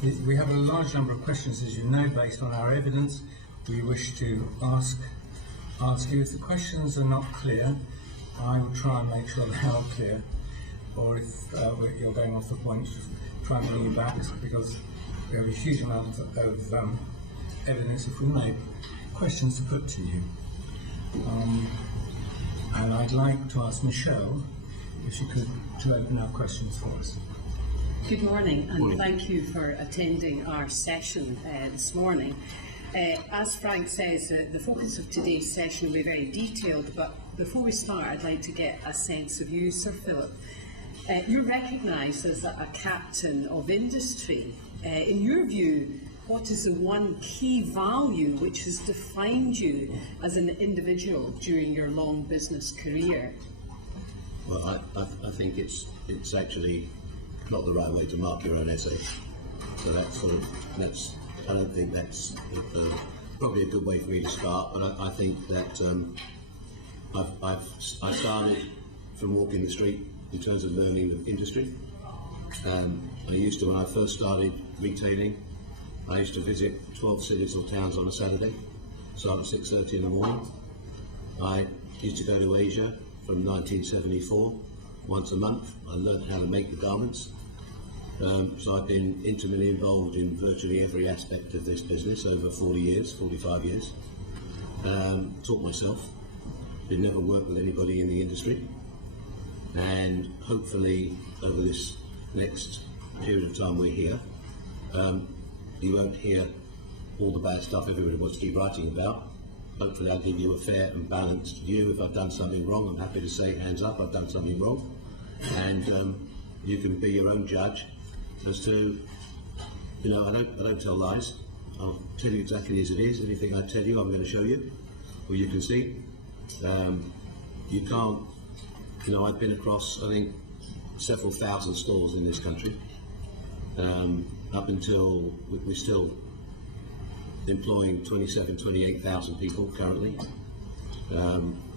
We have a large number of questions, as you know, based on our evidence. We wish to ask you, if the questions are not clear, I will try and make sure they are clear, or if you're going off the point, try and bring you back, because we have a huge amount of evidence, if we may, questions to put to you. And I'd like to ask Michelle if she could to open our questions for us. Good morning, and thank you for attending our session this morning. As Frank says, the focus of today's session will be very detailed, but before we start, I'd like to get a sense of you, Sir Philip. You're recognised as a captain of industry. In your view, what is the one key value which has defined you as an individual during your long business career? Well, I think it's actually not the right way to mark your own essay. So I don't think that's probably a good way for me to start. But I think that I started from walking the street in terms of learning the industry. I used to, when I first started retailing, I used to visit 12 cities or towns on a Saturday, start at 6:30 in the morning. I used to go to Asia from 1974, once a month. I learned how to make the garments. So I've been intimately involved in virtually every aspect of this business over 40 years, 45 years. Taught myself, did never work with anybody in the industry. And hopefully over this next period of time we're here, you won't hear all the bad stuff everybody wants to keep writing about. Hopefully I'll give you a fair and balanced view. If I've done something wrong, I'm happy to say hands up, I've done something wrong. And you can be your own judge as to, I don't tell lies. I'll tell you exactly as it is. Anything I tell you, I'm going to show you, or you can see. You can't, I've been across, I think, several thousand stores in this country. Up until we're still employing 28,000 people currently.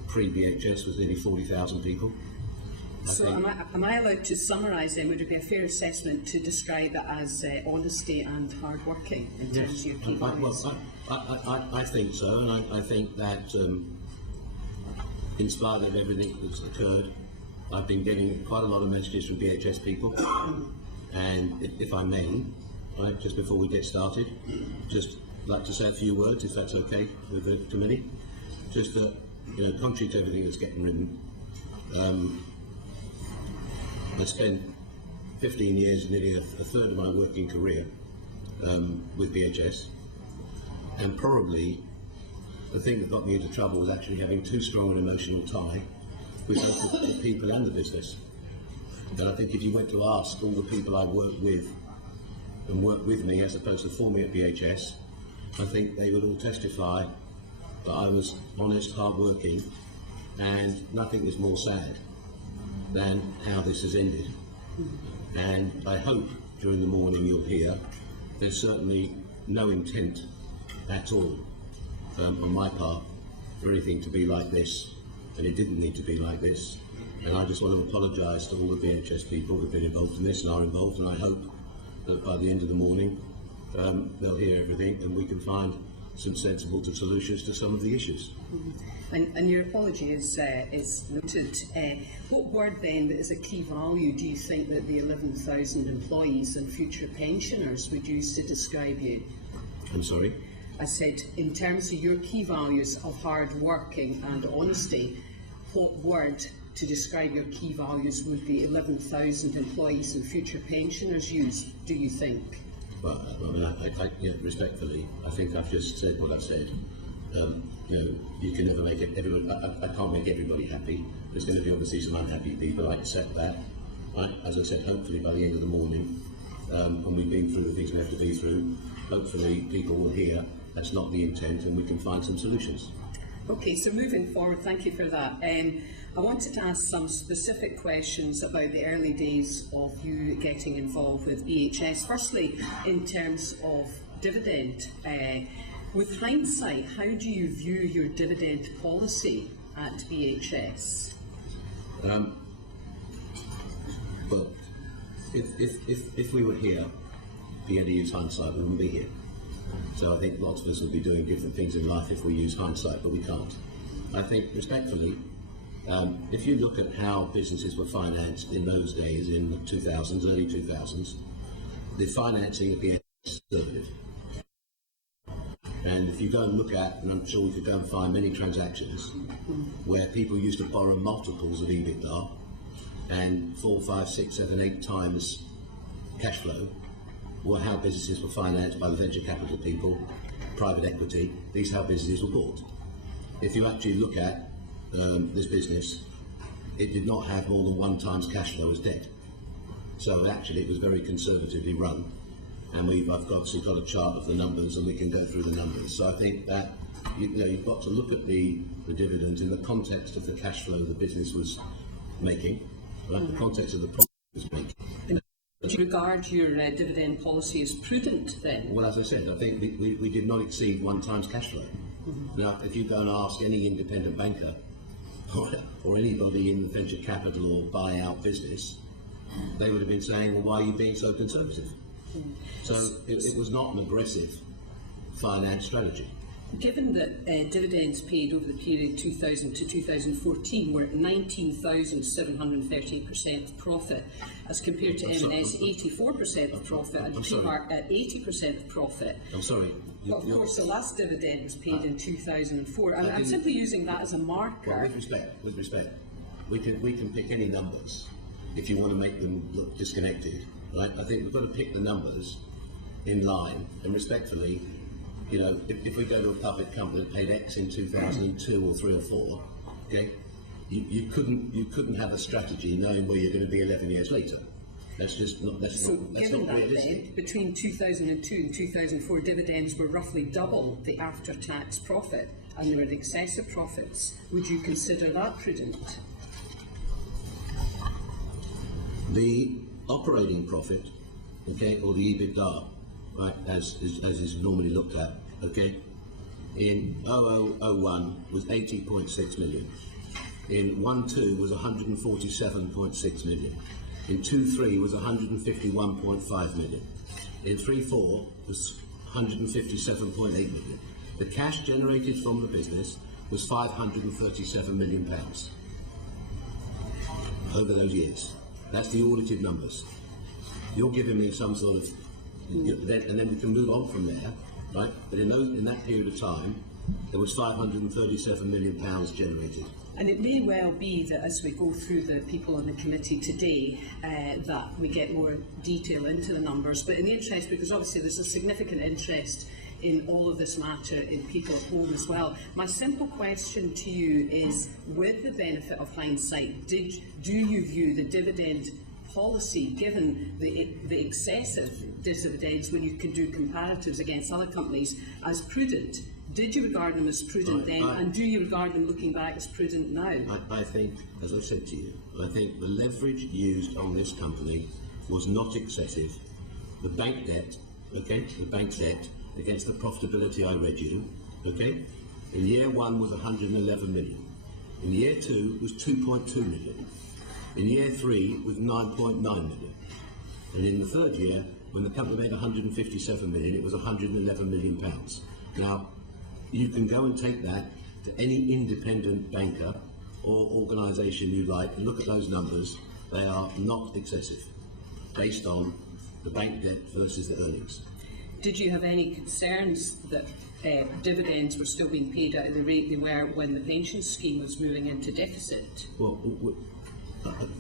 Pre-BHS was nearly 40,000 people. So am I allowed to summarise then? Would it be a fair assessment to describe it as honesty and hard working in terms of your key values? I think so, and I think that in spite of everything that's occurred, I've been getting quite a lot of messages from BHS people. And if I may, just before we get started, just like to say a few words, if that's okay with the committee. Just that, contrary to everything that's getting written, I spent 15 years, nearly a third of my working career with BHS, and probably the thing that got me into trouble was actually having too strong an emotional tie with both the people and the business. And I think if you went to ask all the people I worked with and worked with me as opposed to for me at BHS, I think they would all testify that I was honest, hard-working, and nothing is more sad than how this has ended. And I hope during the morning you'll hear there's certainly no intent at all on my part for anything to be like this, and it didn't need to be like this. And I just want to apologise to all the BHS people who've been involved in this and are involved, and I hope that by the end of the morning they'll hear everything and we can find some sensible solutions to some of the issues. And your apology is noted. What word then is a key value do you think that the 11,000 employees and future pensioners would use to describe you? I'm sorry? I said, in terms of your key values of hard working and honesty, what word to describe your key values would the 11,000 employees and future pensioners use, do you think? Well, respectfully, I think I've just said what I've said. You can never make everyone. I can't make everybody happy. There's going to be obviously some unhappy people. I accept that. As I said, hopefully by the end of the morning, when we've been through the things we have to be through, hopefully people will hear that's not the intent, and we can find some solutions. Okay, so moving forward, thank you for that. I wanted to ask some specific questions about the early days of you getting involved with BHS. Firstly, in terms of dividend, with hindsight, how do you view your dividend policy at BHS? Well, if we were here we had to use hindsight, we wouldn't be here. So I think lots of us would be doing different things in life if we use hindsight, but we can't. I think, respectfully, if you look at how businesses were financed in those days, in the 2000s, early 2000s, the financing of BHS was conservative. And if you go and look at, and I'm sure we could go and find many transactions where people used to borrow multiples of EBITDA and 4, 5, 6, 7, 8 times cash flow, were how businesses were financed by the venture capital people, private equity. These are how businesses were bought. If you actually look at this business, it did not have more than 1 times cash flow as debt. So actually it was very conservatively run. And I've obviously got a chart of the numbers, and we can go through the numbers. So I think that you've got to look at the dividends in the context of the cash flow the business was making, right? The context of the profit it was making. Do you regard your dividend policy as prudent then? Well, as I said, I think we did not exceed 1 times cash flow. Now, if you go and ask any independent banker or anybody in the venture capital or buyout business, they would have been saying, well, why are you being so conservative? So it was not an aggressive finance strategy. Given that dividends paid over the period 2000 to 2014 were at 19,738% of profit, as compared to M&S 84% of profit and P-Mark at 80% of profit. I'm sorry. Well, of course, the last dividend was paid in 2004. I'm simply using that as a marker. Well, with respect, we can pick any numbers if you want to make them look disconnected, right? I think we've got to pick the numbers in line, and respectfully, you know, if we go to a public company that paid X in 2002 or 3 or 4, okay, you couldn't have a strategy knowing where you're going to be 11 years later. That's just not realistic. Then, between 2002 and 2004, dividends were roughly double the after-tax profit, and they were in excessive profits. Would you consider that prudent? The operating profit, okay, or the EBITDA, right, as is normally looked at, okay, in 0001 was 80.6 million, in 12 was 147.6 million, in 23 was 151.5 million, in 34 was 157.8 million. The cash generated from the business was £537 million over those years. That's the audited numbers. You're giving me some sort of, and then we can move on from there, right? But in that period of time, there was £537 million generated. And it may well be that as we go through the people on the committee today, that we get more detail into the numbers. But in the interest, because obviously there's a significant interest in all of this matter in people at home as well. My simple question to you is, with the benefit of hindsight, do you view the dividend policy, given the excessive dividends when you can do comparatives against other companies, as prudent? Did you regard them as prudent then, and do you regard them looking back as prudent now? I think, as I said to you, I think the leverage used on this company was not excessive. The bank debt, okay, the bank debt against the profitability I read you, okay, in year 1 was 111 million. In year 2 was 2.2 million. In year 3 was 9.9 million. And in the 3rd year, when the company made 157 million, it was 111 million pounds. Now, you can go and take that to any independent banker or organisation you like and look at those numbers. They are not excessive, based on the bank debt versus the earnings. Did you have any concerns that dividends were still being paid at the rate they were when the pension scheme was moving into deficit? Well,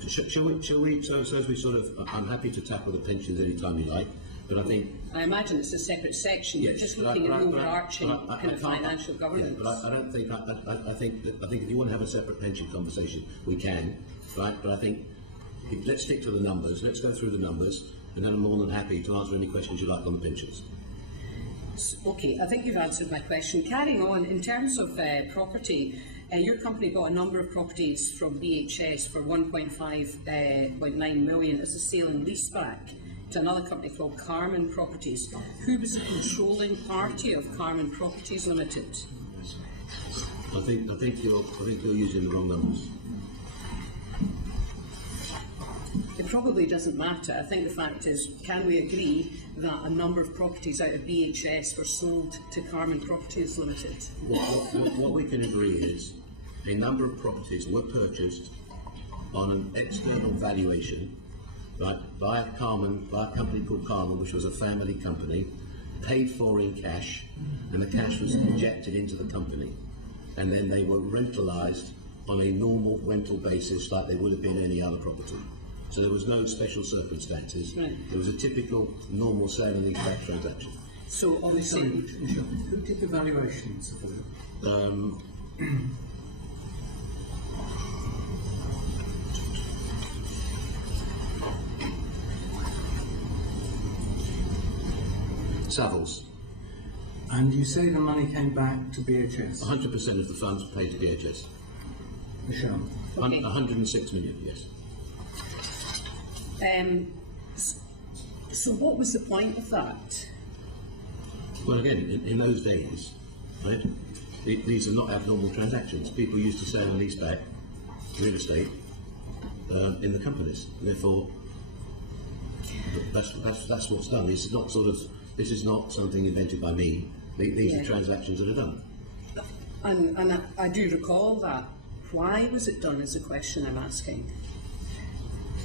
shall we, so as we sort of, I'm happy to tackle the pensions any time you like, but I think... I imagine it's a separate section, yes, but just looking at overarching kind of financial governance. Yeah, but I don't think, I think if you want to have a separate pension conversation, we can, right? But I think, let's stick to the numbers, let's go through the numbers, and then I'm more than happy to answer any questions you like on the pensions. Okay, I think you've answered my question. Carrying on, in terms of property, your company bought a number of properties from BHS for 1.9 million as a sale and leaseback to another company called Carmen Properties. Who was the controlling party of Carmen Properties Limited? I think you're using the wrong numbers. The probably doesn't matter. I think the fact is, can we agree that a number of properties out of BHS were sold to Carmen Properties Limited? What we can agree is a number of properties were purchased on an external valuation, right, by a company called Carmen, which was a family company, paid for in cash, and the cash was injected into the company, and then they were rentalised on a normal rental basis like they would have been any other property. So there was no special circumstances. Right. It was a typical normal sale and leaseback transaction. So obviously, Who did the valuations for it? Savills. And you say the money came back to BHS? 100% of the funds were paid to BHS. Michelle? Okay. 106 million, yes. so what was the point of that? Well, again, in those days, right, these are not abnormal transactions. People used to sell and lease back real estate in the companies. Therefore, that's what's done. This is not something invented by me. These are transactions that are done. And I do recall that. Why was it done is the question I'm asking.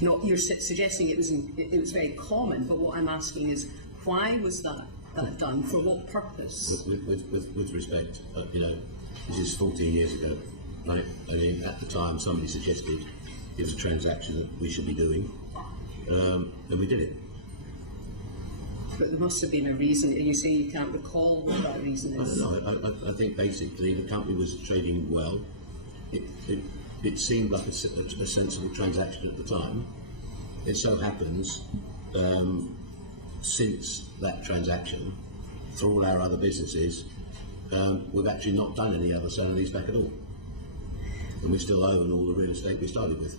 Not you're suggesting it was very common, but what I'm asking is why was that done? For what purpose? With respect, this is 14 years ago, right? I mean, at the time, somebody suggested it was a transaction that we should be doing, and we did it. But there must have been a reason. You say you can't recall what that reason is. No, I think basically the company was trading well. It seemed like a sensible transaction at the time. It so happens, since that transaction, for all our other businesses, we've actually not done any other sale and lease back at all. And we still own all the real estate we started with.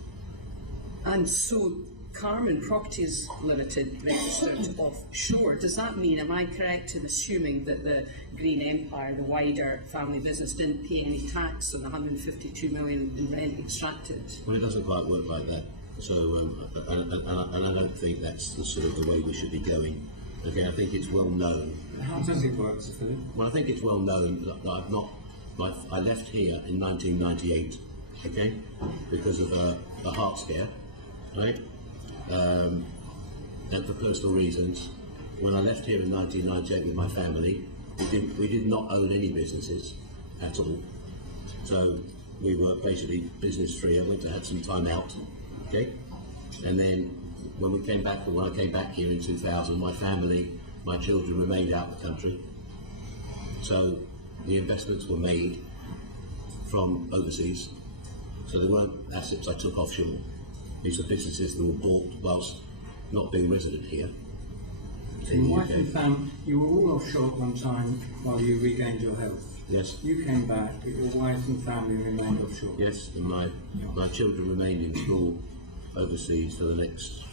And so Carmen Properties Limited registered offshore. Does that mean, am I correct in assuming that the Green Empire, the wider family business, didn't pay any tax on the 152 million in rent extracted? Well, it doesn't quite work like that. So, and I don't think that's the sort of the way we should be going. Okay, I think it's well known. How does it work, Sir Philip? Well, I think it's well known that I left here in 1998, okay, because of a heart scare, right? And for personal reasons. When I left here in 1998 with my family, we did not own any businesses at all. So we were basically business free. I went to have some time out, okay? And then when I came back here in 2000, my family, my children remained out of the country. So the investments were made from overseas. So they weren't assets I took offshore. These are businesses that were bought whilst not being resident here. So your wife and family, you were all offshore at one time while you regained your health. Yes. You came back, but your wife and family remained offshore. Yes, and my children remained in school overseas for the next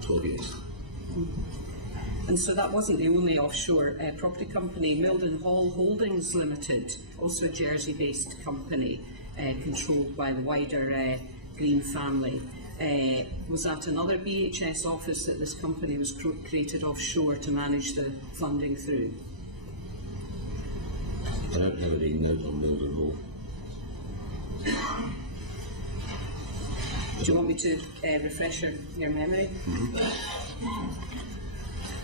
12 years. And so that wasn't the only offshore property company. Milden Hall Holdings Limited, also a Jersey-based company controlled by the wider Green family. Was that another BHS office that this company was created offshore to manage the funding through? I don't have any note on Milden Hall. Do you want me to refresh your memory?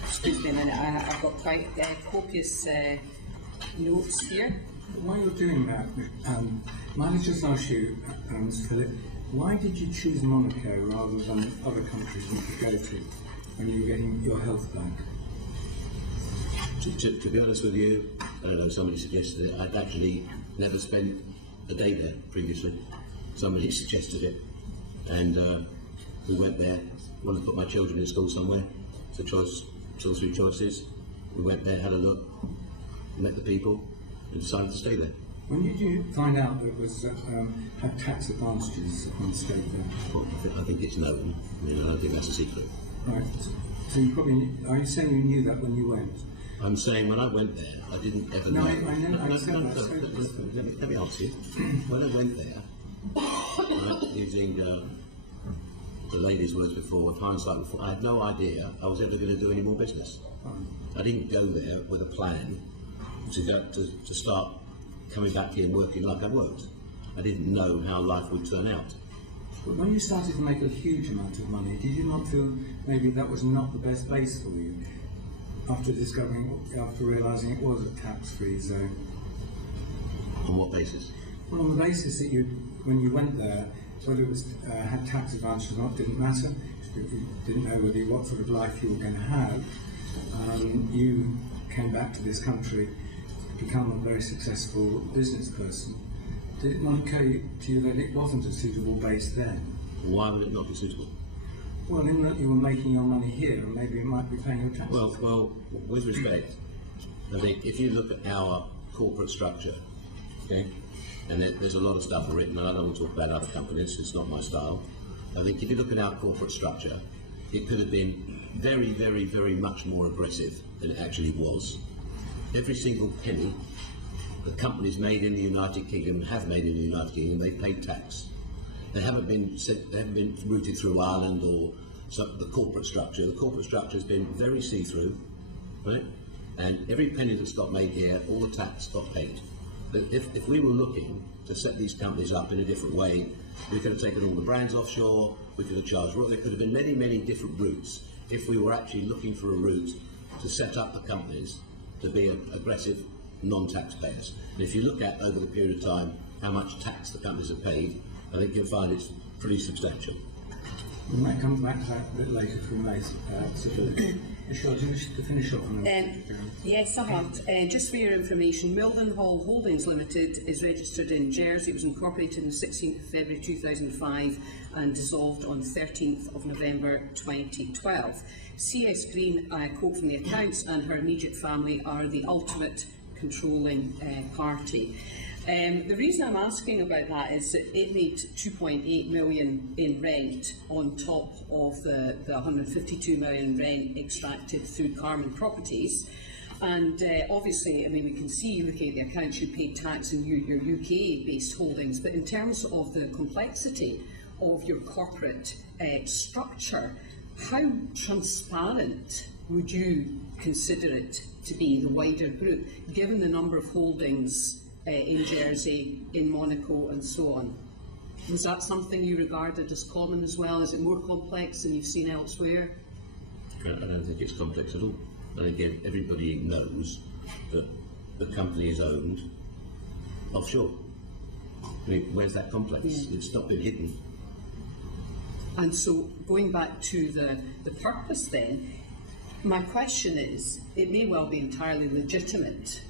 Excuse me a minute, I've got quite copious notes here. While you're doing that, might I just ask you, Mr. Philip, why did you choose Monaco rather than other countries you could go to when you were getting your health back? To be honest with you, I don't know, somebody suggested it. I'd actually never spent a day there previously. Somebody suggested it, and we went there. Wanted to put my children in school somewhere. So three choices. We went there, had a look, met the people, and decided to stay there. When did you find out that it was had tax advantages on stay there? Well, I think it's known. I mean, I don't think that's a secret. Right. So you probably are you saying you knew that when you went? I'm saying when I went there, I didn't ever know. Let me answer you. When I went there, right, using the lady's words before, with hindsight before, I had no idea I was ever going to do any more business. I didn't go there with a plan to start coming back here and working like I worked. I didn't know how life would turn out. But when you started to make a huge amount of money, did you not feel maybe that was not the best place for you? After realising it was a tax-free zone? On what basis? Well, on the basis that when you went there, whether it was had tax advantage or not didn't matter. You didn't know what sort of life you were going to have. You came back to this country to become a very successful business person. Did it not occur to you that it wasn't a suitable base then? Why would it not be suitable? Well, in that you were making your money here, and maybe you might be paying your taxes. Well, with respect, I think if you look at our corporate structure, okay, and there's a lot of stuff written, and I don't want to talk about other companies, it's not my style. I think if you look at our corporate structure, it could have been very, very, very much more aggressive than it actually was. Every single penny the companies made in the United Kingdom have made in the United Kingdom, they paid tax. They haven't been routed through Ireland or the corporate structure. The corporate structure has been very see-through, right? And every penny that's got made here, all the tax got paid. But if we were looking to set these companies up in a different way, we could have taken all the brands offshore, we could have charged, there could have been many, many different routes if we were actually looking for a route to set up the companies to be aggressive non-taxpayers. And if you look at over the period of time how much tax the companies have paid, I think you'll find it's pretty substantial. We might come back to that a bit later if we may. Sure, do you wish to finish off on that? Yes, I have. Just for your information, Mildenhall Holdings Limited is registered in Jersey. It was incorporated on the 16th of February 2005 and dissolved on 13th of November 2012. CS Green, I quote from the accounts, and her immediate family are the ultimate controlling party. The reason I'm asking about that is that it made 2.8 million in rent on top of the 152 million rent extracted through Carmen Properties. And obviously, I mean, we can see, looking at the accounts, you paid tax in your UK-based holdings, but in terms of the complexity of your corporate structure, how transparent would you consider it to be, the wider group, given the number of holdings in Jersey, in Monaco and so on? Was that something you regarded as common as well? Is it more complex than you've seen elsewhere? I don't think it's complex at all. And again, everybody knows that the company is owned offshore. I mean, where's that complex? Yeah. It's not been hidden. And so, going back to the purpose then, my question is, it may well be entirely legitimate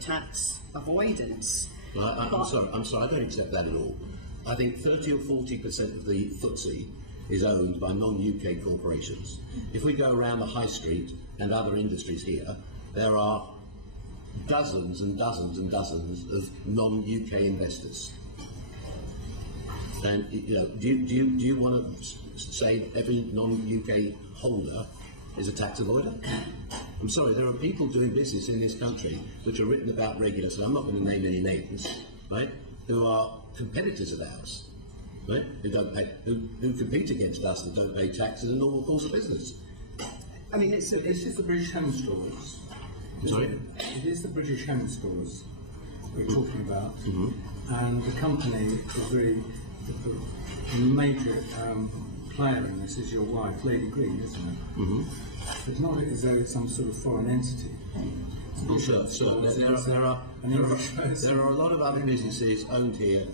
tax avoidance. Well, I'm sorry, I don't accept that at all. I think 30 or 40% of the FTSE is owned by non-UK corporations. If we go around the high street and other industries here, there are dozens and dozens and dozens of non-UK investors. And you know, do you want to say every non-UK holder is a tax avoider? I'm sorry, there are people doing business in this country which are written about regulators, and I'm not going to name any names, right, who are competitors of ours, right, who compete against us and don't pay tax in the normal course of business. I mean, this is the British Home Stores. Sorry? It is the British Home Stores we're talking about, and the company is a major player in this is your wife, Lady Green, isn't it? It's not as though it's some sort of foreign entity. Well, sure. There are a lot of other businesses owned here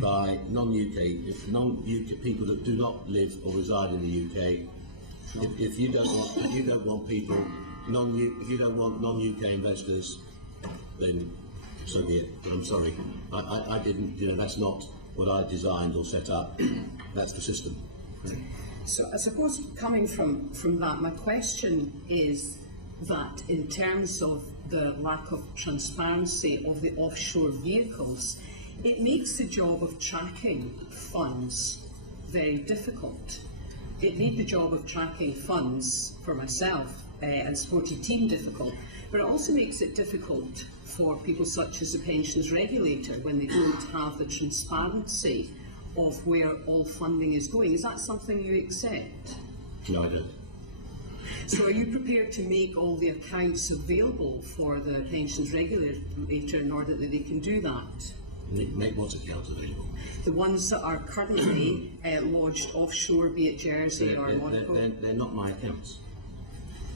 by non-UK people that do not live or reside in the UK. If you don't want people, if you don't want non-UK investors, then so be it. But I'm sorry, I didn't. You know, that's not what I designed or set up. That's the system. So I suppose coming from that, my question is that in terms of the lack of transparency of the offshore vehicles, it makes the job of tracking funds very difficult. It made the job of tracking funds for myself and supporting team difficult, but it also makes it difficult for people such as the pensions regulator when they don't have the transparency of where all funding is going. Is that something you accept? No, I don't. So are you prepared to make all the accounts available for the pensions regulator in order that they can do that? Make what accounts available? The ones that are currently lodged offshore, be it Jersey or Monaco? They're not my accounts.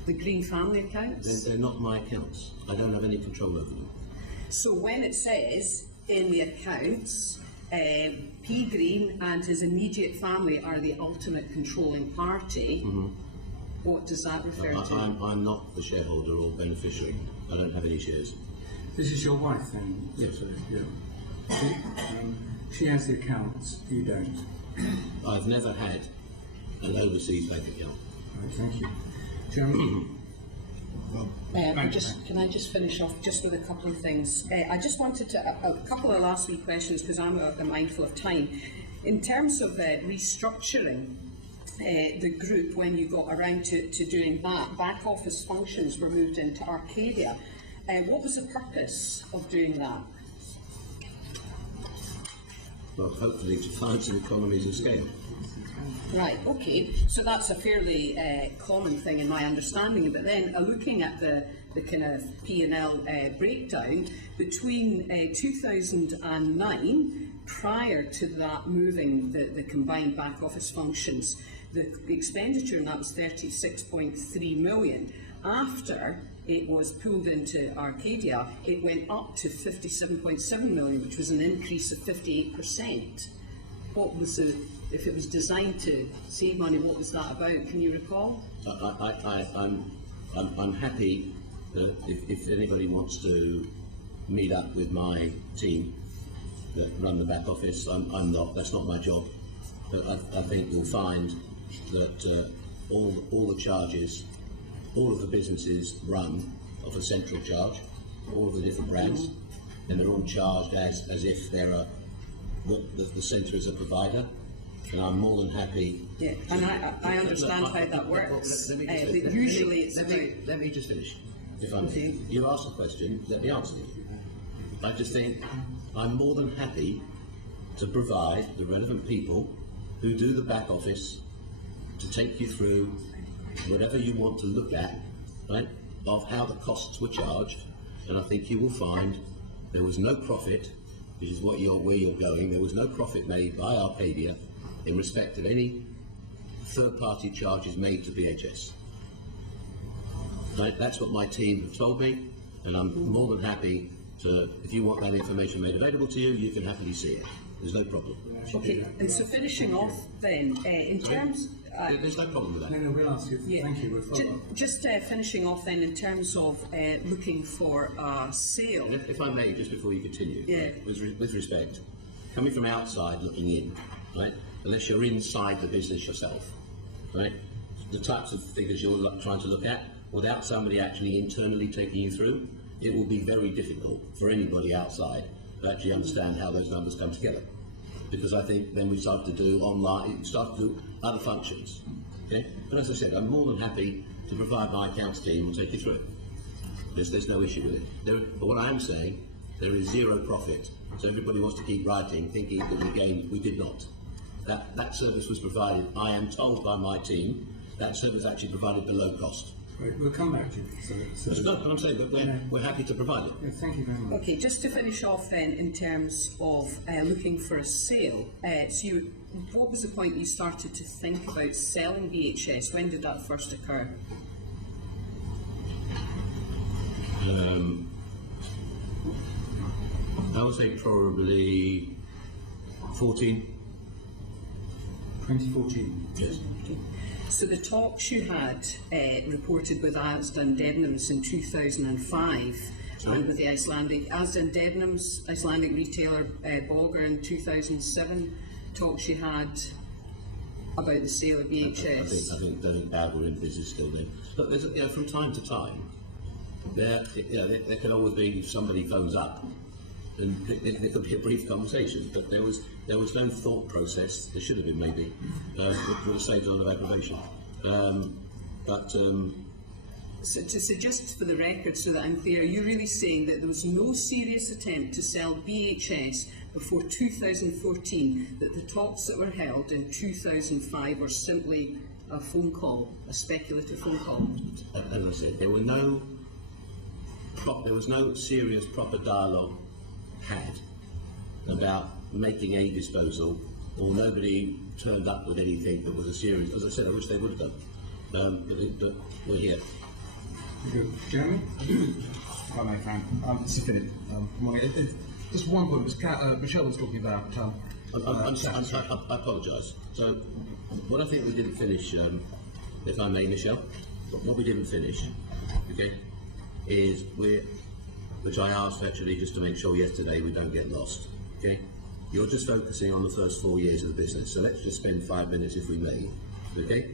The Green family accounts? They're not my accounts. I don't have any control over them. So when it says in the accounts, P. Green and his immediate family are the ultimate controlling party, what does that refer to? I'm not the shareholder or beneficiary. I don't have any shares. This is your wife then? Yes. Yeah. She has the accounts, you don't. I've never had an overseas bank account. Right, thank you. Jeremy? Can I just finish off just with a couple of things? I just wanted to, a couple of last week questions because I'm mindful of time. In terms of restructuring the group, when you got around to doing that, back office functions were moved into Arcadia. What was the purpose of doing that? Well, hopefully to find some economies of scale. Right, okay, so that's a fairly common thing in my understanding, but then looking at the kind of P&L breakdown, between 2009, prior to that moving the combined back office functions, the expenditure in that was 36.3 million. After it was pulled into Arcadia, it went up to 57.7 million, which was an increase of 58%. What was the, if it was designed to save money, what was that about? Can you recall? I'm happy that if anybody wants to meet up with my team that run the back office, I'm not. That's not my job. But I think we'll find that all the charges, all of the businesses run off a central charge, all of the different brands, and they're all charged as if they're the centre is a provider. And I'm more than happy. Yeah, and I understand how that works. Usually it's about... Let me just finish. If I may. You asked a question, let me answer it. I just think I'm more than happy to provide the relevant people who do the back office to take you through whatever you want to look at, right, of how the costs were charged, and I think you will find there was no profit, which is where you're going. There was no profit made by Arcadia in respect of any third-party charges made to BHS. Right? That's what my team have told me, and I'm more than happy to, if you want that information made available to you, you can happily see it. There's no problem. Okay, and so finishing off then, in terms... There's no problem with that. No, we'll ask you. Yeah. Thank you. We'll follow up. Just finishing off then, in terms of looking for a sale. And if I may, just before you continue, Yeah. with respect, coming from outside looking in, right, unless you're inside the business yourself, right, the types of figures you're trying to look at, without somebody actually internally taking you through, it will be very difficult for anybody outside to actually understand how those numbers come together. Because I think then we start to do online, start to do other functions. Okay? And as I said, I'm more than happy to provide my accounts team and take you through it. There's no issue with it. But what I am saying, there is zero profit. So everybody wants to keep writing, thinking that we gained. We did not. That service was provided, I am told by my team, that service actually provided below cost. Right, we'll come back to you. That's not what I'm saying, but we're happy to provide it. Yeah, thank you very much. Okay, just to finish off then, in terms of looking for a sale, what was the point you started to think about selling BHS? When did that first occur? I would say probably 2014. Yes. So the talks you had reported with Asda and Debenhams in 2005 and with the Icelandic, Asda and Debenhams, Icelandic retailer Bolger in 2007, talks you had about the sale of BHS. I think Bad were in business still then. But there's, from time to time, there can always be, if somebody phones up, and there could be a brief conversation, but there was no thought process. There should have been maybe, which would have saved a lot of aggravation. So just for the record, so that I'm clear, you're really saying that there was no serious attempt to sell BHS before 2014 that the talks that were held in 2005 were simply a phone call, a speculative phone call? As I said, there was no serious proper dialogue had about making a disposal, or nobody turned up with anything that was a serious. As I said, I wish they would have done. But we're here. Good. Jeremy? If I may, Frank. This is Philip. Morning. Just one point. Michelle was talking about. I apologise. So, what I think we didn't finish, if I may, Michelle, what we didn't finish, okay, is which I asked actually just to make sure yesterday we don't get lost. Okay, you're just focusing on the first 4 years of the business, so let's just spend 5 minutes, if we may. Okay,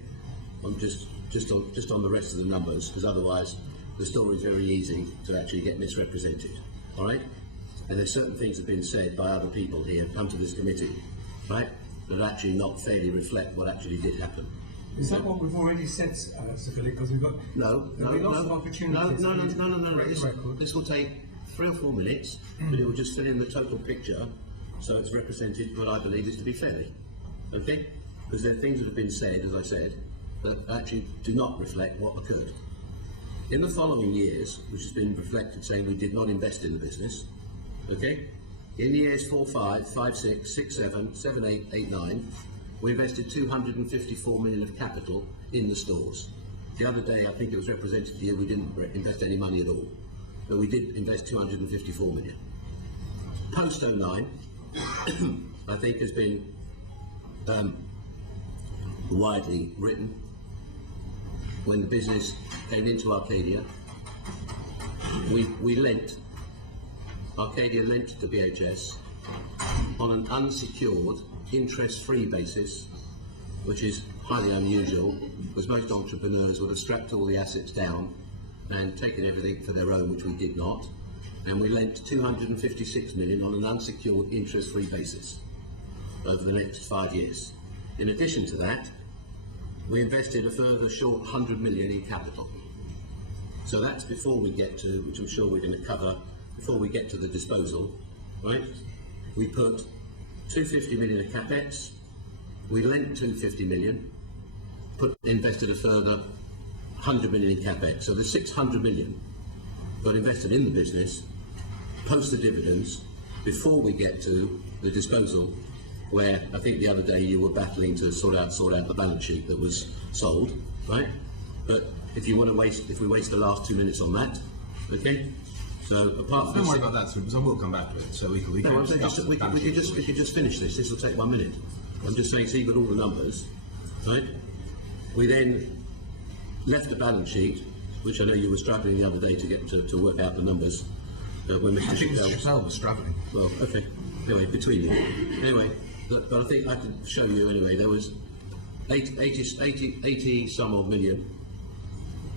I'm just on the rest of the numbers, because otherwise the story is very easy to actually get misrepresented. All right, and there's certain things that have been said by other people here, come to this committee, right, that actually not fairly reflect what actually did happen. Is that what we've already said, Sir Philip? Because we've got lots of opportunities. No. This will take 3 or 4 minutes, but it will just fill in the total picture, so it's represented what I believe is to be fairly. Okay? Because there are things that have been said, as I said, that actually do not reflect what occurred. In the following years, which has been reflected saying we did not invest in the business, okay? In the years 4, 5, 5, 6, 6, 7, 7, 8, 8, 9, we invested 254 million of capital in the stores. The other day, I think it was represented here, we didn't invest any money at all, but we did invest 254 million. Post 09, I think has been widely written. When the business came into Arcadia, Arcadia lent to BHS on an unsecured, interest-free basis, which is highly unusual, because most entrepreneurs would have strapped all the assets down and taken everything for their own, which we did not. And we lent 256 million on an unsecured, interest-free basis over the next 5 years. In addition to that, we invested a further short 100 million in capital. So that's before we get to, which I'm sure we're going to cover, before we get to the disposal, right? We put 250 million of capex, we lent 250 million, invested a further 100 million in capex. So the 600 million got invested in the business, post the dividends, before we get to the disposal, where I think the other day you were battling to sort out the balance sheet that was sold, right? But if we waste the last 2 minutes on that, okay? So apart from Don't worry about that, because I will come back to it. So we can just finish this. This will take 1 minute. I'm just saying, so you've got all the numbers, right? We then left the balance sheet, which I know you were struggling the other day to get to work out the numbers. When Mr. Chappell was struggling. Well, okay. Anyway, between you. Anyway, but I think I can show you anyway. There was 80 some odd million.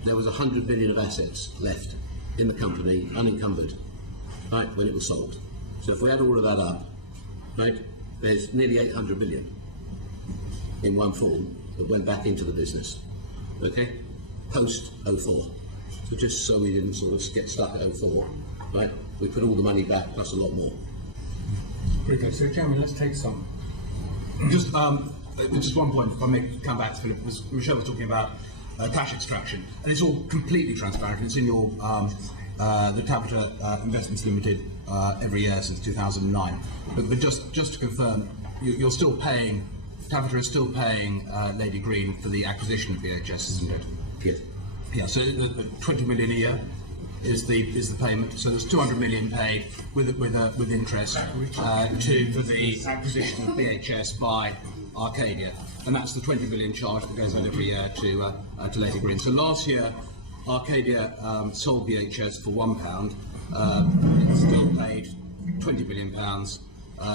There was 100 million of assets left in the company, unencumbered, right, when it was sold. So if we add all of that up, right, there's nearly 800 million in one form that went back into the business, okay, post 04. So just so we didn't sort of get stuck at 04, right, we put all the money back plus a lot more. Very good. So, Jeremy, let's take some. Just one point, if I may come back to Philip, Michelle was talking about cash extraction, and it's all completely transparent. It's in your the Capita Investments Limited every year since 2009. But just to confirm, you're still paying. Capita is still paying Lady Green for the acquisition of BHS, isn't it? Yes. Yeah. So the 20 million a year is the payment. So there's 200 million paid with interest for the acquisition of BHS by Arcadia, and that's the 20 million charge that goes out every year to Lady Green. So last year, Arcadia sold BHS for £1. It still paid 20 million pounds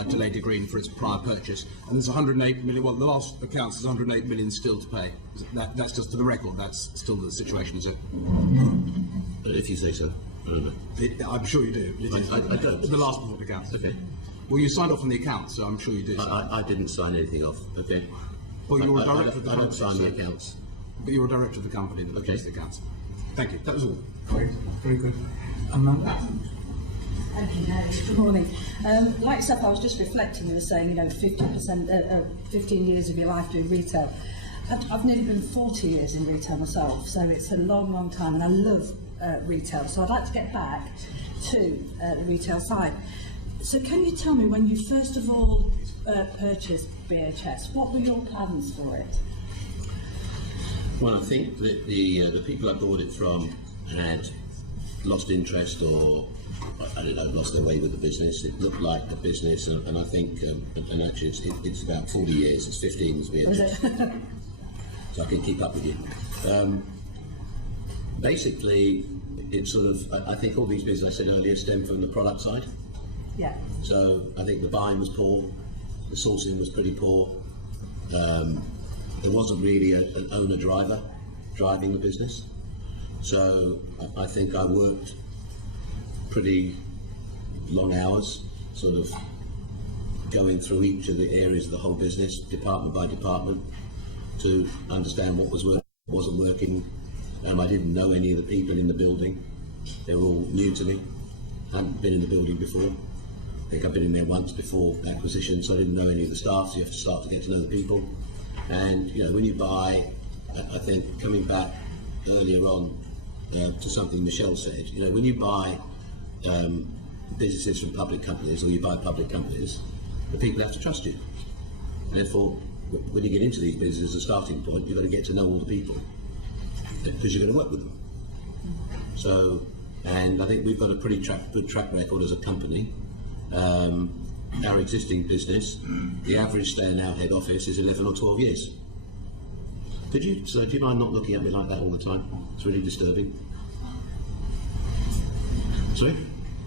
to Lady Green for its prior purchase, and there's 108 million. Well, the last accounts is 108 million still to pay. That's just for the record. That's still the situation, is it? If you say so. I don't know. I'm sure you do. I don't. The last report accounts. Okay. Well, you signed off on the accounts, so I'm sure you do. I didn't sign anything off. Okay. Well, you were a director of the I company. don't sign the accounts. But you were a director of the company that Okay. the accounts. Thank you. That was all. Great. Very good. Amanda? Thank you, Mary. Good morning. Like yourself, I was just reflecting. You were saying, 50%, 15 years of your life doing retail. I've nearly been 40 years in retail myself, so it's a long, long time, and I love retail. So I'd like to get back to the retail side. So can you tell me, when you first of all purchased BHS, what were your plans for it? Well, I think that the people I bought it from had lost interest, or I don't know, lost their way with the business. It looked like the business, and I think, and actually it's about 40 years. It's 15 as BHS. So I can keep up with you. Basically, it's sort of, I think all these businesses I said earlier stem from the product side. Yeah. So I think the buying was poor, the sourcing was pretty poor. There wasn't really an owner-driver driving the business. So I think I worked pretty long hours, sort of going through each of the areas of the whole business, department by department, to understand what was working, what wasn't working. I didn't know any of the people in the building. They were all new to me. I hadn't been in the building before. I think I've been in there once before acquisition, so I didn't know any of the staff, so you have to start to get to know the people. And when you buy, I think coming back earlier on to something Michelle said, when you buy businesses from public companies, or you buy public companies, the people have to trust you. Therefore, when you get into these businesses, as a starting point, you've got to get to know all the people, because you're going to work with them. So, and I think we've got a pretty good track record as a company. Our existing business, the average stay in our head office is 11 or 12 years. Do you mind not looking at me like that all the time? It's really disturbing. Sorry?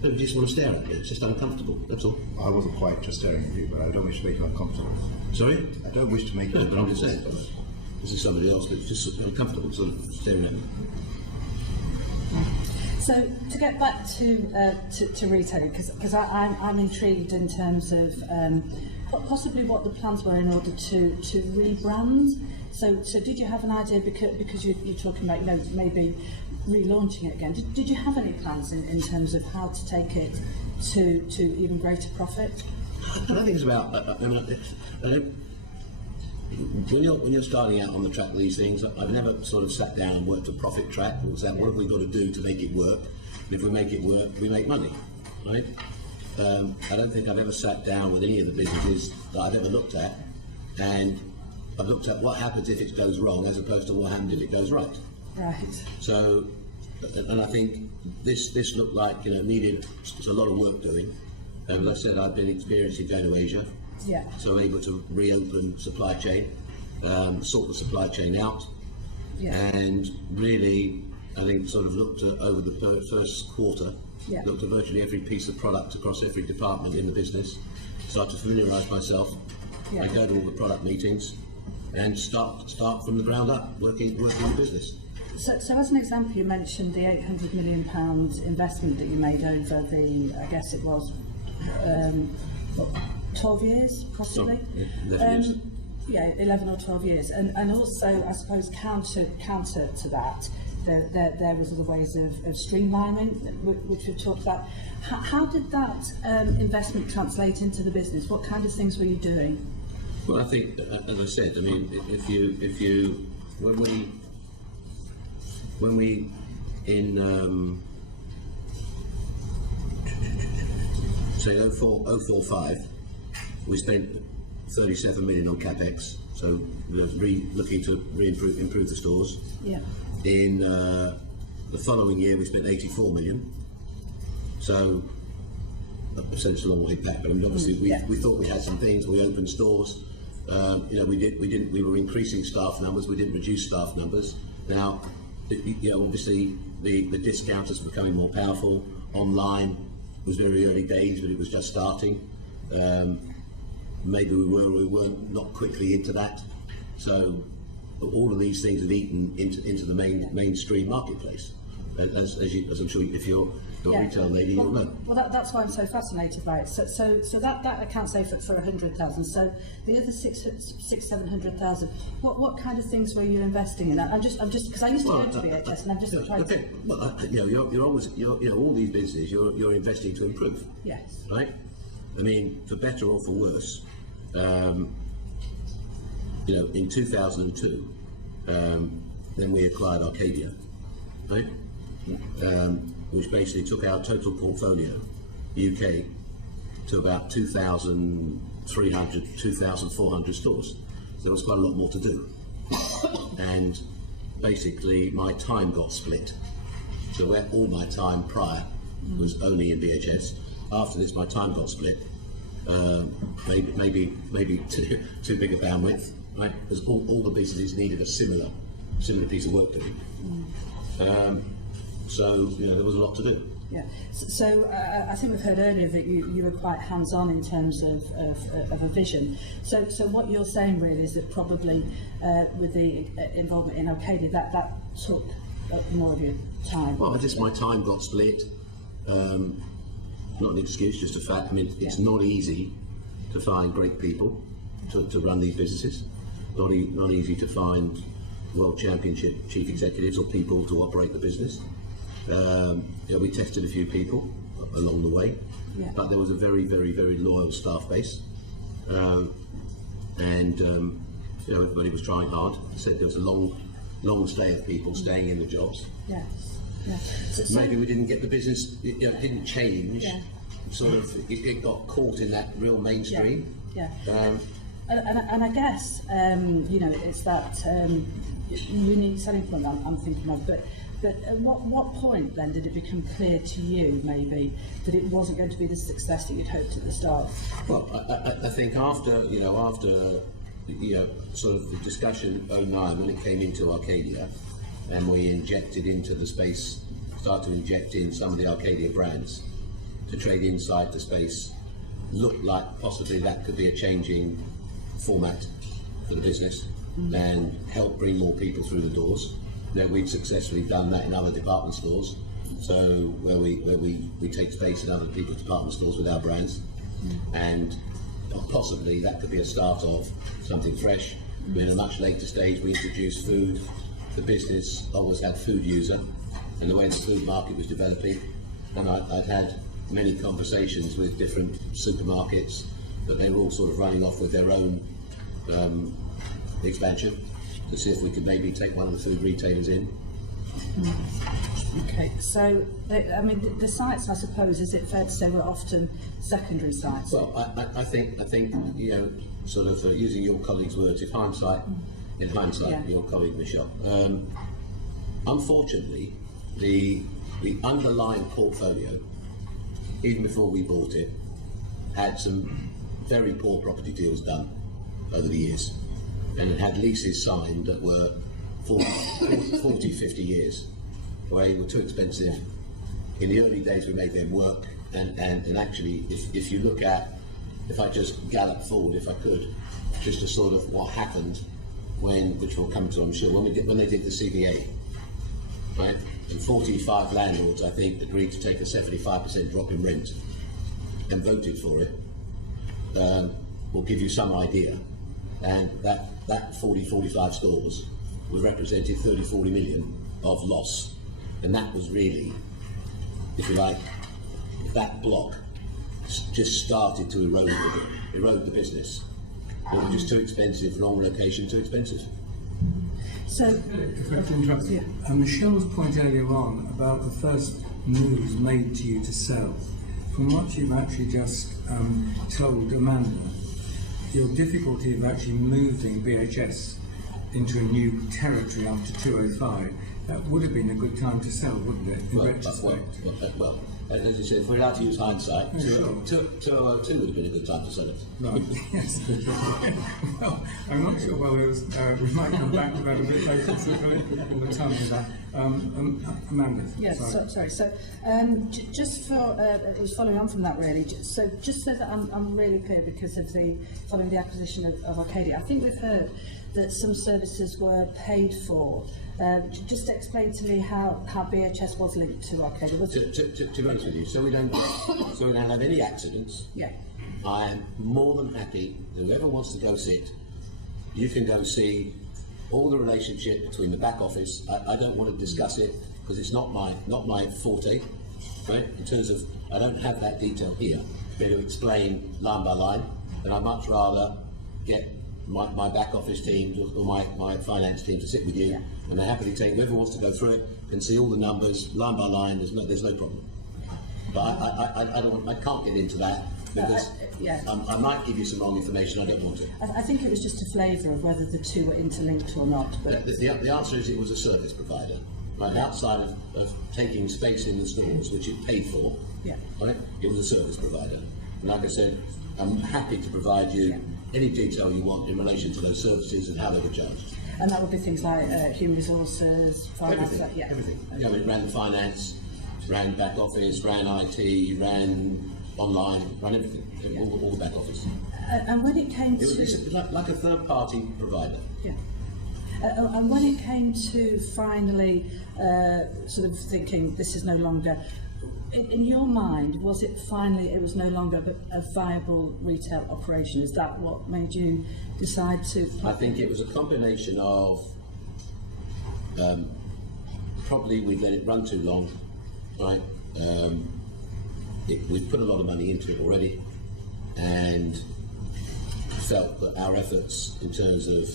No, you just want to stare at me. It's just uncomfortable, that's all. I wasn't quite just staring at you, but I don't wish to make you uncomfortable. Sorry? I don't wish to make you No, but I'm just uncomfortable. saying, this is somebody else that's just uncomfortable sort of staring at me. So to get back to retailing, because I'm intrigued in terms of possibly what the plans were in order to rebrand. So did you have an idea, because you're talking about maybe relaunching it again? Did you have any plans in terms of how to take it to even greater profit? I don't think it's about. When you're starting out on the track of these things, I've never sort of sat down and worked a profit track and said, what have we got to do to make it work? And if we make it work, we make money, right? I don't think I've ever sat down with any of the businesses that I've ever looked at, and I've looked at what happens if it goes wrong, as opposed to what happens if it goes right. Right. So, and I think this looked like needed a lot of work doing. As I said, I've been experienced in going to Asia. Yeah. So I'm able to reopen supply chain, sort the supply chain out, and really, I think, sort of looked at over the first quarter, looked at virtually every piece of product across every department in the business, start to familiarise myself, and go to all the product meetings, and start from the ground up, working on the business. So as an example, you mentioned the £800 million investment that you made over the, I guess it was, 12 years, possibly? 11 years. Yeah, 11 or 12 years. And also, I suppose, counter to that, there was other ways of streamlining, which we've talked about. How did that investment translate into the business? What kind of things were you doing? Well, I think, as I said, I mean, when we in say 04-05, we spent 37 million on capex, so we're looking to improve the stores. Yeah. In the following year, we spent 84 million. So essentially a long way back, but I mean, obviously we thought we had some things. We opened stores. We were increasing staff numbers. We didn't reduce staff numbers. Now, obviously the discounters becoming more powerful. Online was very early days, but it was just starting. Maybe we weren't not quickly into that. So all of these things have eaten into the mainstream marketplace. as I'm sure if you're a retail lady, you'll know. Well, that's why I'm so fascinated by it. So that accounts say for 100,000. So the other 700,000. What kind of things were you investing in? I'm just because I used to go to BHS and I'm just trying to. Well, you're always all these businesses you're investing to improve. Yes. Right. I mean, for better or for worse. In 2002, then we acquired Arcadia, right? Which basically took our total portfolio, UK, to about 2,300, 2,400 stores. So there was quite a lot more to do. And basically my time got split. So where all my time prior was only in BHS. After this, my time got split. Maybe too big a bandwidth, right? Because all the businesses needed a similar piece of work doing. So there was a lot to do. Yeah. So I think we've heard earlier that you were quite hands-on in terms of a vision. So what you're saying really is that probably with the involvement in Arcadia, that took up more of your time. Well, my time got split. Not an excuse, just a fact. I mean, it's not easy to find great people to run these businesses. Not easy to find world championship chief executives or people to operate the business. We tested a few people along the way, but there was a very, very, very loyal staff base, and everybody was trying hard. I said there was a long stay of people staying in the jobs. Yes. Yeah. So maybe we didn't get the business. It didn't change. Yeah. Sort of, it got caught in that real mainstream. Yeah. And I guess it's that unique selling point I'm thinking of. But at what point then did it become clear to you, maybe, that it wasn't going to be the success that you'd hoped at the start? Well, I think after sort of the discussion 2009 when it came into Arcadia, and we injected into the space, started to inject in some of the Arcadia brands to trade inside the space, looked like possibly that could be a changing format for the business and help bring more people through the doors. We've successfully done that in other department stores. So where we take space in other people's department stores with our brands, and possibly that could be a start of something fresh. We're in a much later stage. We introduced food. The business always had food user, and the way the food market was developing, and I'd had many conversations with different supermarkets, but they were all sort of running off with their own expansion to see if we could maybe take one of the food retailers in. Okay, so I mean the sites, I suppose, is it fair to say were often secondary sites? Well, I think sort of using your colleague's words, in hindsight, your colleague Michelle. Unfortunately, the underlying portfolio, even before we bought it, had some very poor property deals done over the years, and it had leases signed that were 40, 50 years, where they were too expensive. In the early days we made them work, and actually if you look at, if I just gallop forward, if I could, just to sort of what happened which we'll come to I'm sure, when they did the CVA, right, and 45 landlords I think agreed to take a 75% drop in rent and voted for it, will give you some idea. And that 45 stores were represented 30-40 million of loss, and that was really, if you like, that block just started to erode the business. It was just too expensive, wrong location, too expensive. So, if I can interrupt, Michelle's point earlier on about the first moves made to you to sell, from what you've actually just told Amanda, your difficulty of actually moving BHS into a new territory after 205, that would have been a good time to sell, wouldn't it, in retrospect? Well, as you said, if we're allowed to use hindsight, 202 would have been a good time to sell it. Right, yes. Well, I'm not sure whether it was, we might come back to that a bit later, so all the time for that. Amanda. yes, sorry. So, just for, it was following on from that really, just so that I'm really clear, because of following the acquisition of Arcadia, I think we've heard that some services were paid for Just explain to me how BHS was linked to Arcadia. Was it? To be honest with you, so we don't have any accidents. Yeah. I am more than happy. Whoever wants to go sit, you can go see all the relationship between the back office. I don't want to discuss it because it's not my forte, right? In terms of, I don't have that detail here to be able to explain line by line, and I'd much rather get my back office team or my finance team to sit with you, and they're happy to take whoever wants to go through it and see all the numbers line by line. There's no problem. But I can't get into that because I might give you some wrong information. I don't want to. I think it was just a flavour of whether the two were interlinked or not. But The answer is it was a service provider. Right, outside of taking space in the stores, which it paid for, right, it was a service provider. And like I said, I'm happy to provide you any detail you want in relation to those services and how they were charged. And that would be things like human resources, finance, Everything. You know, it ran the finance, ran back office, ran IT, ran online, ran everything, all the back office. And when it came to... It's like a third-party provider. Yeah. And when it came to finally sort of thinking this is no longer, in your mind, was it finally it was no longer a viable retail operation? Is that what made you decide to? I think it was a combination of probably we'd let it run too long, right? We've put a lot of money into it already, and felt that our efforts in terms of,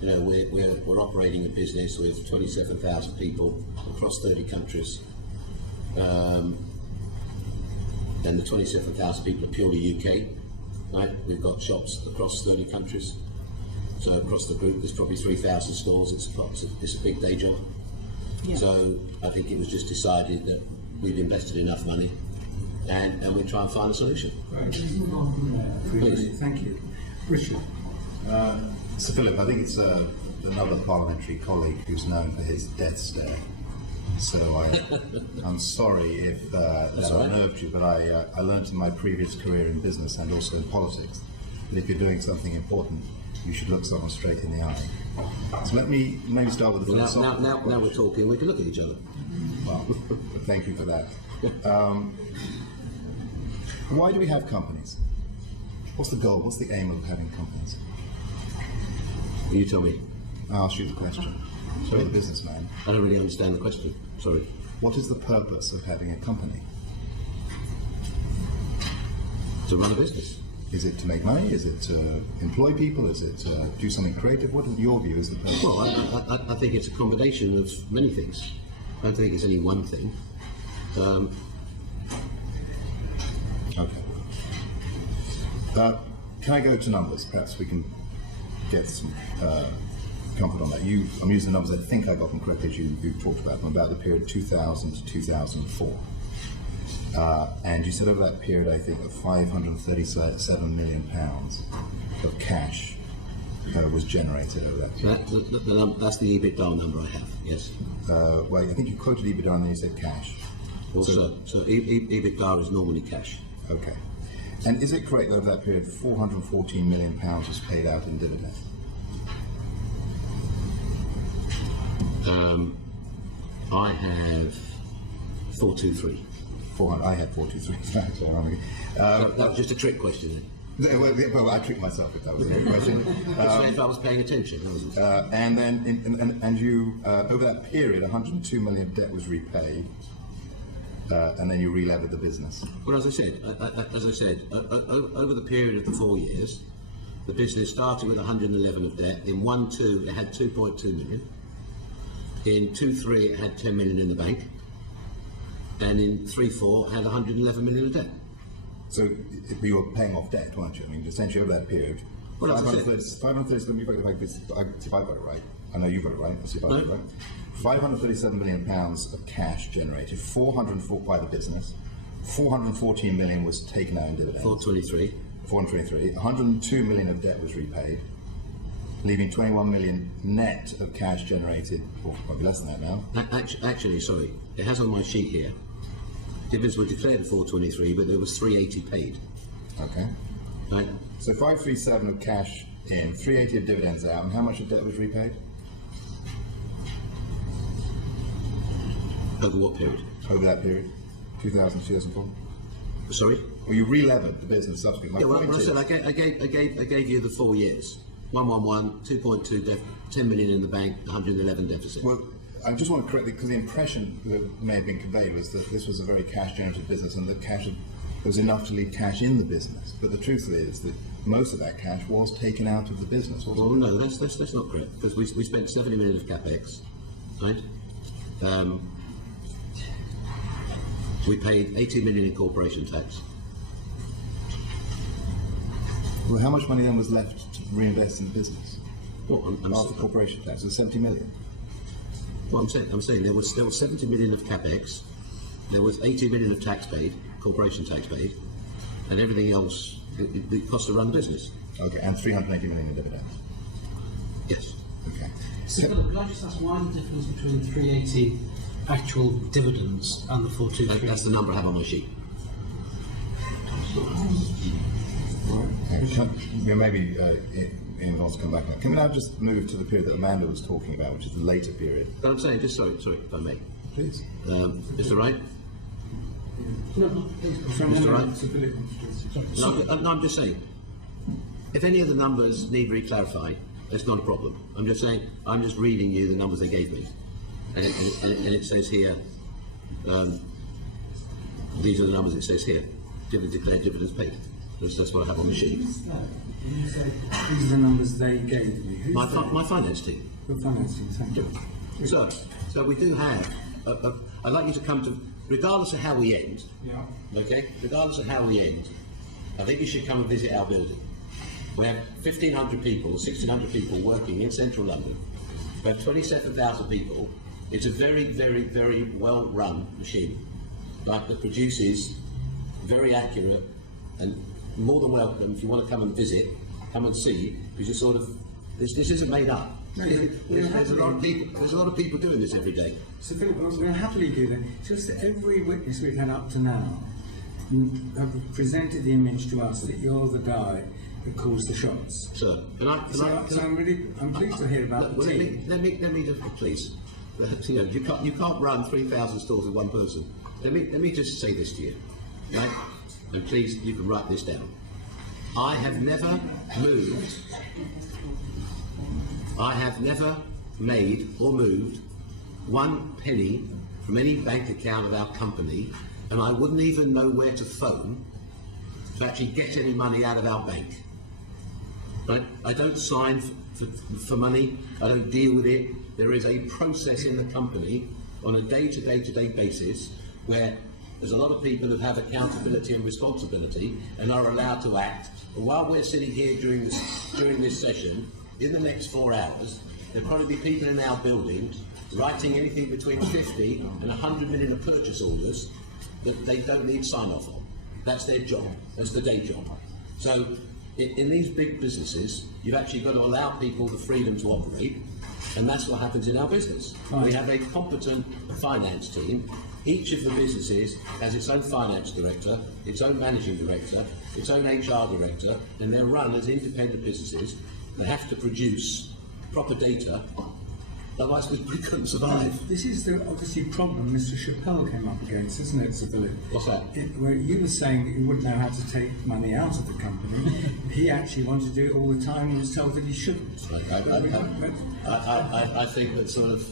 you know, we're operating a business with 27,000 people across 30 countries, and the 27,000 people are purely UK, right? We've got shops across 30 countries, so across the group there's probably 3,000 stores. It's a big day job. Yeah. So I think it was just decided that we've invested enough money, and we try and find a solution. Right, let's move on from there. Please. Thank you. Richard. Sir Philip, I think it's another parliamentary colleague who's known for his death stare. So I'm sorry if that unnerved you, but I learned in my previous career in business and also in politics that if you're doing something important, you should look someone straight in the eye. So let me maybe start with the philosophical Now we're talking. We can look at each other. Well, thank you for that. Why do we have companies? What's the goal? What's the aim of having companies? You tell me. I'll ask you the question. You're the businessman. I don't really understand the question. Sorry. What is the purpose of having a company? To run a business. Is it to make money? Is it to employ people? Is it to do something creative? What, in your view, is the purpose? Well, I think it's a combination of many things. I don't think it's any one thing. Okay. Can I go to numbers? Perhaps we can get some comfort on that. I'm using the numbers I think I got them correctly as you talked about them, about the period 2000 to 2004. And you said over that period, I think, of £537 million of cash was generated over that period. That's the EBITDA number I have, yes. Well, I think you quoted EBITDA and then you said cash. Also, so EBITDA is normally cash. Okay. And is it correct that over that period, £414 million was paid out in dividend? I have 423. I had 423. That was just a trick question then. Well, I tricked myself if that was a good question. If I was paying attention, that was and then, and you over that period, 102 million of debt was repaid, and then you re-levered the business. Well, as I said, over the period of the 4 years, the business started with 111 of debt. In 1-2, it had 2.2 million. In 2-3, it had 10 million in the bank. And in 3-4, it had 111 million of debt. So you were paying off debt, weren't you? I mean, essentially over that period, well, 537 million, see if I got it right. I know you got it right. Let's see if I got it right. 537 million pounds of cash generated, 404 by the business, 414 million was taken out in dividends. 423. 423. 102 million of debt was repaid, leaving 21 million net of cash generated, or probably less than that now. Actually, sorry, it has on my sheet here. Dividends were declared at 423, but there was 380 paid. Okay. Right. So 537 of cash in, 380 of dividends out, and how much of debt was repaid? Over what period? over that period, 2000 2004? Sorry? Well, you re-levered the business subsequently. Yeah, well, I said I gave you the 4 years. 111, 2.2, 10 million in the bank, 111 deficit. Well, I just want to correct it because the impression that may have been conveyed was that this was a very cash-generative business and that there was enough to leave cash in the business. But the truth is that most of that cash was taken out of the business, wasn't Well, no, that's not correct, because we spent 70 million of capex, right? We paid 80 million in corporation tax. it? Well, how much money then was left to reinvest in the business? Well, After corporation tax, it was 70 million. Well, I'm saying there was 70 million of capex, there was 80 million of tax paid, corporation tax paid, and everything else, the cost to run business. Okay, and 380 million in dividends. Yes. Okay. So Philip, could I just ask why the difference between 380 actual dividends and the 423? That's the number I have on my sheet. Maybe Ian wants to come back on that. Can we now just move to the period that Amanda was talking about, which is the later period? But I'm saying, just sorry, if I may. Please. Is that right? No, please. Mr. Wright? No, I'm just saying, if any of the numbers need re-clarify, that's not a problem. I'm just saying, I'm just reading you the numbers they gave me. And it says here, these are the numbers it says here. Declared dividends paid. That's what I have on the sheet. These are the numbers they gave me. Who's they? My finance team. Your finance team, thank you. So we do have, I'd like you to come to, regardless of how we end, Yeah. okay, regardless of how we end, I think you should come and visit our building. We have 1,500 people, 1,600 people working in central London. We have 27,000 people. It's a very, very, very well-run machine, right, that produces very accurate, and more than welcome, if you want to come and visit, come and see, because you're sort of, this isn't made up. There's a lot of people doing this every day. So Philip, I'm going to happily do that. Just that every witness we've had up to now have presented the image to us that you're the guy that calls the shots. Sir, I'm pleased to hear about the team. let me just, please. You know, you can't run 3,000 stores with one person. Let me just say this to you, right? And please, you can write this down. I have never made or moved 1 penny from any bank account of our company, and I wouldn't even know where to phone to actually get any money out of our bank. Right? I don't sign for money, I don't deal with it. There is a process in the company on a day-to-day basis where there's a lot of people who have accountability and responsibility and are allowed to act. And while we're sitting here during this session, in the next 4 hours, there'll probably be people in our building writing anything between 50 and 100 million of purchase orders that they don't need sign-off on. That's their job. That's the day job. So in these big businesses, you've actually got to allow people the freedom to operate, and that's what happens in our business. Right. We have a competent finance team. Each of the businesses has its own finance director, its own managing director, its own HR director, and they're run as independent businesses. They have to produce proper data, otherwise we couldn't survive. This is the obviously problem Mr. Chappell came up against, isn't it, Sir Philip? What's that? Where you were saying that he wouldn't know how to take money out of the company. He actually wanted to do it all the time and was told that he shouldn't. I think that sort of.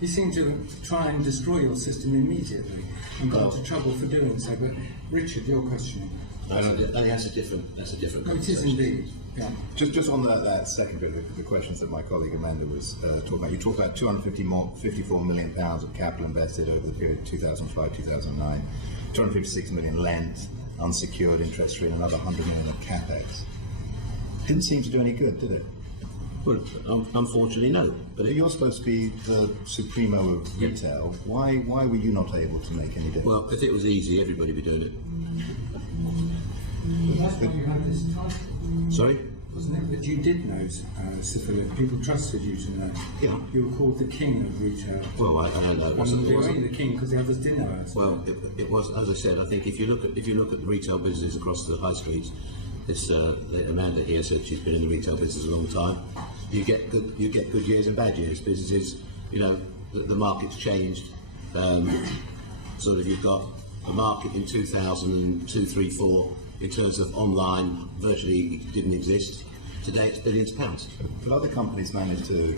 He seemed to try and destroy your system immediately and got into trouble for doing so. But Richard, your question. I think that's a different No, it is conversation. indeed. Yeah. Just on that second bit, the questions that my colleague Amanda was talking about. You talked about £254 million of capital invested over the period 2005-2009, 256 million lent, unsecured interest rate, and another 100 million of capex. Didn't seem to do any good, did it? Well, unfortunately, no. But You're supposed to be the supremo of retail. Why were you not able to make any difference? well, if it was easy, everybody would be doing it. That's why you had this title, Sorry? wasn't it? That you did know, Sir Philip. People trusted you to know. Yeah. You were called the king of retail. Well, I don't know. It And wasn't, you it were wasn't, only the king because the others didn't know it. well, it was, as I said, I think if you look at the retail businesses across the high streets, this Amanda here said she's been in the retail business a long time. You get good years and bad years. Businesses, you know, the market's changed. sort of you've got a market in 2002, 3, 4 in terms of online virtually didn't exist. Today it's billions of pounds. But other companies manage to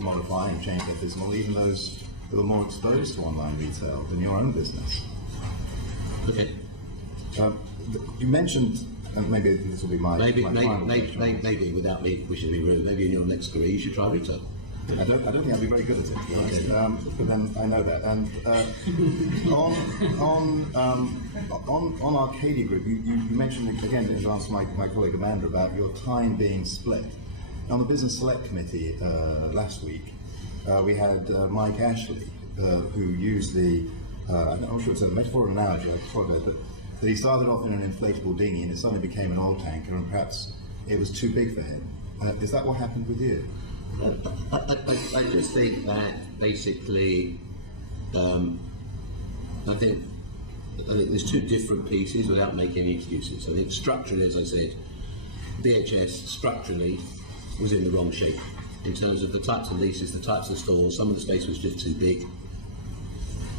modify and change their business model, even those who are more exposed to online retail than your own business. Okay. You mentioned, and maybe this will be my final question. Maybe without me wishing to be rude, maybe in your next career you should try retail. I don't think I'd be very good at it, to be honest. But then I know that. And on Arcadia Group, you mentioned again in answer to my colleague Amanda about your time being split. On the Business Select Committee last week, we had Mike Ashley, who used the I'm not sure it's a metaphor or an analogy, I apologize, but that he started off in an inflatable dinghy and it suddenly became an oil tanker, and perhaps it was too big for him. Is that what happened with you? I just think that basically, I think there's two different pieces without making any excuses. I think structurally, as I said, BHS structurally was in the wrong shape in terms of the types of leases, the types of stores. Some of the space was just too big.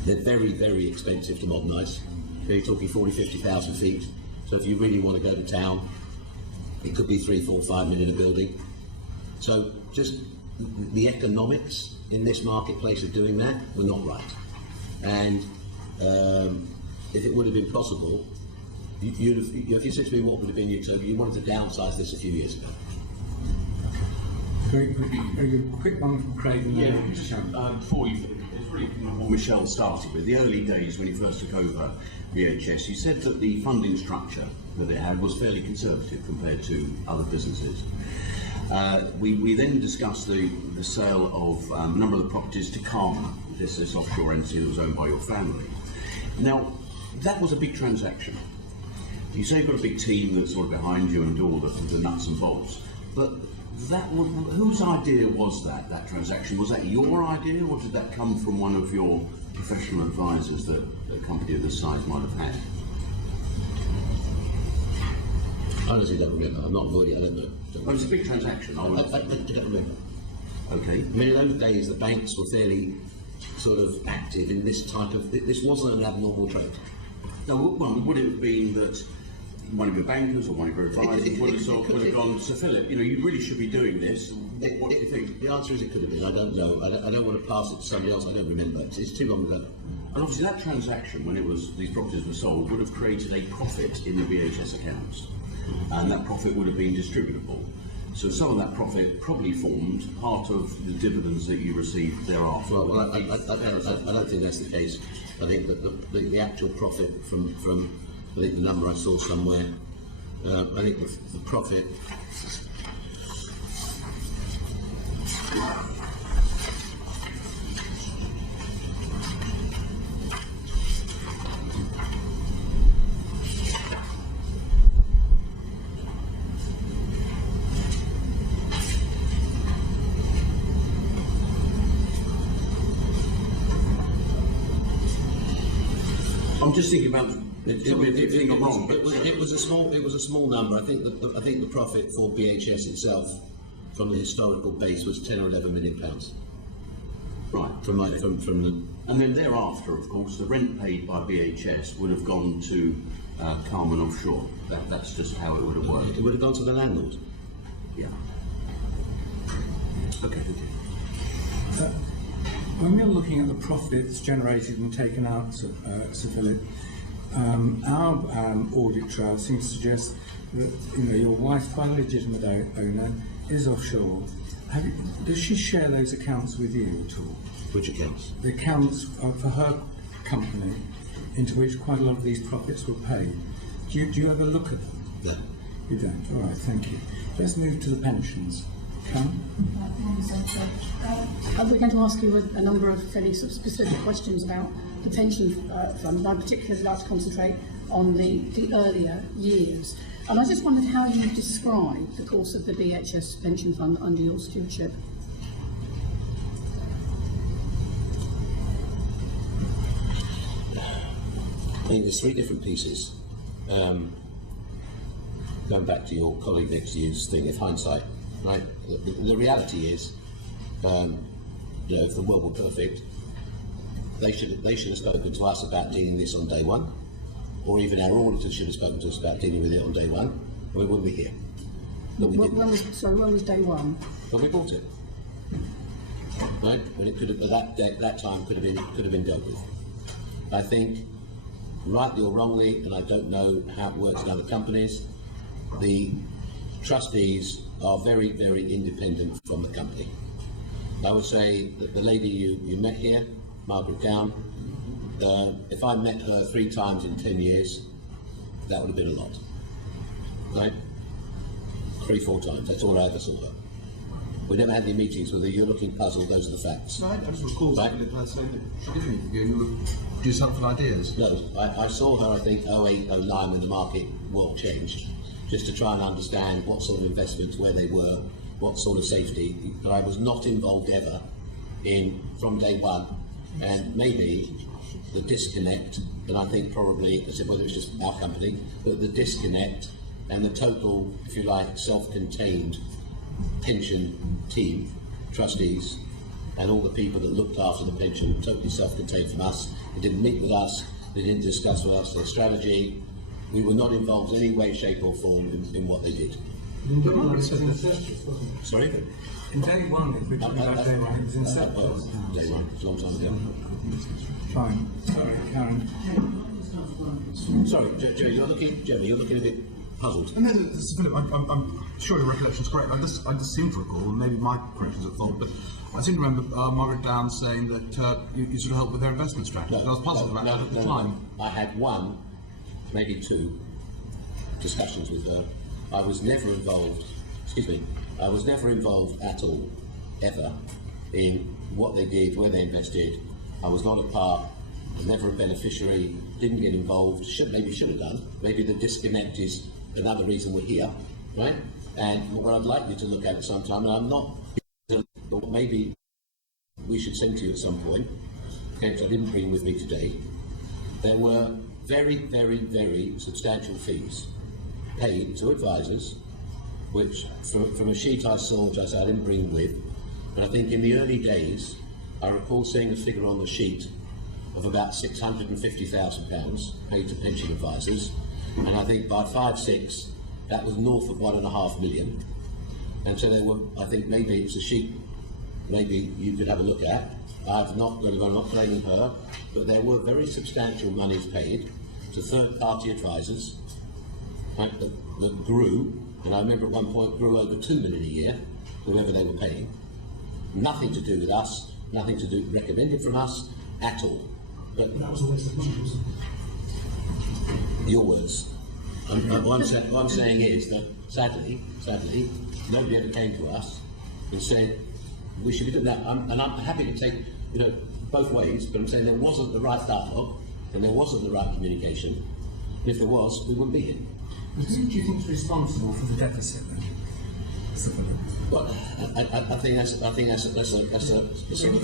They're very, very expensive to modernise. You're talking 40, 50,000 feet. So if you really want to go to town, it could be 3, 4, 5 million a building. So just the economics in this marketplace of doing that were not right. And if it would have been possible, if you said to me what would have been utopia, you wanted to downsize this a few years ago. Very quick one from Craig. Before you, it's really what Michelle started with, the early days when you first took over BHS, you said that the funding structure that it had was fairly conservative compared to other businesses. We then discussed the sale of a number of the properties to Karma, this offshore entity that was owned by your family. Now, that was a big transaction. You say you've got a big team that's sort of behind you and do all the nuts and bolts, but whose idea was that transaction? Was that your idea, or did that come from one of your professional advisors that a company of this size might have had? I honestly don't remember. I'm not avoiding it. I don't know. Well, it's a big transaction. I don't remember. Okay. I mean, in those days, the banks were fairly sort of active in this type of. This wasn't an abnormal trade. Now, would it have been that one of your bankers or one of your advisors would have gone, Sir Philip, you know, you really should be doing this? What do you think? The answer is it could have been. I don't know. I don't want to pass it to somebody else. I don't remember. It's too long ago. And obviously, that transaction, when these properties were sold, would have created a profit in the BHS accounts, and that profit would have been distributable. So some of that profit probably formed part of the dividends that you received thereafter. Well, I don't think that's the case. I think that the actual profit from I think the number I saw somewhere, I think the profit. I'm just thinking about It was a small number. I think the profit for BHS itself, from the historical base, was 10 or 11 million pounds. Right. From the. And then thereafter, of course, the rent paid by BHS would have gone to Carmen Offshore. That's just how it would have worked. It would have gone to the landlord. Yeah. Okay. When we're looking at the profits generated and taken out, Sir Philip, our audit trail seems to suggest that your wife, quite a legitimate owner, is offshore. Does she share those accounts with you at all? Which accounts? The accounts for her company, into which quite a lot of these profits were paid. Do you ever look at them? No. You don't. All right, thank you. Let's move to the pensions. Come. We're going to ask you a number of fairly sort of specific questions about the pension fund. I particularly like to concentrate on the earlier years. And I just wondered how you describe the course of the BHS pension fund under your stewardship. I think there's three different pieces. Going back to your colleague next to you's thing of hindsight, right? The reality is, if the world were perfect, they should have spoken to us about dealing with this on day one, or even our auditors should have spoken to us about dealing with it on day one, and we wouldn't be here. But we didn't. When was day one? When we bought it, right? When it could have, that time could have been dealt with. I think, rightly or wrongly, and I don't know how it works in other companies, the trustees are very, very independent from the company. I would say that the lady you met here, Margaret Down, if I met her 3 times in 10 years, that would have been a lot. Right? 3, 4 times, that's all I ever saw her. We never had any meetings with her. You're looking puzzled, those are the facts. I just recall Right. you do something ideas. No, I saw her, I think, 08, 09 when the market world changed, just to try and understand what sort of investments, where they were, what sort of safety. But I was not involved ever from day one. And maybe the disconnect, and I think probably, I said whether it's just our company, but the disconnect and the total, if you like, self-contained pension team, trustees, and all the people that looked after the pension, totally self-contained from us. They didn't meet with us, they didn't discuss with us their strategy. We were not involved in any way, shape or form in what they did. Sorry? In day one, if we're talking about day one, it was in Well, day one, it's a long time ago. Fine. Sorry, Karen. Sorry, Jeremy, you're looking a bit puzzled. And then, Philip, I'm sure your recollection's correct. I just seem to recall, and maybe my correction's at fault, but I seem to remember Margaret Downs saying that you sort of helped with their investment strategy. I was puzzled about that at the time. I had 1, maybe 2 discussions with her. I was never involved, I was never involved at all, ever, in what they did, where they invested. I was not a part, never a beneficiary, didn't get involved, maybe should have done. Maybe the disconnect is another reason we're here, right? And what I'd like you to look at sometime, and I'm not, but maybe we should send to you at some point, okay, which I didn't bring with me today. There were very, very, very substantial fees paid to advisors, which from a sheet I saw, which I said I didn't bring with, but I think in the early days, I recall seeing a figure on the sheet of about £650,000 paid to pension advisors, and I think by 5, 6, that was north of 1.5 million. And so there were, I think maybe it's a sheet, maybe you could have a look at. I'm not blaming her, but there were very substantial monies paid to third-party advisors, right, that grew, and I remember at one point grew over 2 million a year, whoever they were paying. Nothing to do with us, nothing to do recommended from us at all. But That was a waste of money, wasn't it? your words. What I'm saying is that sadly, nobody ever came to us and said we should be doing that. And I'm happy to take, both ways, but I'm saying there wasn't the right dialogue and there wasn't the right communication. And if there was, we wouldn't be here. Who do you think is responsible for the deficit then? Well, I think that's a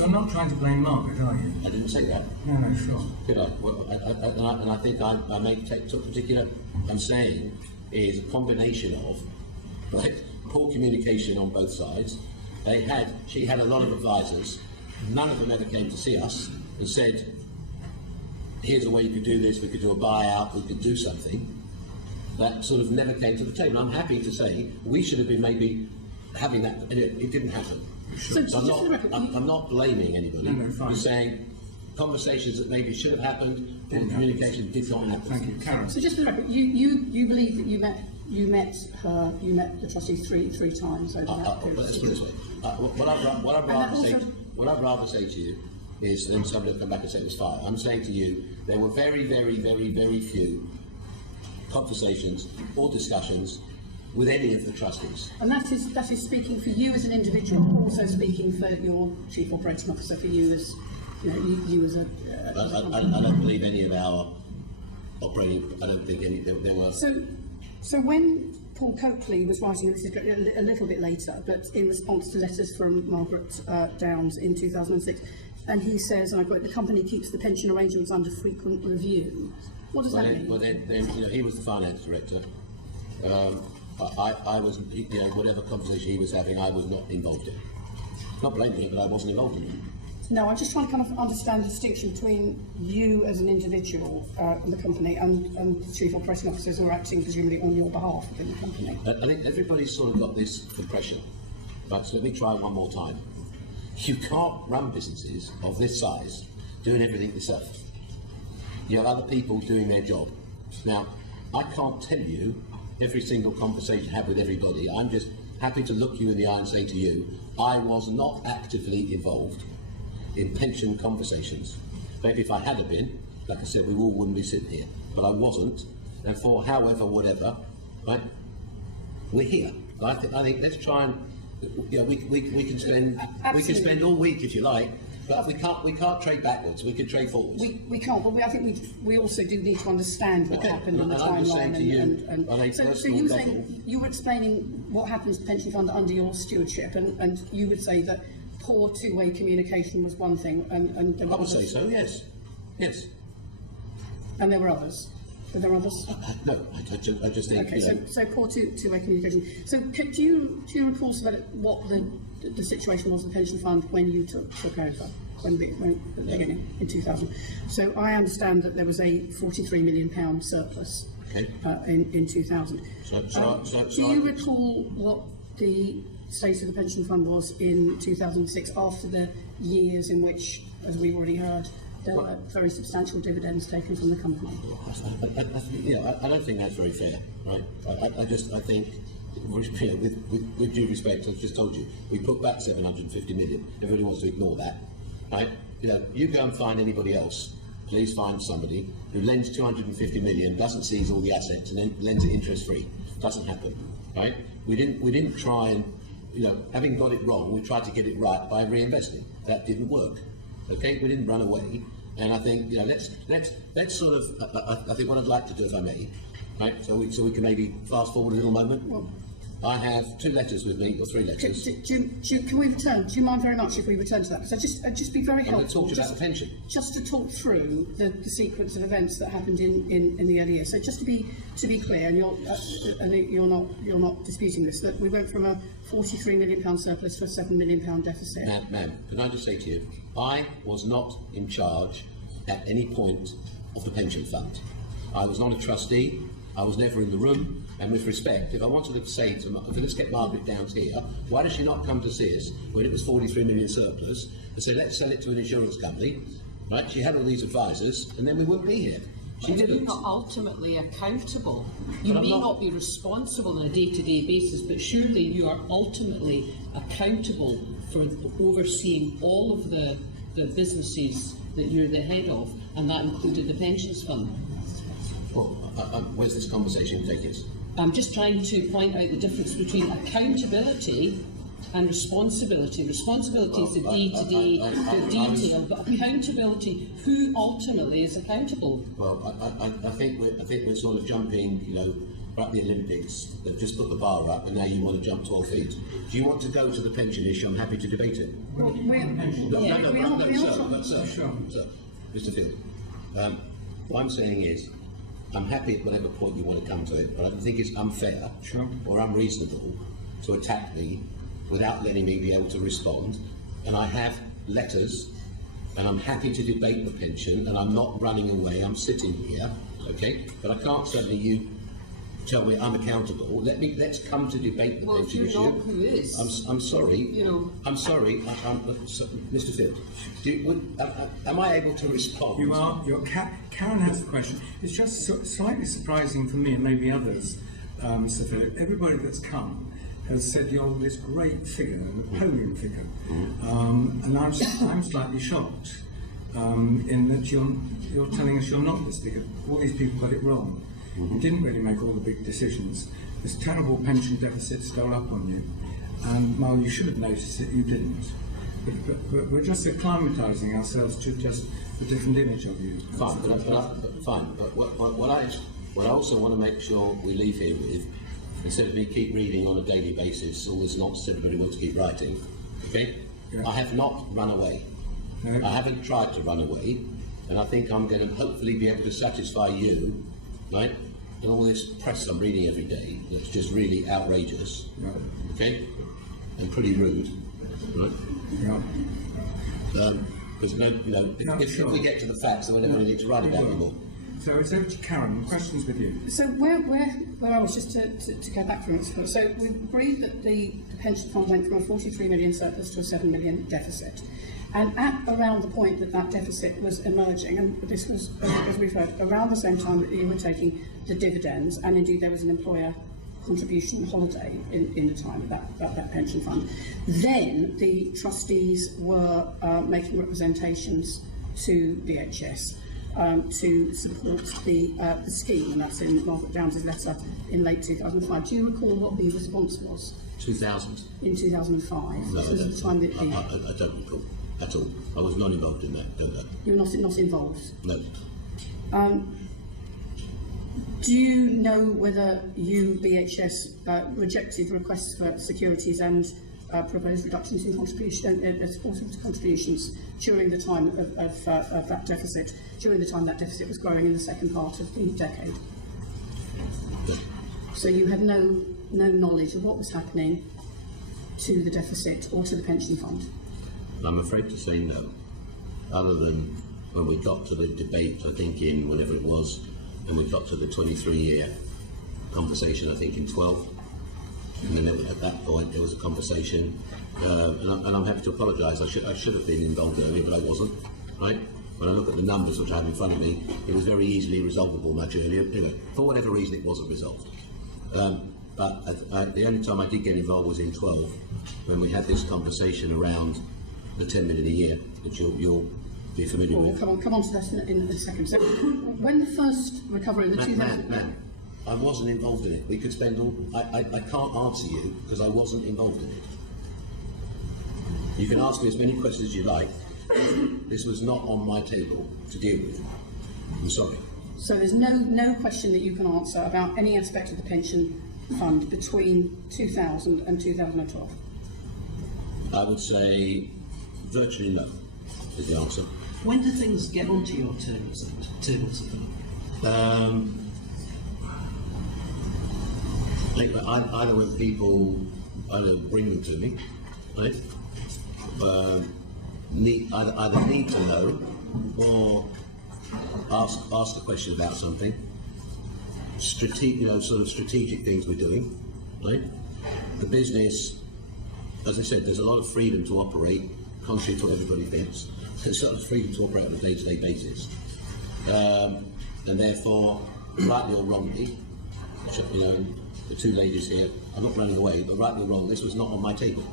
I'm not trying to blame Margaret, are you? I didn't say that. No, sure. Could I? Well, and I think I may take to particular. I'm saying is a combination of poor communication on both sides. She had a lot of advisors. None of them ever came to see us and said, "Here's a way you could do this. We could do a buyout. We could do something." That sort of never came to the table. I'm happy to say we should have been maybe having that, and it didn't happen. So, So I'm not blaming anybody. No, fine. I'm saying conversations that maybe should have happened, or communication did not happen. Thank you, Karen. So just for the record, you believe that you met the trustees three times over that period? Let's put it this way. What I'd rather say to you is, then somebody will come back and say it was fire. I'm saying to you, there were very, very, very, very few conversations or discussions with any of the trustees. And that is speaking for you as an individual, but also speaking for your chief operating officer, for you as you as a. I don't believe any of our operating. I don't think any there were. So when Paul Coakley was writing, this is a little bit later, but in response to letters from Margaret Downs in 2006, and he says, and I quote, "The company keeps the pension arrangements under frequent review." What does that mean? Well, then, he was the finance director. I was, whatever conversation he was having, I was not involved in. Not blaming him, but I wasn't involved in it. No, I'm just trying to kind of understand the distinction between you as an individual and the company and the chief operating officers who are acting presumably on your behalf within the company. I think everybody's sort of got this impression, but so let me try one more time. You can't run businesses of this size doing everything yourself. You have other people doing their job. Now, I can't tell you every single conversation I have with everybody. I'm just happy to look you in the eye and say to you, I was not actively involved in pension conversations. Maybe if I had been, like I said, we all wouldn't be sitting here. But I wasn't, and for however, whatever, right? We're here. I think let's try and, you know, we can spend all week if you like, but we can't trade backwards. We can trade forwards. We can't, but I think we also do need to understand what happened in the and I'm just saying timeline. to you, on a So personal you were level, saying, you were explaining what happens to the pension fund under your stewardship, and you would say that poor two-way communication was one thing, and there were I would say others. so. Yes, yes. And there were others. Were there others? No, I just think. Okay, You know, so poor two-way communication. So do you recall what the situation was in the pension fund when you took over, when at the beginning in 2000? So I understand that there was a £43 million surplus okay. in 2000. Do you recall what the state of the pension fund was in 2006 after the years in which, as we've already heard, there were very substantial dividends taken from the company? I don't think that's very fair, right? I think, you know, with due respect, I've just told you, we put back 750 million. Everybody wants to ignore that, right? You know, you go and find anybody else. Please find somebody who lends 250 million, doesn't seize all the assets, and then lends it interest free. Doesn't happen, right? We didn't try and, you know, having got it wrong, we tried to get it right by reinvesting. That didn't work. Okay, we didn't run away, and I think, you know, let's sort of. I think what I'd like to do, if I may, right? So we can maybe fast forward a little moment. Well, I have 2 letters with me, or 3 letters. Can we return? Do you mind very much if we return to that? Because I'd just be very I'm going to helpful. talk to you about the pension. Just to talk through the sequence of events that happened in the early years. So just to be clear, and you're not disputing this, that we went from a £43 million surplus to a £7 million deficit. Ma'am, can I just say to you, I was not in charge at any point of the pension fund. I was not a trustee. I was never in the room. And with respect, if I wanted to say to, let's get Margaret down here, why does she not come to see us when it was 43 million surplus and say, let's sell it to an insurance company, right? She had all these advisors, and then we wouldn't be here. She You're didn't. not ultimately accountable. You But I'm may not- not be responsible on a day-to-day basis, but surely you are ultimately accountable for overseeing all of the businesses that you're the head of, and that included the pensions fund. Well, where's this conversation taking us? I'm just trying to point out the difference between accountability and responsibility. Responsibility is the day-to-day, the detail, but accountability, who ultimately is accountable? Well, I think we're sort of jumping, you know, at the Olympics. They've just put the bar up, and now you want to jump 12 feet. Do you want to go to the pension issue? I'm happy to debate it. Well, Sir, Mr. Field. What I'm saying is, I'm happy at whatever point you want to come to it, but I think it's unfair or unreasonable to attack me without letting me be able to respond. And I have letters, and I'm happy to debate the pension, and I'm not running away. I'm sitting here, okay? But I can't certainly you tell me I'm accountable. Let's come to debate the Well, if pension you're issue. not, who is? I'm sorry. You know. I'm sorry, Mr. Field. Am I able to respond? You are. Karen has a question. It's just slightly surprising for me and maybe others, Mr. Philip. Everybody that's come has said you're this great figure, a Napoleon figure, and I'm slightly shocked in that you're telling us you're not this figure. All these people got it wrong. You didn't really make all the big decisions. This terrible pension deficit stole up on you, and while you should have noticed it, you didn't. But we're just acclimatising ourselves to just a different image of you. Fine, but what I also want to make sure we leave here with, instead of me keep reading on a daily basis all this nonsense everybody wants to keep writing, okay? Yeah. I have not run away. No. I haven't tried to run away, and I think I'm going to hopefully be able to satisfy you, right? And all this press I'm reading every day that's just really outrageous, Yeah. okay? And pretty rude, right? Yeah. Because if we get to the facts, then we don't really need to write about it anymore. So it's over to Karen. Questions with you. So where I was, just to go back from it, so we agreed that the pension fund went from a 43 million surplus to a 7 million deficit. And at around the point that that deficit was emerging, and this was, as we've heard, around the same time that you were taking the dividends, and indeed there was an employer contribution holiday in the time of that pension fund, then the trustees were making representations to BHS to support the scheme, and that's in Margaret Downs' letter in late 2005. Do you recall what the response was? 2000. In 2005. No, This was the time that I don't recall at all. I was not involved in that. Don't know. you were not involved. No. Do you know whether you, BHS, rejected requests for securities and proposed reductions in contributions during the time of that deficit, during the time that deficit was growing in the second part of the decade? So you had no knowledge of what was happening to the deficit or to the pension fund? I'm afraid to say no, other than when we got to the debate, I think in whenever it was, and we got to the 23-year conversation, I think in 12, and then at that point there was a conversation, and I'm happy to apologise. I should have been involved earlier, but I wasn't. Right? When I look at the numbers which I have in front of me, it was very easily resolvable much earlier. Anyway, for whatever reason, it wasn't resolved. But the only time I did get involved was in 12, when we had this conversation around the 10 million a year, which you'll be familiar with. Come on to that in a second. So, when the first recovery in the 2000... Ma'am, I wasn't involved in it. We could spend all... I can't answer you because I wasn't involved in it. You can ask me as many questions as you like. This was not on my table to deal with. I'm sorry. So there's no question that you can answer about any aspect of the pension fund between 2000 and 2012? I would say virtually no is the answer. When do things get onto your tables Either when people either bring them to me, right? Either need to know or ask the question about something. Sort of strategic things we're doing, right? The business, as I said, there's a lot of freedom to operate, contrary to what everybody thinks. There's a lot of freedom to operate on a day-to-day basis, and therefore, rightly or wrongly, the two ladies here, I'm not running away, but rightly or wrong, this was not on my table.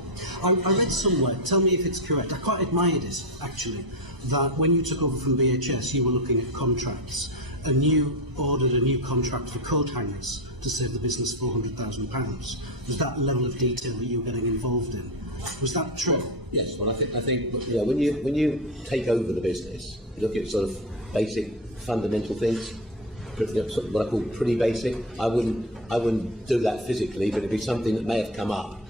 I read somewhere, tell me if it's correct, I quite admired it actually, that when you took over from BHS you were looking at contracts and you ordered a new contract for coat hangers to save the business £400,000. Was that level of detail that you were getting involved in? Was that true? Yes, well I think when you take over the business, you look at sort of basic fundamental things, sort of what I call pretty basic. I wouldn't do that physically, but it'd be something that may have come up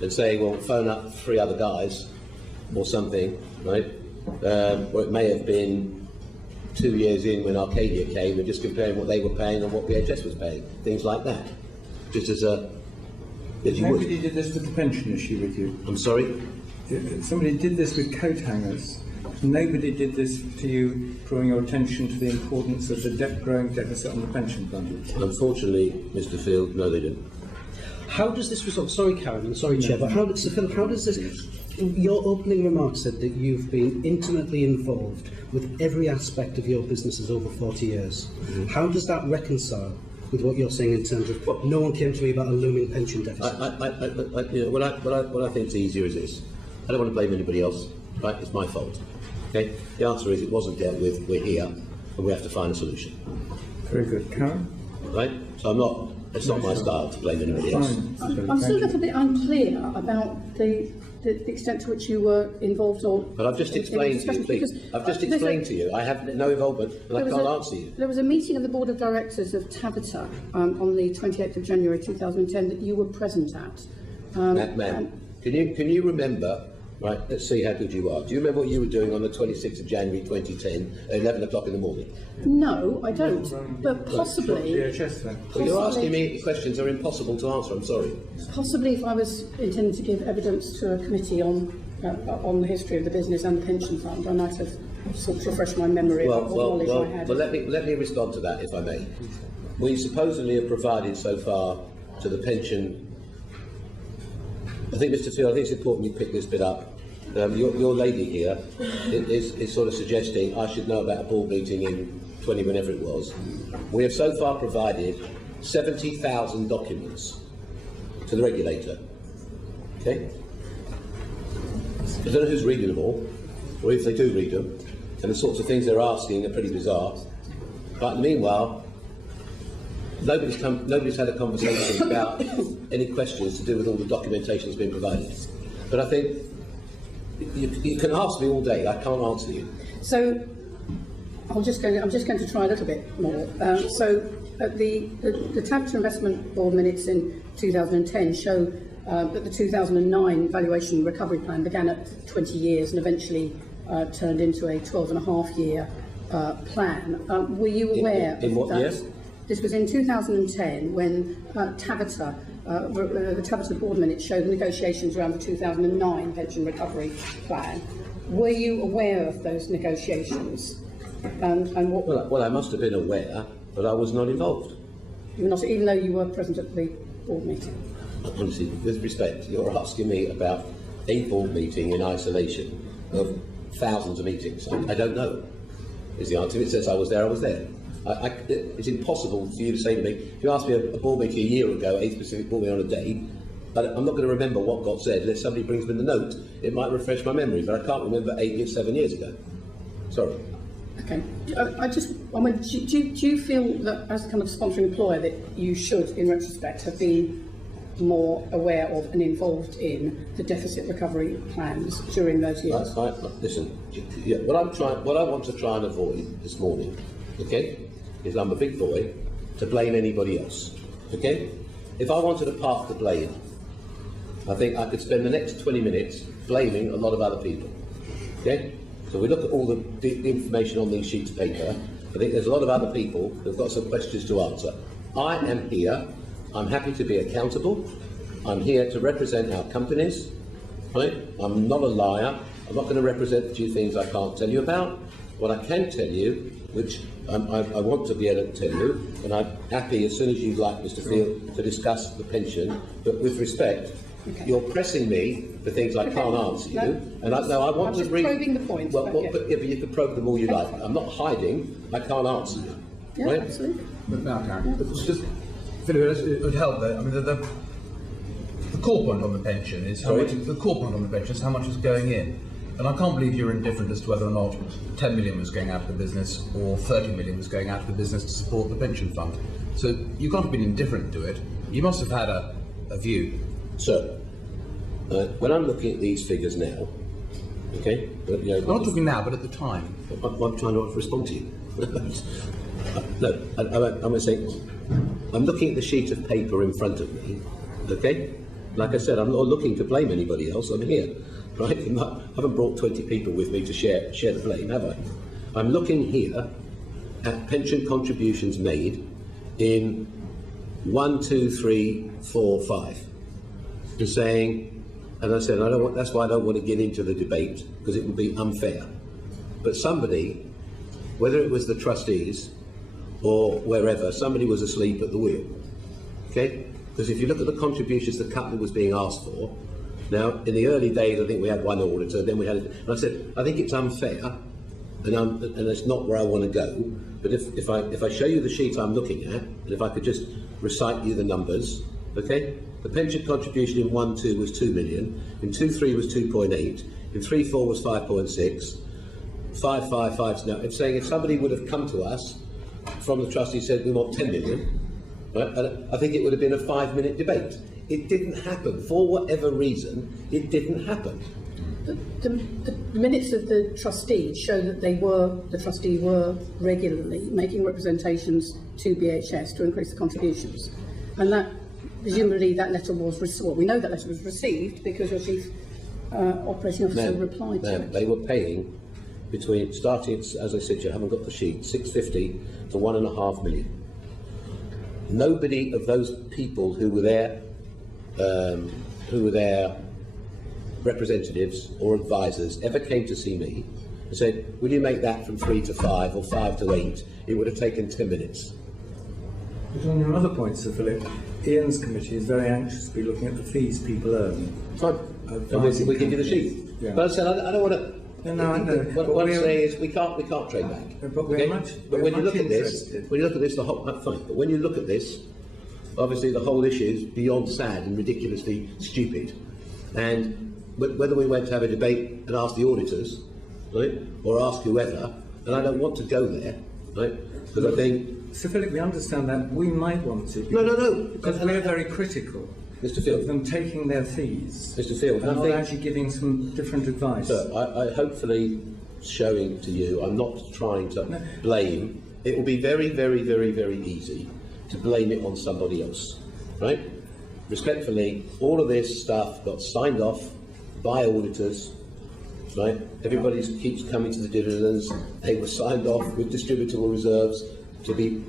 and say, well, phone up 3 other guys or something, right? Or it may have been 2 years in when Arcadia came and just comparing what they were paying and what BHS was paying, things like that. Just as you would. Nobody did this with the pension issue with you. I'm sorry? Somebody did this with coat hangers. Nobody did this to you, drawing your attention to the importance of the growing deficit on the pension fund. Unfortunately, Mr. Field, no, they didn't. How does this resolve? Sorry, Karen, and sorry, Chair, but how does this? Your opening remark said that you've been intimately involved with every aspect of your businesses over 40 years. Mm-hmm. How does that reconcile with what you're saying in terms of no one came to me about a looming pension deficit? What I think is easier is this. I don't want to blame anybody else. Right? It's my fault. Okay. The answer is it wasn't dealt with. We're here, and we have to find a solution. Very good, Karen. Right. So I'm not. It's not my style to blame anybody else. I'm still a little bit unclear about the extent to which you were involved or... But I've just explained to you, please. I've just explained to you. I have no involvement, and I can't answer you. There was a meeting of the Board of Directors of Tabita on the 28th of January 2010 that you were present at. Ma'am, can you remember... Right, let's see how good you are. Do you remember what you were doing on the 26th of January 2010 at 11 o'clock in the morning? No, I don't. But possibly... Well, you're asking me questions that are impossible to answer, I'm sorry. Possibly if I was intending to give evidence to a committee on on the history of the business and the pension fund. I might have sort of refreshed my memory of what knowledge I had. Well, let me respond to that, if I may. We supposedly have provided so far to the pension. I think, Mr. Field, I think it's important you pick this bit up. Your lady here is sort of suggesting I should know about a board meeting in 20 whenever it was. We have so far provided 70,000 documents to the regulator. Okay? I don't know who's reading them all, or if they do read them, and the sorts of things they're asking are pretty bizarre. But meanwhile, nobody's had a conversation about any questions to do with all the documentation that's been provided. But I think you can ask me all day, I can't answer you. So I'm just going to try a little bit more. So the Tabita Investment Board minutes in 2010 show that the 2009 valuation recovery plan began at 20 years and eventually turned into a 12.5-year plan. Were you aware in what of that? year? This was in 2010 when Tabita, the Tabita board minutes showed the negotiations around the 2009 pension recovery plan. Were you aware of those negotiations? And what? Well, I must have been aware, but I was not involved. You were not, even though you were present at the board meeting. Honestly, with respect, you're asking me about a board meeting in isolation of thousands of meetings. I don't know, is the answer. If it says I was there, I was there. It's impossible for you to say to me, if you asked me a board meeting a year ago, a specific board meeting on a day, I'm not going to remember what got said unless somebody brings me the note. It might refresh my memory, but I can't remember 7 years ago. Sorry. Okay. Do you feel that as a kind of sponsoring employer that you should, in retrospect, have been more aware of and involved in the deficit recovery plans during those years? Listen, what I want to try and avoid this morning, okay, is I'm a big boy to blame anybody else, okay? If I wanted to park the blame, I think I could spend the next 20 minutes blaming a lot of other people, okay? So we look at all the information on these sheets of paper. I think there's a lot of other people who've got some questions to answer. I am here. I'm happy to be accountable. I'm here to represent our companies. Right? I'm not a liar. I'm not going to represent you things I can't tell you about. What I can tell you, which I want to be able to tell you, and I'm happy as soon as you'd like, Mr. Field, to discuss the pension, but with respect, okay. You're pressing me for things I can't answer you, and I want to read. Probing the point. Well, but you can probe them all you like. I'm not hiding. I can't answer you. Yeah, right? Absolutely. Now, Karen, just Philip, it would help that. I mean, the core point on the pension is how much is going in. And I can't believe you're indifferent as to whether or not 10 million was going out of the business or 30 million was going out of the business to support the pension fund. So you can't have been indifferent to it. You must have had a view. Sir, when I'm looking at these figures now, okay? I'm not talking now, but at the time. I'm trying to respond to you. No, I'm going to say, I'm looking at the sheet of paper in front of me, okay? Like I said, I'm not looking to blame anybody else. I'm here, right? I haven't brought 20 people with me to share the blame, have I? I'm looking here at pension contributions made in 1, 2, 3, 4, 5. And saying, as I said, that's why I don't want to get into the debate, because it would be unfair. But somebody, whether it was the trustees or wherever, somebody was asleep at the wheel. Okay? Because if you look at the contributions the company was being asked for, now in the early days I think we had one auditor, then we had, and I said, I think it's unfair, and it's not where I want to go. But if I show you the sheet I'm looking at, and if I could just recite you the numbers, okay? The pension contribution in 1-2 was 2 million, in 2-3 was 2.8, in 3-4 was 5.6, 5.55 now. It's saying if somebody would have come to us from the trustee said we want 10 million, right, and I think it would have been a 5-minute debate. It didn't happen. For whatever reason, it didn't happen. The minutes of the trustees show that the trustee were regularly making representations to BHS to increase the contributions. And that, presumably that letter was received. We know that letter was received because your chief operating officer replied to it. They were paying between, starting, as I said, you haven't got the sheet, 650 to 1.5 million. Nobody of those people who were there representatives or advisors ever came to see me and said, will you make that from 3 to 5 or 5 to 8, it would have taken 10 minutes. But on your other points, Sir Philip, Ian's committee is very anxious to be looking at the fees people earn. Fine. And we'll give you the sheet. Yeah. But I said, I don't want to... No, I know. What I'm saying is we can't trade back. But we're much when you look at interested. this, the whole fine. But when you look at this, obviously the whole issue is beyond sad and ridiculously stupid. And whether we went to have a debate and ask the auditors, right, or ask whoever, and I don't want to go there, right, because I think... Sir Philip, we understand that. We might want to. No. Because we're very critical Mr. Field, of them taking their fees. Mr. Field, and not actually giving some different advice. Sir, I hopefully showing to you, I'm not trying to blame. It will be very, very, very, very easy to blame it on somebody else, right? Respectfully, all of this stuff got signed off by auditors, right? Everybody keeps coming to the dividends. They were signed off with distributable reserves to be...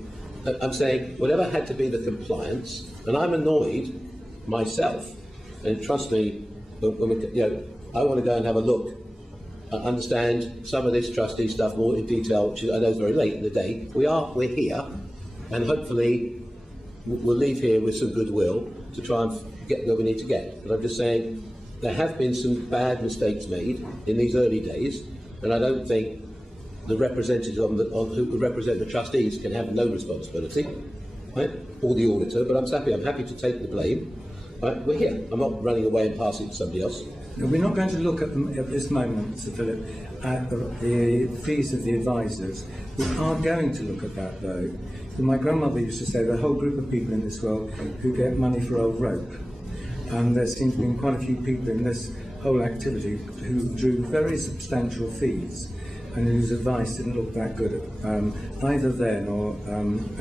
I'm saying whatever had to be the compliance, and I'm annoyed myself, and trust me, when we, I want to go and have a look, understand some of this trustee stuff more in detail, which I know is very late in the day. We're here, and hopefully we'll leave here with some goodwill to try and get where we need to get. But I'm just saying there have been some bad mistakes made in these early days, and I don't think the representatives who would represent the trustees can have no responsibility, right, or the auditor. But I'm happy to take the blame. Right, we're here. I'm not running away and passing it to somebody else. No, we're not going to look at them at this moment, Sir Philip, at the fees of the advisors. We are going to look at that, though. My grandmother used to say there are a whole group of people in this world who get money for old rope. And there seems to be quite a few people in this whole activity who drew very substantial fees and whose advice didn't look that good either then or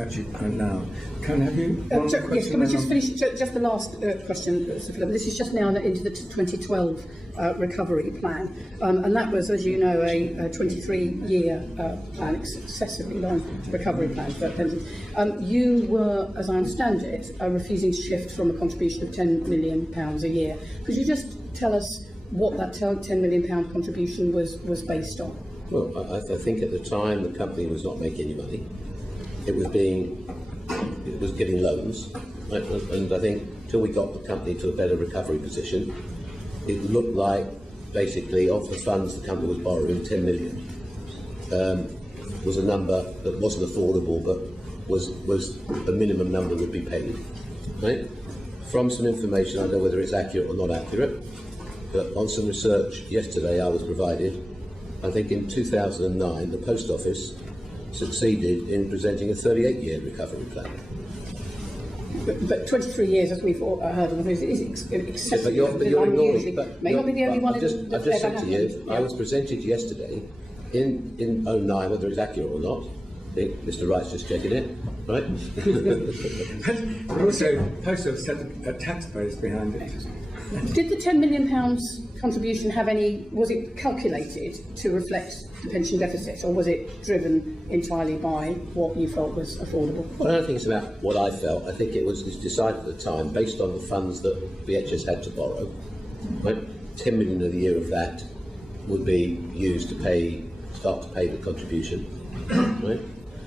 actually now. Can I have you? Yes, can we just finish just the last question, Sir Philip? This is just now into the 2012 recovery plan, and that was, as you know, a 23-year plan, excessively long recovery plan for pensions. You were, as I understand it, refusing to shift from a contribution of £10 million a year. Could you just tell us what that £10 million contribution was based on? Well, I think at the time the company was not making any money. It was getting loans, right? And I think until we got the company to a better recovery position, it looked like basically of the funds the company was borrowing, 10 million was a number that wasn't affordable, but was a minimum number would be paid, right? From some information, I don't know whether it's accurate or not accurate, but on some research yesterday I was provided, I think in 2009 the Post Office succeeded in presenting a 38-year recovery plan. But 23 years, as we've heard on the news, is excessive. But you're ignoring. May not be the only one. I've just said to you, I was presented yesterday in 09, whether it's accurate or not. I think Mr. Wright's just checking it, right? But also, Post Office had a tax base behind it. Did the £10 million contribution have any? Was it calculated to reflect the pension deficit, or was it driven entirely by what you felt was affordable? Well, I don't think it's about what I felt. I think it was decided at the time based on the funds that BHS had to borrow. Right? 10 million of the year of that would be used to start to pay the contribution. Right?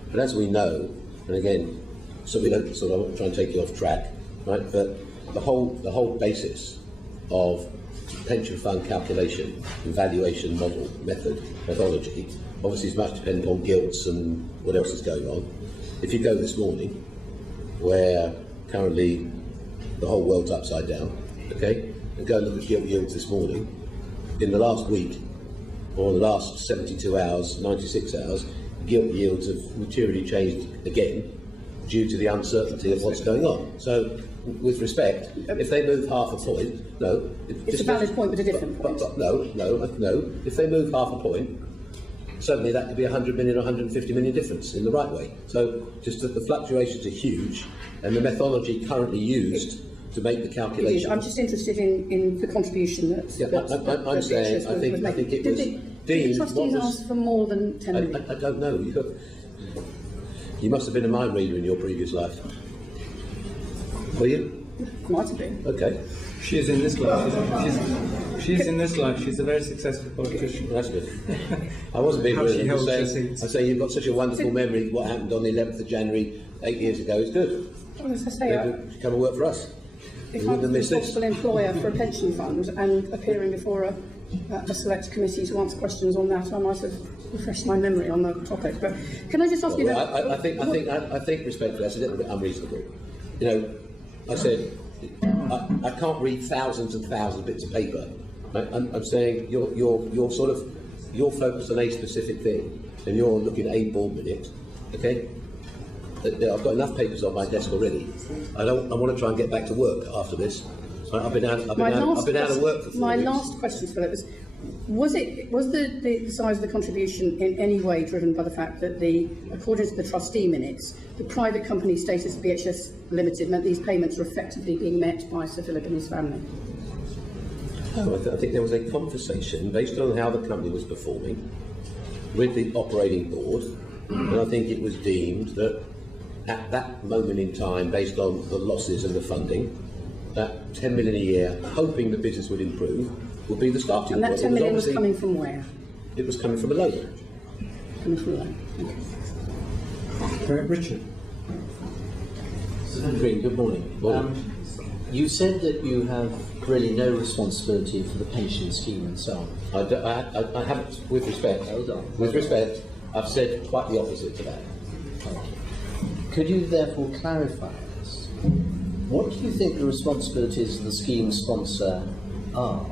But as we know, and again, so we don't sort of try and take you off track, right? But the whole basis of pension fund calculation and valuation methodology, obviously is much dependent on gilts and what else is going on. If you go this morning, where currently the whole world's upside down, okay, and go and look at gilt yields this morning, in the last week, or the last 72 hours, 96 hours, gilt yields have materially changed again due to the uncertainty of what's going on. So, with respect, if they move half a point, no. It's a valid point, but a different point. No. If they move half a point, suddenly that could be 100 million or 150 million difference in the right way. So, just that the fluctuations are huge, and the methodology currently used to make the calculation. I'm just interested in the contribution that. I'm saying, I think it was. Did the trustees ask for more than 10 million? I don't know. You must have been a mind reader in your previous life. Were you? Might have been. Okay, She's in this life. She's in this life. She's a very successful politician. that's good. I wasn't being How rude. she I'm just holds her saying, seats. I say you've got such a wonderful memory. What happened on the 11th of January 8 years ago is good. Well, as I say, Maybe come and work for us. if You I wouldn't was have a missed this. responsible employer for a pension fund and appearing before a select committee to answer questions on that, I might have refreshed my memory on the topic. But can I just ask you Well, that? I think respectfully, that's a little bit unreasonable. You know, I said I can't read thousands and thousands of bits of paper. I'm saying you're sort of focused on a specific thing, and you're looking at a board minute. Okay, I've got enough papers on my desk already. I want to try and get back to work after this. I've been out of work for 4 My weeks. last question, Philip, was the size of the contribution in any way driven by the fact that according to the trustee minutes, the private company status of BHS Limited meant these payments were effectively being met by Sir Philip and his family? I think there was a conversation based on how the company was performing with the operating board, and I think it was deemed that at that moment in time, based on the losses and the funding, that 10 million a year, hoping the business would improve, would be the starting And that point. 10 million was coming from where? It was coming from a loan. Coming from where? Okay. Richard. Green, good morning. You said that you have really no responsibility for the pension scheme and so on. I haven't, with respect. Hold on. With respect, I've said quite the opposite to that. Could you therefore clarify this? What do you think the responsibilities of the scheme sponsor are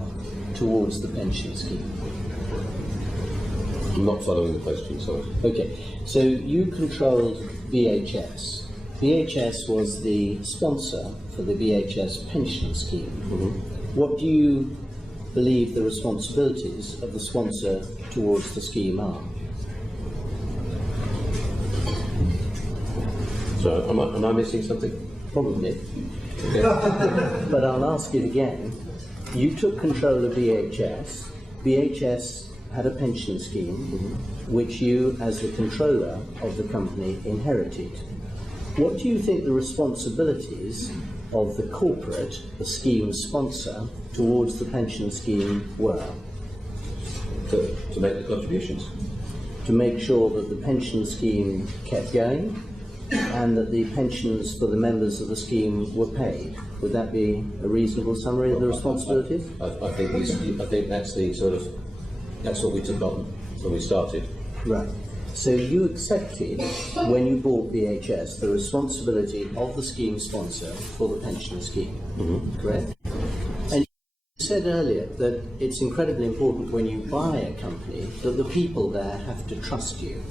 towards the pension scheme? I'm not following the question, sorry. Okay, so you controlled BHS. BHS was the sponsor for the BHS pension scheme. What do you believe the responsibilities of the sponsor towards the scheme are? So, am I missing something? Probably. But I'll ask it again. You took control of BHS. BHS had a pension scheme, which you, as the controller of the company, inherited. What do you think the responsibilities of the corporate, the scheme sponsor, towards the pension scheme were? To make the contributions. To make sure that the pension scheme kept going and that the pensions for the members of the scheme were paid. Would that be a reasonable summary of the responsibilities? I think that's the sort of, that's what we took on when we started. Right. So you accepted, when you bought BHS, the responsibility of the scheme sponsor for the pension scheme, correct? And you said earlier that it's incredibly important when you buy a company that the people there have to trust you.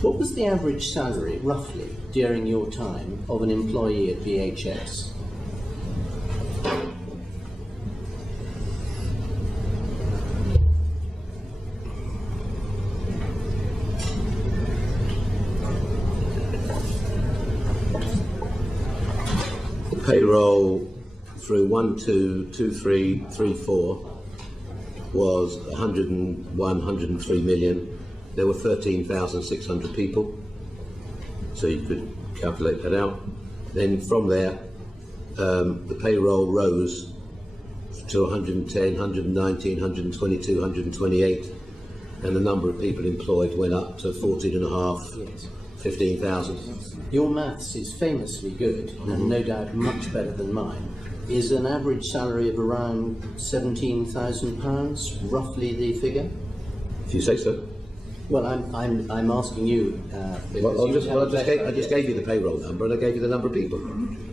What was the average salary, roughly, during your time of an employee at BHS? Payroll through 1, 2, 2, 3, 3, 4 was 101, 103 million. There were 13,600 people, so you could calculate that out. Then from there, the payroll rose to 110, 119, 122, 128, and the number of people employed went up to 14.5, 15,000. Your maths is famously good, and no doubt much better than mine. Is an average salary of around £17,000 roughly the figure? If you say so. Well, I'm asking you. I just gave you the payroll number, and I gave you the number of people.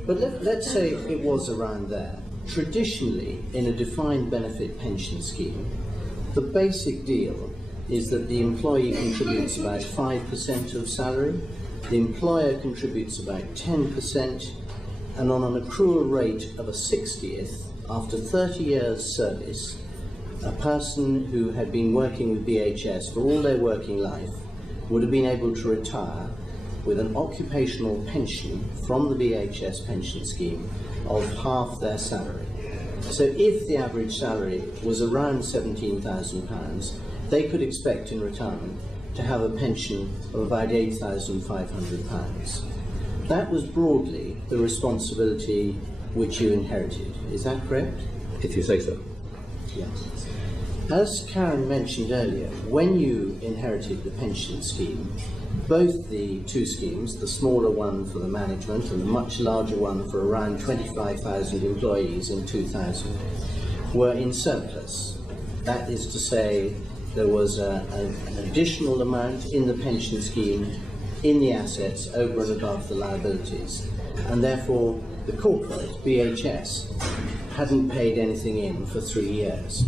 But let's say it was around there. Traditionally, in a defined benefit pension scheme, the basic deal is that the employee contributes about 5% of salary, the employer contributes about 10%, and on an accrual rate of a 60th, after 30 years service, a person who had been working with BHS for all their working life would have been able to retire with an occupational pension from the BHS pension scheme of half their salary. So if the average salary was around £17,000, they could expect in retirement to have a pension of about £8,500. That was broadly the responsibility which you inherited. Is that correct? If you say so. Yes. As Karen mentioned earlier, when you inherited the pension scheme, both the two schemes, the smaller one for the management and the much larger one for around 25,000 employees in 2000, were in surplus. That is to say, there was an additional amount in the pension scheme in the assets over and above the liabilities, and therefore the corporate, BHS, hadn't paid anything in for 3 years.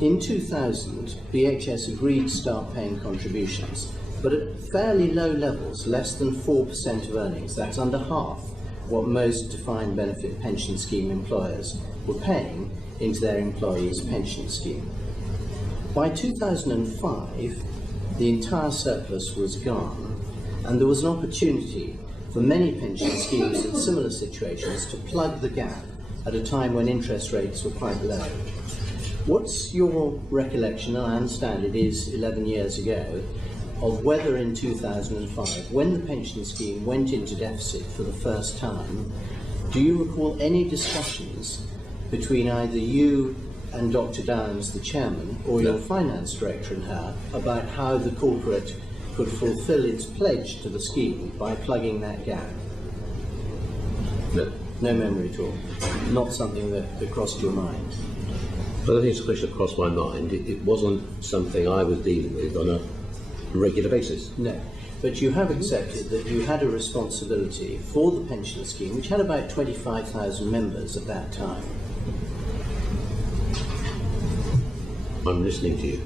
In 2000, BHS agreed to start paying contributions, but at fairly low levels, less than 4% of earnings. That's under half what most defined benefit pension scheme employers were paying into their employees' pension scheme. By 2005, the entire surplus was gone, and there was an opportunity for many pension schemes in similar situations to plug the gap at a time when interest rates were quite low. What's your recollection, and I understand it is 11 years ago, of whether in 2005, when the pension scheme went into deficit for the first time, do you recall any discussions between either you and Dr. Downs, the chairman, or your finance director and her, about how the corporate could fulfil its pledge to the scheme by plugging that gap? No. No memory at all? Not something that crossed your mind? But I think it's a question that crossed my mind. It wasn't something I was dealing with on a regular basis. No. But you have accepted that you had a responsibility for the pension scheme, which had about 25,000 members at that time. I'm listening to you.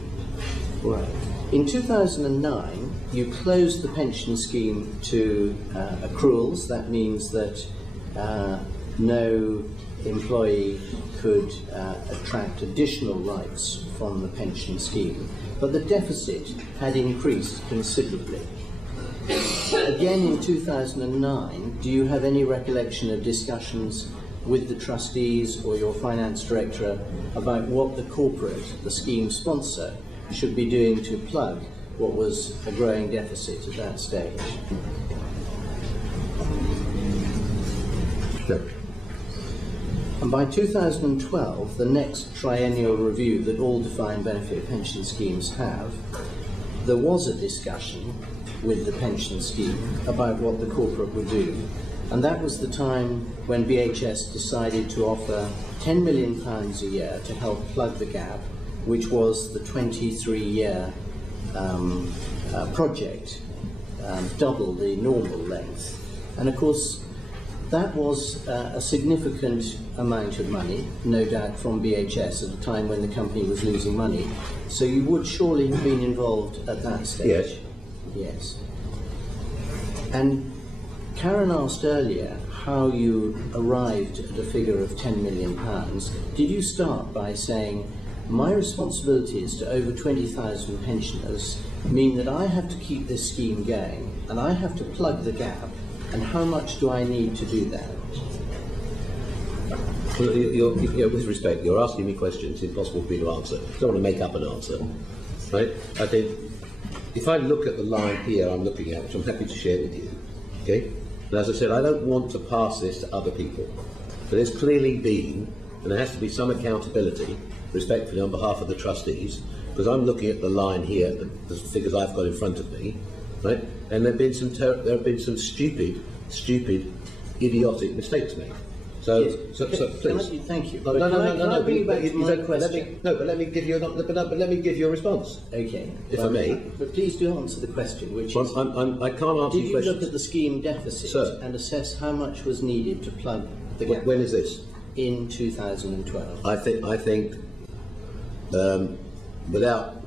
Right. In 2009, you closed the pension scheme to accruals. That means that no employee could attract additional rights from the pension scheme. But the deficit had increased considerably. Again in 2009, do you have any recollection of discussions with the trustees or your finance director about what the corporate, the scheme sponsor, should be doing to plug what was a growing deficit at that stage? No. And by 2012, the next triennial review that all defined benefit pension schemes have, there was a discussion with the pension scheme about what the corporate would do. And that was the time when BHS decided to offer £10 million a year to help plug the gap, which was the 23-year project, double the normal length. And of course, that was a significant amount of money, no doubt, from BHS at a time when the company was losing money. So you would surely have been involved at that stage? Yes. Yes. And Karen asked earlier how you arrived at a figure of £10 million. Did you start by saying, my responsibilities to over 20,000 pensioners mean that I have to keep this scheme going and I have to plug the gap, and how much do I need to do that? Well, with respect, you're asking me questions impossible for me to answer. I don't want to make up an answer, right? I think if I look at the line here I'm looking at, which I'm happy to share with you, okay? And as I said, I don't want to pass this to other people, but there's clearly been, and there has to be some accountability, respectfully, on behalf of the trustees, because I'm looking at the line here, the figures I've got in front of me, right? And there have been some stupid, idiotic mistakes made. So, Yes. so please. Thank you. No, But no, can I- no, can I no, bring you back to my question? but let me give you let me give you a response. Okay. If I Well, may. But please do answer the question, which is, I can't answer did your you questions. look at the scheme deficit Sir. and assess how much was needed to plug the gap? When is this? In 2012. I think without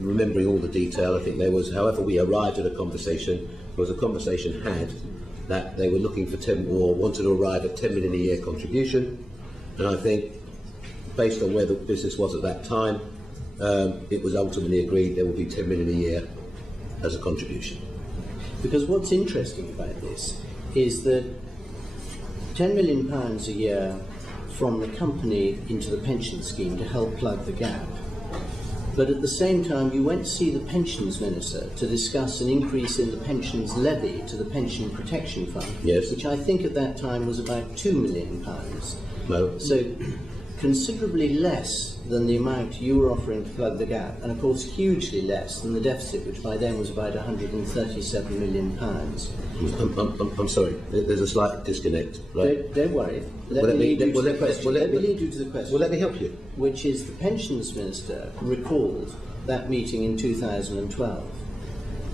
remembering all the detail, I think there was, however we arrived at a conversation, there was a conversation had that they were looking for 10 or wanted to arrive at 10 million a year contribution, and I think based on where the business was at that time, it was ultimately agreed there would be 10 million a year as a contribution. Because what's interesting about this is that £10 million a year from the company into the pension scheme to help plug the gap But at the same time, you went to see the pensions minister to discuss an increase in the pensions levy to the pension protection fund, Yes. which I think at that time was about £2 million. No. So considerably less than the amount you were offering to plug the gap, and of course hugely less than the deficit, which by then was about £137 million. I'm sorry, there's a slight disconnect. Right? Don't worry. Let me lead you to the question. Well, Let me lead you to the question. Well, let me help you. Which is the pensions minister recalled that meeting in 2012,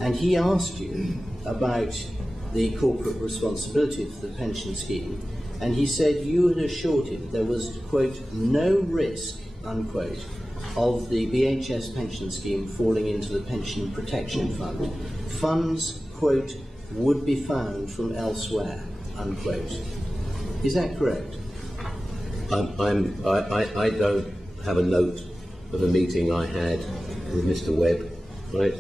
and he asked you about the corporate responsibility for the pension scheme, and he said you had assured him there was, quote, no risk, unquote, of the BHS pension scheme falling into the pension protection fund. Funds, quote, would be found from elsewhere, unquote. Is that correct? I don't have a note of a meeting I had with Mr. Webb, right?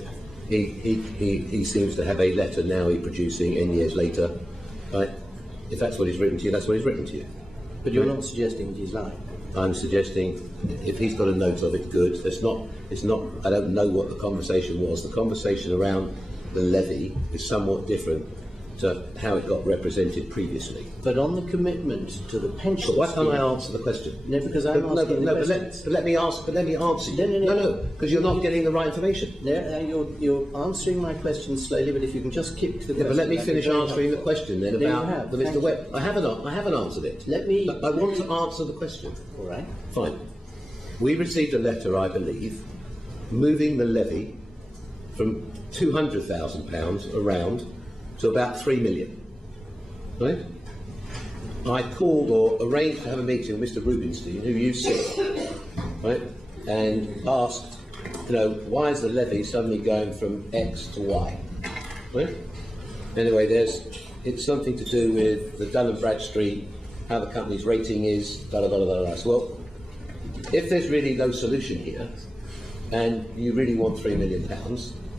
He seems to have a letter now he's producing N years later, right? If that's what he's written to you, that's what he's written to you. But you're not suggesting he's lying. I'm suggesting if he's got a note of it, good. It's not. I don't know what the conversation was. The conversation around the levy is somewhat different to how it got represented previously. But on the commitment to the pension But why can't scheme, I answer the question? No, because I'm asking the question. But let me answer you. No, because you're not getting the right information. You're answering my question slowly, but if you can just keep to the question. But let me that'd be finish very answering the helpful. question then No, you about have. the Thank Mr. you. Webb. I haven't answered it. I want to answer the question. All right. Fine. We received a letter, I believe, moving the levy from £200,000 around to about £3 million. Right? I called or arranged to have a meeting with Mr. Rubinstein, who you see, right, and asked, why is the levy suddenly going from X to Y? Right? Anyway, it's something to do with the Dun & Bradstreet, how the company's rating is, blah, blah, blah, blah, blah. So, well, if there's really no solution here, and you really want £3 million,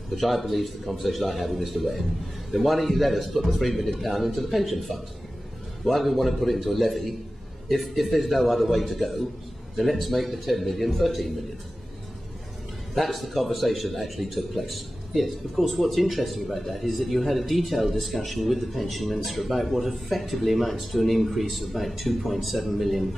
which I believe is the conversation I had with Mr. Webb, then why don't you let us put the £3 million into the pension fund? Why do we want to put it into a levy? If there's no other way to go, then let's make the 10 million 13 million. That's the conversation that actually took place. Yes, of course, what's interesting about that is that you had a detailed discussion with the pension minister about what effectively amounts to an increase of about £2.7 million,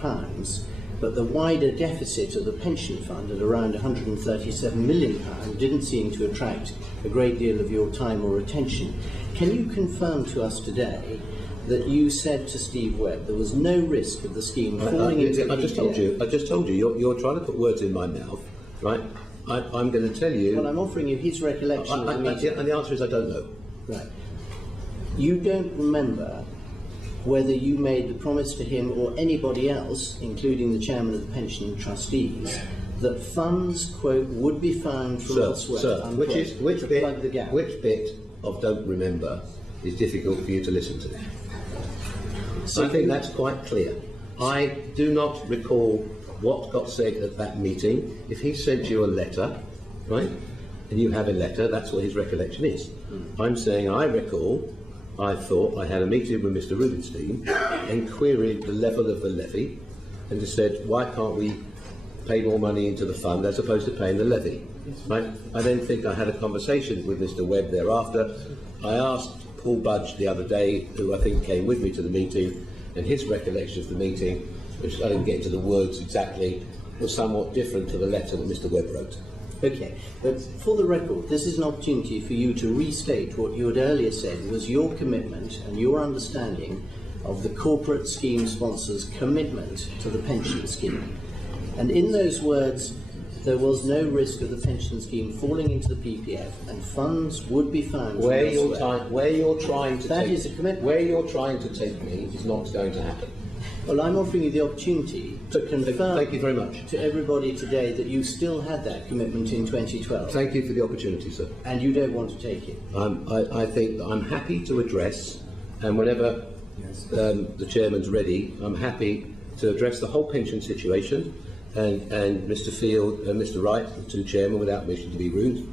but the wider deficit of the pension fund at around £137 million didn't seem to attract a great deal of your time or attention. Can you confirm to us today that you said to Steve Webb there was no risk of the scheme falling into the I just told you, you're trying to put words in my mouth, right? I'm going to tell you... Well, I'm offering you his recollection of the meeting. And the answer is I don't know. Right. You don't remember whether you made the promise to him or anybody else, including the chairman of the pension trustees, that funds, quote, would be found from elsewhere, unquote, which plug the gap. Which bit of don't remember is difficult for you to listen to? So I think that's quite clear. I do not recall what got said at that meeting. If he sent you a letter, right, and you have a letter, that's what his recollection is. I'm saying I recall, I thought I had a meeting with Mr. Rubinstein and queried the level of the levy and just said, why can't we pay more money into the fund as opposed to paying the levy? Right? I then think I had a conversation with Mr. Webb thereafter. I asked Paul Budge the other day, who I think came with me to the meeting, and his recollection of the meeting, which I didn't get into the words exactly, was somewhat different to the letter that Mr. Webb wrote. Okay, but for the record, this is an opportunity for you to restate what you had earlier said was your commitment and your understanding of the corporate scheme sponsor's commitment to the pension scheme. And in those words, there was no risk of the pension scheme falling into the PPF, and funds would be found. Where you're trying to that take, is a commitment. Where you're trying to take me is not going to happen. Well, I'm offering you the opportunity to confirm Thank you very much. to everybody today that you still had that commitment in 2012. Thank you for the opportunity, sir. And you don't want to take it. I think that I'm happy to address, and whenever the chairman's ready, I'm happy to address the whole pension situation. And Mr. Field and Mr. Wright, the two chairmen, without wishing to be rude.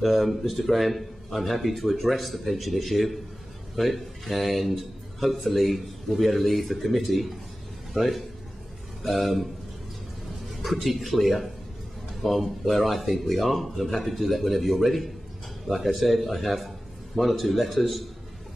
Mr. Graham, I'm happy to address the pension issue, right? And hopefully we'll be able to leave the committee, right, pretty clear on where I think we are, and I'm happy to do that whenever you're ready. Like I said, I have 1 or 2 letters,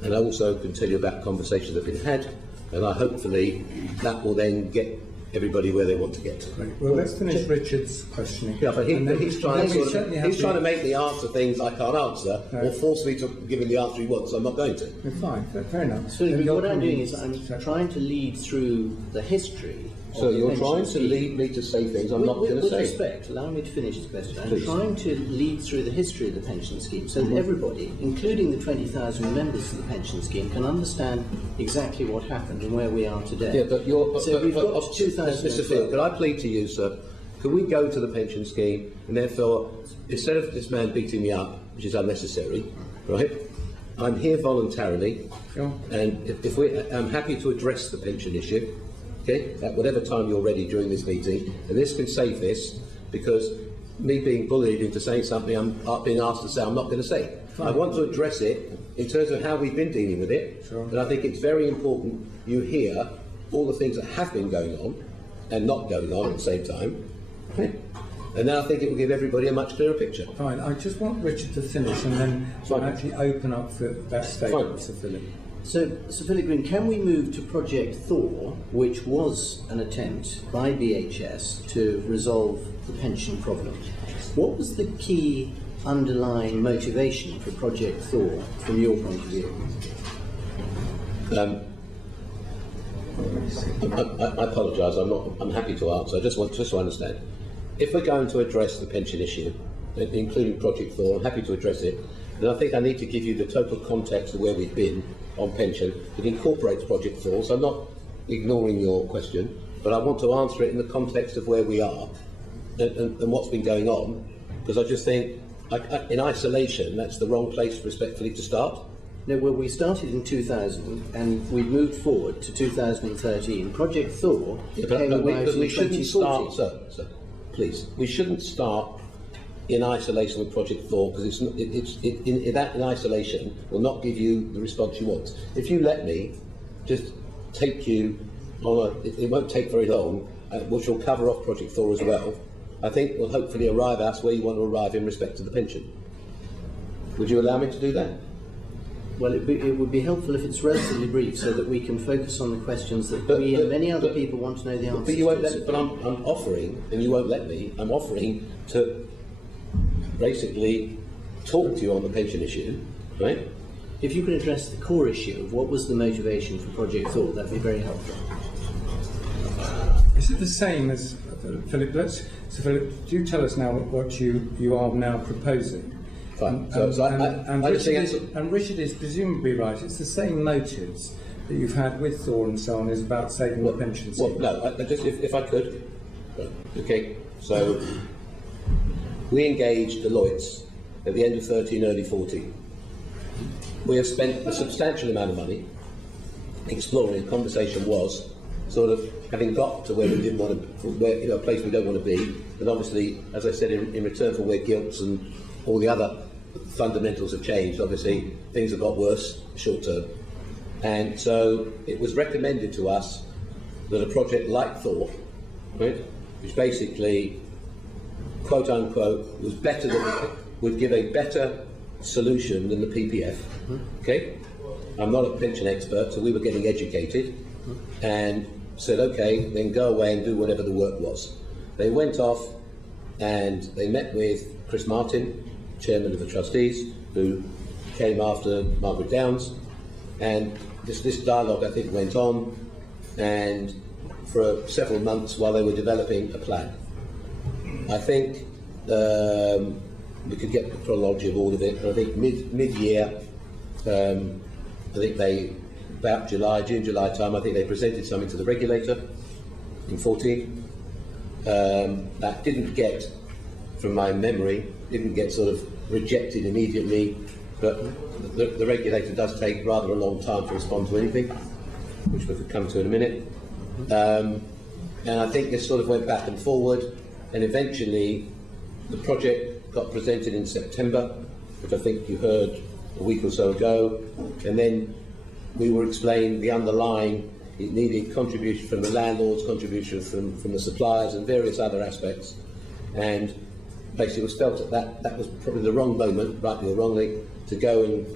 and I also can tell you about conversations that have been had, and hopefully that will then get everybody where they want to get. Right. Well, let's finish Richard's questioning. Yeah, but he's trying to make me answer things I can't answer, No. or force me to give him the answer he wants, so I'm not going to. Fine, fair enough. So And what I'm doing opinions- is I'm trying to lead through the history. So of the you're pension trying to scheme. lead me to say things I'm not going to With say. respect, allow me to finish the question. I'm Please. trying to lead through the history of the pension scheme so that everybody, including the 20,000 members of the pension scheme, can understand exactly what happened and where we are today. Yeah, but you're... So we've got Mr. 2012. Field, could I plead to you, sir, could we go to the pension scheme and therefore, instead of this man beating me up, which is unnecessary, right, I'm here voluntarily, Sure. and I'm happy to address the pension issue, okay, at whatever time you're ready during this meeting, and this can save this, because me being bullied into saying something I'm being asked to say I'm not going to say. Fine. I want to address it in terms of how we've been dealing with it, Sure. and I think it's very important you hear all the things that have been going on and not going on at the same time, okay? And then I think it will give everybody a much clearer picture. Fine, I just want Richard to finish and then Fine. actually open up for that statement, Fine. Sir Philip. So, Sir Philip Green, can we move to Project Thor, which was an attempt by BHS to resolve the pension problem? What was the key underlying motivation for Project Thor from your point of view? I apologise. I'm happy to answer. I just want to understand. If we're going to address the pension issue, including Project Thor, I'm happy to address it. And I think I need to give you the total context of where we've been on pension. It incorporates Project Thor, so I'm not ignoring your question, but I want to answer it in the context of where we are and what's been going on, because I just think, in isolation, that's the wrong place, respectfully, to start. No, well, we started in 2000 and we moved forward to 2013. Project Thor Yeah, came but about in we shouldn't 2014. start, sir, please. We shouldn't start in isolation with Project Thor, because in isolation will not give you the response you want. If you let me just take you on it won't take very long, which will cover off Project Thor as well. I think will hopefully arrive us where you want to arrive in respect to the pension. Would you allow me to do that? Well, it would be helpful if it's relatively brief so that we can focus on the questions that we and many other people want to know the answers But you won't to. let, but I'm offering, and you won't let me, I'm offering to basically talk to you on the pension issue, right? If you could address the core issue of what was the motivation for Project Thor, that'd be very helpful. Is it the same as Philip? So Philip, do tell us now what you are now proposing. Fine. And Richard is presumably right. It's the same motives that you've had with Thor and so on, is about saving the pension scheme. Well, no, if I could. Okay, so we engaged Deloitte at the end of 13, early 14. We have spent a substantial amount of money exploring. The conversation was sort of having got to where we didn't want to, a place we don't want to be, and obviously, as I said, in return for where guilt and all the other fundamentals have changed, obviously things have got worse short term. And so it was recommended to us that a project like Thor, right, which basically, quote unquote, was better than, would give a better solution than the PPF. Okay? I'm not a pension expert, so we were getting educated and said, okay, then go away and do whatever the work was. They went off and they met with Chris Martin, chairman of the trustees, who came after Margaret Downs, and this dialogue, I think, went on, and for several months while they were developing a plan. I think we could get the chronology of all of it. I think mid-year, I think they, about June, July time, I think they presented something to the regulator in 14. That didn't get, from my memory, didn't get sort of rejected immediately, but the regulator does take rather a long time to respond to anything, which we could come to in a minute. And I think this sort of went back and forward, and eventually the project got presented in September, which I think you heard a week or so ago, and then we were explained the underlying, it needed contribution from the landlords, contribution from the suppliers and various other aspects, and basically it was felt that was probably the wrong moment, rightly or wrongly, to go and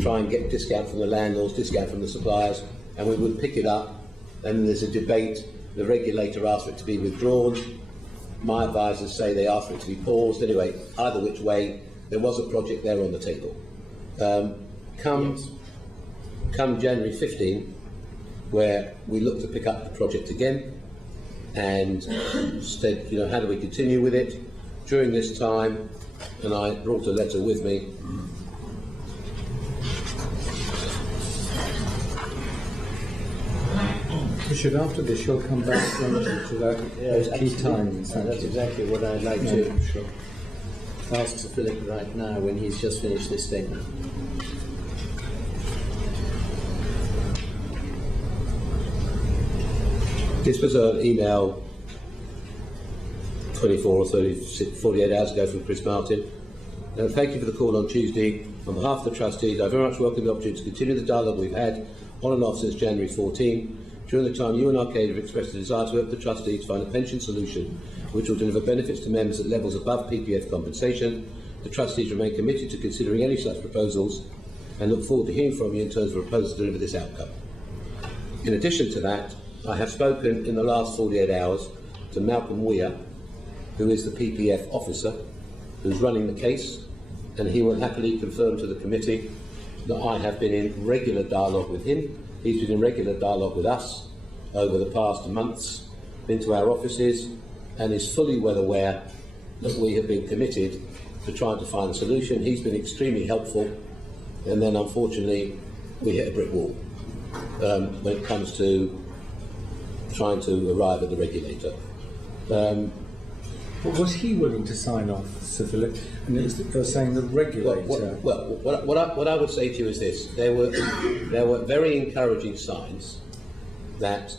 try and get discount from the landlords, discount from the suppliers, and we would pick it up, and there's a debate. The regulator asked for it to be withdrawn. My advisors say they asked for it to be paused. Anyway, either which way, there was a project there on the table. Come January 15, where we looked to pick up the project again, and said, you know, how do we continue with it? During this time, and I brought a letter with me. Richard, after this, you'll come back to those key times. That's exactly what I'd like to ask Sir Philip right now when he's just finished this statement. This was an email 24 or 48 hours ago from Chris Martin. Thank you for the call on Tuesday. On behalf of the trustees, I very much welcome the opportunity to continue the dialogue we've had on and off since January 14. During the time, you and Arcadia have expressed a desire to work with the trustees to find a pension solution which will deliver benefits to members at levels above PPF compensation. The trustees remain committed to considering any such proposals and look forward to hearing from you in terms of proposals to deliver this outcome. In addition to that, I have spoken in the last 48 hours to Malcolm Weir, who is the PPF officer who's running the case, and he will happily confirm to the committee that I have been in regular dialogue with him. He's been in regular dialogue with us over the past months, been to our offices, and is fully well aware that we have been committed to trying to find a solution. He's been extremely helpful, and then unfortunately we hit a brick wall when it comes to trying to arrive at the regulator. But was he willing to sign off, Sir Philip? And they're saying the regulator. What I would say to you is this: there were very encouraging signs that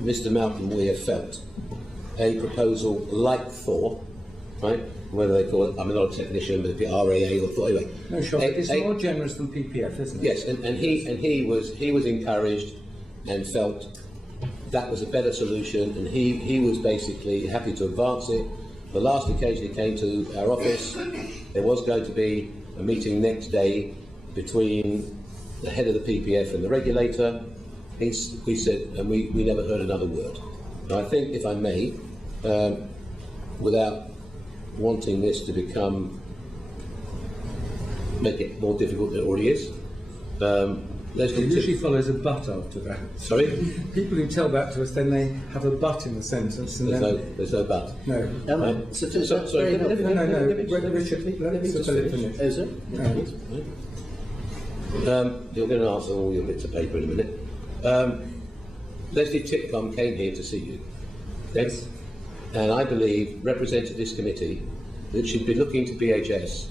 Mr. Malcolm Weir felt a proposal like Thor, right? Whether they call it, I'm not a technician, but it'd be RAA or Thor. Anyway, no, sure. It's more generous than PPF, isn't it? Yes, and he was encouraged and felt that was a better solution, and he was basically happy to advance it. The last occasion he came to our office, there was going to be a meeting next day between the head of the PPF and the regulator. We said, and we never heard another word. And I think, if I may, without wanting this to make it more difficult than it already is, it usually follows a but after that. Sorry? People who tell that to us, then they have a but in the sentence. And there's no but. No. Sorry. Richard, let Sir Philip finish. Is it? You're going to answer all your bits of paper in a minute. Leslie Titcombe came here to see you. Yes. And I believe represented this committee that she'd been looking to BHS,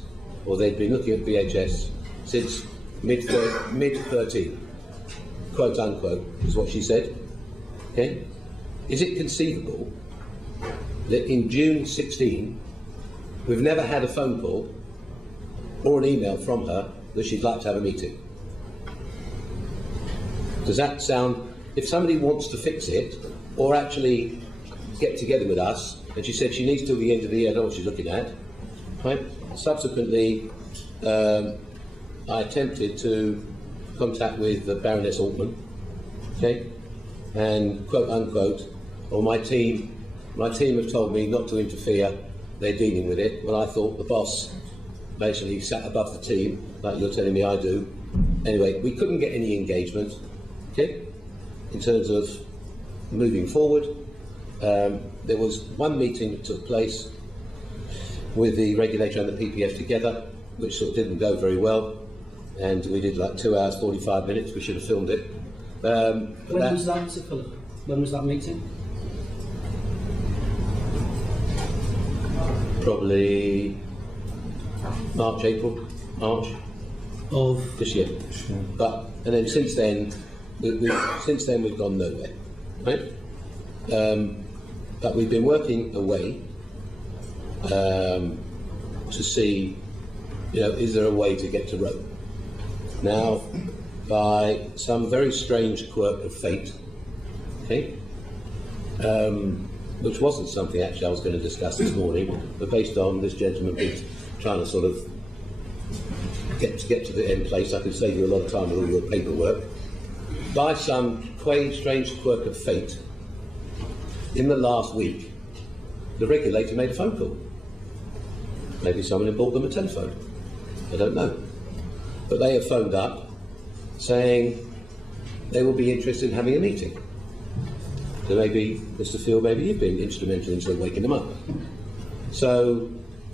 or they'd been looking at BHS since mid-13, quote unquote, is what she said. Okay? Is it conceivable that in June 16 we've never had a phone call or an email from her that she'd like to have a meeting? Does that sound, if somebody wants to fix it or actually get together with us, and she said she needs till the end of the year, I know what she's looking at, right? Subsequently, I attempted to contact with the Baroness Altman, okay, and quote unquote, or my team have told me not to interfere, they're dealing with it. Well, I thought the boss basically sat above the team, like you're telling me I do. Anyway, we couldn't get any engagement, okay, in terms of moving forward. There was one meeting that took place with the regulator and the PPF together, which sort of didn't go very well. And we did like 2 hours, 45 minutes. We should have filmed it. When was that, Sir Philip? When was that meeting? Probably March of this year. And then since then, we've gone nowhere, right? But we've been working away to see, is there a way to get to Rome? Now, by some very strange quirk of fate, okay, which wasn't something actually I was going to discuss this morning, but based on this gentleman being trying to sort of get to the end place, I could save you a lot of time with all your paperwork. By some strange quirk of fate, in the last week, the regulator made a phone call. Maybe someone had bought them a telephone. I don't know. But they have phoned up saying they will be interested in having a meeting. So maybe, Mr. Field, maybe you've been instrumental in sort of waking them up. So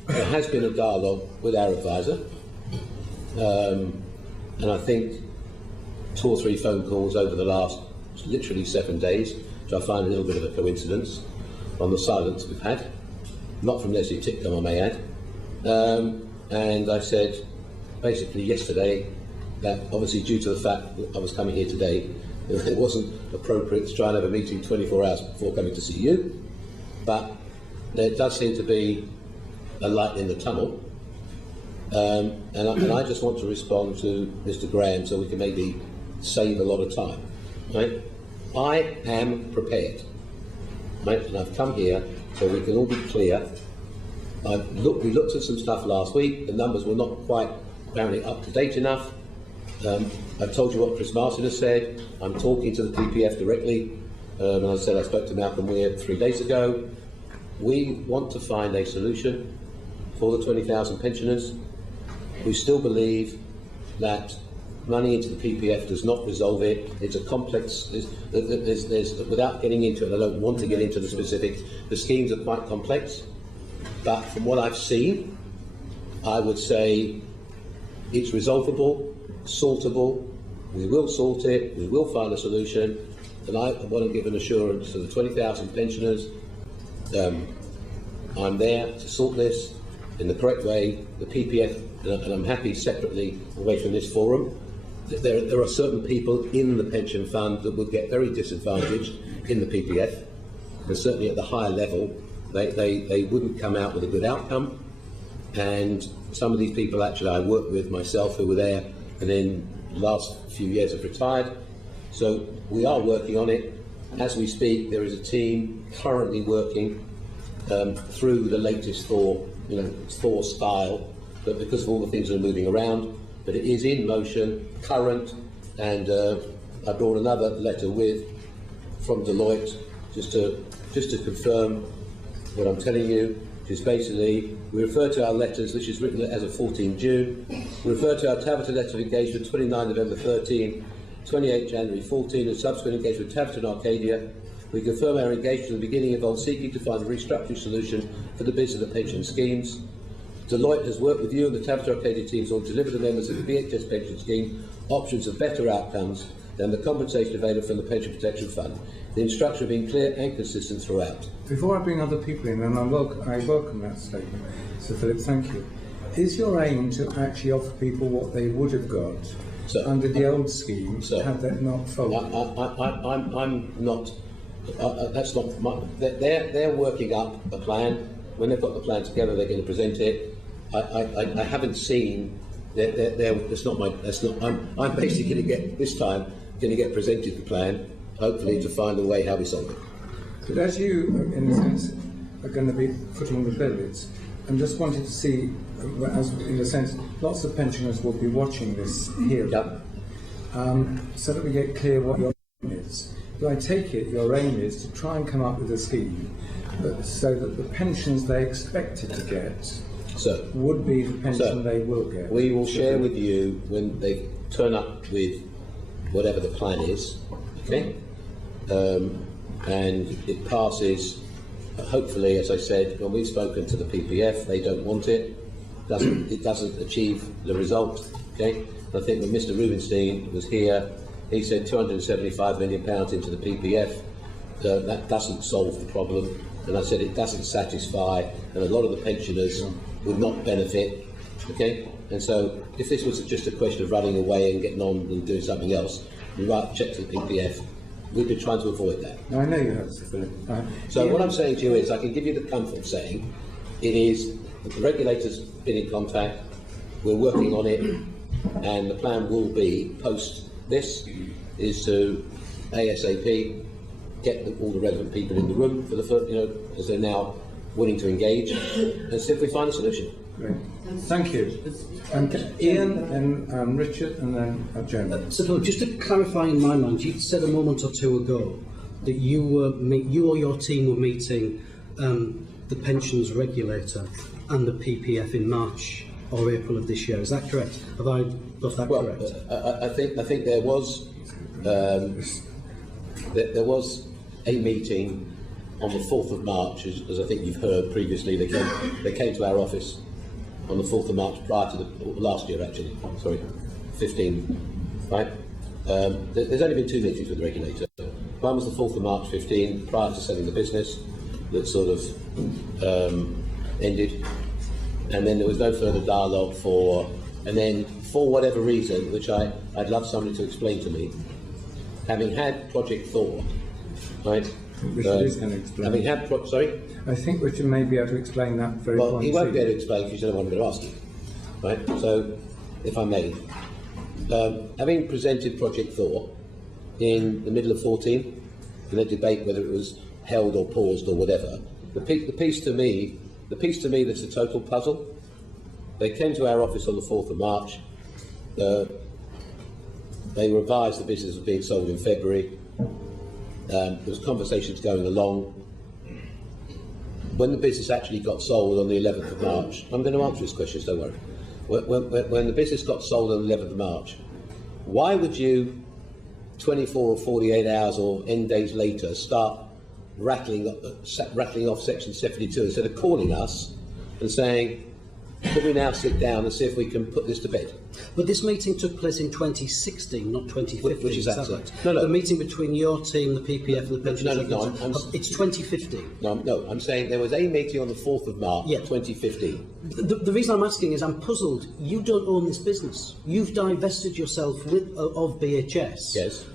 there has been a dialogue with our advisor, and I think 2 or 3 phone calls over the last literally 7 days, which I find a little bit of a coincidence on the silence we've had, not from Leslie Titcombe, I may add. And I said basically yesterday that obviously due to the fact that I was coming here today, it wasn't appropriate to try and have a meeting 24 hours before coming to see you, but there does seem to be a light in the tunnel, and I just want to respond to Mr. Graham so we can maybe save a lot of time. Right? I am prepared, right? And I've come here so we can all be clear. We looked at some stuff last week. The numbers were not quite apparently up to date enough. I've told you what Chris Martin has said. I'm talking to the PPF directly, and I said I spoke to Malcolm Weir 3 days ago. We want to find a solution for the 20,000 pensioners. We still believe that money into the PPF does not resolve it. It's a complex, without getting into it, I don't want to get into the specifics, the schemes are quite complex, but from what I've seen, I would say it's resolvable, sortable, we will sort it, we will find a solution, and I want to give an assurance to the 20,000 pensioners, I'm there to sort this in the correct way. The PPF, and I'm happy separately away from this forum, there are certain people in the pension fund that would get very disadvantaged in the PPF, and certainly at the higher level they wouldn't come out with a good outcome, and some of these people actually I worked with myself who were there and in the last few years have retired. So we are working on it. As we speak, there is a team currently working through the latest Thor, Thor style, but because of all the things that are moving around, but it is in motion, current, and I brought another letter from Deloitte just to confirm what I'm telling you, which is basically, we refer to our letters, which is written as of 14 June, we refer to our Tabita letter of engagement 29 November 13, 28 January 14, and subsequent engagement with Tabita and Arcadia. We confirm our engagement at the beginning involved seeking to find a restructuring solution for the business of the pension schemes. Deloitte has worked with you and the Tabita Arcadia teams on to deliver the members of the BHS pension scheme options of better outcomes than the compensation available from the Pension Protection Fund. The instruction have been clear and consistent throughout. Before I bring other people in, and I welcome that statement, Sir Philip, thank you. Is your aim to actually offer people what they would have got under the old scheme, had that not folded? I'm not. That's not. They're working up a plan. When they've got the plan together, they're going to present it. I haven't seen. It's not my. That's not. I'm basically going to get this time. Going to get presented the plan, hopefully to find a way how we solve it. But as you, in a sense, are going to be footing the bill, I'm just wanting to see, as in a sense, lots of pensioners will be watching this hearing, so that we get clear what your aim is. Do I take it your aim is to try and come up with a scheme so that the pensions they expected to get would be the pension they will get? We will share with you when they turn up with whatever the plan is, okay? And it passes, hopefully, as I said, when we've spoken to the PPF, they don't want it. It doesn't achieve the result, okay? I think when Mr. Rubinstein was here, he said £275 million into the PPF. That doesn't solve the problem. And I said it doesn't satisfy, and a lot of the pensioners would not benefit, okay? And so if this was just a question of running away and getting on and doing something else, we might check to the PPF. We've been trying to avoid that. I know you have, Sir Philip. So what I'm saying to you is, I can give you the comfort saying, it is, the regulator's been in contact, we're working on it, and the plan will be, post this, is to ASAP get all the relevant people in the room for the first, as they're now willing to engage, and see if we find a solution. Great. Thank you. Ian, then Richard, and then Jeremy. So, Phil, just to clarify in my mind, you said a moment or two ago that you or your team were meeting the pensions regulator and the PPF in March or April of this year. Is that correct? Have I got that correct? I think there was there was a meeting on the 4th of March, as I think you've heard previously. They came to our office on the 4th of March prior to last year, actually. Sorry, 15. Right. There's only been 2 meetings with the regulator. One was the 4th of March 15, prior to selling the business, that sort of ended, and then there was no further dialogue and then for whatever reason, which I'd love somebody to explain to me, having had Project Thor, right? Richard is going to explain. Having had sorry? I think Richard may be able to explain that very well. well. He won't be able to explain because you don't want me to ask him, right? So, if I may, having presented Project Thor in the middle of 14, in a debate whether it was held or paused or whatever, the piece to me that's a total puzzle. They came to our office on the 4th of March. They were advised the business was being sold in February. There was conversations going along. When the business actually got sold on the 11th of March, I'm going to answer this question, so don't worry. When the business got sold on the 11th of March, why would you, 24 or 48 hours or N days later, start rattling off Section 72 instead of calling us and saying, could we now sit down and see if we can put this to bed? But this meeting took place in 2016, not 2015. Which is that? Right? No. The meeting between your team, the PPF, and the pensions. No, it's 2015. No, I'm saying there was a meeting on the 4th of March, 2015. The reason I'm asking is I'm puzzled. You don't own this business. You've divested yourself of BHS. Yes.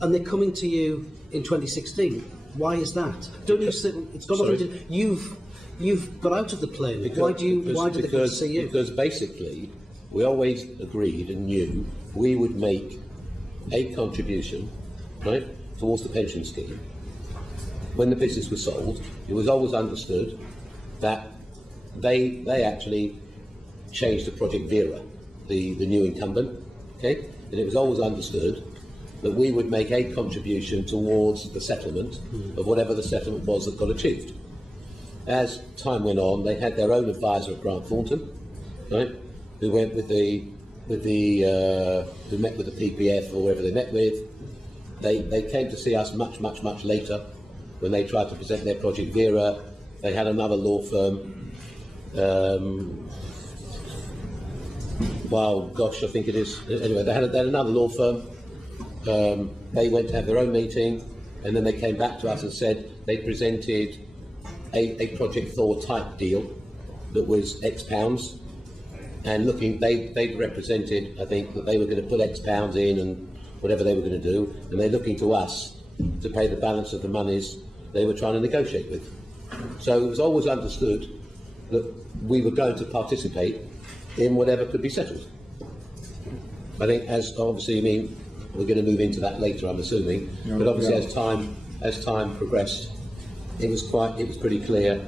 And they're coming to you in 2016. Why is that? Don't you sit? It's got nothing to. You've got out of the plane. Why did they come to see you? Because basically, we always agreed and knew we would make a contribution, right, towards the pension scheme. When the business was sold, it was always understood that they actually changed to Project Vera, the new incumbent, okay? And it was always understood that we would make a contribution towards the settlement of whatever the settlement was that got achieved. As time went on, they had their own advisor at Grant Thornton, right, who went who met with the PPF or wherever they met with. They came to see us much later when they tried to present their Project Vera. They had another law firm. I think it is. Anyway, they had another law firm. They went to have their own meeting, and then they came back to us and said they presented a Project Thor type deal that was X pounds, and they represented, I think, that they were going to put X pounds in and whatever they were going to do, and they're looking to us to pay the balance of the monies they were trying to negotiate with. So it was always understood that we were going to participate in whatever could be settled. I think, as obviously, we're going to move into that later, I'm assuming, but obviously as time progressed, it was pretty clear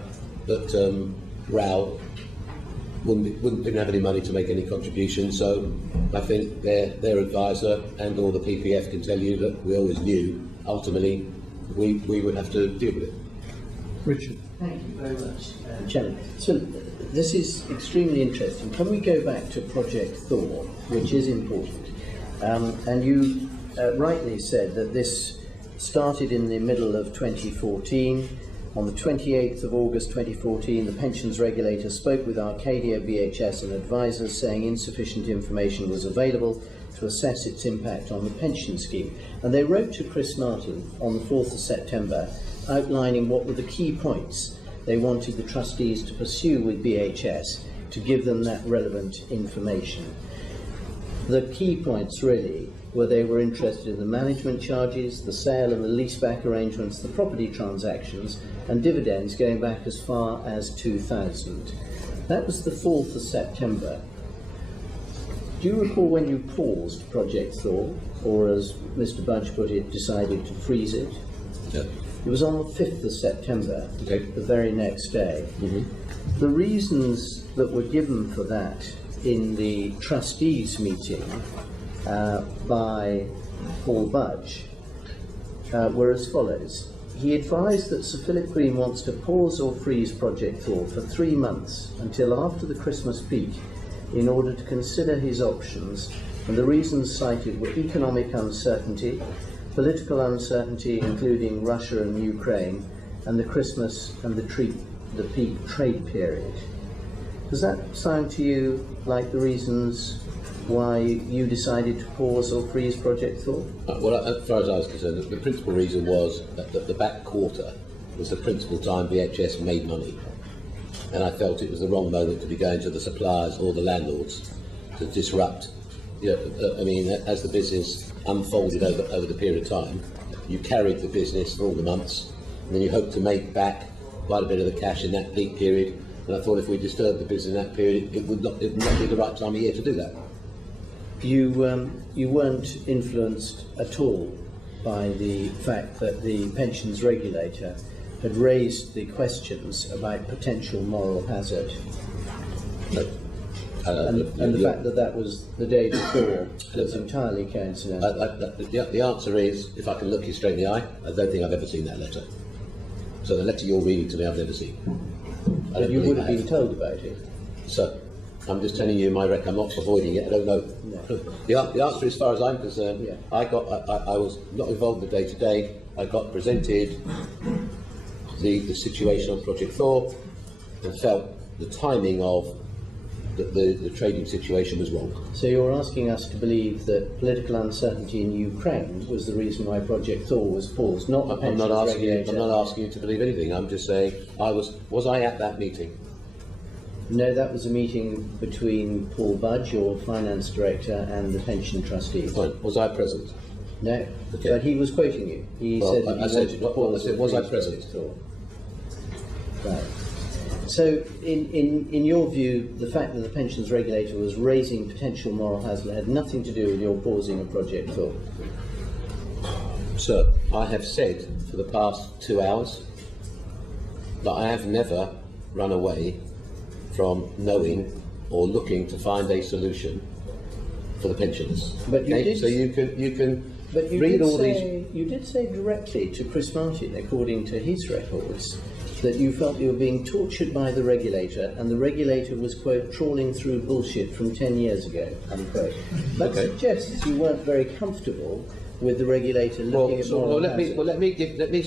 that RAL didn't have any money to make any contribution. So I think their advisor and all the PPF can tell you that we always knew ultimately we would have to deal with it. Richard. Thank you very much, Chairman. So this is extremely interesting. Can we go back to Project Thor, which is important? And you rightly said that this started in the middle of 2014. On the 28th of August 2014, the pensions regulator spoke with Arcadia, BHS and advisors, saying insufficient information was available to assess its impact on the pension scheme. And they wrote to Chris Martin on the 4th of September, outlining what were the key points they wanted the trustees to pursue with BHS to give them that relevant information. The key points really were they were interested in the management charges, the sale and the leaseback arrangements, the property transactions, and dividends going back as far as 2000. That was the 4th of September. Do you recall when you paused Project Thor, or as Mr. Bunch put it, decided to freeze it? Yeah. It was on the 5th of September, Okay. the very next day. The reasons that were given for that in the trustees' meeting by Paul Budge were as follows. He advised that Sir Philip Green wants to pause or freeze Project Thor for 3 months until after the Christmas peak in order to consider his options, and the reasons cited were economic uncertainty, political uncertainty including Russia and Ukraine, and the Christmas and the peak trade period. Does that sound to you like the reasons why you decided to pause or freeze Project Thor? Well, as far as I was concerned, the principal reason was that the back quarter was the principal time BHS made money. And I felt it was the wrong moment to be going to the suppliers or the landlords to disrupt. I mean, as the business unfolded over the period of time, you carried the business for all the months, and then you hoped to make back quite a bit of the cash in that peak period. And I thought if we disturbed the business in that period, it would not be the right time of year to do that. You weren't influenced at all by the fact that the pensions regulator had raised the questions about potential moral hazard, No. and the fact that that was the day before was entirely coincidental. The answer is, if I can look you straight in the eye, I don't think I've ever seen that letter. So the letter you're reading to me, I've never seen. But you would have been told about it. So, I'm just telling you my record. I'm not avoiding it. I don't know. No. The answer, as far as I'm concerned, Yeah. I was not involved in the day-to-day. I got presented the situation on Project Thor and felt the timing of the trading situation was wrong. So you're asking us to believe that political uncertainty in Ukraine was the reason why Project Thor was paused, not the pensions regulator. I'm not asking you to believe anything. I'm just saying was I at that meeting? No, that was a meeting between Paul Budge, your finance director, and the pension trustees. Fine. Was I present? No, Okay. but he was quoting you. He Well, said that I you said- wanted to what- pause I said, or was I freeze present? Project Thor. Right. So, in your view, the fact that the pensions regulator was raising potential moral hazard had nothing to do with your pausing of Project Thor. Sir, I have said for the past 2 hours that I have never run away from knowing or looking to find a solution for the pensioners. But you did- so you can But you read did all say, you did say directly to Chris Martin, according to his records, that you felt you were being tortured by the regulator, and the regulator was, quote, trawling through bullshit from 10 years ago, unquote. That Okay. suggests you weren't very comfortable with the regulator looking at moral let hazard. me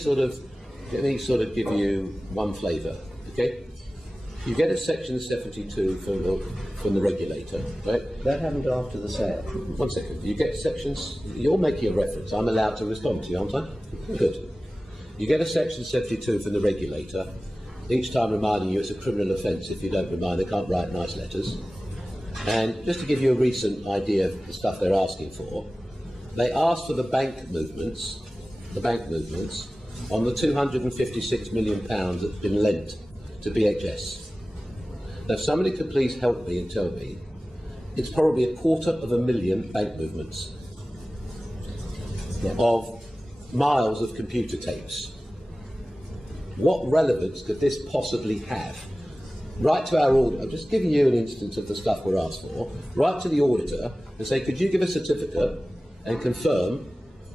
sort of give you one flavour, okay? You get a section 72 from the regulator, right? That happened after the sale. 1 second. You get sections. You're making a reference. I'm allowed to respond to you, aren't I? Good. You get a section 72 from the regulator. Each time reminding you it's a criminal offence if you don't remind. They can't write nice letters. And just to give you a recent idea of the stuff they're asking for, they asked for the bank movements on the £256 million that's been lent to BHS. Now, if somebody could please help me and tell me, it's probably 250,000 bank movements of miles of computer tapes. What relevance could this possibly have? Write to our auditor, I'm just giving you an instance of the stuff we're asked for, write to the auditor and say, could you give a certificate and confirm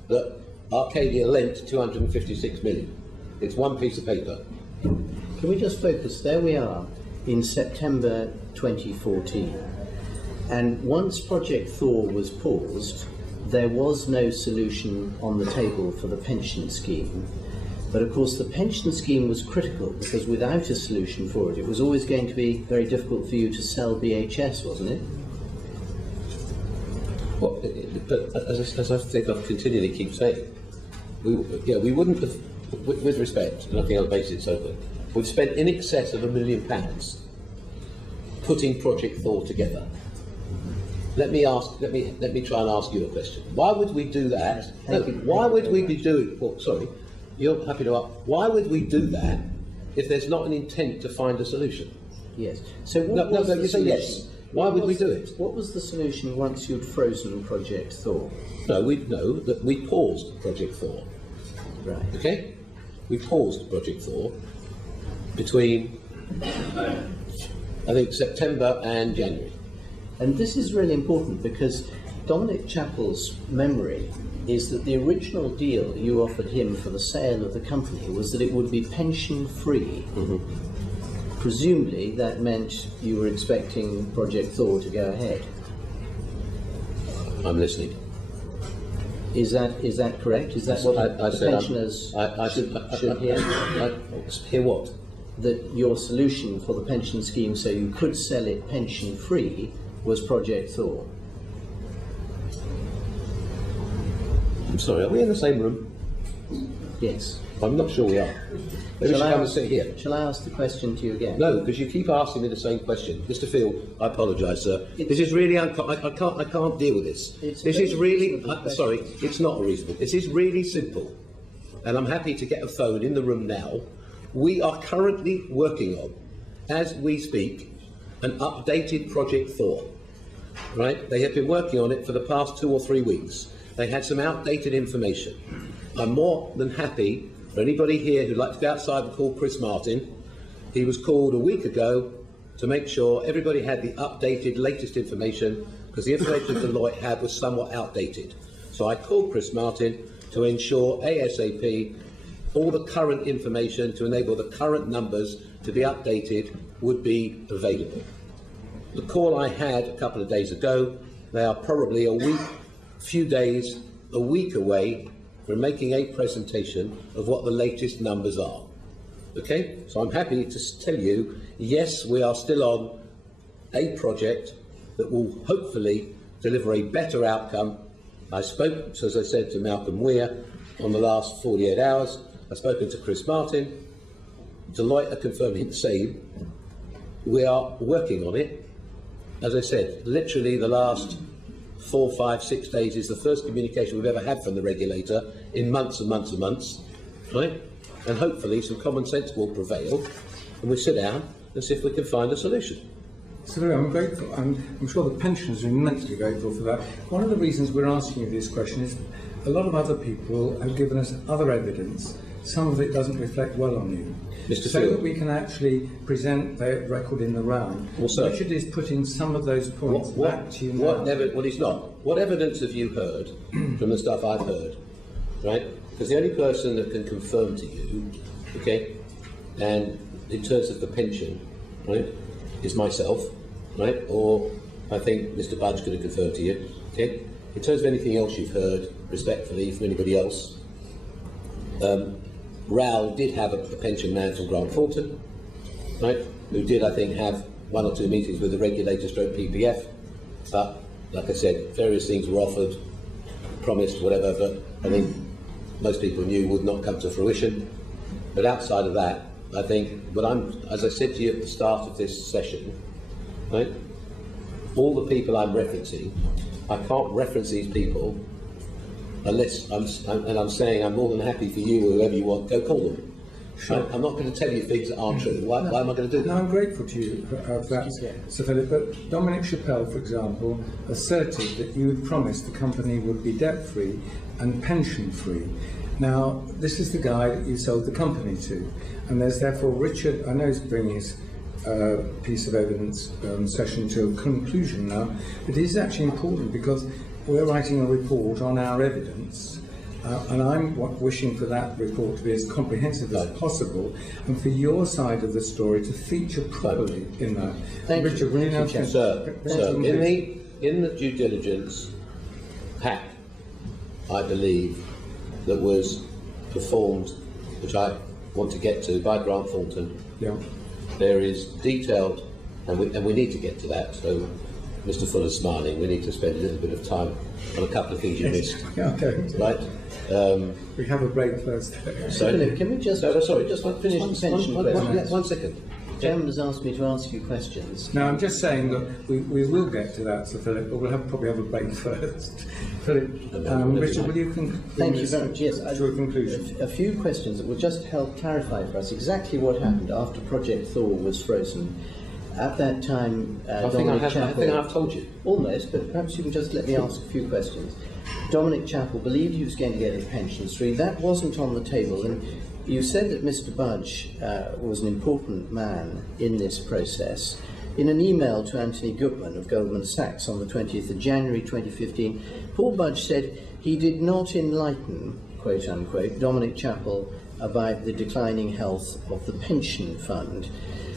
that Arcadia lent 256 million? It's one piece of paper. Can we just focus? There we are in September 2014. And once Project Thor was paused, there was no solution on the table for the pension scheme. But of course the pension scheme was critical because without a solution for it, it was always going to be very difficult for you to sell BHS, wasn't it? Well, but as I think I've continually keep saying, we wouldn't have, with respect, and I think I'll base it so, we've spent in excess of £1 million putting Project Thor together. Let me try and ask you a question. Why would we do that? Why would we be doing? Well, sorry, you're happy to ask. Why would we do that if there's not an intent to find a solution? Yes. So what was the you say solution? yes. Why would we do it? What was the solution once you'd frozen Project Thor? No, we know that we paused Project Thor. Right. Okay? We've paused Project Thor between, I think, September and January. And this is really important because Dominic Chappell's memory is that the original deal you offered him for the sale of the company was that it would be pension-free. Presumably that meant you were expecting Project Thor to go ahead. I'm listening. Is that correct? Is that what the pensioners should hear? Hear what? That your solution for the pension scheme so you could sell it pension-free was Project Thor. I'm sorry, are we in the same room? Yes. I'm not sure we are. Maybe we should come and sit here. Shall I ask the question to you again? No, because you keep asking me the same question. Mr. Field, I apologise, sir. This is really I can't deal with this. This is really sorry. It's not reasonable. This is really simple, and I'm happy to get a phone in the room now. We are currently working on, as we speak, an updated Project Thor. Right? They have been working on it for the past 2 or 3 weeks. They had some outdated information. I'm more than happy for anybody here who'd like to go outside and call Chris Martin. He was called a week ago to make sure everybody had the updated, latest information, because the information Deloitte had was somewhat outdated. So I called Chris Martin to ensure ASAP all the current information to enable the current numbers to be updated would be available. The call I had a couple of days ago, they are probably a week away from making a presentation of what the latest numbers are. Okay, so I'm happy to tell you, yes, we are still on a project that will hopefully deliver a better outcome. I spoke, as I said, to Malcolm Weir on the last 48 hours. I've spoken to Chris Martin. Deloitte are confirming the same. We are working on it. As I said, literally the last 4, 5, 6 days is the first communication we've ever had from the regulator in months and months and months, right? And hopefully some common sense will prevail, and we sit down and see if we can find a solution. So I'm grateful. I'm sure the pensioners are immensely grateful for that. One of the reasons we're asking you this question is a lot of other people have given us other evidence. Some of it doesn't reflect well on you. Mr. So Field. that we can actually present the record in the round. Well, sir, Richard is putting some of those points back to you now. Well, he's not. What evidence have you heard from the stuff I've heard, right? Because the only person that can confirm to you, okay, and in terms of the pension, right, is myself, right, or I think Mr. Budge could have confirmed to you, okay? In terms of anything else you've heard, respectfully, from anybody else, Raoul did have a pension man from Grant Thornton, right, who did, I think, have 1 or 2 meetings with the regulator stroke PPF, but, like I said, various things were offered, promised, whatever, but I think most people knew would not come to fruition. But outside of that, I think, as I said to you at the start of this session, right, all the people I'm referencing, I can't reference these people unless I'm saying I'm more than happy for you or whoever you want, go call them. Sure. I'm not going to tell you things that aren't true. Why am I going to do that? No, I'm grateful to you for that, Sir Philip. But Dominic Chappell, for example, asserted that you had promised the company would be debt-free and pension-free. Now, this is the guy that you sold the company to, and there's therefore Richard. I know he's bringing his piece of evidence session to a conclusion now, but it is actually important because we're writing a report on our evidence, and I'm wishing for that report to be as comprehensive as possible, and for your side of the story to feature properly in that. Thank Richard, you. will you now Sir, in the due diligence pack, I believe, that was performed, which I want to get to, by Grant Thornton, Yeah. there is detailed, and we need to get to that, so Mr. Fuller's smiling, we need to spend a little bit of time on a couple of things you missed, Okay. right? We have a break first. So, Philip, can we just finish one pension question? 1 second. The Chairman has asked me to ask you questions. Now, I'm just saying that we will get to that, Sir Philip, but we'll probably have a break first. Philip, Richard, will you Thank you very much. Yes, to a conclusion? a few questions that will just help clarify for us exactly what happened after Project Thor was frozen. At that time, I think I've told you. Almost, but perhaps you can just let me ask a few questions. Dominic Chappell believed he was going to get a pension stream. That wasn't on the table, and you said that Mr. Budge was an important man in this process. In an email to Anthony Goodman of Goldman Sachs on the 20th of January 2015, Paul Budge said he did not enlighten, quote unquote, Dominic Chappell about the declining health of the pension fund.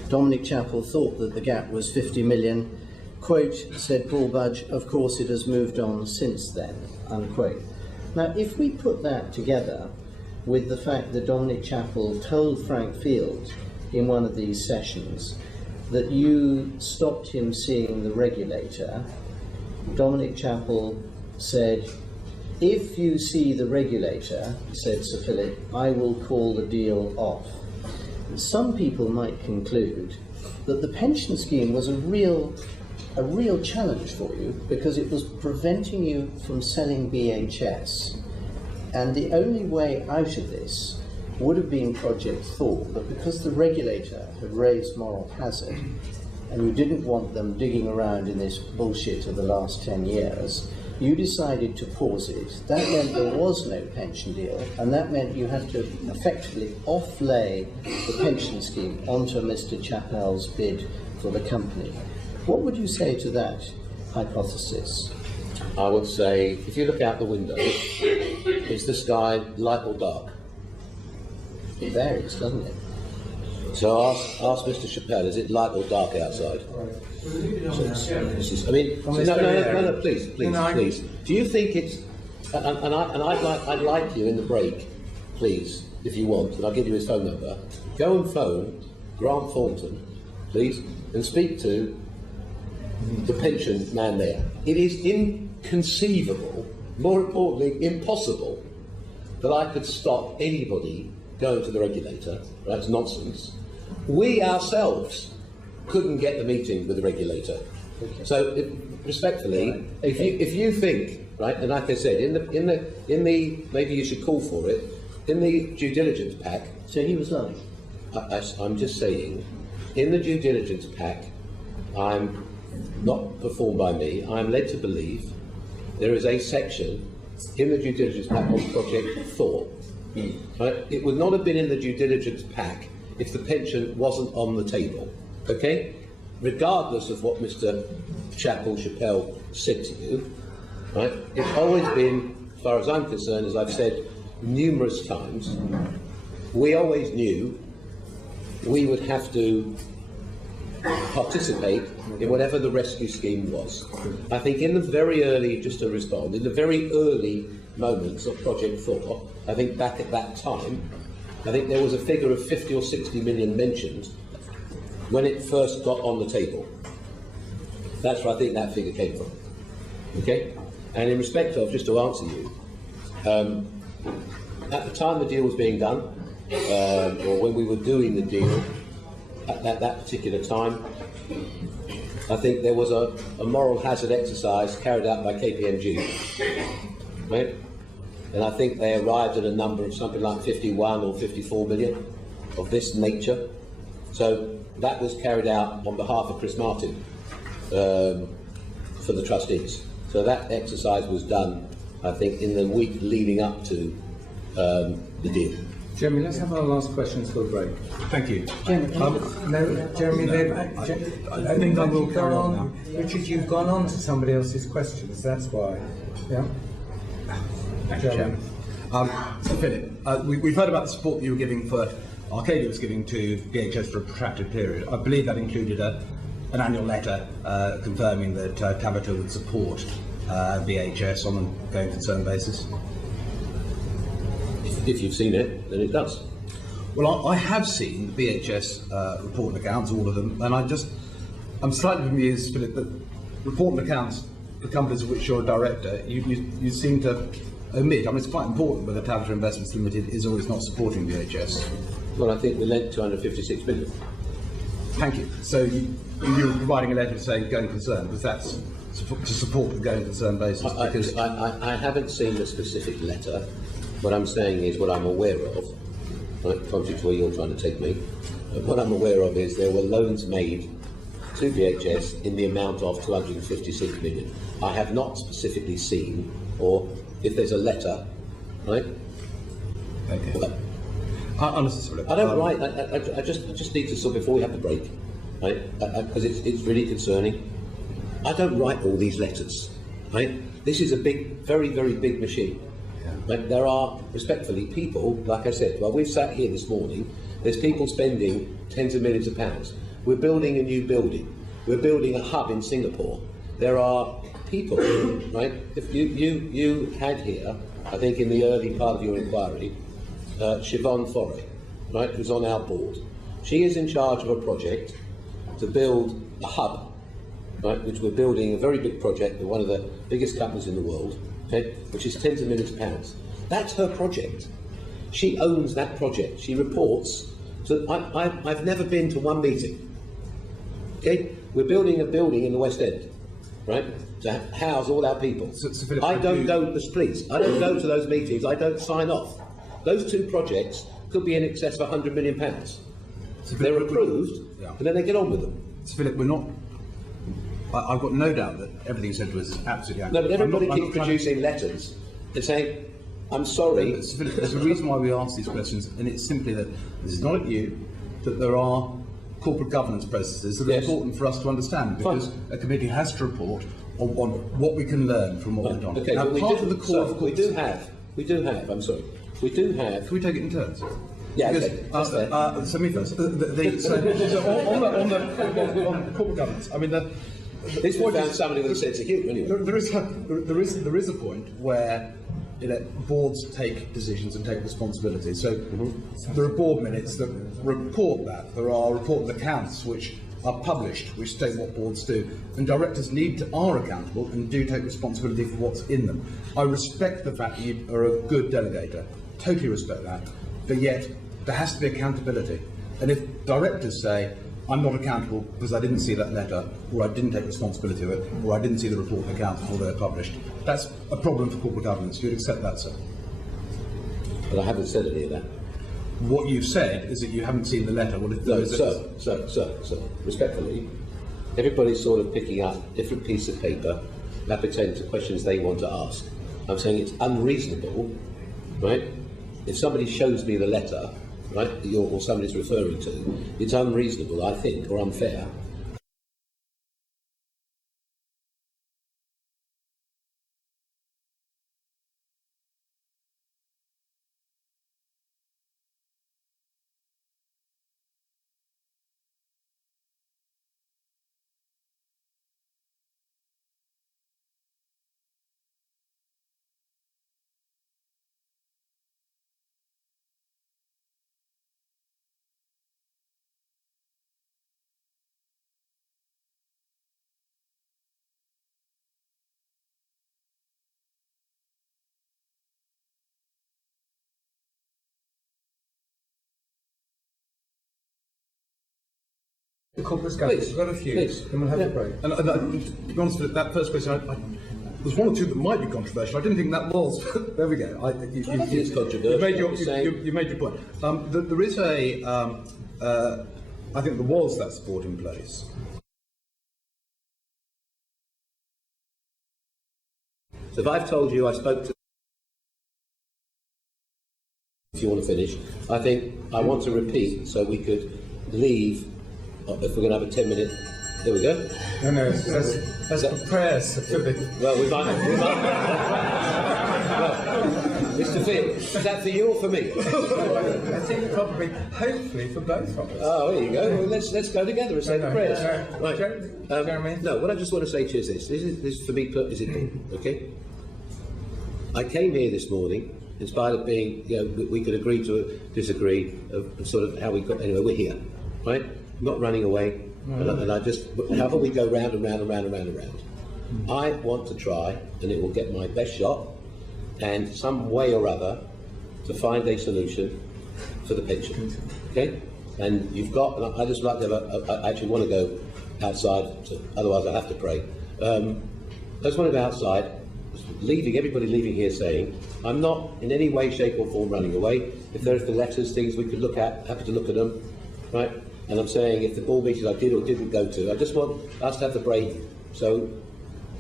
Dominic Chappell thought that the gap was 50 million. Quote, said Paul Budge, of course it has moved on since then, unquote. Now, if we put that together with the fact that Dominic Chappell told Frank Field in one of these sessions that you stopped him seeing the regulator, Dominic Chappell said, if you see the regulator, said Sir Philip, I will call the deal off. Some people might conclude that the pension scheme was a real challenge for you because it was preventing you from selling BHS. And the only way out of this would have been Project Thor, but because the regulator had raised moral hazard and you didn't want them digging around in this bullshit of the last 10 years, you decided to pause it. That meant there was no pension deal, and that meant you had to effectively offlay the pension scheme onto Mr. Chappell's bid for the company. What would you say to that hypothesis? I would say, if you look out the window, is the sky light or dark? It varies, doesn't it? So ask Mr. Chappell, is it light or dark outside? No, please. Do you think it's, and I'd like you in the break, please, if you want, and I'll give you his phone number, go and phone Grant Thornton, please, and speak to the pension man there. It is inconceivable, more importantly, impossible, that I could stop anybody going to the regulator. That's nonsense. We ourselves couldn't get the meeting with the regulator. Okay. So, respectfully, if you think, right, and like I said, in the maybe you should call for it, in the due diligence pack. So he was lying. I'm just saying, in the due diligence pack, I'm not performed by me. I'm led to believe there is a section in the due diligence pack on Project Thor. Right? It would not have been in the due diligence pack if the pension wasn't on the table. Okay? Regardless of what Mr. Chappell said to you, right? It's always been, as far as I'm concerned, as I've said numerous times, we always knew we would have to participate in whatever the rescue scheme was. I think in the very early, just to respond, in the very early moments of Project Thor, I think back at that time, I think there was a figure of 50 or 60 million mentioned when it first got on the table. That's where I think that figure came from. Okay? And in respect of, just to answer you, at the time the deal was being done, or when we were doing the deal, at that particular time, I think there was a moral hazard exercise carried out by KPMG, right? And I think they arrived at a number of something like 51 or 54 million of this nature. So that was carried out on behalf of Chris Martin for the trustees. So that exercise was done, I think, in the week leading up to the deal. Jeremy, let's have our last questions for a break. Thank you. Jeremy, I think I will carry on now. Richard, you've gone on to somebody else's questions, that's why. Yeah? Thank you, Chairman. So Philip, we've heard about the support that you were giving Arcadia was giving to BHS for a protracted period. I believe that included an annual letter confirming that Tabita would support BHS on a going concern basis. If you've seen it, then it does. Well, I have seen the BHS report and accounts, all of them, and I'm slightly amused, Philip, that report and accounts, the companies of which you're a director, you seem to omit. I mean, it's quite important whether Tabita Investments Limited is or is not supporting BHS. Well, I think we lent 256 million. Thank you. So you were providing a letter saying going concern, because that's to support the going concern basis. I haven't seen the specific letter. What I'm saying is what I'm aware of, right, contrary to where you're trying to take me. What I'm aware of is there were loans made to BHS in the amount of 256 million. I have not specifically seen or if there's a letter, right? Okay. But Unnecessarily. I don't write. I just need to sort before we have the break, right? Because it's really concerning. I don't write all these letters, right? This is a big, very, very big machine. But there are, respectfully, people, like I said, while we've sat here this morning, there's people spending tens of millions of pounds. We're building a new building. We're building a hub in Singapore. There are people, right? If you had here, I think in the early part of your inquiry, Siobhan Thor, right, who's on our board. She is in charge of a project to build a hub, right, which we're building a very big project with one of the biggest companies in the world, okay, which is tens of millions of pounds. That's her project. She owns that project. She reports. So I've never been to one meeting. Okay, we're building a building in the West End, right, to house all our people. So Philip, I don't go. Please, I don't go to those meetings. I don't sign off. Those two projects could be in excess of £100 million. So They're approved, and then they get on with them. So Philip, we're not. I've got no doubt that everything you said to us is absolutely accurate. No, but everybody I'm keeps not trying producing letters and saying, "I'm sorry." So Philip, there's a reason why we ask these questions, and it's simply that this is not at you, that there are corporate governance processes that are Yes. important for us to understand, because a committee has to report on what we can learn from what we've done. Okay, now, but part of the core of we do have. I'm sorry. We do have. Can we take it in turns? Yeah, Because, okay. That's fair. so me first. So on corporate governance, I mean, This one found somebody with a sense of humour, anyway. there is a point where boards take decisions and take responsibility. So there are board minutes that report that. There are report of accounts which are published, which state what boards do, and directors are accountable and do take responsibility for what's in them. I respect the fact that you are a good delegator, totally respect that, but yet there has to be accountability. And if directors say, I'm not accountable because I didn't see that letter, or I didn't take responsibility of it, or I didn't see the report and accounts before they're published, that's a problem for corporate governance. You'd accept that, sir? But I haven't said any of that. What you've said is that you haven't seen the letter. Well, if there No, is sir, respectfully, everybody's sort of picking up a different piece of paper that pertains to questions they want to ask. I'm saying it's unreasonable, right? If somebody shows me the letter, right, or somebody's referring to, it's unreasonable, I think, or unfair. The corporate governance. We've got a few. Please. Then we'll have a break. And to be honest with you, that first question, there's one or two that might be controversial. I didn't think that was. There we go. It's controversial. You made your point. There is I think there was that support in place. So if I've told you I spoke to, if you want to finish, I think I want to repeat so we could leave. If we're going to have a 10-minute, there we go. No, that's for prayers. Well, we might. Well, Mr. Finn, is that for you or for me? I think probably, hopefully, for both of us. Oh, there you go. Well, let's go together and say the prayers. Right. Jeremy? No, what I just want to say to you is this. This is for me, is important, okay? I came here this morning, in spite of being, we could agree to disagree of sort of how we got, anyway, we're here, right? Not running away, and I just, however we go round and round and round and round and round. I want to try, and it will get my best shot, and some way or other, to find a solution for the pension, okay? And you've got, and I just like to have I actually want to go outside, otherwise I have to pray. I just want to go outside, everybody leaving here saying, I'm not in any way, shape or form running away. If there's the letters, things we could look at, happy to look at them, right? And I'm saying if the board meetings I did or didn't go to, I just want us to have the break so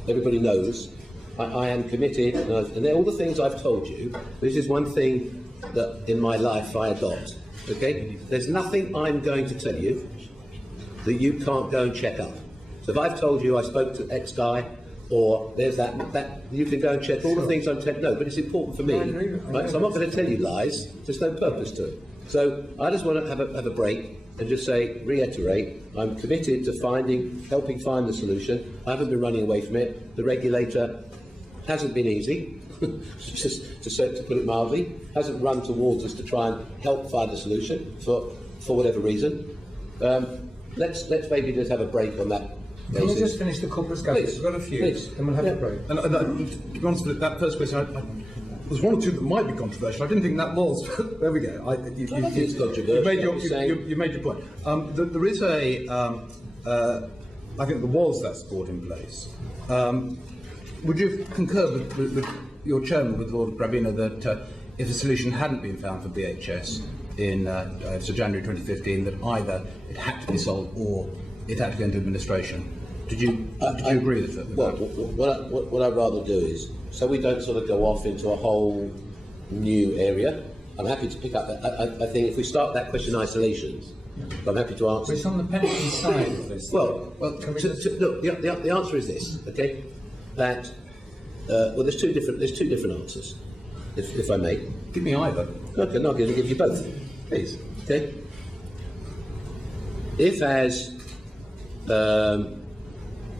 everybody knows I am committed, and all the things I've told you, this is one thing that in my life I adopt. Okay? There's nothing I'm going to tell you that you can't go and check up. So if I've told you I spoke to X guy, or there's that you can go and check all the things I'm telling. No, but it's important for me, right? So I'm not going to tell you lies. There's no purpose to it. So I just want to have a break and just reiterate, I'm committed to helping find the solution. I haven't been running away from it. The regulator hasn't been easy, just to put it mildly, hasn't run towards us to try and help find a solution for whatever reason. Let's maybe just have a break on that. Can we just finish the corporate governance? We've got a few, then we'll have a break. And to be honest with that first question, there's one or two that might be controversial. I didn't think that was. There we go. It's controversial. You made your point. There is I think there was that support in place. Would you concur with your chairman, with Lord Brabina, that if a solution hadn't been found for BHS in January 2015, that either it had to be sold or it had to go into administration? Did you agree with that? Well, what I'd rather do is, so we don't sort of go off into a whole new area, I'm happy to pick up that. I think if we start that question in isolation, I'm happy to answer. But it's on the pension side of this. Look, the answer is this, okay? That there's two different answers, if I may. Give me either. Okay, no, I'm going to give you both, please. Okay.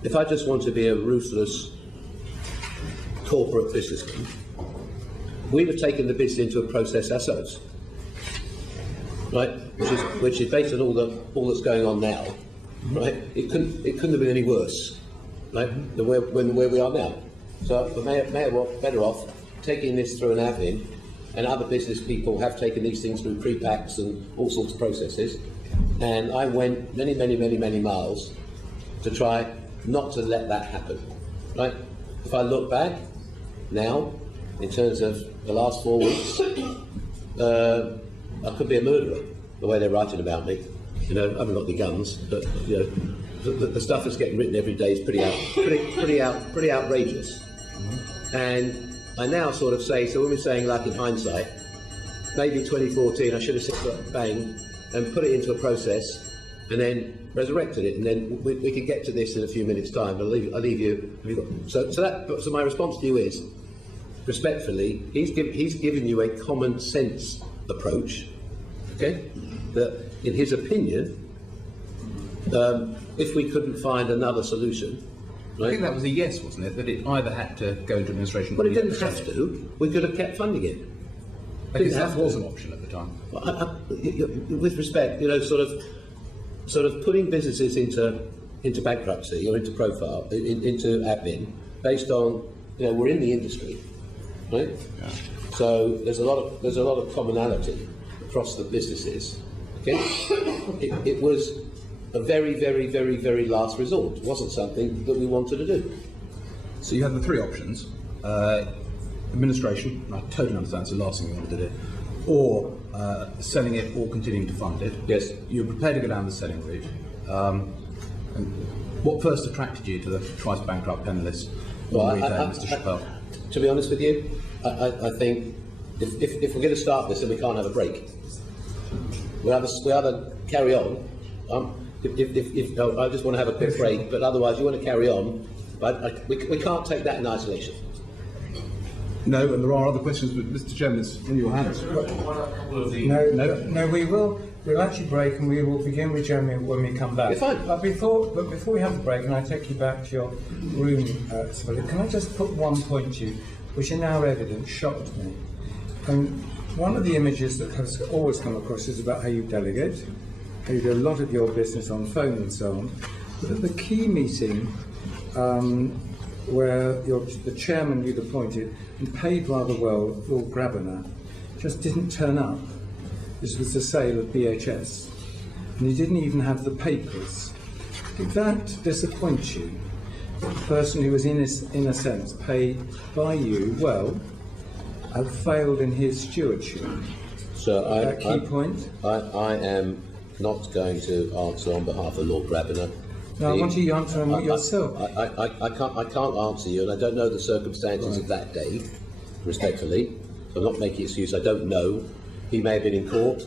If I just want to be a ruthless corporate businessman, we'd have taken the business into a process ourselves, right? Which is based on all that's going on now, right? It couldn't have been any worse, right? Than where we are now. So we're better off taking this through an admin, and other business people have taken these things through pre-packs and all sorts of processes. And I went many miles to try not to let that happen, right? If I look back now, in terms of the last 4 weeks, I could be a murderer, the way they're writing about me. You know, I haven't got any guns, but you know, the stuff that's getting written every day is pretty outrageous. And I now sort of say, so when we're saying, like in hindsight, maybe 2014 I should have said bang and put it into a process and then resurrected it, and then we could get to this in a few minutes' time. I'll leave you. So my response to you is, respectfully, he's given you a common sense approach, okay? That in his opinion, if we couldn't find another solution, right? I think that was a yes, wasn't it? That it either had to go into administration. But it didn't have to. We could have kept funding it. Because that was an option at the time. With respect, you know, sort of putting businesses into bankruptcy or into profile, into admin, based on, you know, we're in the industry, right? Yeah. So there's a lot of commonality across the businesses. Okay, it was a very last resort. It wasn't something that we wanted to do. So you had the three options: administration. I totally understand. It's the last thing you wanted to do, or selling it or continuing to fund it. Yes. You're prepared to go down the selling route. And what first attracted you to the twice bankrupt penniless Mr. Chappell? To be honest with you, I think if we're going to start this, then we can't have a break. We either carry on. If I just want to have a quick break, but otherwise you want to carry on. But we can't take that in isolation. No, and there are other questions, but Mr. Chairman, it's in your hands. No, we will. We'll actually break, and we will begin with Jeremy when we come back. Fine. But before we have the break, and I take you back to your room, Sutton, can I just put one point to you, which in our evidence shocked me. And one of the images that has always come across is about how you delegate, how you do a lot of your business on phone and so on. But at the key meeting, where the chairman you'd appointed and paid rather well, Lord Grabiner, just didn't turn up. This was the sale of BHS, and he didn't even have the papers. Did that disappoint you? The person who was in a sense paid by you well had failed in his stewardship. So key point. I am not going to answer on behalf of Lord Grabiner. No, I want you to answer them yourself. I can't answer you, and I don't know the circumstances of that day, respectfully. So I'm not making excuse. I don't know. He may have been in court.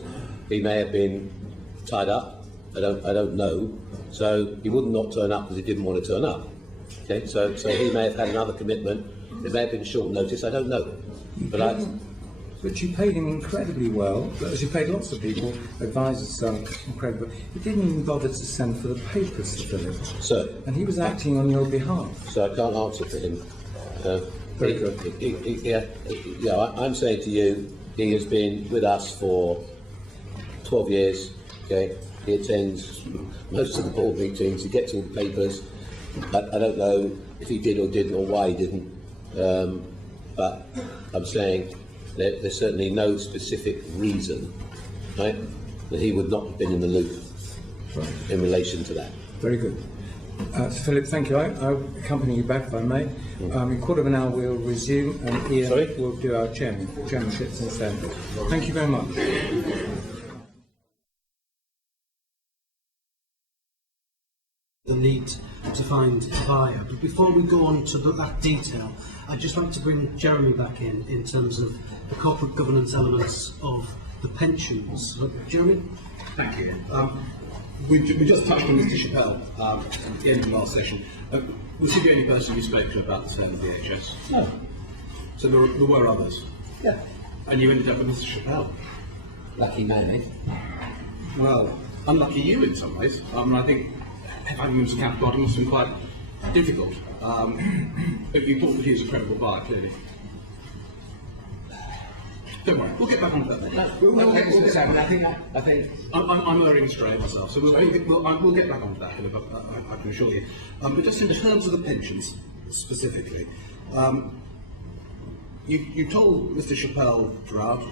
He may have been tied up. I don't know. So he wouldn't not turn up because he didn't want to turn up. Okay. So he may have had another commitment. It may have been short notice. I don't know. But you paid him incredibly well, as you paid lots of people, advisors incredibly well. You didn't even bother to send for the papers to Philip. So, and he was acting on your behalf. So I can't answer for him. Very good. I'm saying to you, he has been with us for 12 years. Okay, he attends most of the board meetings. He gets all the papers. I don't know if he did or didn't, or why he didn't. But I'm saying there's certainly no specific reason, right, that he would not have been in the loop in relation to that. Very good. So Philip, thank you. I'll accompany you back if I may. In a quarter of an hour we'll resume, and Ian will do our chairmanship since then. Thank you very much. The need to find a buyer. But before we go on to that detail, I'd just like to bring Jeremy back in terms of the corporate governance elements of the pensions. Jeremy? Thank you. We just touched on Mr. Chappell at the end of last session. Was he the only person you spoke to about the sale of BHS? No. So there were others? Yeah. And you ended up with Mr. Chappell? Lucky man, eh? Well, unlucky you in some ways. I think having him as a counterparty must have been quite difficult. But you thought that he was a credible buyer, clearly. Don't worry, we'll get back onto that. I think I'm erring astray myself, so we'll get back onto that, I can assure you. But just in terms of the pensions, specifically, you told Mr. Chappell throughout,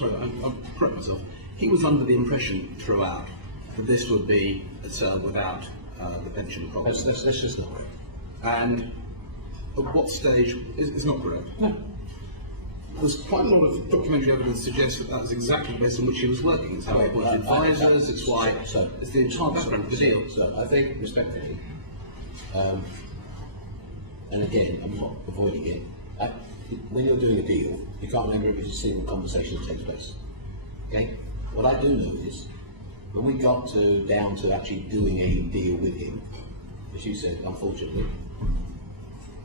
I'll correct myself, he was under the impression throughout that this would be a sale without the pension problem. that's just not correct. And at what stage is not correct? No. There's quite a lot of documentary evidence to suggest that that was exactly the basis on which he was working. It's how he appointed advisors, it's why, it's the entire background of the deal. So I think, respectfully, and again, I'm not avoiding it, when you're doing a deal, you can't remember every single conversation that takes place. Okay? What I do know is, when we got down to actually doing a deal with him, as you said, unfortunately,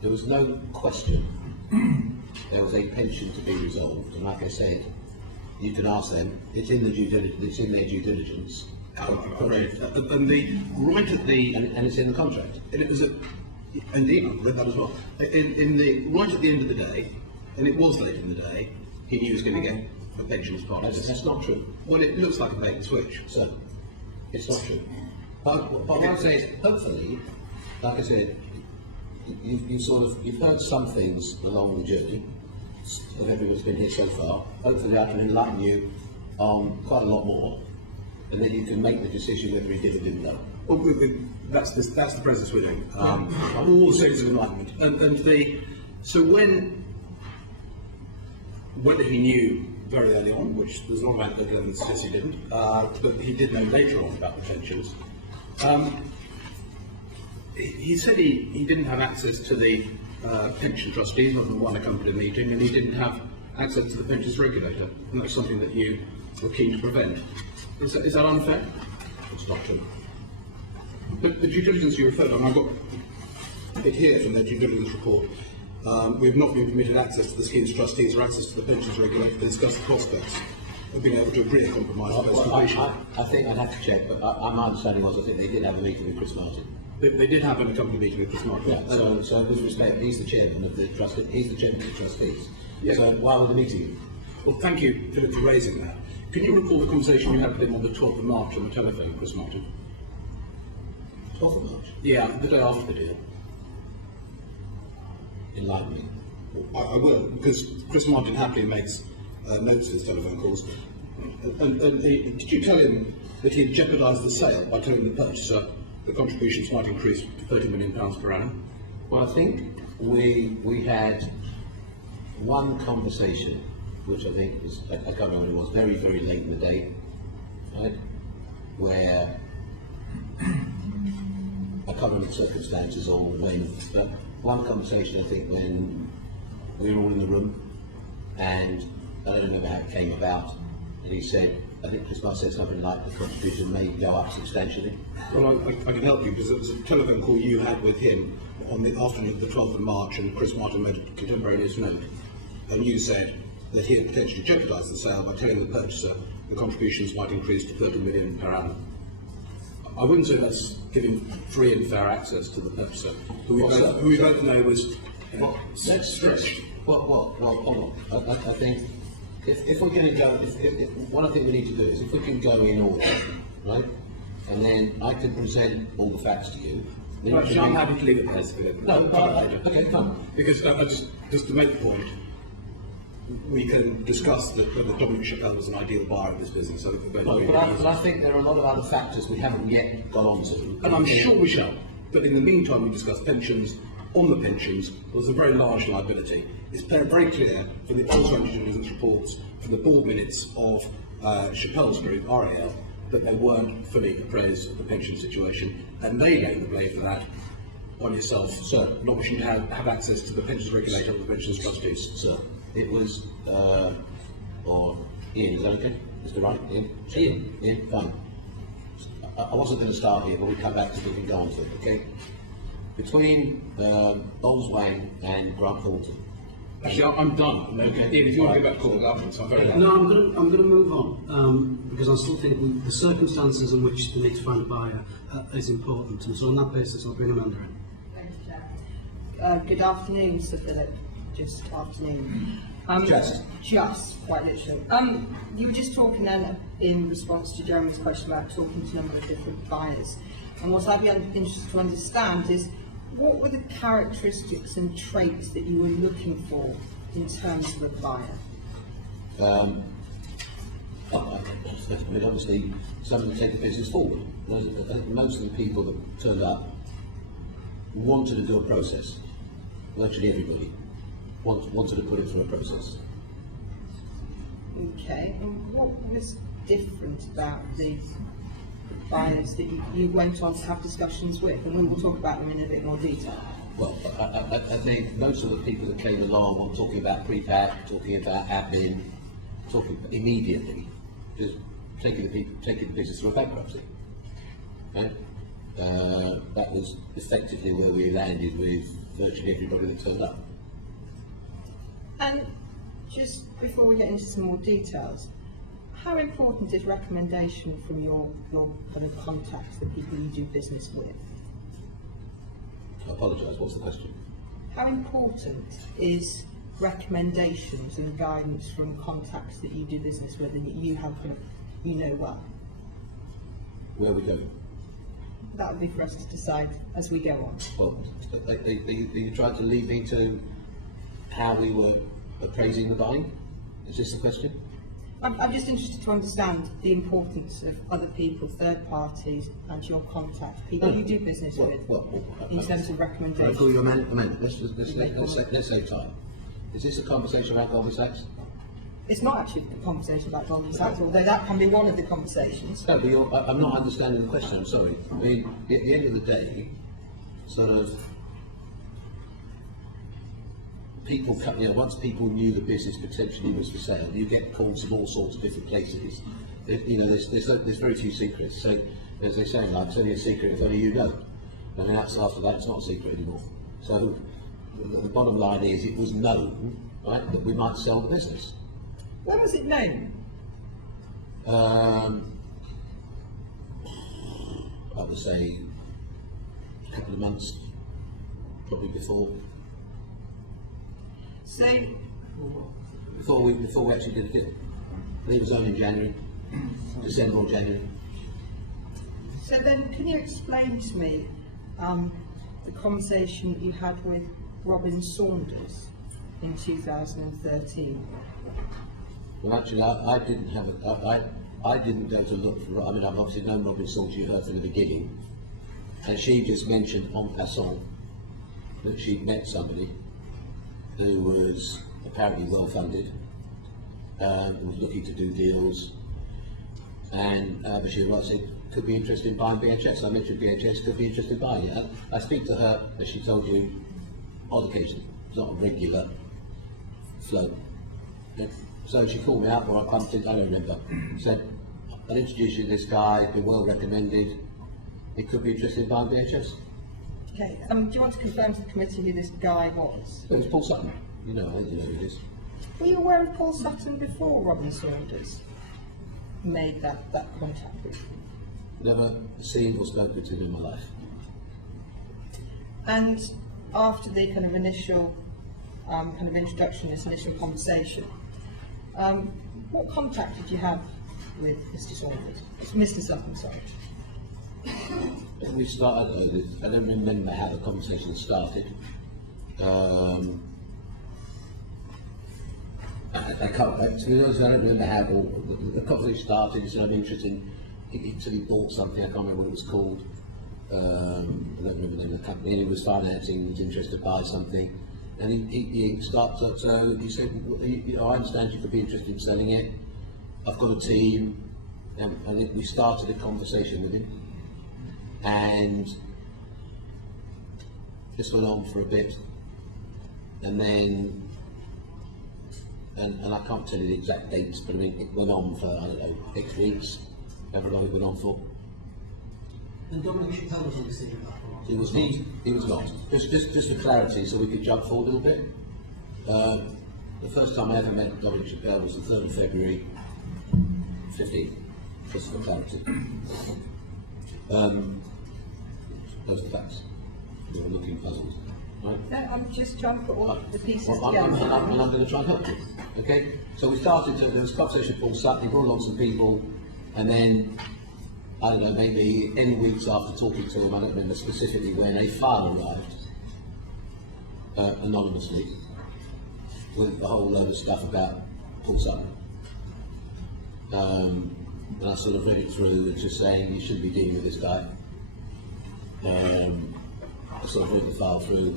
there was no question there was a pension to be resolved, and like I said, you can ask them. It's in the due diligence. It's in their due diligence. And the right at the and it's in the contract. And it was indeed, I read that as well. In the right at the end of the day, and it was late in the day, he knew he was going to get a pension as part of this. That's not true. Well, it looks like a bait and switch. So it's not true. But what I'm saying is, hopefully, like I said, you've heard some things along the journey of everyone's been here so far. Hopefully I can enlighten you on quite a lot more, and then you can make the decision whether he did or didn't know. Well, that's the process we're doing. All stages of enlightenment. So whether he knew very early on, which there's not about that evidence suggests he didn't, but he did know later on about the pensions. He said he didn't have access to the pension trustees, not the one accompanied meeting, and he didn't have access to the pensions regulator, and that's something that you were keen to prevent. Is that unfair? It's not true. But the due diligence you referred to, and I've got it here from the due diligence report, we have not been permitted access to the scheme's trustees or access to the pensions regulator to discuss the prospects of being able to agree a compromise post completion. I think I'd have to check, but my understanding was I think they did have a meeting with Chris Martin. They did have an accompanied meeting with Chris Martin. Yeah, so with respect, he's the chairman of the trustee. He's the chairman of the trustees. Yeah. So why were the meeting? Well, thank you, Philip, for raising that. Can you recall the conversation you had with him on the 12th of March on the telephone, Chris Martin? 12th of March? Yeah, the day after the deal. Enlighten me. I will, because Chris Martin happily makes notes of his telephone calls. And did you tell him that he had jeopardised the sale by telling the purchaser the contributions might increase to £30 million per annum? Well, I think we had one conversation, which I think was, I can't remember when it was, very, very late in the day, right, where can't remember the circumstances or when, but one conversation I think when we were all in the room, and I don't remember how it came about, and he said, I think Chris Marr said something like the contribution may go up substantially. Well, I can help you because it was a telephone call you had with him on the afternoon of the 12th of March, and Chris Martin made a contemporaneous note, and you said that he had potentially jeopardised the sale by telling the purchaser the contributions might increase to 30 million per annum. I wouldn't say that's giving free and fair access to the purchaser, who we both know was Let's stretched. Well, hold on. I think if we're going to go, what I think we need to do is if we can go in order, right, and then I can present all the facts to you. Then you can I'm happy to leave it there. No, okay, come. Because just to make the point, we can discuss that whether Dominic Chappell was an ideal buyer of this business. I think we're going to But I think there are a lot of other factors we haven't yet got onto. And I'm sure we shall. But in the meantime, we discuss pensions. On the pensions, there's a very large liability. It's very clear from the also diligence reports, from the board minutes of Chappell's group, RAL, that they weren't fully appraised of the pension situation, and they lay the blame for that on yourself, sir, not wishing to have access to the pensions regulator or the pensions trustees. Sir, it was, or Ian, is that okay? Mr. Wright, Ian? Ian, fine. I wasn't going to start here, but we'll come back to it and go on to it, okay? Between Bowles-Wayne and Grant Thornton. Actually, I'm done. Okay. Ian, if you want to go back to call afterwards, I'm very happy. No, I'm going to move on because I still think the circumstances in which they need to find a buyer is important, and so on that basis, I'll bring Amanda in. Thank you, Chair. Good afternoon, Sir Philip. Just afternoon. Just, quite literally. You were just talking then in response to Jeremy's question about talking to a number of different buyers, and what I'd be interested to understand is what were the characteristics and traits that you were looking for in terms of a buyer? I mean, obviously, some of them take the business forward. Most of the people that turned up wanted to do a process. Virtually everybody wanted to put it through a process. Okay, and what was different about the buyers that you went on to have discussions with? And we will talk about them in a bit more detail. Well, I think most of the people that came along were talking about pre-pack, talking about admin, talking immediately, just taking the business through a bankruptcy. Okay? That was effectively where we landed with virtually everybody that turned up. And just before we get into some more details, how important is recommendation from your kind of contacts, the people you do business with? I apologise, what's the question? How important is recommendations and guidance from contacts that you do business with and that you have, you know well? Where are we going? That would be for us to decide as we go on. Well, you tried to lead me to how we were appraising the buying? Is this the question? I'm just interested to understand the importance of other people, third parties, and your contacts, people you do business with, in terms of recommendations. I call you Amanda. Let's save time. Is this a conversation about Goldman Sachs? It's not actually a conversation about Goldman Sachs, although that can be one of the conversations. No, but I'm not understanding the question, I'm sorry. I mean, at the end of the day, sort of, people, once people knew the business potentially was for sale, you get calls from all sorts of different places. There's very few secrets. So, as they say, like, it's only a secret if only you know. And then after that, it's not a secret anymore. So, the bottom line is, it was known, right, that we might sell the business. When was it known? I would say a couple of months, probably before. So, Before we actually did a deal. I think it was only in January, December or January. so then can you explain to me the conversation that you had with Robin Saunders in 2013? Well, actually, I didn't have I didn't go to look for. I mean, I've obviously known Robin Saunders, you heard from the beginning, and she just mentioned en passant that she'd met somebody who was apparently well funded, was looking to do deals, And Bashir Wright said, could be interested in buying BHS. I mentioned BHS, could be interested in buying it. I speak to her, as she told you, on occasion. It's not a regular flow. Yeah. So she called me up, or I bumped into, I don't remember, said, I'll introduce you to this guy, been well recommended. He could be interested in buying BHS. Okay, do you want to confirm to the committee who this guy was? It was Paul Sutton. You know, I think you know who it is. Were you aware of Paul Sutton before Robin Saunders made that contact with you? Never seen or spoken to him in my life. And after the kind of initial introduction, this initial conversation, what contact did you have with Mr. Saunders? It's Mr. Sutton, sorry. We started, I don't remember how the conversation started. I can't, to be honest, I don't remember how the conversation started. He said, I'm interested he said he bought something, I can't remember what it was called. I don't remember the name of the company, and he was financing, he was interested to buy something. And he started, so he said, you know, I understand you could be interested in selling it. I've got a team. And I think we started a conversation with him. And this went on for a bit. And then, and I can't tell you the exact dates, but I mean, it went on for, I don't know, 6 weeks, however long it went on for. And Dominic Chappell was obviously in that one. He was not. He was not. Just for clarity, so we could jump forward a little bit. The first time I ever met Dominic Chappell was the 3rd of February 15, just for clarity. Those are facts. You were looking puzzled. Right? No, I'm just trying to put all the pieces I'm together. going to try and help you. Okay? So we started, there was a conversation with Paul Sutton, he brought along some people, and then, I don't know, maybe any weeks after talking to him, I don't remember specifically when, a file arrived, anonymously, with a whole load of stuff about Paul Sutton. And I sort of read it through and just saying, you shouldn't be dealing with this guy. I sort of read the file through.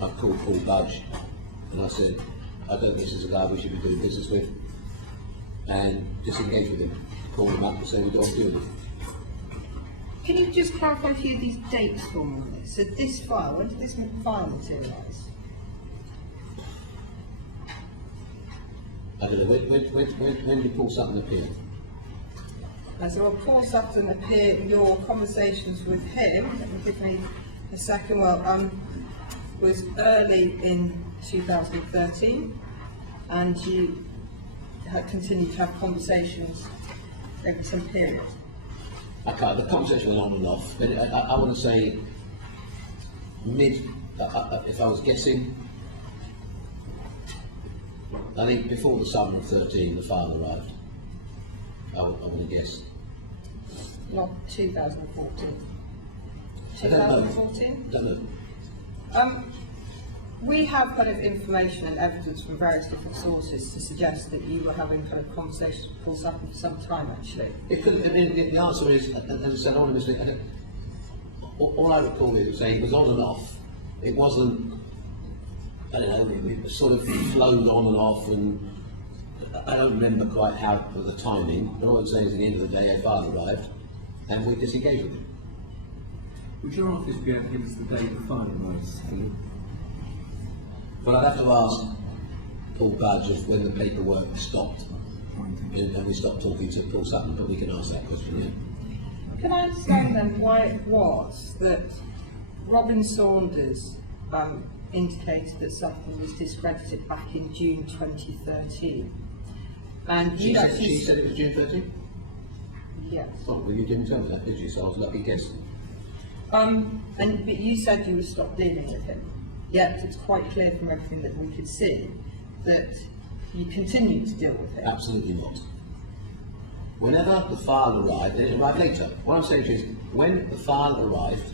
I called Paul Budge and I said, I don't think this is a guy we should be doing business with, and disengaged with him. Called him up and said, we don't want to deal with him. Can you just clarify a few of these dates for me on this? So this file, when did this file materialise? I don't know, when did Paul Sutton appear? So well, Paul Sutton appeared, your conversations with him, give me a second, was early in 2013, and you had continued to have conversations over some period. The conversation went on and off, but I want to say if I was guessing, I think before the summer of 13 the file arrived. I want to guess. Not 2014. I don't know. 2014? I don't know. We have kind of information and evidence from various different sources to suggest that you were having kind of conversations with Paul Sutton for some time, actually. It could, I mean, the answer is, and said anonymously, all I recall is saying it was on and off. It wasn't, I don't know, it sort of flowed on and off, and I don't remember quite how the timing, but all I'm saying is at the end of the day, a file arrived, and we disengaged with him. Would your office be able to give us the date the file arrives? But I'd have to ask Paul Budge of when the paperwork stopped, and we stopped talking to Paul Sutton, but we can ask that question, yeah. Can I understand then why it was that Robin Saunders indicated that Sutton was discredited back in June 2013? And She said it was June 13? Yes. Oh, well, you didn't tell me that, did you? So I was lucky guessing. But you said you would stop dealing with him. Yet it's quite clear from everything that we could see that you continue to deal with him. Absolutely not. Whenever the file arrived, and it arrived later. What I'm saying is, when the file arrived,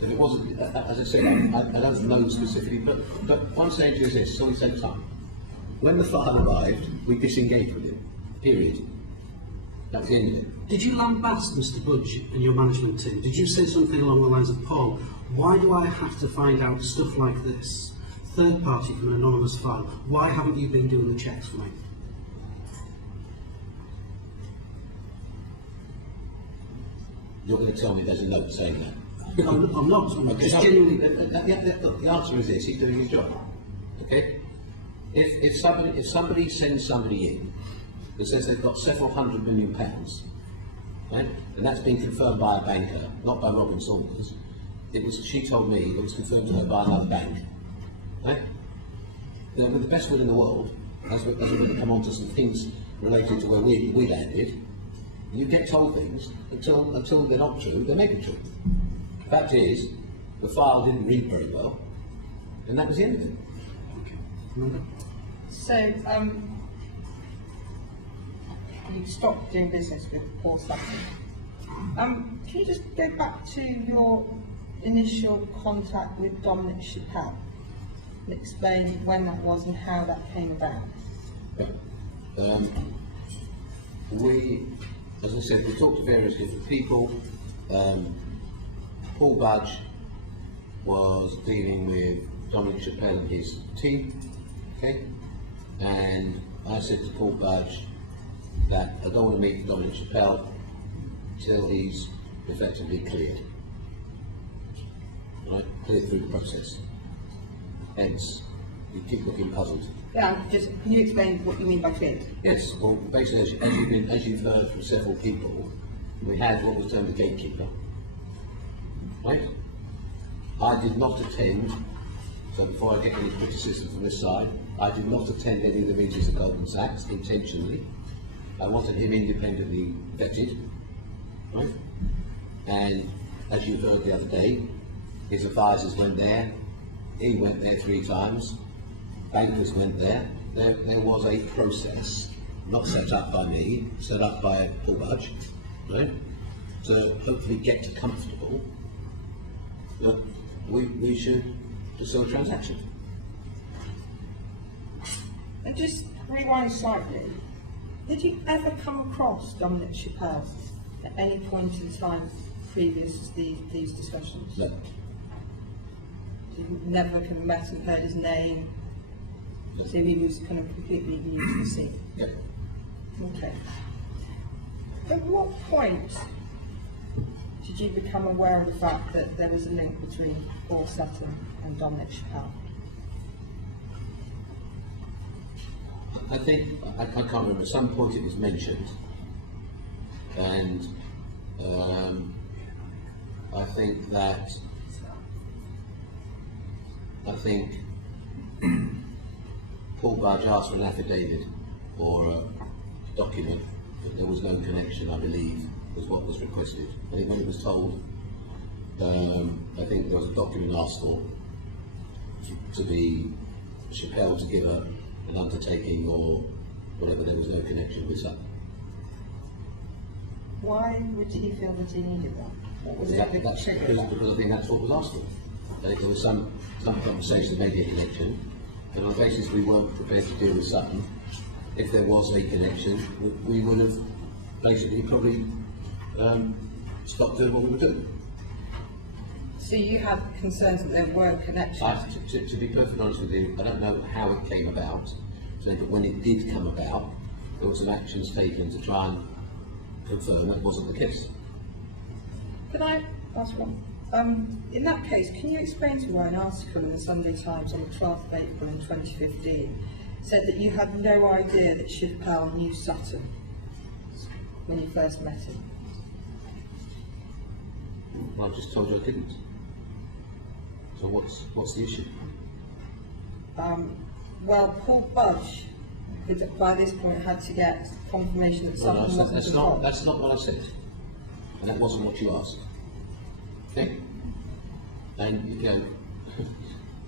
so if it wasn't, as I said, I don't know specifically, but what I'm saying to you is this, so we said time. When the file arrived, we disengaged with him. Period. That was the end of it. Did you lambast Mr. Budge and your management team? Did you say something along the lines of, Paul, why do I have to find out stuff like this? Third party from an anonymous file. Why haven't you been doing the checks for me? You're going to tell me there's a note saying that. No, I'm not. I'm Okay, just no, genuinely. the answer is this: he's doing his job. Okay. If somebody sends somebody in that says they've got several £100 million, right, and that's been confirmed by a banker, not by Robin Saunders. She told me it was confirmed to her by another bank. Right? Now, with the best will in the world, as we're going to come on to some things related to where we landed, you get told things until they're not true, they may be true. The fact is, the file didn't read very well, and that was the end of it. So, you stopped doing business with Paul Sutton. Can you just go back to your initial contact with Dominic Chappell and explain when that was and how that came about? As I said, we talked to various different people. Paul Budge was dealing with Dominic Chappell and his team, okay? And I said to Paul Budge that I don't want to meet Dominic Chappell till he's effectively cleared. Right? Cleared through the process. Hence, you keep looking puzzled. Yeah, just can you explain what you mean by cleared? Yes, well, basically, as you've heard from several people, we had what was termed a gatekeeper. Right? I did not attend, so before I get any criticism from this side, I did not attend any of the meetings of Goldman Sachs intentionally. I wanted him independently vetted. Right? And as you heard the other day, his advisors went there, he went there 3 times, bankers went there. There was a process, not set up by me, set up by Paul Budge, right? To hopefully get to comfortable that we should pursue a transaction. And just rewind slightly, did you ever come across Dominic Chappell at any point in time previous to these discussions? No. You never kind of met and heard his name? So he was kind of completely new to the scene? Yep. Okay. At what point did you become aware of the fact that there was a link between Paul Sutton and Dominic Chappell? I think, I can't remember, at some point it was mentioned, and I think Paul Budge asked for an affidavit or a document that there was no connection, I believe, was what was requested. I think when it was told, I think there was a document asked for to be Chappell to give an undertaking or whatever, there was no connection with that. Why would he feel that he needed that? What was it that triggered that? Because I think that's what was asked for. There was some conversation, maybe a connection, and on the basis we weren't prepared to deal with Sutton, if there was a connection, we would have basically probably stopped doing what we were doing. So you had concerns that there were connections? To be perfectly honest with you, I don't know how it came about, but when it did come about, there were some actions taken to try and confirm that wasn't the case. Can I ask one? In that case, can you explain to me why an article in the Sunday Times on the 12th of April in 2015 said that you had no idea that Chappell knew Sutton when you first met him? Well, I just told you I didn't. So what's the issue? Well, Paul Budge had by this point had to get confirmation that Sutton wasn't involved. That's not what I said, and that wasn't what you asked. Okay? And you go,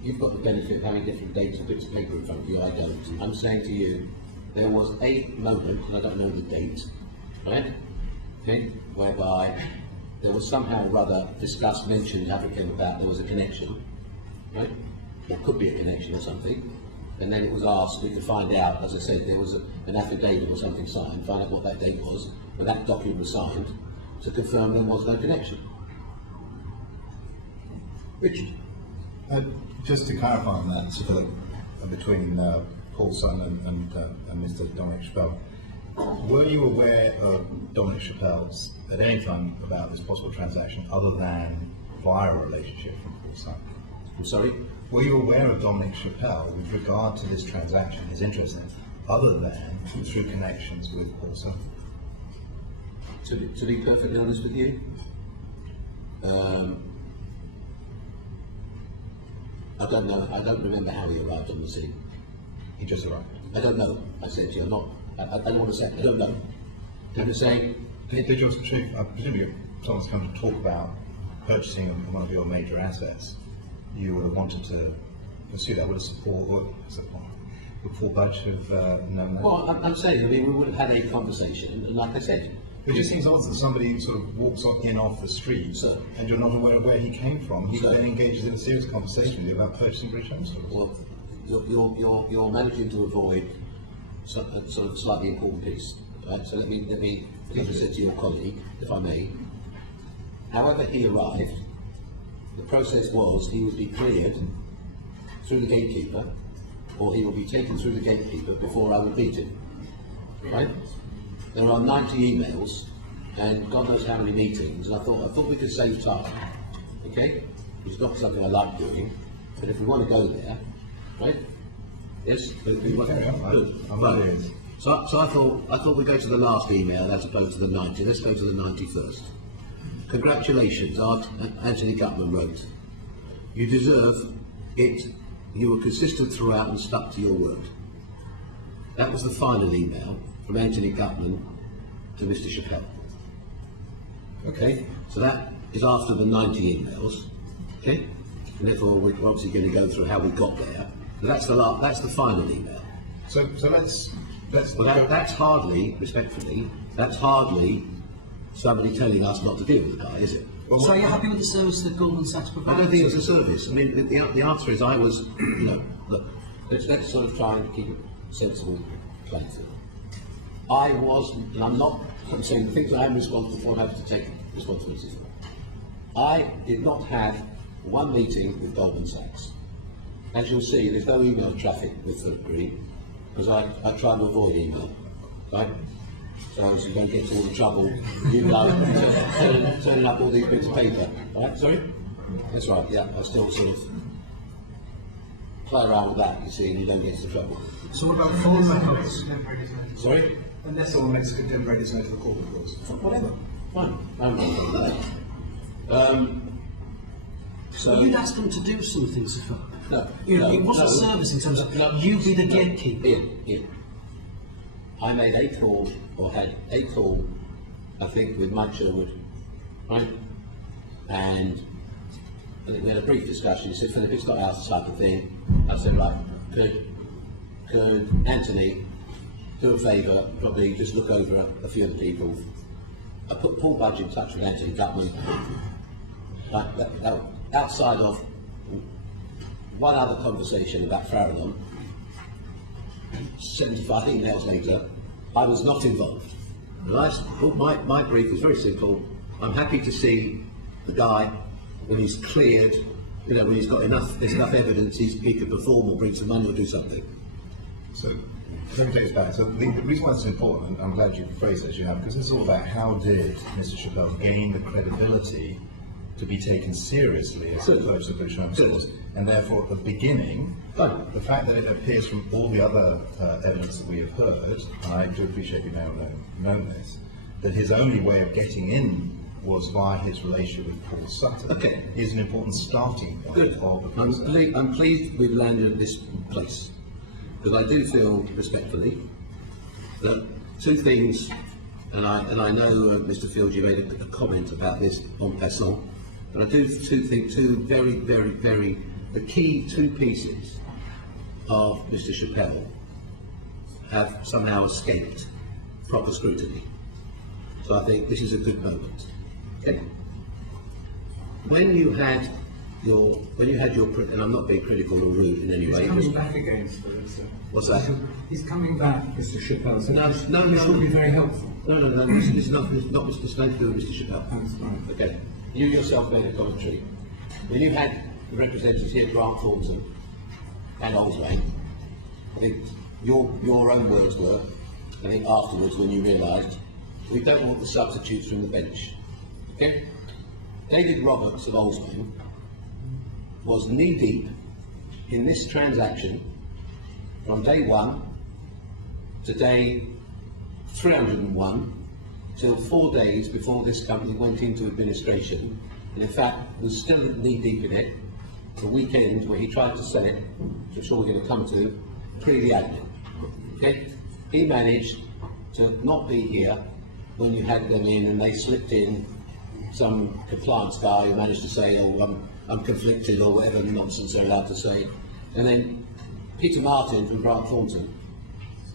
you've got the benefit of having different dates and bits of paper in front of you, I don't. I'm saying to you, there was a moment, and I don't know the date, right? Okay? Whereby there was somehow or other discussed, mentioned, how it came about, there was a connection, right? There could be a connection or something. And then it was asked, we could find out, as I said, there was an affidavit or something signed, find out what that date was, when that document was signed, to confirm there was no connection. Richard, just to clarify on that, so between Paul Sutton and Mr. Dominic Chappell, Were you aware of Dominic Chappell's at any time about this possible transaction other than via a relationship from Paul Sutton? I'm sorry? Were you aware of Dominic Chappell with regard to this transaction, his interest in it, other than through connections with Paul Sutton? To be perfectly honest with you, I don't know. I don't remember how he arrived on the scene. He just arrived. I don't know. I said to you, I'm not. I don't want to say. I don't know. I'm just saying. Did your chief, presumably, someone's come to talk about purchasing of one of your major assets, you would have wanted to pursue that. Would Paul Budge have known that? Well, I'm saying. I mean, we would have had a conversation, and like I said. It just seems odd that somebody sort of walks in off the street and you're not aware of where he came from. He then engages in a serious conversation with you about purchasing British Home Stores. Well, you're managing to avoid sort of slightly important piece. Right? So let me, as I said to your colleague, if I may, however he arrived, the process was he would be cleared through the gatekeeper, or he will be taken through the gatekeeper before I would meet him. Right? There are 90 emails and God knows how many meetings, and I thought we could save time. Okay? It's not something I like doing, but if we want to go there, right? Yes? Right. So I thought we'd go to the last email as opposed to the 90. Let's go to the 90 first. Congratulations, Anthony Gutman wrote. You deserve it. You were consistent throughout and stuck to your word. That was the final email from Anthony Gutman to Mr. Chappell. Okay, so that is after the 90 emails. Okay, and therefore we're obviously going to go through how we got there. So that's the final email. So let's. Well, that's hardly, respectfully, that's hardly somebody telling us not to deal with the guy, is it? Well, so are you happy with the service that Goldman Sachs provides? I don't think it's a service. I mean, the answer is I was, look, let's sort of try and keep it sensible playing field. I was, and I'm saying the things I am responsible for, I have to take responsibility for. I did not have one meeting with Goldman Sachs. As you'll see, there's no email traffic with the Green, because I try and avoid email, right? So you don't get to all the trouble, turning up all these bits of paper, right? Sorry? That's right, yeah, I still sort of play around with that, you see, and you don't get into trouble. So what about phone records? Sorry? Unless someone makes a contemporaneous note of the call, of course. Whatever, fine, I'm not going to that. So you'd ask them to do something, Sir. No, it wasn't service in terms of you be the gatekeeper. Ian. I made a call, or had a call, I think, with Mike Sherwood, right? And I think we had a brief discussion. He said, Philip, it's not our type of thing. I said, right, could Anthony do a favour, probably just look over a few of the people. I put Paul Budge in touch with Anthony Gutman. Outside of one other conversation about Farallon, 75 emails later, I was not involved. My brief was very simple. I'm happy to see the guy when he's cleared, when he's got there's enough evidence he could perform or bring some money or do something. So let me take this back. So the reason why it's important, and I'm glad you phrased it as you have, because it's all about how did Mr. Chappell gain the credibility to be taken seriously as a purchaser of British Home Stores, and therefore at the beginning, the fact that it appears from all the other evidence that we have heard, and I do appreciate you may have known this, that his only way of getting in was via his relationship with Paul Sutton, is an important starting point of the process. I'm pleased we've landed at this place, because I do feel respectfully that two things, and I know Mr. Field, you made a comment about this en passant, but I do think two very, very, very, the key two pieces of Mr. Chappell have somehow escaped proper scrutiny. So I think this is a good moment. Okay. When you had your, and I'm not being critical or rude in any way. He's coming back again, sir. What's that? He's coming back, Mr. Chappell. So No, this will be very helpful. No. This is not Mr. Smith or Mr. Chappell. Right. Okay. You yourself made a commentary. When you had the representatives here, Grant Thornton and Oldsway, I think your own words were, I think afterwards when you realised we don't want the substitutes from the bench. Okay? David Roberts of Oldsmane was knee-deep in this transaction from day 1 to day 301 till 4 days before this company went into administration, and in fact was still knee-deep in it the weekend where he tried to sell it, which I'm sure we're going to come to, pre the admin. Okay? He managed to not be here when you had them in and they slipped in some compliance guy who managed to say, oh, I'm conflicted or whatever nonsense they're allowed to say. And then Peter Martin from Grant Thornton,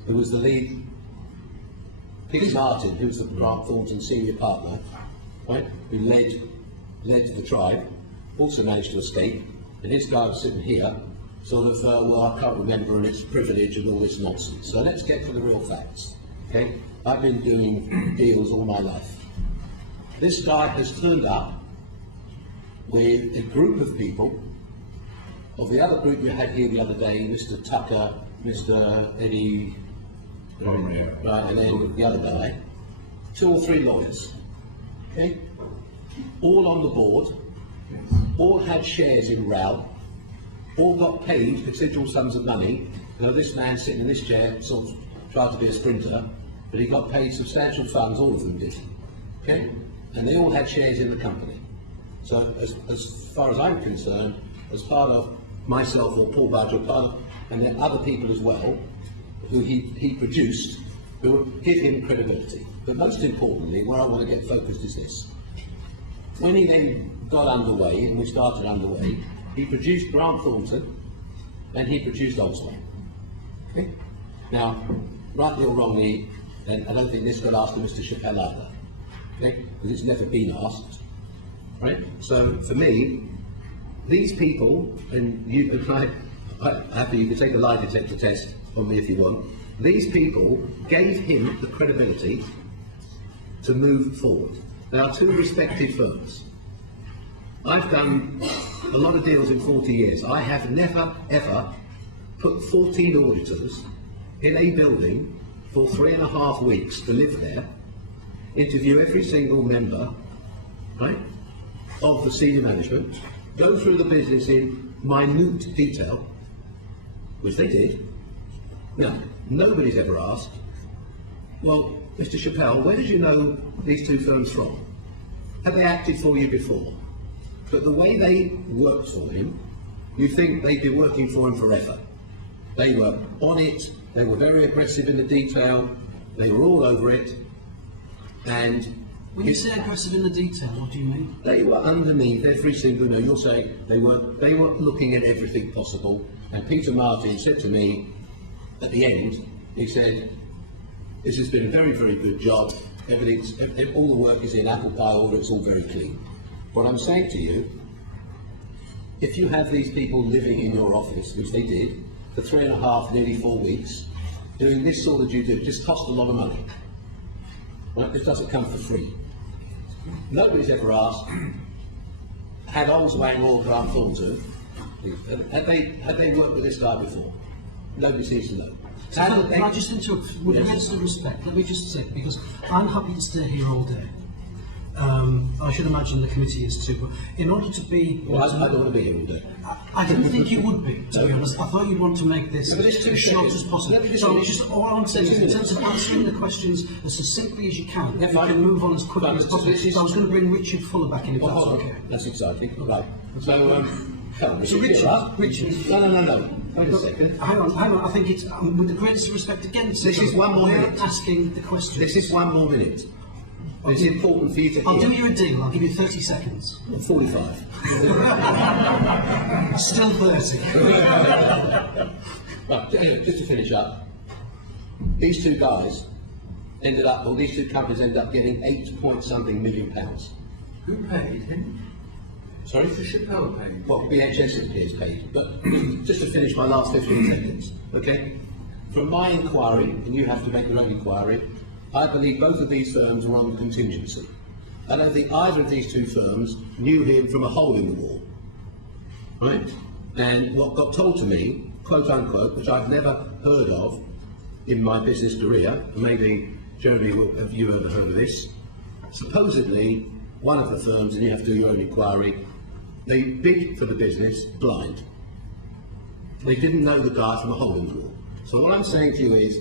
who was the lead, Peter Martin, who was the Grant Thornton senior partner, right, who led the tribe, also managed to escape, and his guy was sitting here, sort of, well, I can't remember and it's privilege and all this nonsense. So let's get to the real facts, okay? I've been doing deals all my life. This guy has turned up with a group of people, of the other group you had here the other day, Mr. Tucker, Mr. Eddie, right, and then the other guy, 2 or 3 lawyers, okay? All on the board, all had shares in RAL, all got paid considerable sums of money. You know, this man sitting in this chair sort of tried to be a sprinter, but he got paid substantial funds, all of them did, okay? And they all had shares in the company. So as far as I'm concerned, as part of myself or Paul Badger, and then other people as well, who he produced, who would give him credibility. But most importantly, where I want to get focused is this. When he then got underway, and we started underway, he produced Grant Thornton, and he produced Oldsmane. Okay? Now, rightly or wrongly, and I don't think this got asked to Mr. Chappell either, okay? Because it's never been asked, right? So for me, these people, and you and I'm happy you can take a lie detector test on me if you want. These people gave him the credibility to move forward. They are 2 respected firms. I've done a lot of deals in 40 years. I have never, ever put 14 auditors in a building for 3.5 weeks to live there, interview every single member, right, of the senior management, go through the business in minute detail, which they did. Now, nobody's ever asked, well, Mr. Chappell, where did you know these 2 firms from? Have they acted for you before? But the way they worked for him, you think they'd be working for him forever. They were on it, they were very aggressive in the detail, they were all over it, and when you say aggressive in the detail, what do you mean? They were underneath every single, no, you're saying they were looking at everything possible, and Peter Martin said to me at the end, he said, this has been a very, very good job, all the work is in apple pie order, it's all very clean. What I'm saying to you, if you have these people living in your office, which they did, for 3.5, nearly 4 weeks, doing this sort of due diligence, just cost a lot of money. Right? This doesn't come for free. Nobody's ever asked, had Oldsmane or Grant Thornton, had they worked with this guy before? Nobody seems to know. Can I just interrupt? With regards to respect, let me just say, because I'm happy to stay here all day. I should imagine the committee is too, but in order to be... Well, I don't want to be here all day. I didn't think you would be, to be honest. I thought you'd want to make this as short as possible. So it's just all I'm saying is, in terms of answering the questions as succinctly as you can, if you can move on as quickly as possible. So I was going to bring Richard Fuller back in, if that's okay. That's exciting. Right. So, come on, So Richard. No. Wait a second. Hang on. I think it's, with the greatest respect again, this is 1 more minute. Asking the question. This is 1 more minute. It's important for you to hear. I'll do you a deal. I'll give you 30 seconds. 45. Still 30. Right, anyway, just to finish up, these 2 guys ended up, or these 2 companies ended up getting 8-point-something million pounds. Who paid him? Sorry? Mr. Chappell paid. Well, BHS is paid. But just to finish my last 15 seconds, okay? From my inquiry, and you have to make your own inquiry, I believe both of these firms were on contingency. I don't think either of these 2 firms knew him from a hole in the wall, right? And what got told to me, quote unquote, which I've never heard of, in my business career, maybe Jeremy, have you ever heard of this? Supposedly, one of the firms, and you have to do your own inquiry, they bid for the business blind. They didn't know the guy from a hole in the wall. So what I'm saying to you is,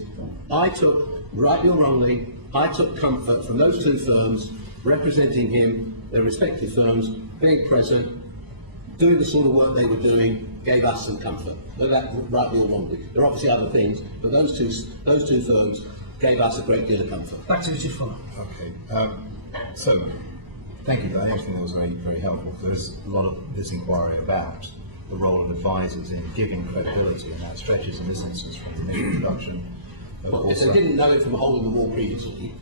I took, rightly or wrongly, I took comfort from those two firms representing him, their respective firms, being present, doing the sort of work they were doing, gave us some comfort. But that, rightly or wrongly. There are obviously other things, but those two firms gave us a great deal of comfort. Back to Mr. Fuller. Okay. So, thank you for that. I think that was very, very helpful. There's a lot of this inquiry about the role of advisors in giving credibility, and that stretches in this instance from the initial production. Well, if they didn't know it from a hole in the wall previously,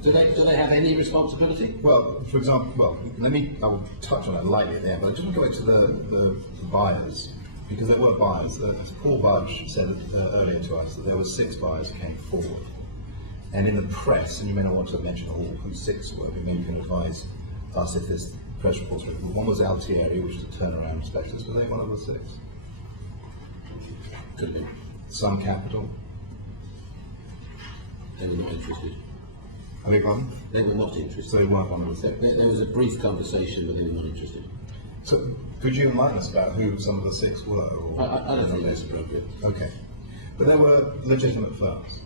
do they have any responsibility? Well, for example, I will touch on that lightly at the end, but I just want to go back to the buyers, because there were buyers. Paul Budge said earlier to us that there were 6 buyers who came forward. And in the press, and you may not want to mention who 6 were, but maybe you can advise us if this press reports were. One was Altieri, which is a turnaround specialist, but they one of the 6. Could be. Some Capital. They were not interested. I beg your pardon? They were not interested. So they weren't one of the 6. There was a brief conversation, but they were not interested. So could you enlighten us about who some of the 6 were? Or I don't think that's appropriate. Okay. But there were legitimate firms.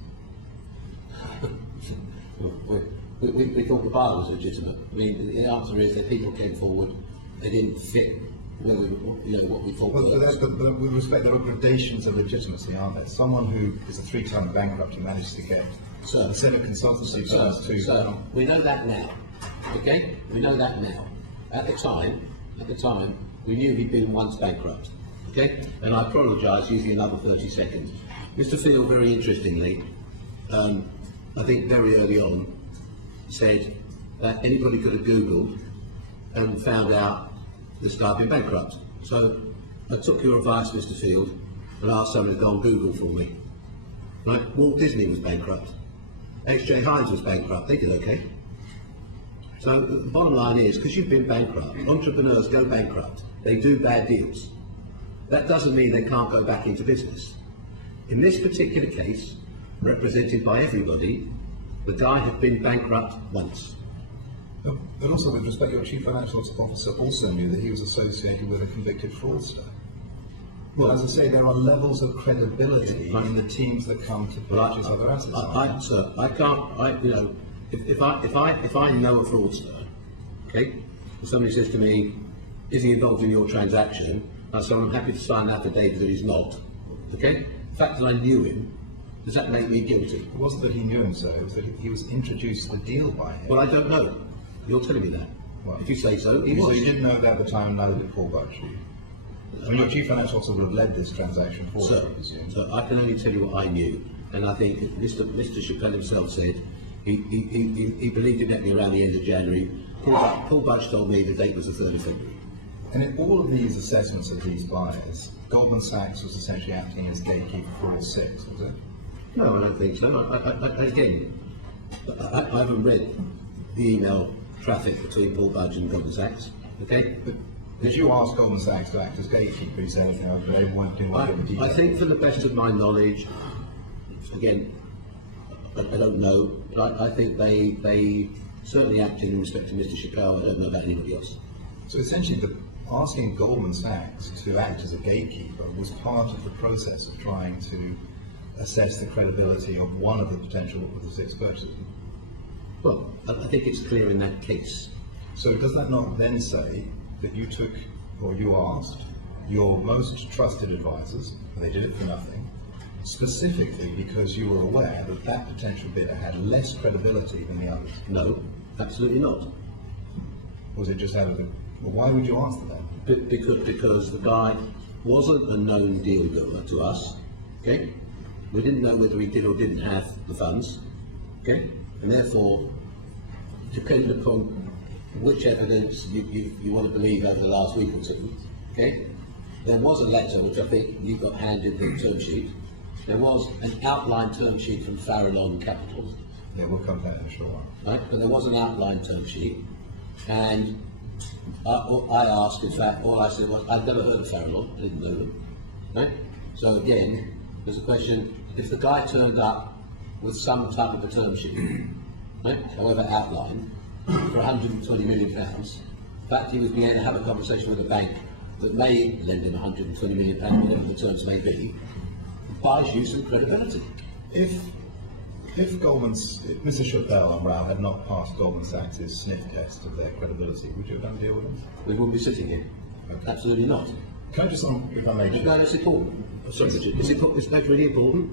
We thought the buyer was legitimate. I mean, the answer is that people came forward, they didn't fit where we, what we thought. Well, but with respect, there are gradations of legitimacy, aren't there? Someone who is a 3-time bankrupt who manages to get a set of consultancy firms to... So we know that now, okay? We know that now. At the time, we knew he'd been once bankrupt, okay? And I apologise using another 30 seconds. Mr. Field, very interestingly, I think very early on, said that anybody could have Googled and found out this guy had been bankrupt. So I took your advice, Mr. Field, and asked someone to go on Google for me. Right? Walt Disney was bankrupt. H.J. Hines was bankrupt. They did okay. So the bottom line is, because you've been bankrupt, entrepreneurs go bankrupt. They do bad deals. That doesn't mean they can't go back into business. In this particular case, represented by everybody, the guy had been bankrupt once. But also, with respect, your chief financial officer also knew that he was associated with a convicted fraudster. Well, as I say, there are levels of credibility in the teams that come to purchase other assets. Sir, I can't. If I know a fraudster, okay, and somebody says to me, "Is he involved in your transaction?" I say, "I'm happy to sign that affidavit that he's not." Okay. The fact that I knew him, does that make me guilty? It wasn't that he knew him, sir. It was that he was introduced to the deal by him. Well, I don't know. You're telling me that. Well, if you say so, he so was. you didn't know that at the time, neither did Paul Budge. I mean, your chief financial officer would have led this transaction forward, I presume. So I can only tell you what I knew, and I think Mr. Chappell himself said he believed it met me around the end of January. Paul Budge told me the date was the 3rd of February. And in all of these assessments of these buyers, Goldman Sachs was essentially acting as gatekeeper for all 6, was it? No, I don't think so. I haven't read the email traffic between Paul Budge and Goldman Sachs. Okay. But did you ask Goldman Sachs to act as gatekeeper? You said anything other than they weren't doing what they were doing? I think, for the best of my knowledge, again, I don't know, but I think they certainly acted in respect to Mr. Chappell. I don't know about anybody else. So essentially, asking Goldman Sachs to act as a gatekeeper was part of the process of trying to assess the credibility of one of the potential of the 6 purchasers. Well, I think it's clear in that case. So does that not then say that you took, or you asked, your most trusted advisors, and they did it for nothing, specifically because you were aware that that potential bidder had less credibility than the others? No, absolutely not. Was it just out of the... Well, why would you ask them then? Because the guy wasn't a known deal doer to us, okay? We didn't know whether he did or didn't have the funds, okay? And therefore, depending upon which evidence you want to believe over the last week or two, okay? There was a letter, which I think you got handed the term sheet. There was an outline term sheet from Farallon Capital. Yeah, we'll come to that in a short while. Right, but there was an outline term sheet, and I asked, in fact, all I said was, I'd never heard of Farallon, didn't know them, right? So again, there's a question, if the guy turned up with some type of a term sheet, right, however outlined, for £120 million, the fact he was being able to have a conversation with a bank that may lend him £120 million, whatever the terms may be, buys you some credibility. If Mr. Chappell and Rao had not passed Goldman Sachs' sniff test of their credibility, would you have done a deal with them? We wouldn't be sitting here. Okay. Absolutely not. Can I just, if I may, No, it's important. Sorry, Richard. Is that really important?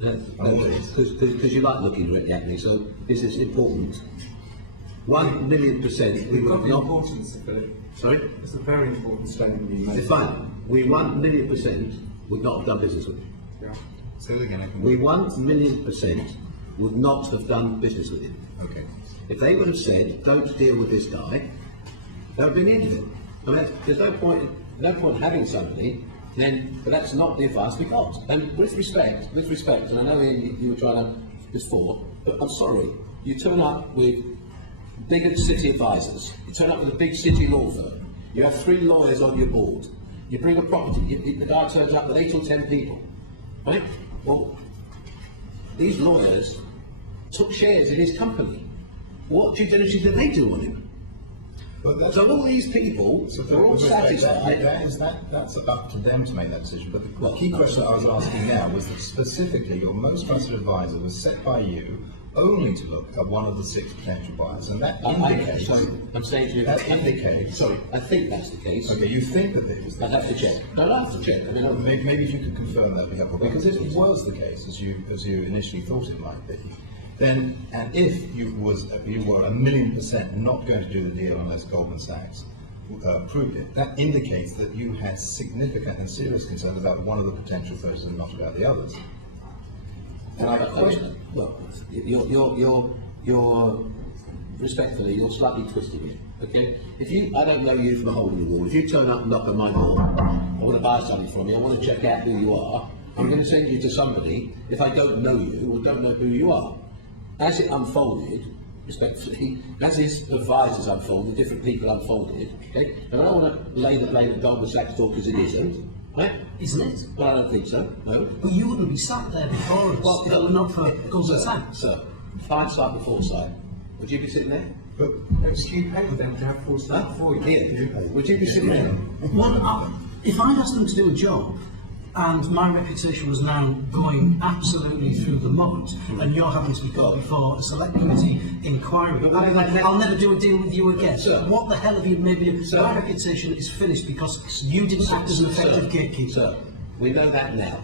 Because you like looking directly at me, so this is important. 1,000,000%. We would not. Importance, Philip. Sorry? It's a very important statement you made. It's fine. We 1,000,000% would not have done business with him. Yeah. say that again. We 1,000,000% would not have done business with him. Okay. If they would have said, don't deal with this guy, that would have been the end of it. I mean, there's no point having somebody, then, but that's not the advice we got. And with respect, and I know you were trying to before, but I'm sorry, you turn up with bigger city advisors, you turn up with a big city law firm, you have 3 lawyers on your board, you bring a property, the guy turns up with 8 or 10 people, right? Well, these lawyers took shares in his company. What due diligence did they do on him? But so all these people, they're all satisfied. That's up to them to make that decision. But the key question I was asking now was that specifically your most trusted advisor was set by you only to look at one of the 6 potential buyers, and that indicates. Sorry, I'm saying to you that indicates. Sorry, I think that's the case. Okay, you think that it was the I'd have to check. No, I have to check. I mean, maybe if you could confirm that would be helpful, because if it was the case as you initially thought it might be, then, and if you were 1,000,000% not going to do the deal unless Goldman Sachs approved it, that indicates that you had significant and serious concerns about one of the potential purchasers and not about the others. And I question. Well, you're respectfully, you're slightly twisting it. Okay? I don't know you from a hole in the wall. If you turn up and knock on my door, I want to buy something from you, I want to check out who you are, I'm going to send you to somebody if I don't know you or don't know who you are. As it unfolded, respectfully, as his advisors unfolded, different people unfolded, okay? And I don't want to lay the blame at Goldman Sachs door because it isn't, right? Isn't it? Well, I don't think so, no. But you wouldn't be sat there before us if it were not for Goldman Sachs. Sir, hindsight and foresight. Would you be sitting there? But you pay them to have foresight for you. Here. Would you be sitting there? Well, if I'd asked them to do a job, and my reputation was now going absolutely through the mud, and you're having to be got before a select committee inquiry, I'll never do a deal with you again. Sir, what the hell have you made me? My reputation is finished because you didn't act as an effective gatekeeper. Sir, we know that now.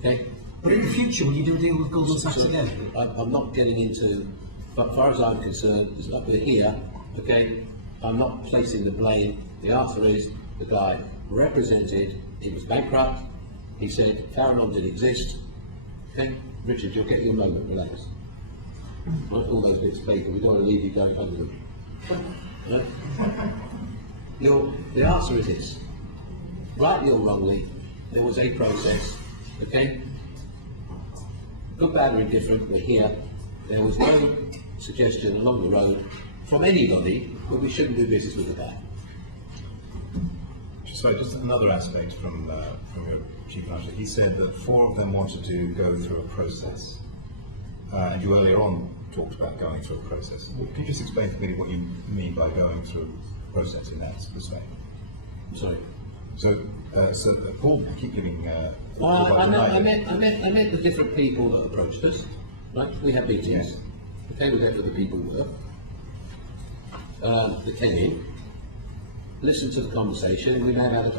Okay? But in the future, will you do a deal with Goldman Sachs again? I'm not getting into, but as far as I'm concerned, it's up with here, okay? I'm not placing the blame. The answer is the guy represented, he was bankrupt, he said Farallon didn't exist. Okay? Richard, you'll get your moment, relax. Right, all those bits of paper, we don't want to leave you going home with them. Right? The answer is this. Rightly or wrongly, there was a process, okay? Good, bad or indifferent, we're here. There was no suggestion along the road from anybody that we shouldn't do business with the guy. So just another aspect from your chief manager. He said that 4 of them wanted to go through a process, and you earlier on talked about going through a process. Can you just explain to me what you mean by going through a process in that respect? Sorry. So Paul, keep giving. I meant the different people that approached us. Right? We had meetings. Okay, we went where the people were. They came in. Listened to the conversation. We may have had a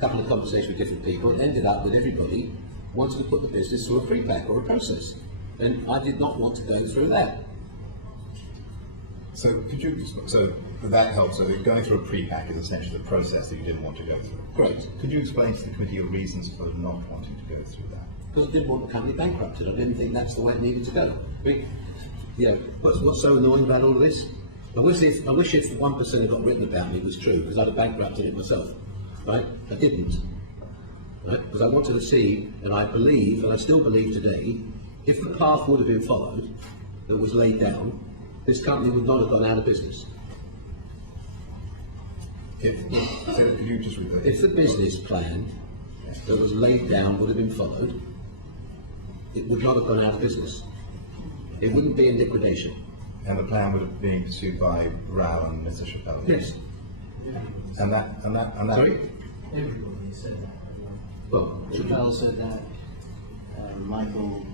couple of conversations with different people. It ended up with everybody wanting to put the business through a pre-pack or a process, and I did not want to go through that. So that helps. So going through a pre-pack is essentially the process that you didn't want to go through. Great. Could you explain to the committee your reasons for not wanting to go through that? Because I didn't want the company bankrupted. I didn't think that's the way it needed to go. I mean, what's so annoying about all of this? I wish if 1% had got written about me was true, because I'd have bankrupted it myself, right? I didn't, right? Because I wanted to see, and I believe, and I still believe today, if the path would have been followed that was laid down, this company would not have gone out of business. If the business plan that was laid down would have been followed, it would not have gone out of business. It wouldn't be in liquidation. And the plan would have been pursued by Rao and Mr. Chappell. Yes. And that. Sorry? Everybody said that. Well, Chappell said that. Michael,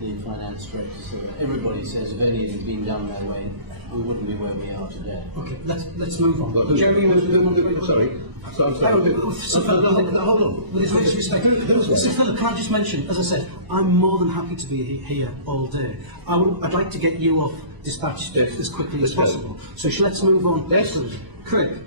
the finance director, said that. Everybody says if anything had been done that way, we wouldn't be where we are today. Okay, let's move on. Jeremy, sorry. So I'm sorry. Sir Philip, hold on. With his greatest respect, Sir Philip, can I just mention, as I said, I'm more than happy to be here all day. I'd like to get you off dispatched as quickly as possible. So let's move on. Yes. Craig.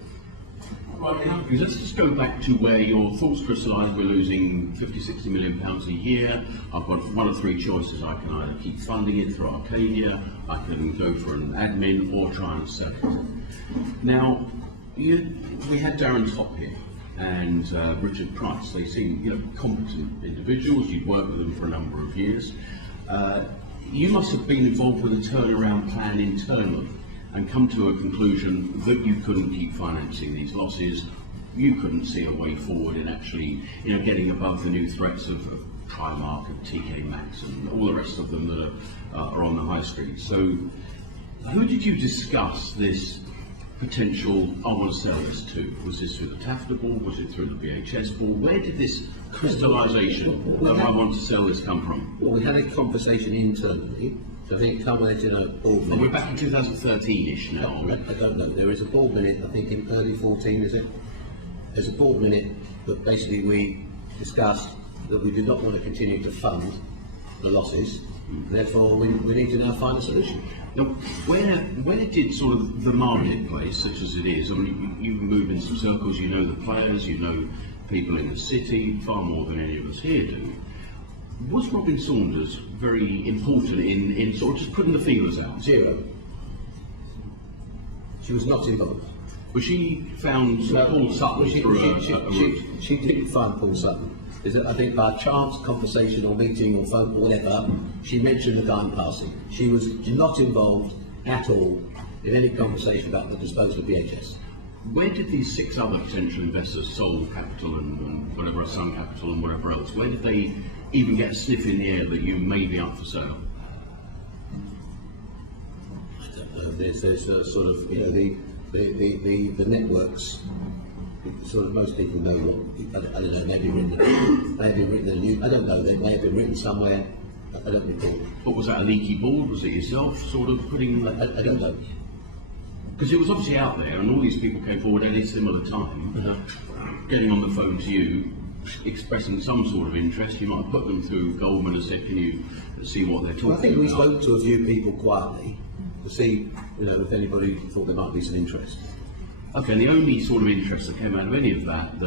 Right, let's just go back to where your thoughts crystallised. We're losing 50-60 million pounds a year. I've got one of three choices. I can either keep funding it through Arcadia, I can go for an admin, or try and sell it. Now, we had Darren Top here and Richard Price. They seem competent individuals. You've worked with them for a number of years. You must have been involved with a turnaround plan internally and come to a conclusion that you couldn't keep financing these losses. You couldn't see a way forward in actually getting above the new threats of Primark and TK Maxx and all the rest of them that are on the high street. So who did you discuss this potential, I want to sell this to? Was this through the TAFTA board? Was it through the BHS board? Where did this crystallisation of I want to sell this come from? Well, we had a conversation internally. So I think it culminated in a board minute. We're back in 2013-ish now. I don't know. There is a board minute, I think in early 14, is it? There's a board minute that basically we discussed that we do not want to continue to fund the losses. Therefore, we need to now find a solution. Now, where did sort of the marketplace, such as it is, I mean, you move in some circles, you know the players, you know people in the city, far more than any of us here do. Was Robin Saunders very important in sort of just putting the feelers out? Zero. She was not involved. Was she found Paul Sutton through a route? She didn't find Paul Sutton. I think by chance, conversation or meeting or phone or whatever, she mentioned the guy in passing. She was not involved at all in any conversation about the disposal of BHS. Where did these 6 other potential investors, Sol Capital and whatever, Sun Capital and whatever else, where did they even get a sniff in the air that you may be up for sale? I don't know. There's a sort of, the networks. Sort of most people know what, I don't know, maybe written in the news, I don't know, they may have been written somewhere, I don't recall. But was that a leaky board? Was it yourself sort of putting... I don't know. Because it was obviously out there and all these people came forward at a similar time, getting on the phone to you, expressing some sort of interest. You might have put them through Goldman and said, can you see what they're talking about? I think we spoke to a few people quietly to see, if anybody thought there might be some interest. Okay, and the only sort of interest that came out of any of that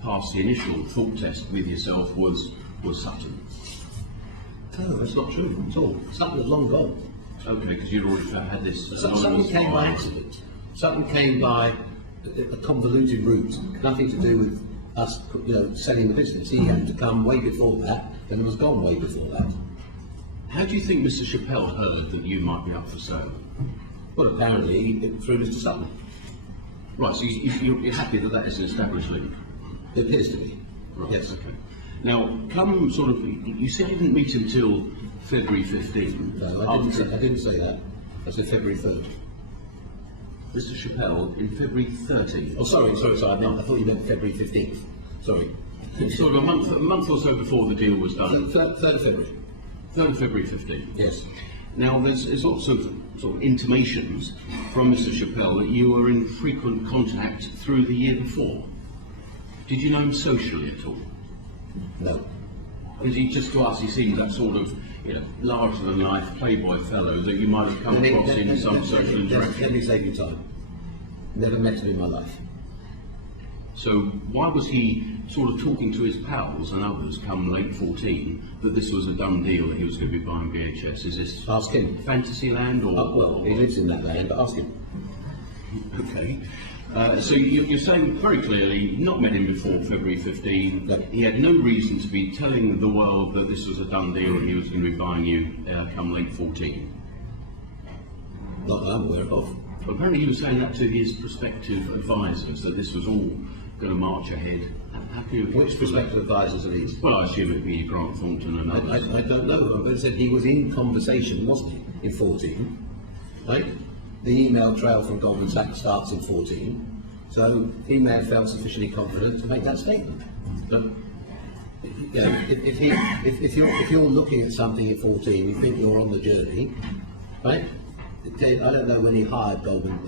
passed the initial thought test with yourself was Sutton. No, that's not true at all. Sutton was long gone. Okay, because you'd already had this... Sutton came by accident. Sutton came by a convoluted route, nothing to do with us, selling the business. He had to come way before that, and it was gone way before that. How do you think Mr. Chappell heard that you might be up for sale? Well, apparently through Mr. Sutton. Right, so you're happy that that is an established link? It appears to be. Right, yes. Okay. Now, come sort of, you said you didn't meet until February 15. No, I didn't say that. I said February 3rd. Mr. Chappell in February 13. Oh, sorry. I thought you meant February 15th. Sorry. Sort of a month or so before the deal was done. 3rd of February. 3rd of February 15. Yes. Now, there's lots of sort of intimations from Mr. Chappell that you were in frequent contact through the year before. Did you know him socially at all? No. Because just to us, he seemed that sort of, larger-than-life playboy fellow that you might have come across in some social interaction. Let me save you time. Never met him in my life. So why was he sort of talking to his pals and others come late 14 that this was a done deal, that he was going to be buying BHS? Is this ask him. Fantasy land or? Well, he lives in that land, but ask him. Okay. So you're saying very clearly, not met him before February 15. No. He had no reason to be telling the world that this was a done deal and he was going to be buying you come late 14. Not that I'm aware of. But apparently he was saying that to his prospective advisors, that this was all going to march ahead. happy with Which prospective advisors are these? Well, I assume it'd be Grant Thornton and others. I don't know, but I said he was in conversation, wasn't he, in 14, right? The email trail from Goldman Sachs starts in 14, so he may have felt sufficiently confident to make that statement. But, you know, if you're looking at something in 14, you think you're on the journey, right? Okay, I don't know when he hired Boleswain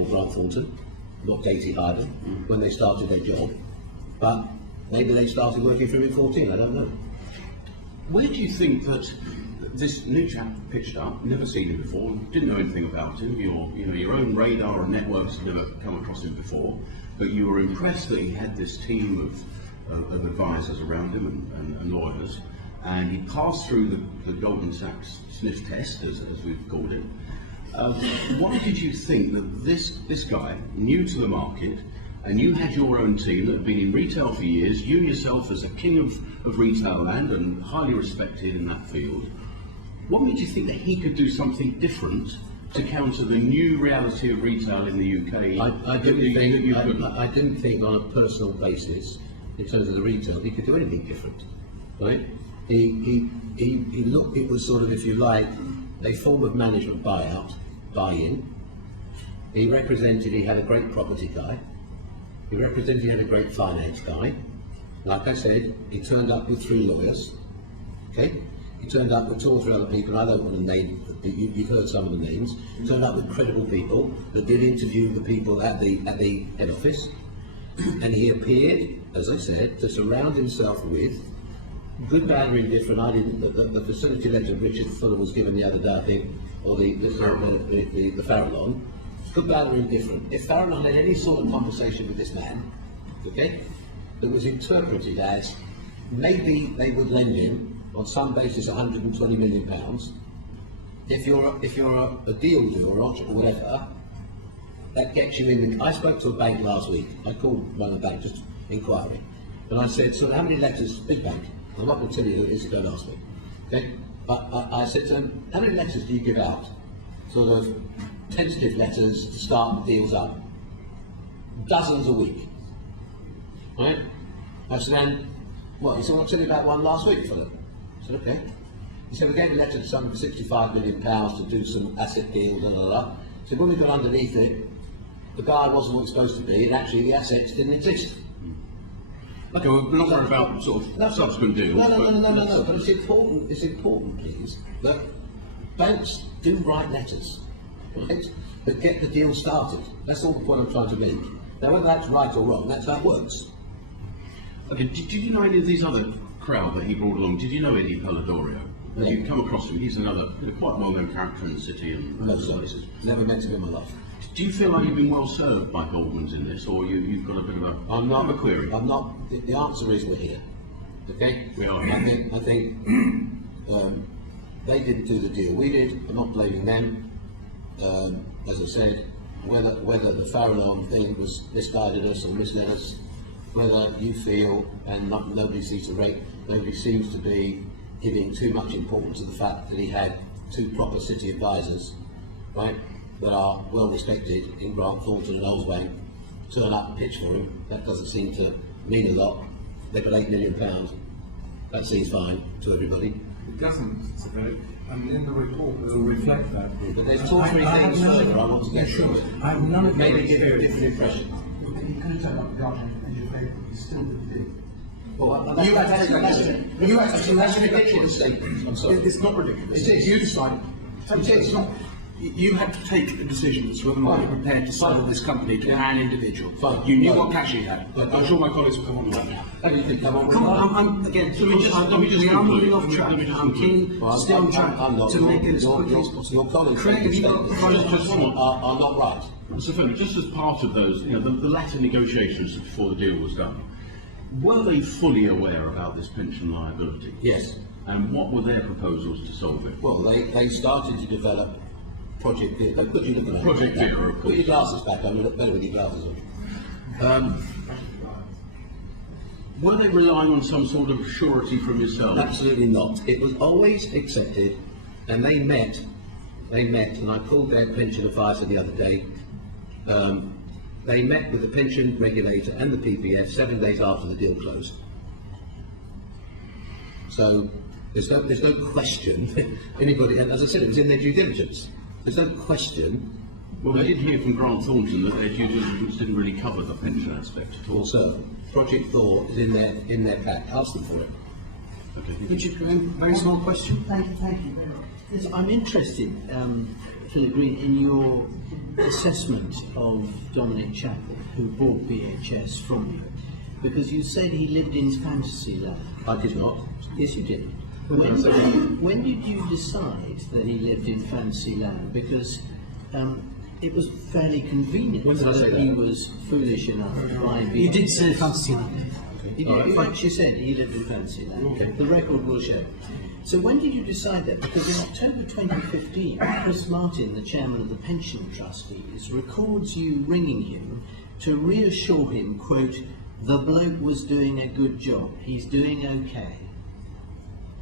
or Grant Thornton, what date he hired them, when they started their job, but maybe they started working for him in 14, I don't know. Where do you think that this new chap pitched up, never seen him before, didn't know anything about him, your own radar and networks had never come across him before, but you were impressed that he had this team of advisors around him and lawyers, and he passed through the Goldman Sachs sniff test, as we've called it. Why did you think that this guy, new to the market, and you had your own team that had been in retail for years, you yourself as a king of retail land and highly respected in that field, what made you think that he could do something different to counter the new reality of retail in the UK? I didn't think on a personal basis, in terms of the retail, he could do anything different, right? He looked, it was sort of, if you like, a form of management buy-in. He represented, he had a great property guy. He represented, he had a great finance guy. Like I said, he turned up with 3 lawyers, okay? He turned up with 2 or 3 other people, I don't want to name, you've heard some of the names. He turned up with credible people that did interview the people at the head office. And he appeared, as I said, to surround himself with good, bad, or indifferent. I didn't. The facility letter Richard Fuller was given the other day, I think, or the Farallon. Good, bad, or indifferent. If Farallon had any sort of conversation with this man, okay, that was interpreted as maybe they would lend him on some basis £120 million. If you're a deal doer or whatever, that gets you in the. I spoke to a bank last week. I called one of the bank just inquiring, and I said, "So how many letters?" Big bank. I'm not going to tell you who it is, so don't ask me. Okay? But I said to him, how many letters do you give out? Sort of tentative letters to start the deals up. Dozens a week. Right? I said, then, what? He said, well, I'll tell you about one last week, Philip. I said, okay. He said, we gave a letter to someone for £65 million to do some asset deals, blah, blah, blah. He said, when we got underneath it, the guy wasn't what he was supposed to be, and actually the assets didn't exist. Okay, well, we're not worried about sort of subsequent deals. No, but it's important, please, that banks do write letters, right, that get the deal started. That's all the point I'm trying to make. Now, whether that's right or wrong, that's how it works. Okay, did you know any of these other crowd that he brought along? Did you know Eddie Pelladorio? Have you come across him? He's another quite well-known character in the city and other places. Never met him in my life. Do you feel like you've been well served by Goldman's in this, or you've got a bit of a query? I'm not. The answer is we're here. Okay. We are here. I think they didn't do the deal we did. I'm not blaming them. As I said, whether the Farallon thing was misguided us or misled us, whether you feel and nobody seems to be giving too much importance to the fact that he had 2 proper city advisors, right, that are well respected in Grant Thornton and Oldswang, turn up and pitch for him. That doesn't seem to mean a lot. They got £8 million. That seems fine to everybody. It doesn't, Dominic. And in the report it will reflect that. But there's 2 or 3 things further I want to get through. I have none of maybe give a different impression. You could have taken up the guardian and your paper, you still did. Well, that's a ridiculous statement. I'm sorry. It's not ridiculous. It is. You decide. It's not. You had to take a decision as to whether or not you're prepared to sell this company to an individual. Fine. You knew what cash you had. I'm sure my colleagues will come on with that now. Everything come on. I'm again. We are moving off track. I'm keen to stay on track to make it as quickly as possible. Your colleagues are not right. So, Philip, just as part of those, the latter negotiations before the deal was done, were they fully aware about this pension liability? Yes. And what were their proposals to solve it? Well, they started to develop Project Vera. Put Project Vera, of course. Put your glasses back on. You look better with your glasses on. Were they relying on some sort of surety from yourself? Absolutely not. It was always accepted, and they met, and I called their pension advisor the other day, they met with the pension regulator and the PPF 7 days after the deal closed. So there's no question. Anybody, and as I said, it was in their due diligence. There's no question. Well, we did hear from Grant Thornton that their due diligence didn't really cover the pension aspect at all. Also, Project Thor is in their pack. Ask them for it. Okay. Richard Graham, very small question. Thank you. Yes, I'm interested, Philip Green, in your assessment of Dominic Chappell, who bought BHS from you, because you said he lived in fantasy land. I did not. Yes, you did. When did you decide that he lived in fantasy land? Because it was fairly convenient When did I say that he that? was foolish enough to buy BHS. You did say fantasy land. You actually said he lived in fantasy land. Okay. The record will show. So when did you decide that? Because in October 2015, Chris Martin, the chairman of the pension trustees, records you ringing him to reassure him, quote, "The bloke was doing a good job. He's doing okay."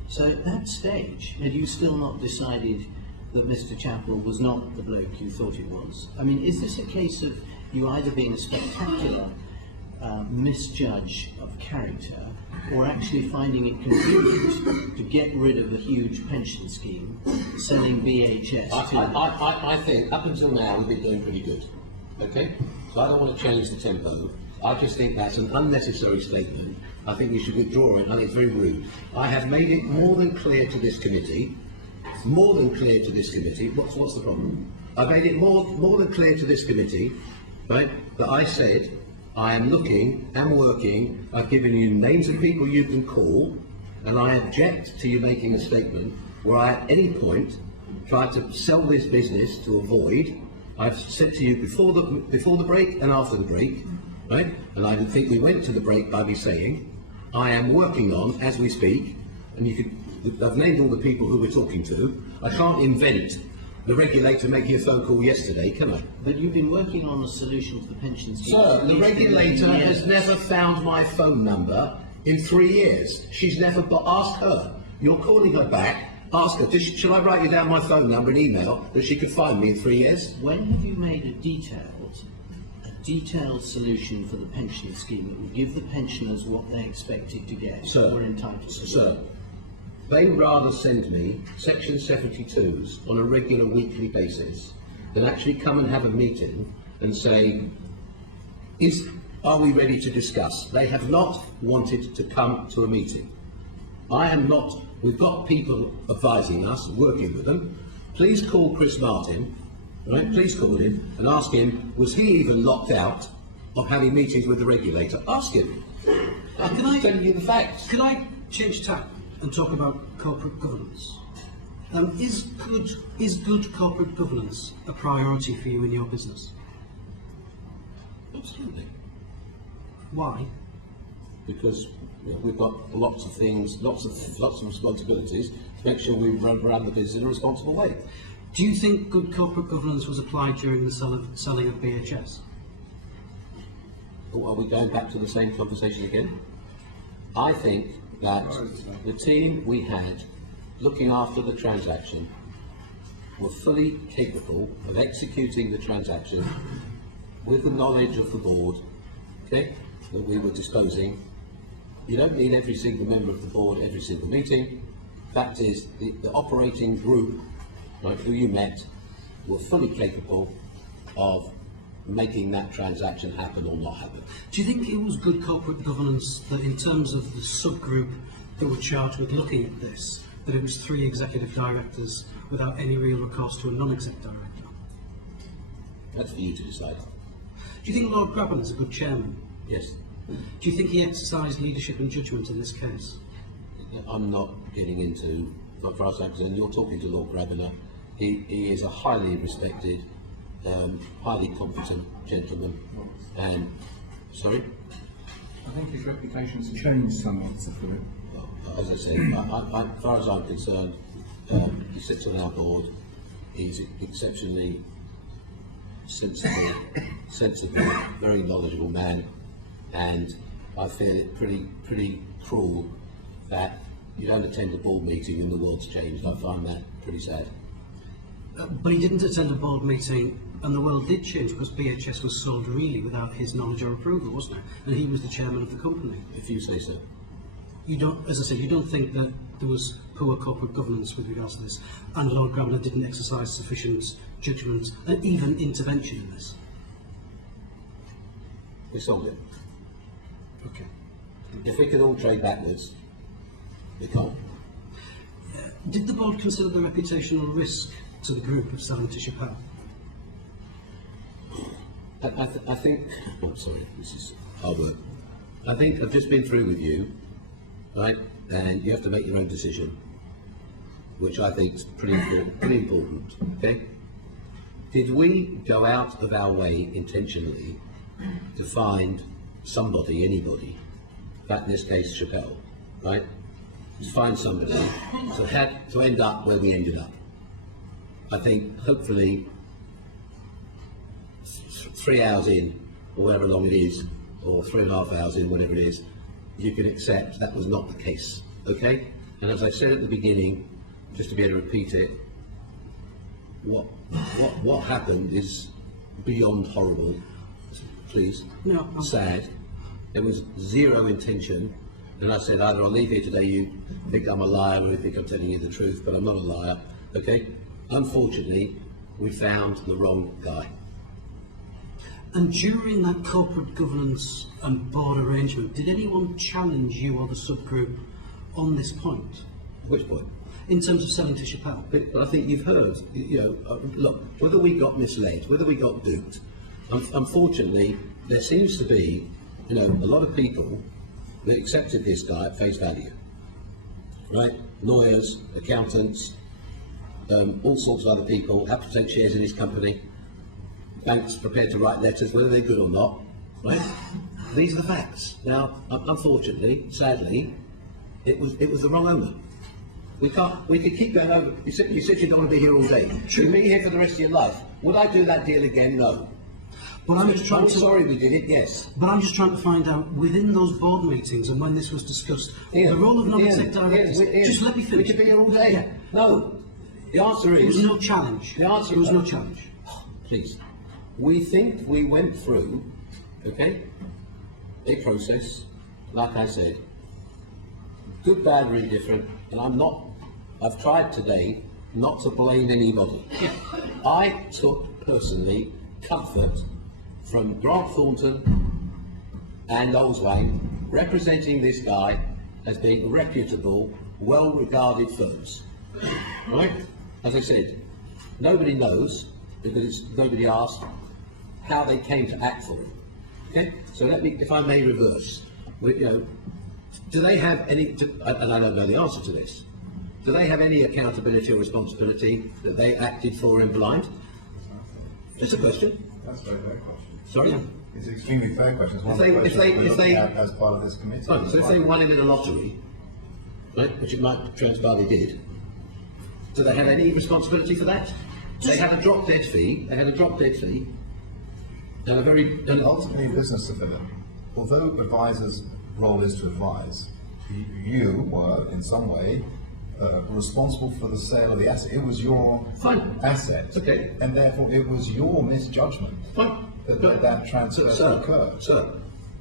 So at that stage, had you still not decided that Mr. Chappell was not the bloke you thought he was? I mean, is this a case of you either being a spectacular misjudge of character, or actually finding it convenient to get rid of a huge pension scheme, selling BHS to... I think up until now we've been doing pretty good. Okay? So I don't want to change the tempo. I just think that's an unnecessary statement. I think you should withdraw it. I think it's very rude. I have made it more than clear to this committee. What's the problem? I've made it more than clear to this committee, right, that I said I am looking and working. I've given you names of people you can call, and I object to you making a statement where I at any point tried to sell this business to avoid. I've said to you before the break and after the break, right? And I think we went to the break by me saying I am working on, as we speak, and I've named all the people who we're talking to. I can't invent the regulator making a phone call yesterday, can I? But you've been working on a solution to the pension scheme. Sir, the regulator has never found my phone number in 3 years. She's never, ask her. You're calling her back, ask her, shall I write you down my phone number and email that she could find me in 3 years? When have you made a detailed solution for the pension scheme that would give the pensioners what they expected to get, Sir, or entitled to? Sir, they would rather send me Section 72s on a regular weekly basis than actually come and have a meeting and say, are we ready to discuss? They have not wanted to come to a meeting. I am not. We've got people advising us, working with them. Please call Chris Martin, right? Please call him and ask him, was he even locked out of having meetings with the regulator? Ask him. Can I tell you the facts? Could I change tack and talk about corporate governance? Is good corporate governance a priority for you in your business? Absolutely. Why? Because we've got lots of things, lots of responsibilities to make sure we run the business in a responsible way. Do you think good corporate governance was applied during the selling of BHS? Or are we going back to the same conversation again? I think that the team we had looking after the transaction were fully capable of executing the transaction with the knowledge of the board, okay, that we were disposing. You don't need every single member of the board every single meeting. Fact is, the operating group, like who you met, were fully capable of making that transaction happen or not happen. Do you think it was good corporate governance that in terms of the subgroup that were charged with looking at this, that it was 3 executive directors without any real recourse to a non-exec director? That's for you to decide. Do you think Lord Grabban is a good chairman? Yes. Do you think he exercised leadership and judgment in this case? I'm not getting into, as far as I'm concerned, you're talking to Lord Grabban. He is a highly respected, highly competent gentleman. And, sorry? I think his reputation's changed somewhat, Sir Philip. As I said, as far as I'm concerned, he sits on our board. He's exceptionally sensible, very knowledgeable man, and I feel it pretty cruel that you don't attend a board meeting and the world's changed. I find that pretty sad. But he didn't attend a board meeting, and the world did change because BHS was sold really without his knowledge or approval, wasn't it? And he was the chairman of the company. If you say so. You don't, as I said, you don't think that there was poor corporate governance with regards to this, and Lord Grabner didn't exercise sufficient judgment and even intervention in this? We sold it. Okay. If we could all trade backwards, we can't. Did the board consider the reputational risk to the group of selling to Chappell? I think, I'm sorry, this is hard work. I think I've just been through with you, right? And you have to make your own decision, which I think is pretty important, okay? Did we go out of our way intentionally to find somebody, anybody, in this case Chappell, right? To find somebody to end up where we ended up. I think hopefully 3 hours in, or however long it is, or 3.5 hours in, whatever it is, you can accept that was not the case, okay? And as I said at the beginning, just to be able to repeat it, what happened is beyond horrible, please, No, sad. There was zero intention, and I said either I'll leave here today, you think I'm a liar or you think I'm telling you the truth, but I'm not a liar, okay? Unfortunately, we found the wrong guy. And during that corporate governance and board arrangement, did anyone challenge you or the subgroup on this point? Which point? In terms of selling to Chappell? But I think you've heard, look, whether we got misled, whether we got duped, unfortunately, there seems to be, a lot of people that accepted this guy at face value, right? Lawyers, accountants, all sorts of other people have to take shares in his company. Banks prepared to write letters, whether they're good or not, right? These are the facts. Now, unfortunately, sadly, it was the wrong owner. We could keep going over. You said you don't want to be here all day. Should you be here for the rest of your life? Would I do that deal again? No. But I'm just trying to. Sorry, we did it. Yes. But I'm just trying to find out within those board meetings and when this was discussed, the role of non-exec directors. Just let me finish. We could be here all day. Yeah. No. The answer is. There was no challenge. The answer. There was no challenge. Please. We think we went through, okay, a process, like I said, good, bad, or indifferent, and I've tried today not to blame anybody. I took personally comfort from Grant Thornton and Olsway representing this guy as being reputable, well-regarded firms, right? As I said, nobody knows, because nobody asked, how they came to act for it. Okay, so let me, if I may reverse. Do they have any? And I don't know the answer to this. Do they have any accountability or responsibility that they acted for in blind? Just a question. That's a very fair question. Sorry. It's an extremely fair question. It's one If of the questions they as part of this committee. Oh, so if they won it in a lottery, right, which it might transpire they did, do they have any responsibility for that? They had a drop dead fee. They had a drop dead fee. And a very ultimately, business affiliate. Although advisors' role is to advise, you were in some way responsible for the sale of the asset. It was your asset, okay, and therefore it was your misjudgment that transfer occurred. Sir,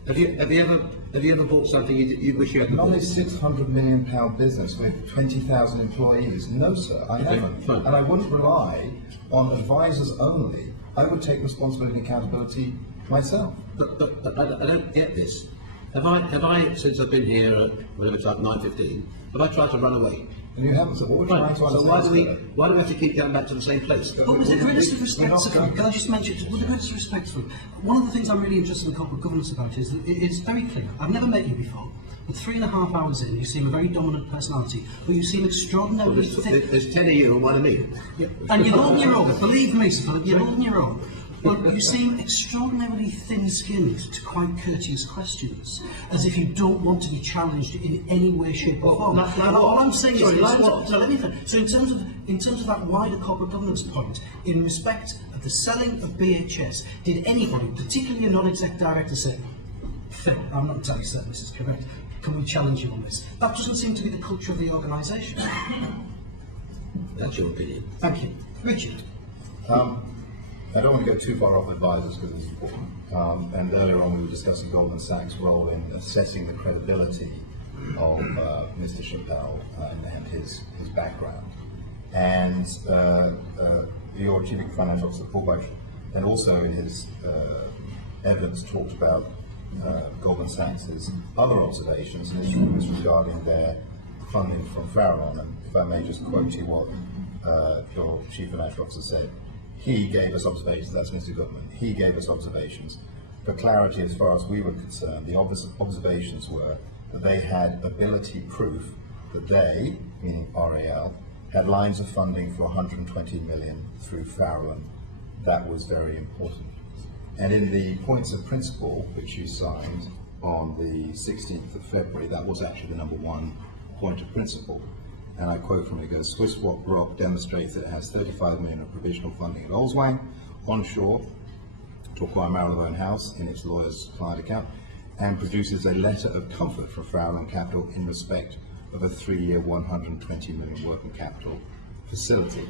have you ever bought something you wish you had? Not a £600 million business with 20,000 employees. No, sir, I haven't, and I wouldn't rely on advisors only. I would take responsibility and accountability myself. But I don't get this. Have I, since I've been here at whatever time, 9:15, have I tried to run away? And you haven't, so what we're trying to understand. So why do we have to keep going back to the same place? But with the greatest of respect, can I just mention, with the greatest respect for one of the things I'm really interested in corporate governance about is that it's very clear. I've never met you before, but 3.5 hours in, you seem a very dominant personality, but you seem extraordinarily thick. There's 10 of you and 1 of me. Yeah. And you're holding your own, believe me, Sir Philip, you're holding your own. But you seem extraordinarily thin-skinned to quite courteous questions, as if you don't want to be challenged in any way, shape or form. All I'm saying is, so in terms of that wider corporate governance point, in respect of the selling of BHS, did anybody, particularly a non-exec director, say, Phil, I'm not entirely certain this is correct, can we challenge you on this? That doesn't seem to be the culture of the organisation. That's your opinion. Thank you. Richard. I don't want to go too far off advisors because it's important. And earlier on we were discussing Goldman Sachs' role in assessing the credibility of Mr. Chappell and his background. And your Chief Financial Officer, Paul Bush, and also in his evidence talked about Goldman Sachs' other observations and issues regarding their funding from Farallon. And if I may just quote you what your Chief Financial Officer said. He gave us observations, that's Mr. Goodman, he gave us observations. For clarity, as far as we were concerned, the observations were that they had ability proof that they, meaning RAL, had lines of funding for 120 million through Farallon. That was very important. And in the points of principle, which you signed on the 16th of February, that was actually the number one point of principle. And I quote from it, it goes, Swiss Rock demonstrates that it has 35 million of provisional funding at Olswang, onshore, to acquire Marylebone House in its lawyer's client account, and produces a letter of comfort for Farallon Capital in respect of a 3-year 120 million working capital facility.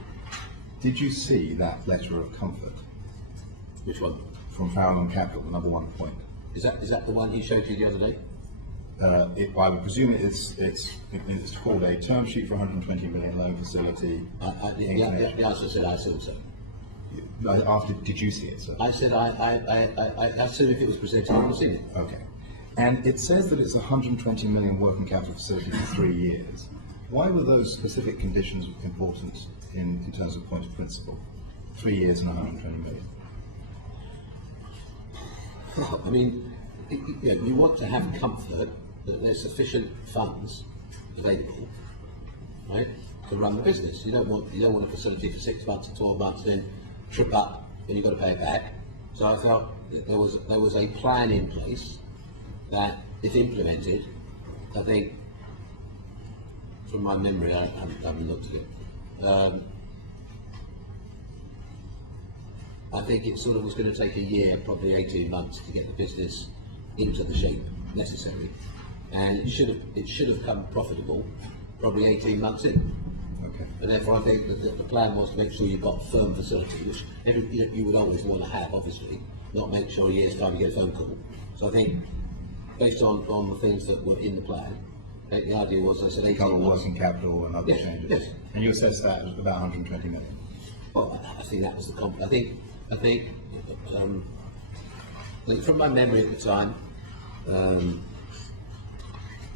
Did you see that letter of comfort? Which one? From Farallon Capital, the number one point. Is that the one he showed you the other day? I would presume it's called a term sheet for 120 million loan facility. The answer said I assume so. After, did you see it, sir? I said I assume if it was presented, I would have seen it. Okay. And it says that it's a 120 million working capital facility for 3 years. Why were those specific conditions important in terms of point of principle? 3 years and 120 million. I mean, you want to have comfort that there's sufficient funds available, right, to run the business. You don't want a facility for 6 months or 12 months, then trip up and you've got to pay it back. So I felt that there was a plan in place that, if implemented, I think, from my memory, I haven't looked at it. I think it sort of was going to take a year, probably 18 months, to get the business into the shape necessary, and it should have come profitable probably 18 months in. Okay. And therefore, I think that the plan was to make sure you've got a firm facility, which you would always want to have, obviously, not make sure a year's time you get a phone call. So I think, based on the things that were in the plan, the idea was, I said, 18 Cover months. working capital and other Yes, changes. yes. And you assessed that as about 120 million. Well, I think that was the I think from my memory at the time,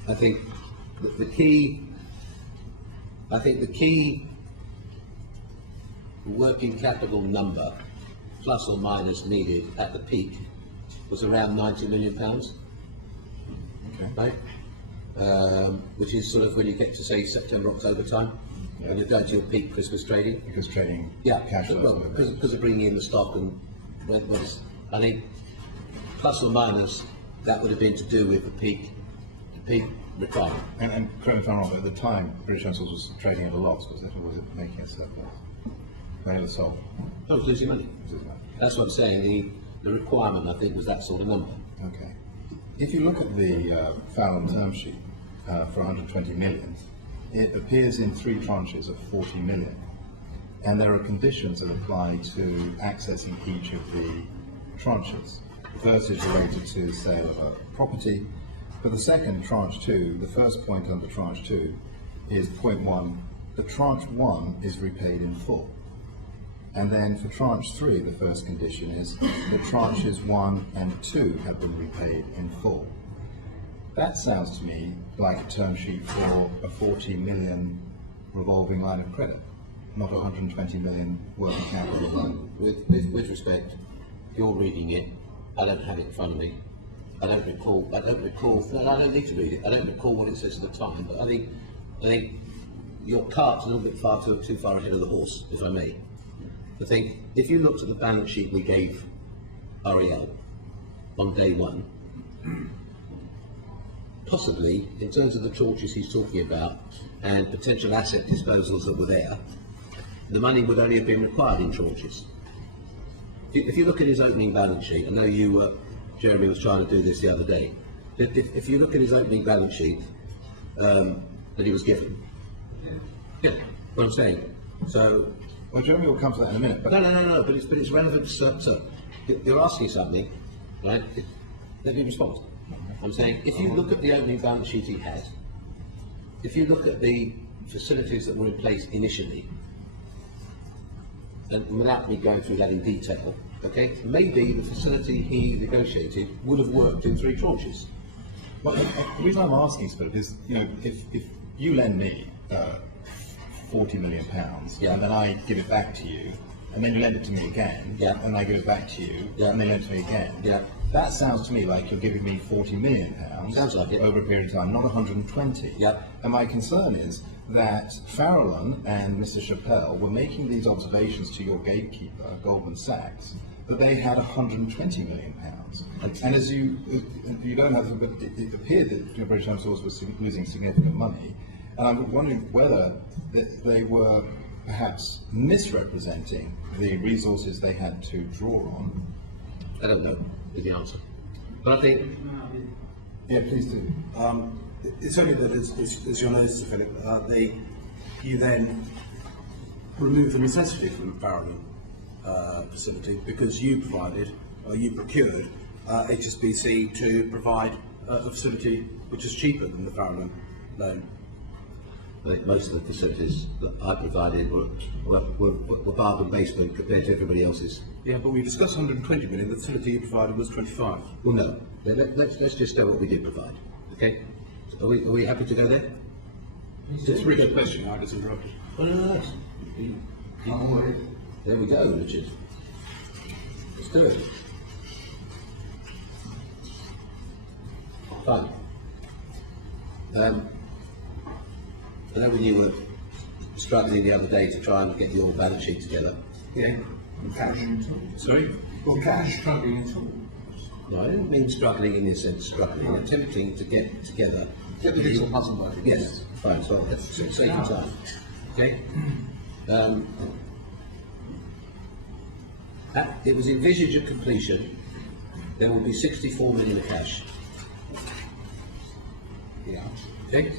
I think the key working capital number, plus or minus, needed at the peak was around £90 million. Okay. Right? Which is sort of when you get to, say, September, October time, when you're going to your peak Christmas trading. Because trading, Yeah, cash flows. well, because of bringing in the stock, and I think plus or minus that would have been to do with the peak requirement. And correct me if I'm wrong, but at the time, British Vessels was trading at a loss, was it? Or was it making a surplus? They were sold. I was losing money. That's what I'm saying. The requirement, I think, was that sort of number. Okay. If you look at the Farallon term sheet for 120 million, it appears in 3 tranches of 40 million. And there are conditions that apply to accessing each of the tranches. The first is related to the sale of a property. For the second, tranche 2, the first point under tranche 2 is point 1. The tranche 1 is repaid in full. And then for tranche 3, the first condition is that tranches 1 and 2 have been repaid in full. That sounds to me like a term sheet for a 40 million revolving line of credit, not a 120 million working capital loan. With respect, you're reading it. I don't have it in front of me. I don't recall. No, I don't need to read it. I don't recall what it says at the time. But I think your cart's a little bit too far ahead of the horse, if I may. I think if you looked at the balance sheet we gave REL on day 1, possibly in terms of the tranches he's talking about and potential asset disposals that were there, the money would only have been required in tranches. If you look at his opening balance sheet, I know Jeremy was trying to do this the other day. If you look at his opening balance sheet that he was given, yeah, what I'm saying. So Well, Jeremy will come to that in a minute. But No, but it's relevant, sir. You're asking something, right? Let me respond. I'm saying, if you look at the opening balance sheet he had, if you look at the facilities that were in place initially, and without me going through that in detail, okay, maybe the facility he negotiated would have worked in 3 tranches. Well, the reason I'm asking, Philip, is, if you lend me £40 million, and then I give it back to you, and then you lend it to me again, and I give it back to you, and then lend it to me again, that sounds to me like you're giving me £40 million Sounds like it. over a period of time, not 120. And my concern is that Farallon and Mr. Chappell were making these observations to your gatekeeper, Goldman Sachs, that they had £120 million. And as you don't have, but it appeared that British Armed Forces was losing significant money. And I'm wondering whether they were perhaps misrepresenting the resources they had to draw on. I don't know is the answer. But I think... Yeah, please do. It's only that, as you'll notice, Philip, you then remove the necessity from the Farallon facility because you procured HSBC to provide a facility which is cheaper than the Farallon loan. I think most of the facilities that I provided were bargain basement compared to everybody else's. Yeah, but we discussed 120 million. The facility you provided was 25. Well, no. Let's just know what we did provide. Okay? Are we happy to go there? It's a really good question. I just interrupted. Well, no. There we go, Richard. Let's do it. Fine. I know when you were struggling the other day to try and get your balance sheet together. Yeah. Cash. Sorry? Well, cash. Struggling at all. No, I didn't mean struggling in this sense, struggling, attempting to get together. Get the jigsaw puzzle working. Yes, fine, so let's save your time. Okay? It was envisaged at completion, there will be 64 million of cash. Yeah. Okay?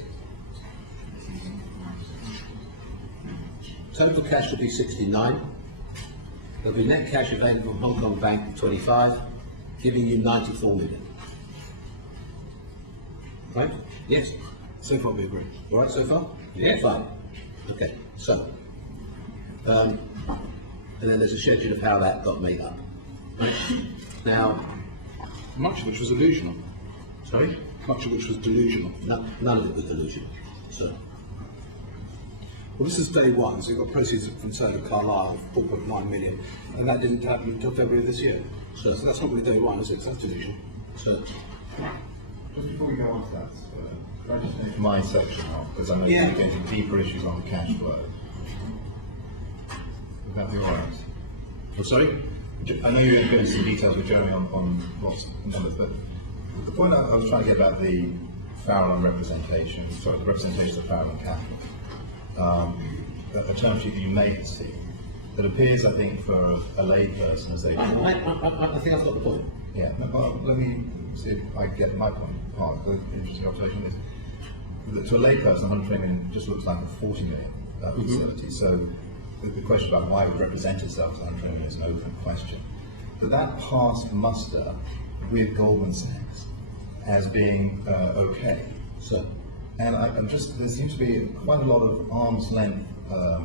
Total cash will be 69. There'll be net cash available from Hong Kong Bank of 25, giving you 94 million. Right? Yes. So far we agree. All right so far? Yeah. Fine. Okay. So, and then there's a schedule of how that got made up. Right? Now, Much of which was delusional. sorry? Much of which was delusional. None of it was delusional. So, Well, this is day one, so you've got proceeds from sale of Carlisle of 4.9 million, and that didn't happen until February of this year. So that's not really day one, is it? That's delusional. So, Just before we go on to that, can I just finish my section off, because I know Yeah. you're getting deeper issues on the cash flow. Would that be all right? I'm sorry? I know you're going into some details with Jeremy on lots of numbers, but the point I was trying to get about the Farallon representation, the representation of Farallon capital, a term sheet that you may have seen, that appears, I think, for a layperson as they I think I've got the point. Yeah, well, let me see if I get my point. Part of the interesting observation is that to a layperson, 120 million just looks like a 40 million facility. So the question about why it would represent itself as 120 million is an open question. But that passed muster with Goldman Sachs as being okay. So, and I'm just, there seems to be quite a lot of arm's length.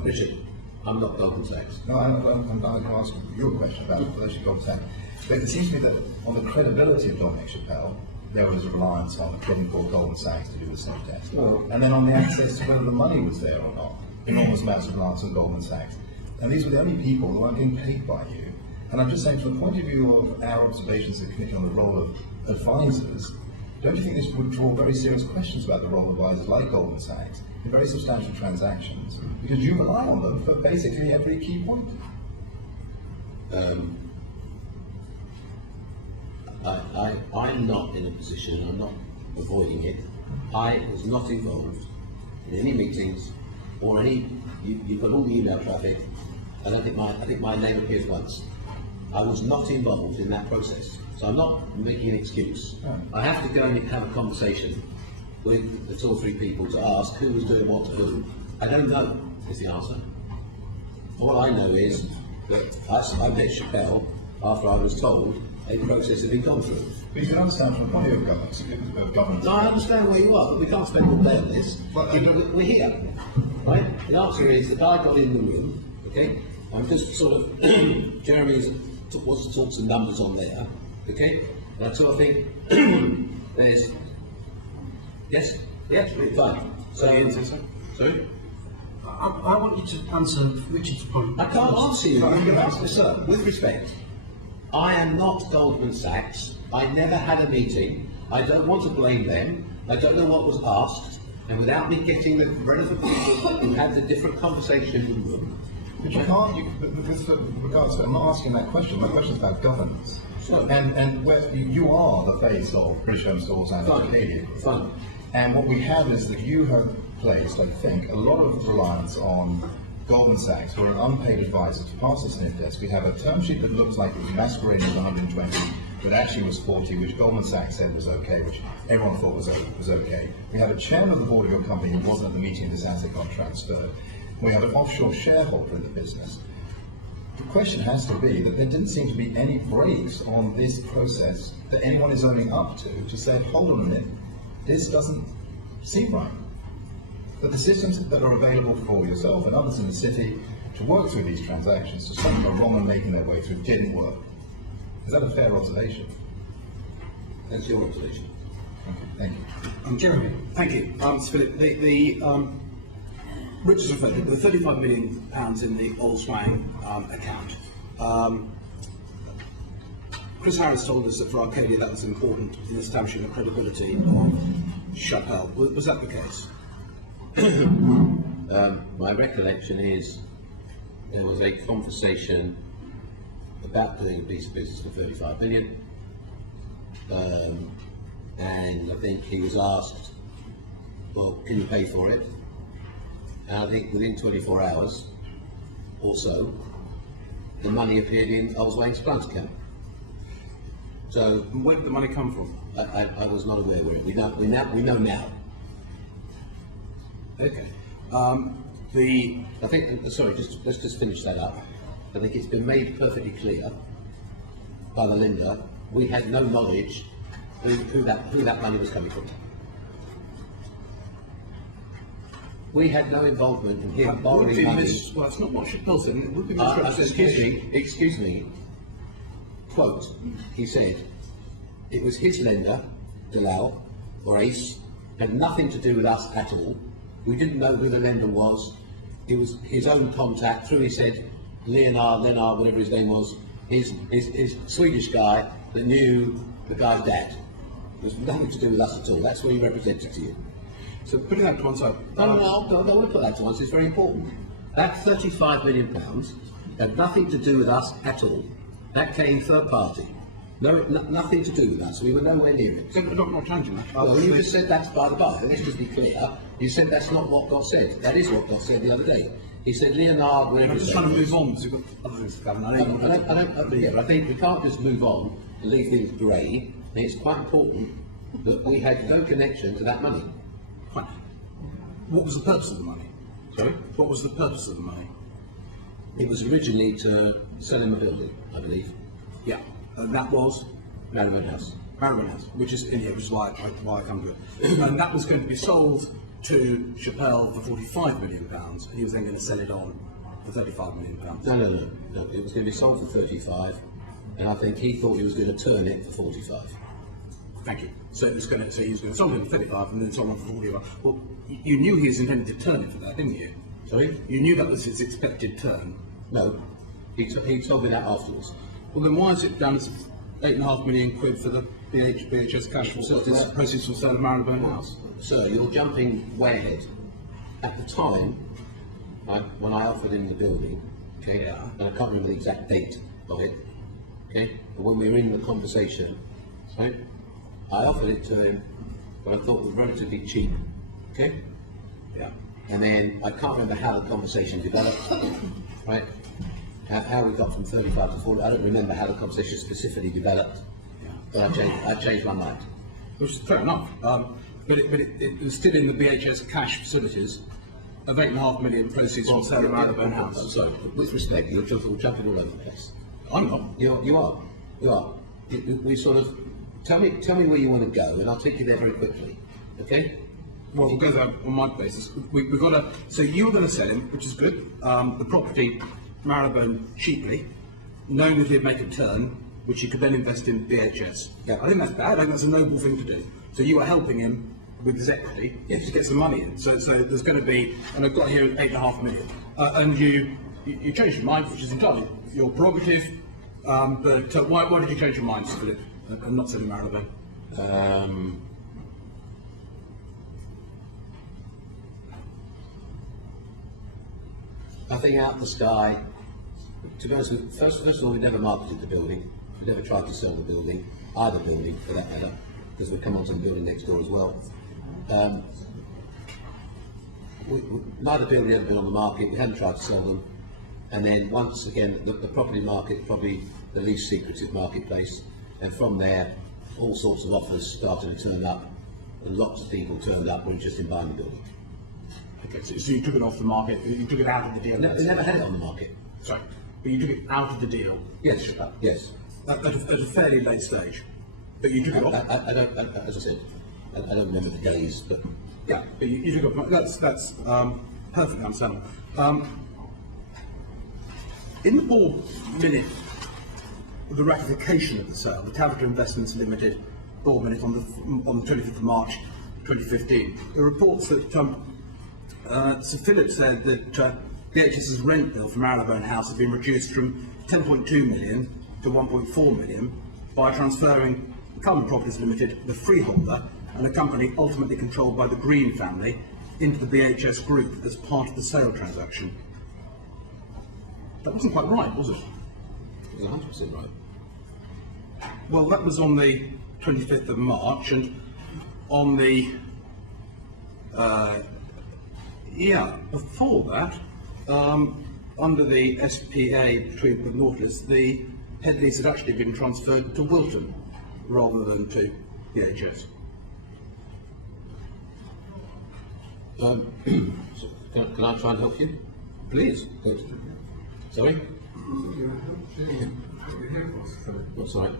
Richard, I'm not Goldman Sachs. No, I'm going to ask your question about Goldman Sachs. But it seems to me that on the credibility of Dominic Chappell, there was a reliance on the criminal Goldman Sachs to do the same test. And then on the access to whether the money was there or not, enormous amounts of reliance on Goldman Sachs. And these were the only people who weren't getting paid by you. And I'm just saying, from the point of view of our observations of the committee on the role of advisors, don't you think this would draw very serious questions about the role of advisors like Goldman Sachs in very substantial transactions? Because you rely on them for basically every key point. I'm not in a position, I'm not avoiding it. I was not involved in any meetings or any, you've got all the email traffic, and I think my name appears once. I was not involved in that process, so I'm not making an excuse. I have to go and have a conversation with the two or three people to ask who was doing what to who. I don't know is the answer. All I know is that I met Chappell after I was told a process had been gone through. But you can understand from the point of view of governance. No, I understand where you are, but we can't spend all day on this. We're here, right? The answer is the guy got in the room, okay? I'm just sort of, Jeremy wants to talk some numbers on there, okay? And so I think there's, yes, fine. So, sorry? I want you to answer Richard's point. I can't answer you. I'm going to ask, sir, with respect. I am not Goldman Sachs. I never had a meeting. I don't want to blame them. I don't know what was asked. And without me getting the relevant people who had the different conversation in the room. But you can't, with regards to, I'm not asking that question. My question is about governance. Sure. And where you are the face of British Home Stores and Arcadia. Fine. And what we have is that you have placed, I think, a lot of reliance on Goldman Sachs, who are an unpaid advisor, to pass the sniff test. We have a term sheet that looks like it was masquerading as 120, but actually was 40, which Goldman Sachs said was okay, which everyone thought was okay. We have a chairman of the board of your company who wasn't at the meeting this asset got transferred. We have an offshore shareholder in the business. The question has to be that there didn't seem to be any breaks on this process that anyone is owning up to say, hold on a minute, this doesn't seem right. That the systems that are available for yourself and others in the city to work through these transactions, to some are wrong and making their way through, didn't work. Is that a fair observation? That's your observation. Okay, thank you. Jeremy. Thank you. Philip, Richard's referred to the £35 million in the oil swang account. Chris Harris told us that for Arcadia that was important in establishing the credibility of Chappell. Was that the case? My recollection is there was a conversation about doing a piece of business for 35 million, and I think he was asked, well, can you pay for it? And I think within 24 hours or so, the money appeared in Oswald's plant account. So where did the money come from? I was not aware where it. We know now. Okay. I think. Sorry, let's just finish that up. I think it's been made perfectly clear by the lender. We had no knowledge who that money was coming from. We had no involvement in him borrowing money. Well, it's not what Chappell said. It would be misrepresentation. Excuse me. Quote, he said, it was his lender, Dalal, or Ace, had nothing to do with us at all. We didn't know who the lender was. It was his own contact through, he said, Leonard, whatever his name was, his Swedish guy that knew the guy's dad. It was nothing to do with us at all. That's what he represented to you. So putting that to one side. No, I don't want to put that to one side. It's very important. That £35 million had nothing to do with us at all. That came third party. Nothing to do with us. We were nowhere near it. So I'm not challenging that. Well, you just said that's by the by. Let's just be clear. You said that's not what got said. That is what got said the other day. He said Leonard. I'm just trying to move on because we've got other things to cover. I think we can't just move on and leave things grey. I think it's quite important that we had no connection to that money. Fine. What was the purpose of the money? Sorry? What was the purpose of the money? It was originally to sell him a building, I believe. Yeah. That was? Marrowbone House. Marrowbone House, which is why I come to it. And that was going to be sold to Chappell for £45 million, and he was then going to sell it on for £35 million. No. It was going to be sold for 35, and I think he thought he was going to turn it for 45. Thank you. So he was going to sell it for 35 and then sold it for 45. Well, you knew he was intending to turn it for that, didn't you? Sorry? You knew that was his expected turn. No. He told me that afterwards. Well, then why is it down as £8.5 million for the BHS cash for proceeds from sale of Marrowbone House? Sir, you're jumping way ahead. At the time, when I offered him the building, okay, and I can't remember the exact date of it, okay, but when we were in the conversation, right, I offered it to him, but I thought it was relatively cheap, okay? Yeah. And then I can't remember how the conversation developed, right? How we got from 35 to 40. I don't remember how the conversation specifically developed, but I changed my mind. Which is fair enough. But it was still in the BHS cash facilities, of 8.5 million proceeds from sale of Marylebone House. I'm sorry, with respect, you're jumping all over the place. I'm not. You are. We sort of tell me where you want to go, and I'll take you there very quickly. Okay? Well, we'll go there on my basis. We've got to. So you were going to sell him, which is good. The property, Marylebone, cheaply, knowing that he'd make a turn, which he could then invest in BHS. Yeah. I think that's bad. I think that's a noble thing to do. So you are helping him with his equity to get some money in. So there's going to be, and I've got here 8.5 million. And you changed your mind, which is entirely your prerogative. But why did you change your mind, Sir Philip, and not selling Marylebone? I think out the sky, to be honest with you, first of all, we never marketed the building. We never tried to sell the building, either building for that matter, because we come on to the building next door as well. Neither building had ever been on the market, we hadn't tried to sell them. And then once again, the property market, probably the least secretive marketplace, and from there, all sorts of offers started to turn up, and lots of people turned up were interested in buying the building. Okay, so you took it off the market, you took it out of the deal. They never had it on the market. Sorry, but you took it out of the deal. Yes, yes. At a fairly late stage. But you took it off. I don't, as I said, I don't remember the days, but yeah, but you took it off. That's perfectly understandable. In the board minute of the ratification of the sale, the Capital Investments Limited board minute on the 25th of March 2015, the reports that Sir Philip said that BHS's rent bill for Marylebone House had been reduced from 10.2 million to 1.4 million by transferring Common Properties Limited, the freeholder, and a company ultimately controlled by the Green family, into the BHS group as part of the sale transaction. That wasn't quite right, was it? it was 100% right. Well, that was on the 25th of March, and on the before that, under the SPA between the Nautilus, the head lease had actually been transferred to Wilton rather than to BHS. Can I try and help you? Please. Good. Sorry? What's right?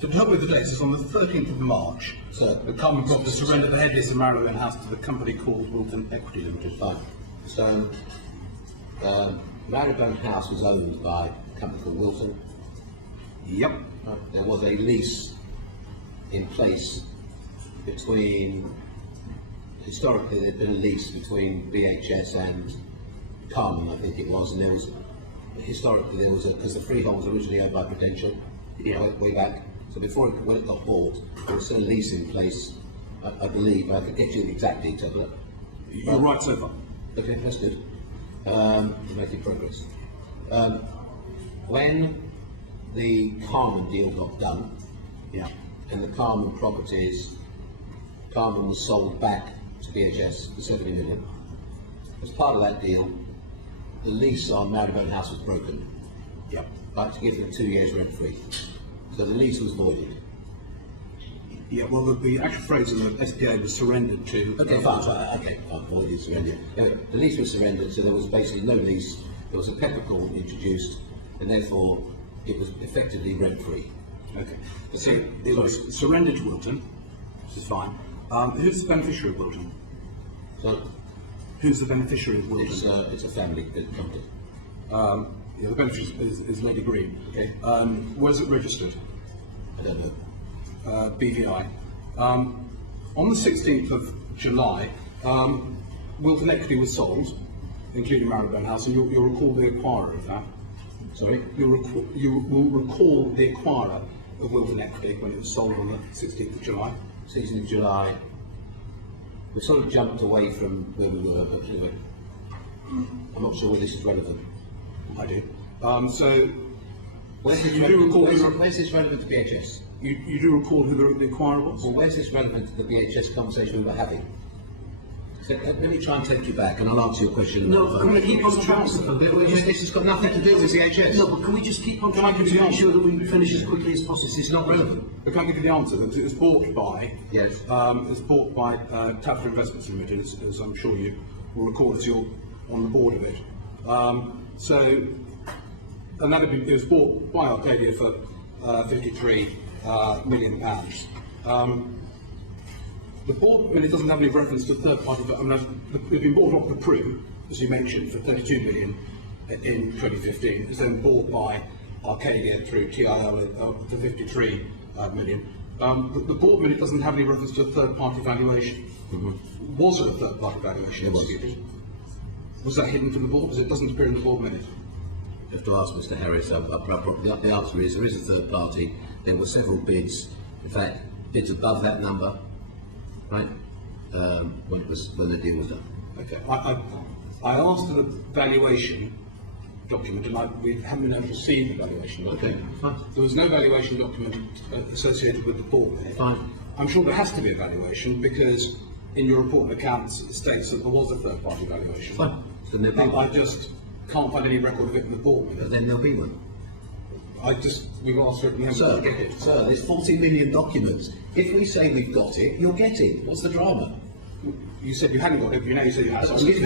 To help with the dates, it's on the 13th of March. So, the Common Properties surrendered the head lease of Marylebone House to the company called Wilton Equity Limited. Fine. So, Marylebone House was owned by a company called Wilton. Yep. There was a lease in place between, historically there'd been a lease between BHS and Carmen, I think it was, and there was, historically there was a, because the freehold was originally owned by Prudential, way back, so before it, when it got bought, there was a lease in place, I believe, I could get you the exact detail, but... You're right so far. Okay, that's good. We're making progress. When the Carmen deal got done, and the Carmen properties, Carmen was sold back to BHS for 70 million. As part of that deal, the lease on Marylebone House was broken. Yep. But to give them 2 years rent free. So the lease was voided. Yeah, well, the actual phrase in the SPA was surrendered to... Okay, fine, voided, surrendered. Anyway, the lease was surrendered, so there was basically no lease. There was a peppercorn introduced, and therefore it was effectively rent free. Okay. So it was surrendered to Wilton, which is fine. Who's the beneficiary of Wilton? So, who's the beneficiary of Wilton? It's a family company. The beneficiary is Lady Green. Okay. Where's it registered? I don't know. BVI. On the 16th of July, Wilton Equity was sold, including Marylebone House, and you'll recall the acquirer of that. Sorry? You will recall the acquirer of Wilton Equity when it was sold on the 16th of July. 16th of July. We sort of jumped away from where we were, but anyway. I'm not sure whether this is relevant. I do. So, where's this relevant to BHS? You do recall who the acquirer was? Well, where's this relevant to the BHS conversation we were having? So, let me try and take you back, and I'll answer your question. No, can we keep on track? This has got nothing to do with BHS. No, but can we just keep on track to make sure that we finish as quickly as possible? It's not relevant. I can't give you the answer. It was bought by... Yes. It was bought by Capital Investments Limited, as I'm sure you will record as you're on the board of it. And it was bought by Arcadia for £53 million. The board, I mean, it doesn't have any reference to third party, but I mean, it's been bought off the Pru, as you mentioned, for £32 million in 2015. It's then bought by Arcadia through TIO for £53 million. The board minute doesn't have any reference to a third party valuation. Mm-hmm. Was it a third party valuation? It was. Was that hidden from the board? Because it doesn't appear in the board minute. You have to ask Mr. Harris. The answer is there is a third party. There were several bids. In fact, bids above that number, right? When the deal was done. Okay. I asked for the valuation document, and we haven't been able to see the valuation document. Okay, fine. There was no valuation document associated with the board minute. Fine. I'm sure there has to be a valuation because in your report and accounts it states that there was a third party valuation. Fine. So there'll be I just can't find any record of it in the board minute. But then there'll be one. We've asked for it and we haven't get it. Sir, there's 40 million documents. If we say we've got it, you'll get it. What's the drama? You said you hadn't got it, but now you say you have. Excuse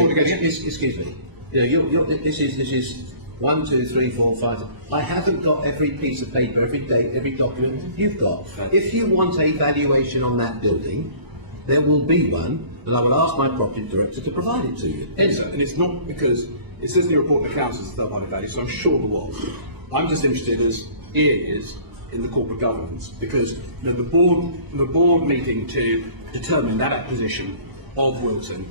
me. You know, this is 1, 2, 3, 4, 5. I haven't got every piece of paper, every date, every document you've got. If you want a valuation on that building, there will be one, and I will ask my property director to provide it to you. And it's not because it says in your report and accounts it's third party value, so I'm sure there was. I'm just interested as is in the corporate governance because the board meeting to determine that acquisition of Wilton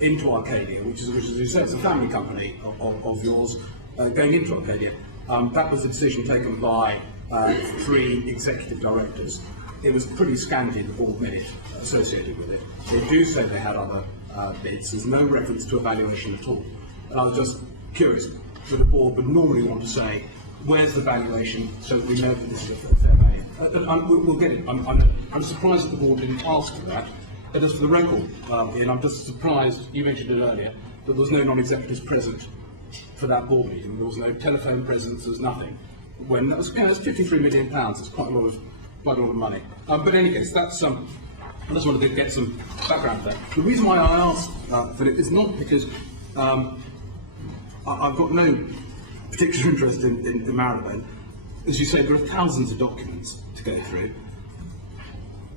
into Arcadia, which is as you said, it's a family company of yours going into Arcadia. That was a decision taken by 3 executive directors. It was pretty scanty, the board minute associated with it. They do say they had other bids. There's no reference to a valuation at all. And I was just curious, for the board would normally want to say, where's the valuation so that we know that this is a fair value? We'll get it. I'm surprised that the board didn't ask for that. But as for the record, Ian, I'm just surprised, you mentioned it earlier, that there was no non-executives present for that board meeting. There was no telephone presence, there's nothing. When that was, it's £53 million, it's quite a lot of money. But in any case, that's I just wanted to get some background there. The reason why I asked Philip is not because I've got no particular interest in Marylebone. As you say, there are thousands of documents to go through.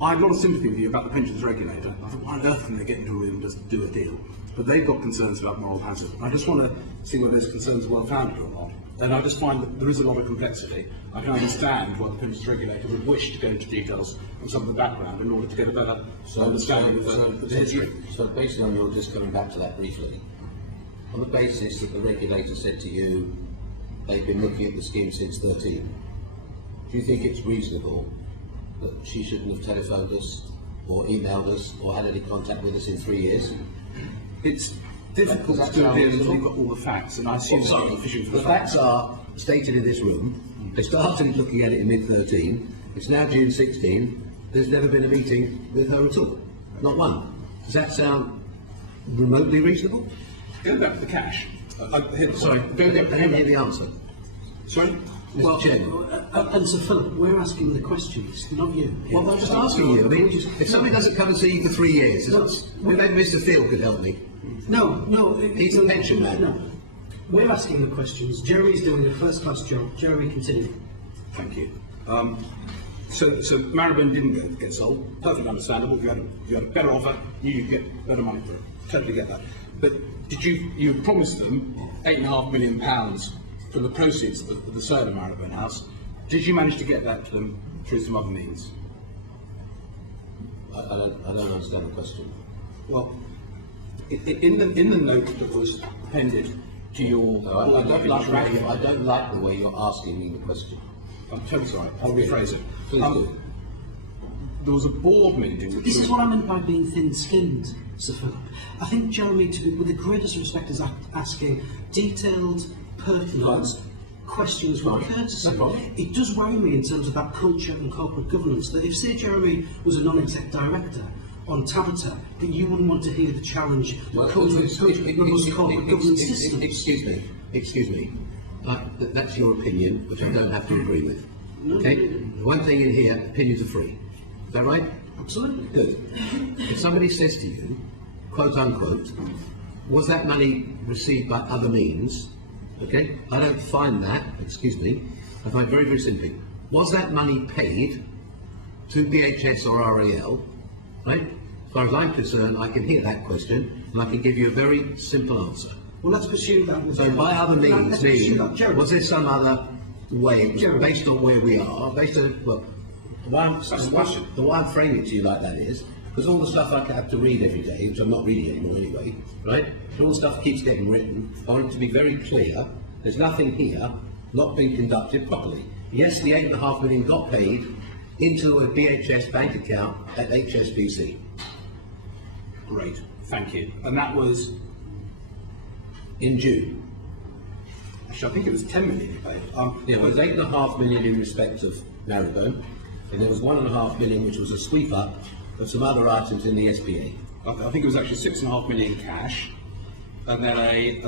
I have a lot of sympathy with you about the pensions regulator. I thought, why on earth can they get into a room and just do a deal? But they've got concerns about moral hazard. I just want to see whether those concerns are well founded or not. And I just find that there is a lot of complexity. I can understand why the pensions regulator would wish to go into details on some of the background in order to get a better understanding of the history. So basically, on your just coming back to that briefly, on the basis that the regulator said to you, they've been looking at the scheme since 13, do you think it's reasonable that she shouldn't have telephoned us or emailed us or had any contact with us in 3 years? It's difficult to do it until you've got all the facts, and I assume the facts are stated in this room. They started looking at it in mid-13. It's now June 16. There's never been a meeting with her at all. Not one. Does that sound remotely reasonable? Going back to the cash. Sorry, don't hear the answer. Sorry? Mr. Chairman. And Sir Philip, we're asking the questions, not you. Well, I'm just asking you. I mean, if somebody doesn't come and see you for 3 years, maybe Mr. Field could help me. No. He's a pension man. No. We're asking the questions. Jeremy's doing a first-class job. Jeremy, continue. Thank you. So Marylebone didn't get sold. Perfectly understandable. If you had a better offer, you'd get better money for it. Totally get that. But did you promised them £8.5 million for the proceeds of the sale of Marylebone House? Did you manage to get that to them through some other means? I don't understand the question. Well, in the note that was appended to your... I don't like the way you're asking me the question. I'm totally sorry. I'll rephrase it. Please do. There was a board meeting... This is what I meant by being thin-skinned, Sir Philip. I think Jeremy, with the greatest respect, is asking detailed, pertinent questions with courtesy. It does worry me in terms of that culture and corporate governance, that if, say, Jeremy was a non-exec director on Tabata, that you wouldn't want to hear the challenge that comes with the corporate governance system. Excuse me. That's your opinion, which I don't have to agree with. Okay? One thing in here, opinions are free. Is that right? Absolutely. Good. If somebody says to you, quote unquote, Was that money received by other means? Okay, I don't find that, excuse me, I find very, very simply, was that money paid to BHS or RAL, right? As far as I'm concerned, I can hear that question, and I can give you a very simple answer. Well, let's pursue that. So by other means, Let's pursue that. mean, Jeremy. was there some other way, it was Jeremy. based on where we are, based on, well, the way I'm framing it to you like that is, because all the stuff I have to read every day, which I'm not reading anymore anyway, right? All the stuff keeps getting written. I want it to be very clear. There's nothing here not being conducted properly. Yes, the £8.5 million got paid into a BHS bank account at HSBC. Great, thank you. And that was, In June. actually, I think it was 10 million you paid. Yeah, it was £8.5 million in respect of Marylebone, and there was £1.5 million which was a sweep up of some other items in the SPA. I think it was actually 6.5 million cash, and then a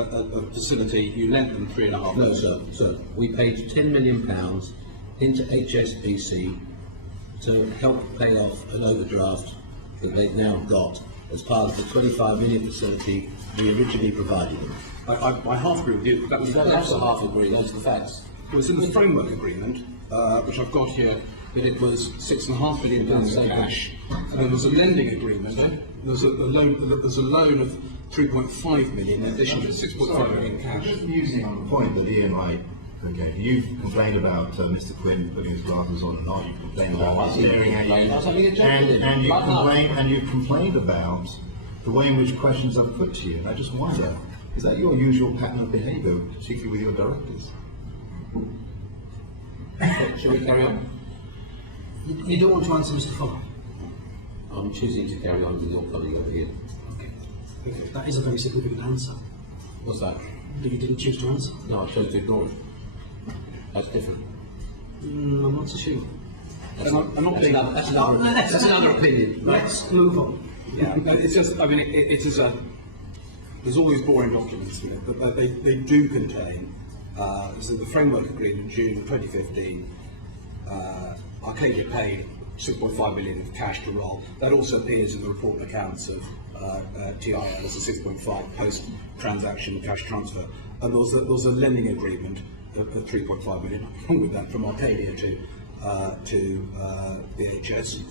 facility, you lent them 3.5 No, million. sir. We paid £10 million into HSBC to help pay off an overdraft that they've now got as part of the 25 million facility we originally provided them. I half agree with you. That was That's a half agree, those are the facts. It was in the framework agreement, which I've got here, that it was £6.5 million in cash, and there was a lending agreement. There was a loan of 3.5 million in addition to 6.5 million cash. Just musing on the point that Ian Wright, okay, you've complained about Mr. Quinn putting his glasses on and off. You've complained about him staring at you, and you've complained about the way in which questions are put to you. And I just wonder, is that your usual pattern of behaviour, particularly with your directors? Shall we carry on? You don't want to answer Mr. Thor? I'm choosing to carry on with your coming over here. Okay. That is a very significant answer. What's that? That you didn't choose to answer. No, I chose to ignore it. That's different. I'm not so sure. That's another opinion. Let's move on. Yeah, it's just, I mean, it is a, there's all these boring documents in it, but they do contain, so the framework agreement in June 2015, Arcadia paid 6.5 million of cash to roll. That also appears in the report and accounts of TIL as a 6.5 post-transaction cash transfer. And there was a lending agreement of 3.5 million, along with that, from Arcadia to BHS.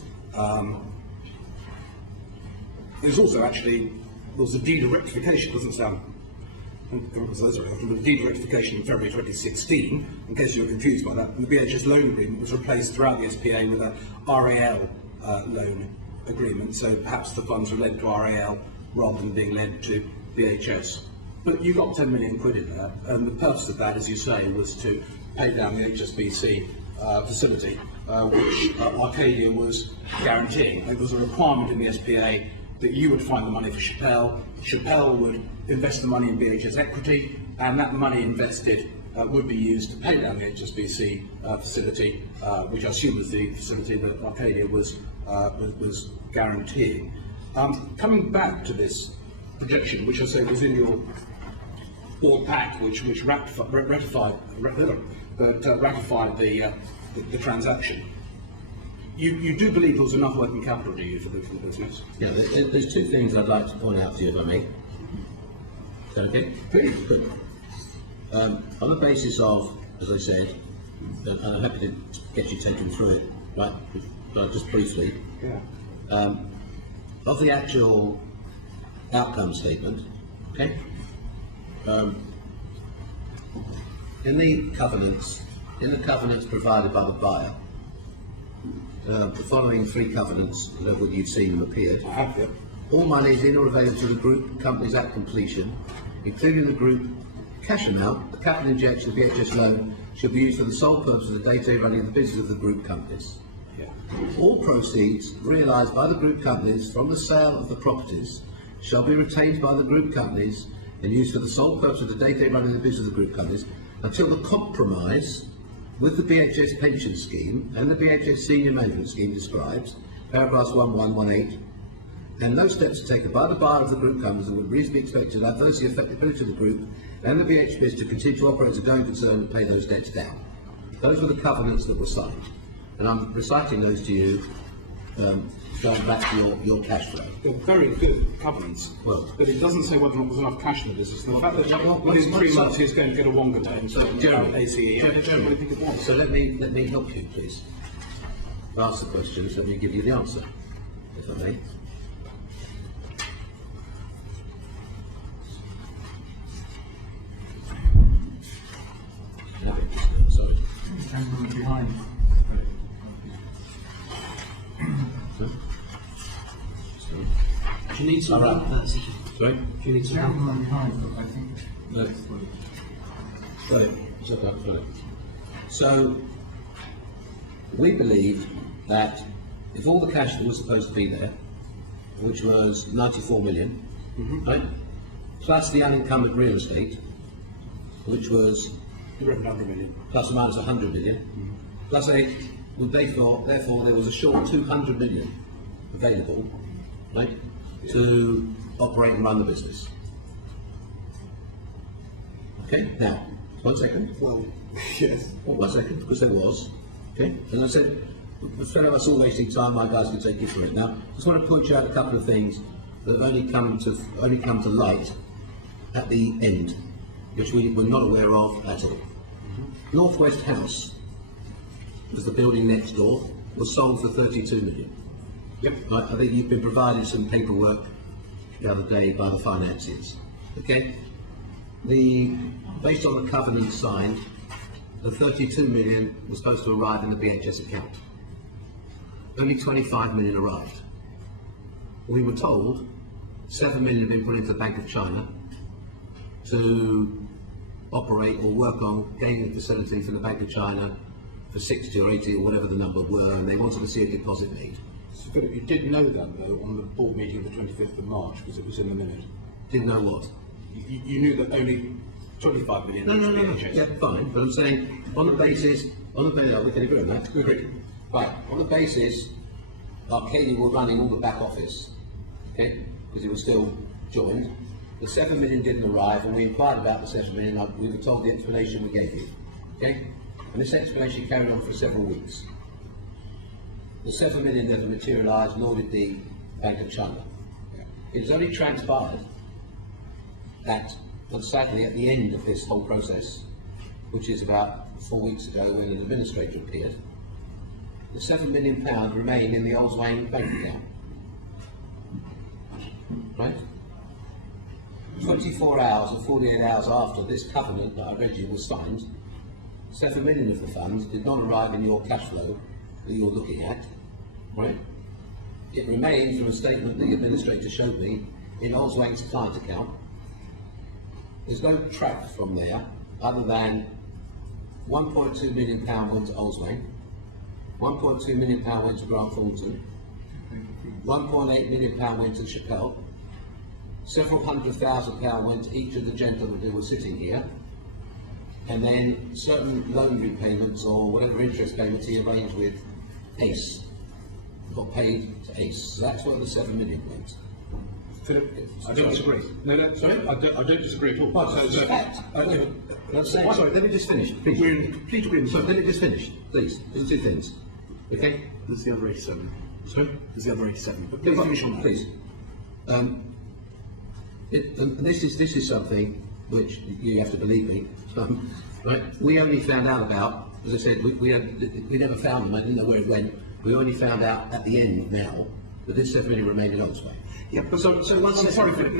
There's also actually, there was a deed of rectification, doesn't sound, the deed of rectification in February 2016, in case you're confused by that. The BHS loan agreement was replaced throughout the SPA with a RAL loan agreement, so perhaps the funds were lent to RAL rather than being lent to BHS. But you got 10 million quid in there, and the purpose of that, as you say, was to pay down the HSBC facility, which Arcadia was guaranteeing. It was a requirement in the SPA that you would find the money for Chappell. Chappell would invest the money in BHS equity, and that money invested would be used to pay down the HSBC facility, which I assume was the facility that Arcadia was guaranteeing. Coming back to this projection, which I say was in your board pack, which ratified the transaction. You do believe there was enough working capital, do you, for the business? Yeah, there's two things I'd like to point out to you, if I may. Is that okay? Please. Good. On the basis of, as I said, and I'm happy to get you taken through it, right, just briefly, Yeah. of the actual outcome statement, okay, in the covenants provided by the buyer, the following three covenants, whatever you've seen them appeared. I have, yeah. All monies in or available to the group companies at completion, including the group cash amount, the capital injection of the BHS loan, shall be used for the sole purpose of the day-to-day running of the business of the group companies. Yeah. All proceeds realised by the group companies from the sale of the properties shall be retained by the group companies and used for the sole purpose of the day-to-day running of the business of the group companies until the compromise with the BHS pension scheme and the BHS senior management scheme describes, paragraphs 1118, and no steps are taken by the buyer of the group companies that would reasonably be expected to adversely affect the ability of the group and the BHS to continue to operate as a going concern and pay those debts down. Those were the covenants that were signed. And I'm reciting those to you going back to your cash flow. They're very good covenants, Well, but it doesn't say whether or not there's enough cash in the business. The fact that well, within 3 so- months he's going to get a Wonga loan, so Jeremy, ACE, I don't really think it was. So let me help you, please. Ask the questions, let me give you the answer, if I may. Sorry. Gentleman behind. Do you need some All help right. there, Sutton? Sorry? Do you need some help? Gentleman behind, I think. No. Right, so that's right. So, we believe that if all the cash that was supposed to be there, which was 94 million, right, plus the unencumbered real estate, which was 100 million. plus or minus 100 million, plus 8, therefore there was a short 200 million available, right, to operate and run the business. Okay, now, 1 second. Well, yes. Well, 1 second, because there was. Okay, and I said, instead of us all wasting time, my guys can take you through it. Now, I just want to point out a couple of things that have only come to light at the end, which we were not aware of at all. Northwest House, was the building next door, was sold for 32 million. Yep. Right, I think you've been provided some paperwork the other day by the financiers. Okay? Based on the covenant signed, the 32 million was supposed to arrive in the BHS account. Only 25 million arrived. We were told 7 million had been put into the Bank of China to operate or work on gaining a facility from the Bank of China for 60 or 80 or whatever the number were, and they wanted to see a deposit made. So, Philip, you did know that, though, on the board meeting of the 25th of March, because it was in the minute. Didn't know what? You knew that only 25 million No. was BHS. Yeah, fine. But I'm saying, on the basis, we can agree on that. Agreed. Right. On the basis, Arcadia were running all the back office, okay, because it was still joined. The 7 million didn't arrive, and we inquired about the 7 million. We were told the explanation we gave you, okay, and this explanation carried on for several weeks. The 7 million never materialised, nor did the Bank of China. It has only transpired that, sadly, at the end of this whole process, which is about 4 weeks ago when an administrator appeared, the £7 million remain in the Oldswayne bank account. Right? 24 hours or 48 hours after this covenant that I read you was signed, 7 million of the funds did not arrive in your cash flow that you're looking at, right? It remained, from a statement the administrator showed me, in Oldswayne's client account. There's no track from there other than £1.2 million went to Oldswayne, £1.2 million went to Grant Thornton, £1.8 million went to Chappell, several £100,000 went to each of the gentlemen who were sitting here, and then certain loan repayments or whatever interest payments he arranged with ACE got paid to ACE. So that's where the 7 million went. Philip, I don't disagree. No, sorry, I don't disagree at all. Sorry, let me just finish. Please. We're in complete agreement. So let me just finish, please. There's two things. Okay? There's the other 87. Sorry? There's the other 87. But please finish on that. Please. And this is something which you have to believe me. Right? We only found out about, as I said, we never found them. I didn't know where it went. We only found out at the end now that this 7 million remained in Oldsway. Yeah, but so once I'm sorry, Philip,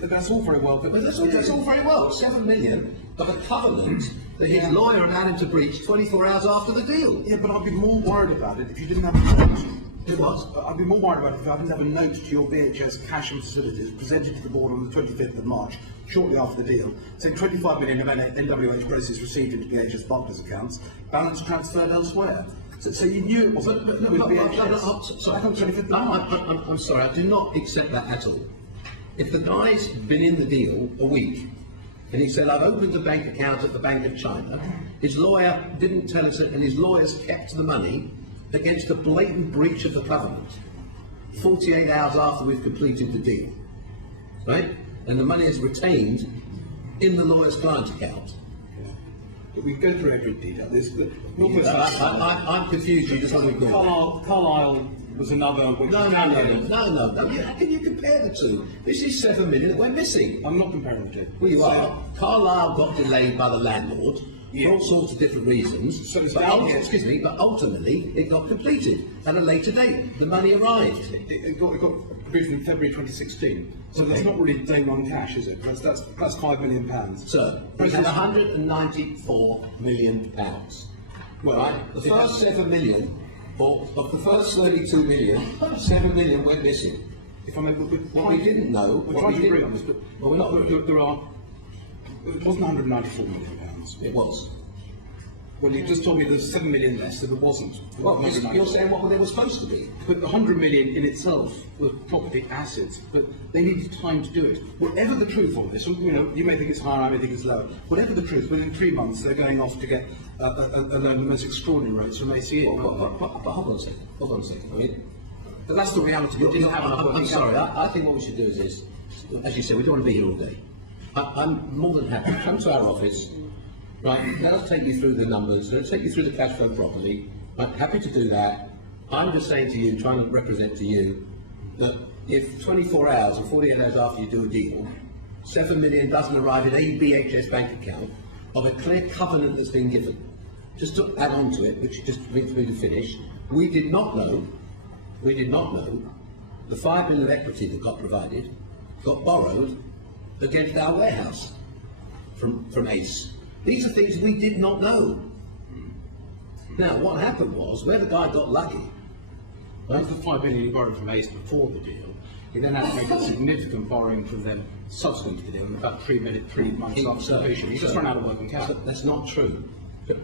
but that's all very well. But That's all very well. 7 million of a covenant that his lawyer allowed him to breach 24 hours after the deal. Yeah, but I'd be more worried about it if you didn't have a note. It was? I'd be more worried about it if I didn't have a note to your BHS cash and facilities presented to the board on the 25th of March, shortly after the deal, saying 25 million of NWH proceeds received into BHS partners' accounts, balance transferred elsewhere. So you knew it wasn't with BHS. Back on 25th of March. I'm sorry, I do not accept that at all. If the guy's been in the deal a week, and he said, I've opened a bank account at the Bank of China, his lawyer didn't tell us it, and his lawyers kept the money against a blatant breach of the covenant 48 hours after we've completed the deal, right? And the money is retained in the lawyer's client account. But we go through every detail. I'm confused. You just want to ignore. Carlisle was another. No. How can you compare the two? This is 7 million that went missing. I'm not comparing the two. Well, you are. Carlisle got delayed by the landlord Yeah. for all sorts of different reasons. So it's but down excuse me, but ultimately it got completed at a later date. The money arrived. It got approved in February 2016. So that's not really day one cash, is it? That's £5 million. Sir, we had 194 million pounds. Well, right? The first 7 million, or of the first 32 million, 7 million went missing. If I may, What we didn't know, we're trying to bring on this, but well, we're not. there are. It wasn't 194 million pounds. It was. Well, you just told me there's 7 million less, so there wasn't. Well, you're saying what they were supposed to be. But the 100 million in itself was property assets, but they needed time to do it. Whatever the truth on this, you may think it's higher, I may think it's lower. Whatever the truth, within 3 months they're going off to get a loan of the most extraordinary rates from ACE. But hold on a second. Hold on a second. I mean, But that's the reality. We didn't have enough I'm working sorry. capital. I think what we should do is this. As you said, we don't want to be here all day. I'm more than happy. Come to our office. Right, let us take you through the numbers, let's take you through the cash flow properly. I'm happy to do that. I'm just saying to you, trying to represent to you, that if 24 hours or 48 hours after you do a deal, 7 million doesn't arrive in a BHS bank account of a clear covenant that's been given. Just to add on to it, which just brings me to finish, we did not know the 5 million of equity that got provided got borrowed against our warehouse from ACE. These are things we did not know. Now, what happened was, where the guy got lucky, That's the 5 million you borrowed from ACE before the deal. He then had to make a significant borrowing from them subsequent to the deal, in about 3 months after completion. He just ran out of working capital. That's not true. Do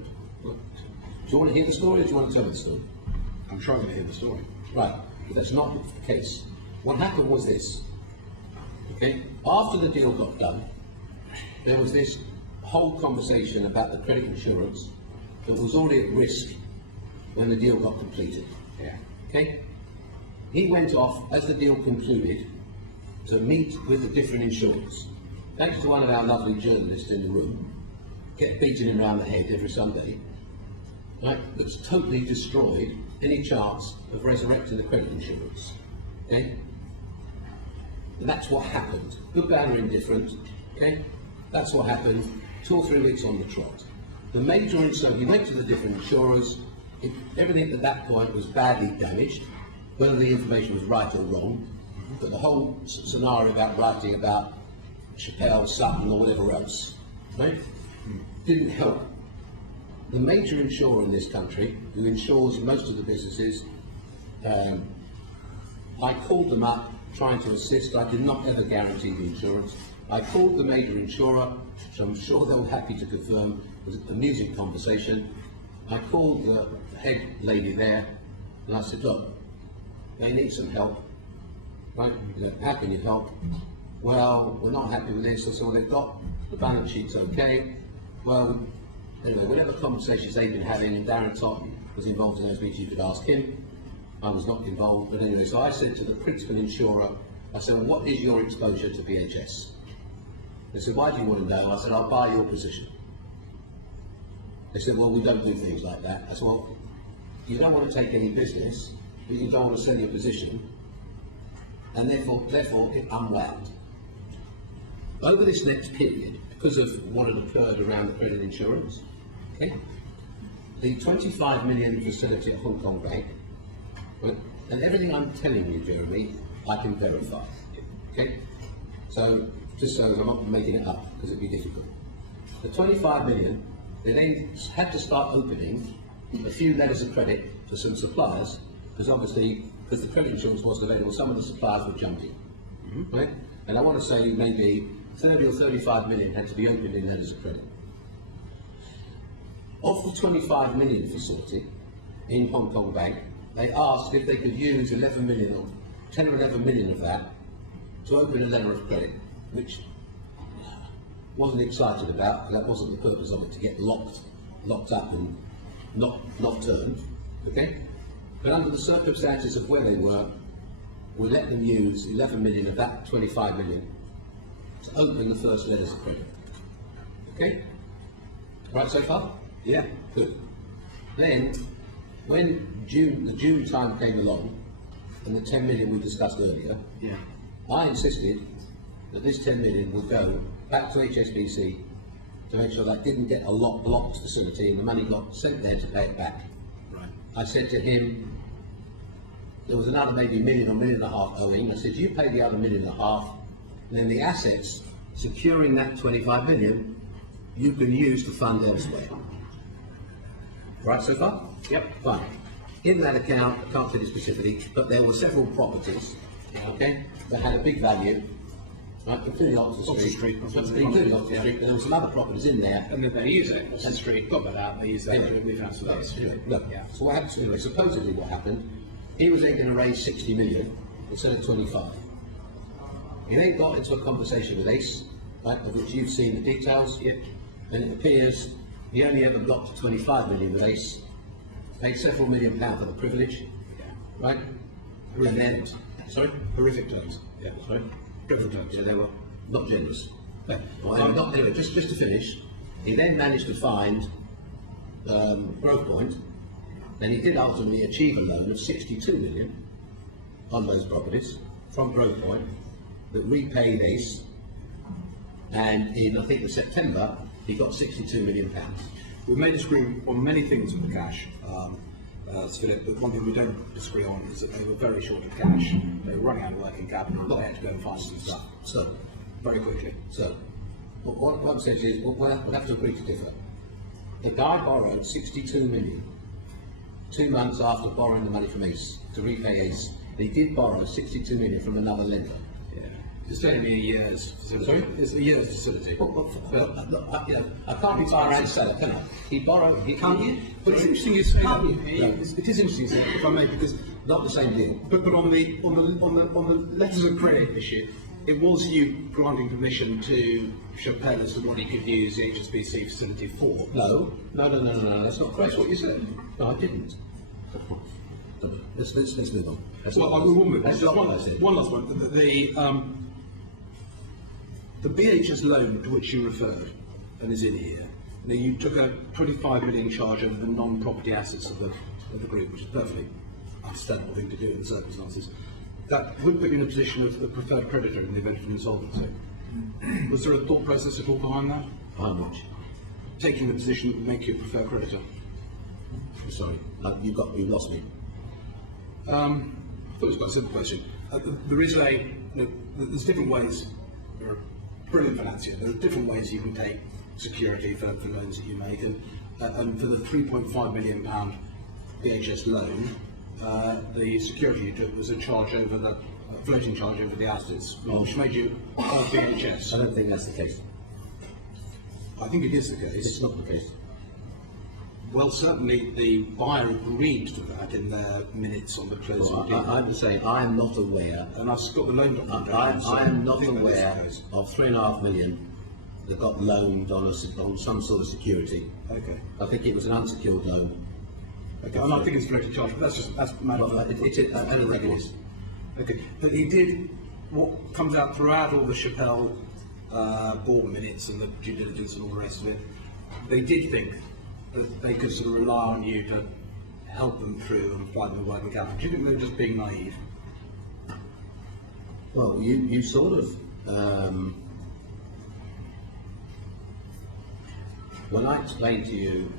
you want to hear the story, or do you want to tell me the story? I'm trying to hear the story. Right, but that's not the case. What happened was this. Okay, after the deal got done, there was this whole conversation about the credit insurance that was already at risk when the deal got completed. Yeah. Okay? He went off, as the deal concluded, to meet with the different insurers. Thanks to one of our lovely journalists in the room, get beating him around the head every Sunday, right, that's totally destroyed any chance of resurrecting the credit insurance. Okay? And that's what happened. Good, bad, or indifferent. Okay? That's what happened. 2 or 3 weeks on the trot. The major insurer, he went to the different insurers. Everything at that point was badly damaged, whether the information was right or wrong. But the whole scenario about writing about Chappell, Sutton, or whatever else, right, didn't help. The major insurer in this country, who insures most of the businesses, I called them up trying to assist. I did not ever guarantee the insurance. I called the major insurer, which I'm sure they were happy to confirm was an amusing conversation. I called the head lady there, and I said, look, they need some help. Right? How can you help? Well, we're not happy with this. I said, well, they've got the balance sheets okay. Well, anyway, whatever conversations they've been having, and Darren Totten was involved in those meetings, you could ask him. I was not involved, but anyway, so I said to the principal insurer, I said, well, what is your exposure to BHS? They said, why do you want to know? I said, I'll buy your position. They said, well, we don't do things like that. I said, well, you don't want to take any business, but you don't want to sell your position, and therefore it unwound. Over this next period, because of what had occurred around the credit insurance, okay, the 25 million facility at Hong Kong Bank, and everything I'm telling you, Jeremy, I can verify. Okay? So, just so I'm not making it up, because it'd be difficult. The 25 million, they then had to start opening a few letters of credit for some suppliers, because obviously, because the credit insurance wasn't available, some of the suppliers were jumping. Right? And I want to say maybe 30 or 35 million had to be opened in letters of credit. Of the 25 million facility in Hong Kong Bank, they asked if they could use 11 million or 10 or 11 million of that to open a letter of credit, which wasn't excited about, because that wasn't the purpose of it, to get locked up and not turned. Okay? But under the circumstances of where they were, we let them use 11 million of that 25 million to open the first letters of credit. Okay? Right so far? Yeah. Good. Then, when the June time came along, and the 10 million we discussed earlier, Yeah. I insisted that this 10 million would go back to HSBC to make sure that didn't get a blocked facility and the money got sent there to pay it back. Right. I said to him, there was another maybe $1 million or $1.5 million owing. I said, you pay the other $1.5 million, and then the assets securing that 25 million, you can use to fund elsewhere. Right so far? Yep. Fine. In that account, I can't tell you specifically, but there were several properties, okay, that had a big value, right, including Oxford Street. Including Oxford Street, there were some other properties in there. And then they use it, Oxford Street, got that out, they use that to refinance with us. Anyway, look, Yeah. so what happened, anyway, supposedly what happened, he was then going to raise 60 million instead of 25. He then got into a conversation with Ace, right, of which you've seen the details, and it appears he only ever got to 25 million with Ace, paid several £1 million for the privilege, right? And then, sorry? Horrific terms. Yeah, sorry? Dreadful terms. Yeah, they were not generous. Anyway, just to finish, he then managed to find Grove Point, and he did ultimately achieve a loan of 62 million on those properties from Grove Point that repaid Ace, and in I think September he got 62 million pounds. We may disagree on many things with the cash, Philip, but one thing we don't disagree on is that they were very short of cash. They were running out of working capital, and they had to go and find some stuff. So, very quickly. So, what I'm saying is, we'll have to agree to differ. The guy borrowed 62 million 2 months after borrowing the money from Ace to repay Ace. And he did borrow 62 million from another lender. Yeah. It's only a year's facility. Sorry? It's a year's facility. I can't be buyer and seller, can I? He borrowed, he can't. But it's interesting you say that. No. It is interesting you say that, if I may, because Not the same deal. But on the letters of credit issue, it was you granting permission to Chappell as to what he could use the HSBC facility for. No, that's not correct. That's what you said. No, I didn't. Let's move on. Well, I will move on. That's Just not what I said. one last one. The BHS loan to which you referred and is in here. Now you took a 25 million charge over the non-property assets of the group, which is perfectly understandable thing to do in the circumstances. That would put you in a position of the preferred creditor in the event of an insolvency. Was there a thought process at all behind that? How much? Taking the position that would make you a preferred creditor. Sorry, you lost me. I thought it was quite a simple question. There's different ways. You're a brilliant financier. There are different ways you can take security for loans that you make, and for the £3.5 million BHS loan, the security you took was a charge over the floating charge over the assets, which made you BHS. I don't think that's the case. I think it is the case. It's not the case. Well, certainly the buyer agreed to that in their minutes on the closing deal. I'm saying I am not aware. And I've got the loan document. I am not aware of £3.5 million that got loaned on some sort of security. Okay. I think it was an unsecured loan. Okay. And I think it's floating charge, but that's matter of I don't think it is. Okay. But he did what comes out throughout all the Chappell board minutes and the due diligence and all the rest of it. They did think that they could sort of rely on you to help them through and provide them with working capital. Do you think they were just being naive? Well, you sort of. When I explained to you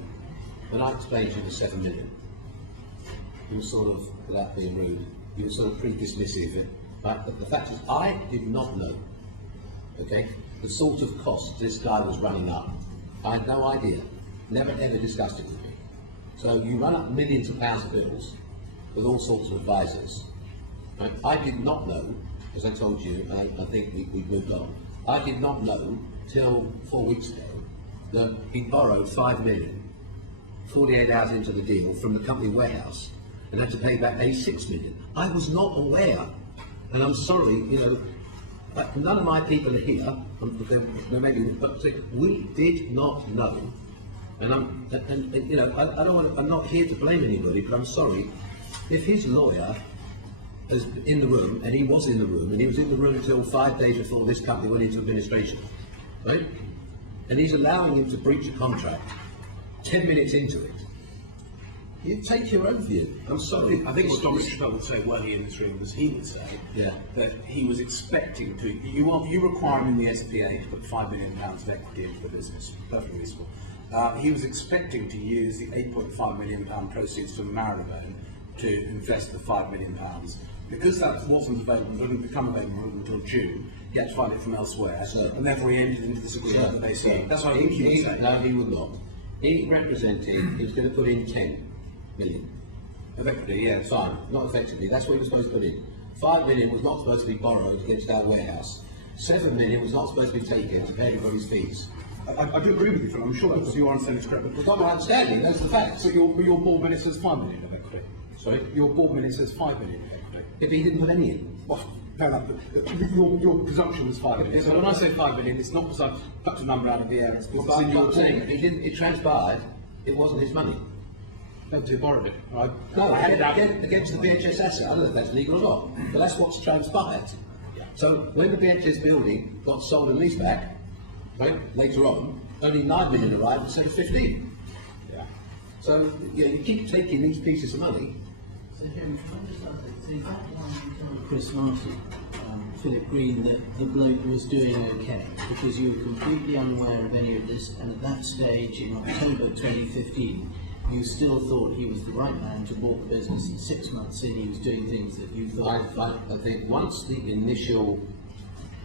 the 7 million, you were sort of, without being rude, you were sort of pretty dismissive. But the fact is, I did not know, okay, the sort of costs this guy was running up. I had no idea. Never ever discussed it with me. So you run up millions of pounds of bills with all sorts of advisors. Right? I did not know, as I told you, I think we've moved on. I did not know till 4 weeks ago that he borrowed 5 million, 48 hours into the deal, from the company warehouse, and had to pay back 86 million. I was not aware, and I'm sorry, but none of my people are here. But we did not know. And I don't want to, I'm not here to blame anybody, but I'm sorry. If his lawyer is in the room, and he was in the room, and he was in the room until 5 days before this company went into administration, right? and he's allowing him to breach a contract 10 minutes into it, you take your own view. I'm sorry. I think what Dominic Chappell would say were he in this room was he would say that he was expecting to, you require him in the SPA to put £5 million of equity into the business, perfectly reasonable. He was expecting to use the £8.5 million proceeds from Marylebone to invest the £5 million. Because that wasn't available, wouldn't become available until June, he had to find it from elsewhere, and therefore he entered into this agreement that they see. That's what I think he would say. No, he would not. He represented, he was going to put in 10 million. Effectively, yeah. Fine, not effectively. That's what he was supposed to put in. 5 million was not supposed to be borrowed against our warehouse. 7 million was not supposed to be taken to pay everybody's fees. I do agree with you, Phil. I'm sure that's your understanding is correct. But It's not my understanding, that's the facts. So your board minute says 5 million of equity. Sorry? Your board minute says 5 million of equity. If he didn't put any in. Well, fair enough. Your presumption was 5 million. So when I say 5 million, it's not because I've plucked a number out of the air. It's because it's in your saying he didn't. It transpired. It wasn't his money. No, to borrow it. No, against the BHS asset. I don't know if that's legal or not, but that's what's transpired. So when the BHS building got sold and leased back, right, later on, only 9 million arrived instead of 15. Yeah. So you keep taking these pieces of money. So Jeremy, can I just ask, so is that one you told Chris Martin, Philip Green, that the bloke was doing okay because you were completely unaware of any of this, and at that stage in October 2015 you still thought he was the right man to bought the business, and 6 months in he was doing things that you thought... I think once the initial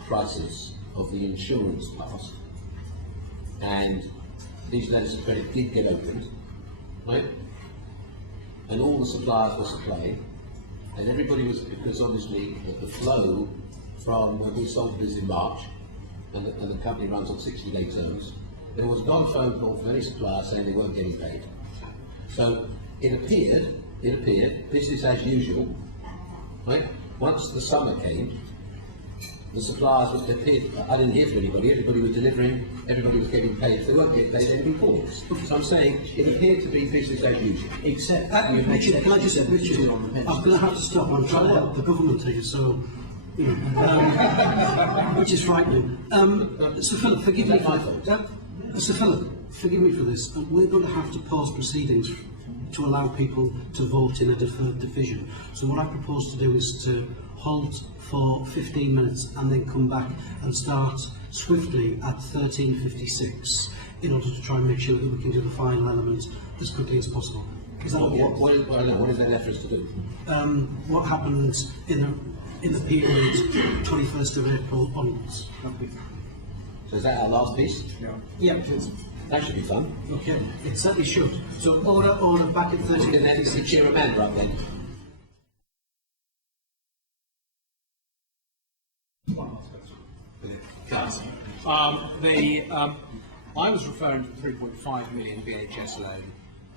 crisis of the insurance passed and these letters of credit did get opened, right, and all the suppliers were supplying, and everybody was, because obviously the flow from when we sold this in March, and the company runs on 60-day terms, there was one phone call from any supplier saying they weren't getting paid. So it appeared, business as usual, right? Once the summer came, the suppliers appeared, I didn't hear from anybody, everybody was delivering, everybody was getting paid. If they weren't getting paid, they'd be calls. So I'm saying it appeared to be business as usual. Except, Richard, can I just say, Richard, I'm going to have to stop. I'm trying to help the government here, so, you know, which is frightening. Sir Philip, forgive me for that. Sir Philip, forgive me for this. We're going to have to pause proceedings to allow people to vote in a deferred division. So what I propose to do is to halt for 15 minutes and then come back and start swiftly at 13:56 in order to try and make sure that we can do the final element as quickly as possible. Is that okay? What is that reference to do? What happens in the period 21st of April onwards. So is that our last piece? Yeah, it is. That should be fun. Okay, it certainly should. So order back at 30. Can that is the chair of Amber up then? I was referring to the 3.5 million BHS loan.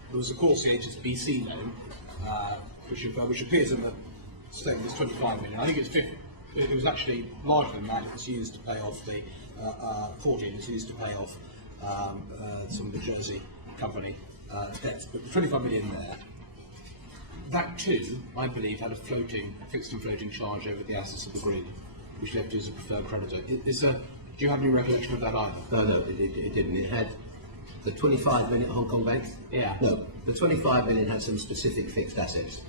There was, of course, the HSBC loan, which appears in the statement as 25 million. I think it's 50. It was actually larger than that. It was used to pay off the 14. It was used to pay off some of the Jersey company debts, but the 25 million there. That too, I believe, had a fixed and floating charge over the assets of the grid, which left you as a preferred creditor. Do you have any recollection of that either? No, it didn't. It had the 25 million Hong Kong bank. Yeah. No, the 25 million had some specific fixed assets.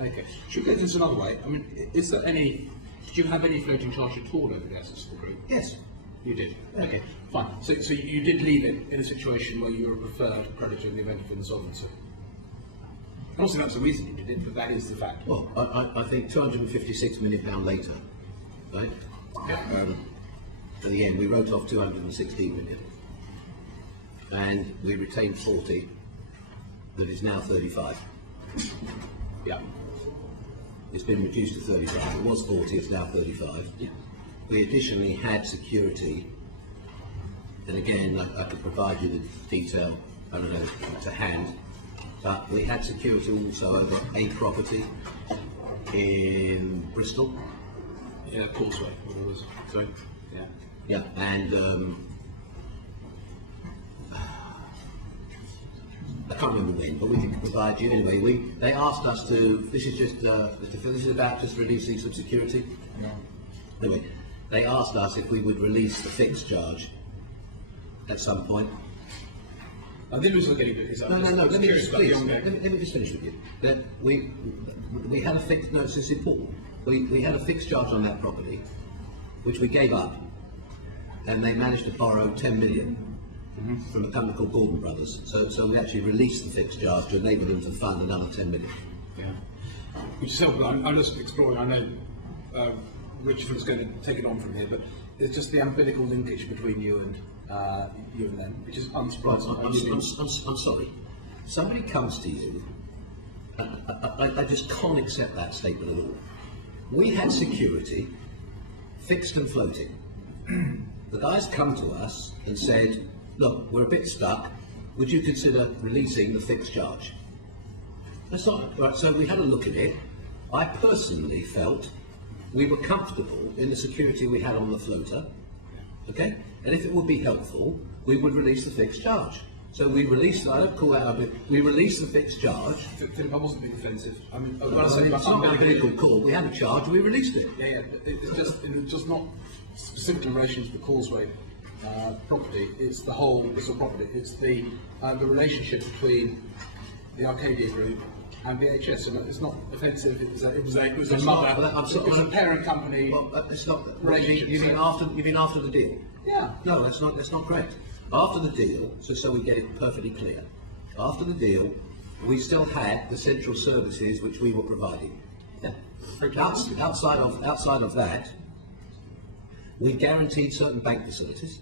Okay. Should we get this another way? I mean, is there any? Did you have any floating charge at all over the assets of the group? Yes. You did. Okay. Fine. So you did leave it in a situation where you were a preferred creditor in the event of insolvency. I'm not saying that's the reason you did it, but that is the fact. Well, I think £256 million later, right? Yeah. At the end, we wrote off 216 million, and we retained 40. That is now 35. Yeah. It's been reduced to 35. It was 40. It's now 35. Yeah. We additionally had security, and again, I could provide you the detail, I don't know, to hand, but we had security also over a property in Bristol. Yeah, Causeway. What it was. Sorry? Yeah. Yeah, and I can't remember when, but we can provide you anyway. They asked us to. This is just Mr. Phil. This is about just releasing some security. Yeah. Anyway, they asked us if we would release the fixed charge at some point. The reason I'm getting to it is No. Let me curious just about the please. ongoing. Let me just finish with you. That we had a fixed. No, it's important. We had a fixed charge on that property, which we gave up, and they managed to borrow 10 million from a company called Goldman Brothers. So we actually released the fixed charge to enable them to fund another 10 million. Yeah. Which is helpful. I'm just exploring. I know Richard is going to take it on from here, but it's just the umbilical linkage between you and them, which is unsurprising. I'm sorry. Somebody comes to you, I just can't accept that statement at all. We had security, fixed and floating. The guys come to us and said, look, we're a bit stuck, would you consider releasing the fixed charge? That's not right. So we had a look at it. I personally felt we were comfortable in the security we had on the floater, okay? And if it would be helpful, we would release the fixed charge. So we released, I don't call that a bit, we released the fixed charge. Philip, I wasn't being offensive. I mean, It's not a political call. We had a charge, we released it. Yeah. It's just not specifically in relation to the Causeway property. It's the whole property. It's the relationship between the Arcadia group and BHS, and it's not offensive. It was a parent company. Well, it's not. Relationship. You mean after the deal? Yeah. No, that's not correct. After the deal, so we get it perfectly clear. After the deal, we still had the central services which we were providing. Yeah. Outside of that, we guaranteed certain bank facilities,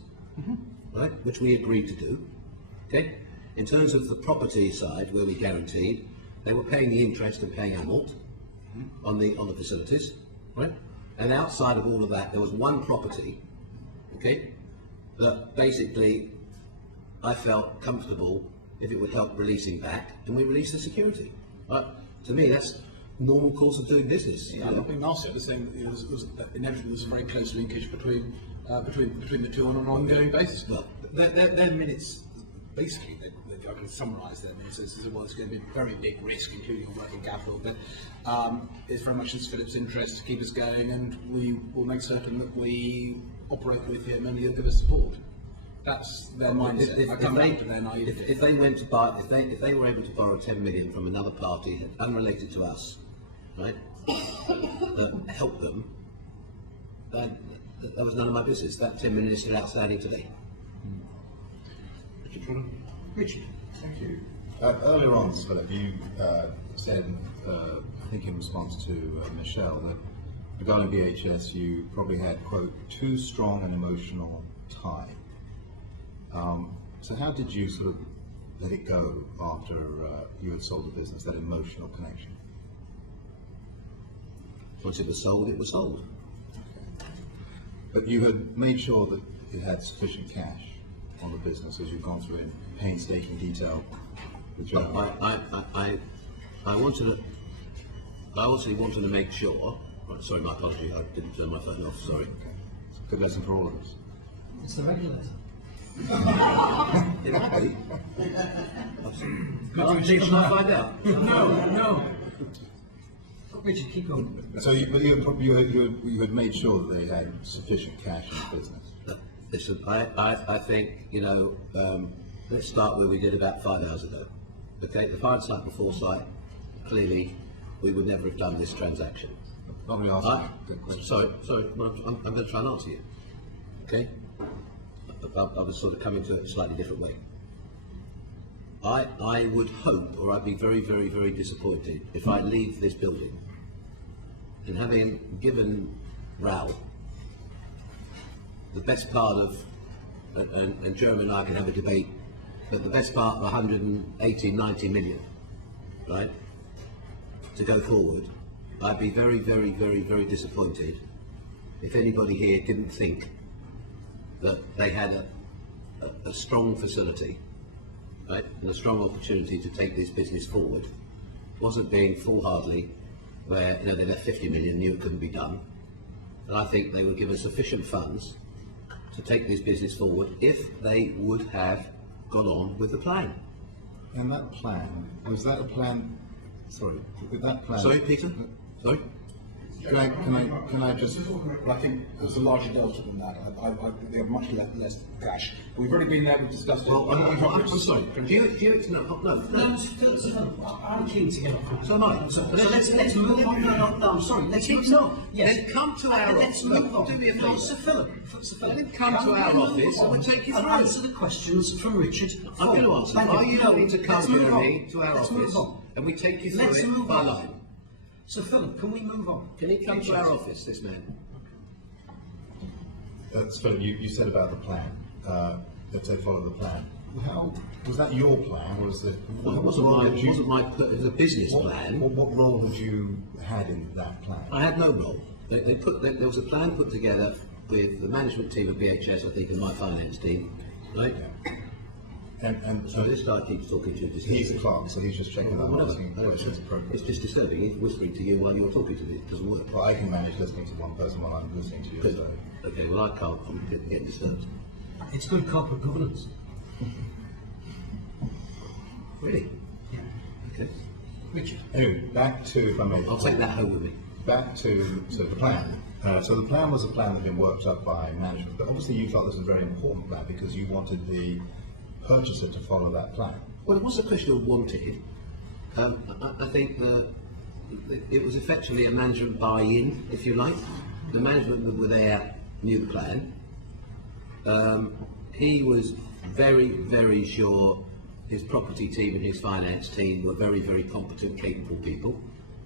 right, which we agreed to do. Okay. In terms of the property side, where we guaranteed, they were paying the interest and paying amort on the facilities, right? And outside of all of that, there was one property, okay, that basically I felt comfortable if it would help releasing back, and we released the security. Right? To me, that's normal course of doing business. Yeah, I think Marcia was saying that inevitably there's a very close linkage between the two on an ongoing basis. Well, their minutes, basically, I can summarise their minutes as well. It's going to be a very big risk, including on working capital, but it's very much in Philip's interest to keep us going, and we will make certain that we operate with him and he'll give us support. That's their mindset. If they went to buy, if they were able to borrow 10 million from another party unrelated to us, right, help them, that was none of my business. That 10 million is still outstanding today. Richard, thank you. Earlier on, Philip, you said, I think in response to Michelle, that regarding BHS, you probably had, quote, too strong an emotional tie. So how did you sort of let it go after you had sold the business, that emotional connection? Once it was sold, it was sold. Okay. But you had made sure that it had sufficient cash on the business as you've gone through in painstaking detail. I also wanted to make sure. Right, sorry, my apology. I didn't turn my phone off. Sorry. Okay. It's a good lesson for all of us. It's the regulator. It might be. Shall I find out? No. Richard, keep going. So you had made sure that they had sufficient cash in the business. Listen, I think, let's start where we did about 5 hours ago. Okay, the hindsight before sight, clearly we would never have done this transaction. Let me ask you a question. Sorry, well, I'm going to try and answer you. Okay? I was sort of coming to it a slightly different way. I would hope, or I'd be very, very, very disappointed if I leave this building and having given Raoul the best part of, and Jeremy and I can have a debate, but the best part of 180, 90 million, right, to go forward, I'd be very, very, very, very disappointed if anybody here didn't think that they had a strong facility, right, and a strong opportunity to take this business forward. Wasn't being foolhardy where they left 50 million, knew it couldn't be done. And I think they would give us sufficient funds to take this business forward if they would have gone on with the plan. And that plan, was that a plan, sorry, with that plan... Sorry, Peter? Sorry? Can I just? But I think there's a larger delta than that. I think they have much less cash. We've already been there, we've discussed it. Well, I'm sorry. Do you I'm keen to get off. So am I. So let's move on. No, I'm sorry. Let's move on. Yes. Then come to our Let's office. move on. Do me a No, favour. Sir Philip. Then come to our office and we'll take you and through. answer the questions from Richard. I'm going to answer. Thank Are you No, willing to come, let's move on. Jeremy, to our Let's office move on. and we take you through Let's it move by on. line? So Philip, can we move on? Can he come to our office, this man? Philip, you said about the plan, that they follow the plan. How, was that your plan, or was it? Well, it wasn't it was a business plan. What role had you had in that plan? I had no role. There was a plan put together with the management team of BHS, I think, and my finance team, right? Yeah. And So this guy keeps talking to you. he's a clerk, so he's just checking that I'm asking questions appropriate. It's just disturbing. He's whispering to you while you're talking to me. It doesn't work. Well, I can manage listening to one person while I'm listening to you. Good. So. Okay, well, I can't. I'm getting disturbed. It's good corporate governance. Really? Yeah. Okay. Richard. Anyway, back to, if I may. I'll take that home with me. Back to the plan. So the plan was a plan that had been worked up by management, but obviously you felt this was a very important plan because you wanted the purchaser to follow that plan. Well, it wasn't a question of wanted. I think that it was effectively a management buy-in, if you like. The management that were there knew the plan. He was very, very sure his property team and his finance team were very, very competent, capable people,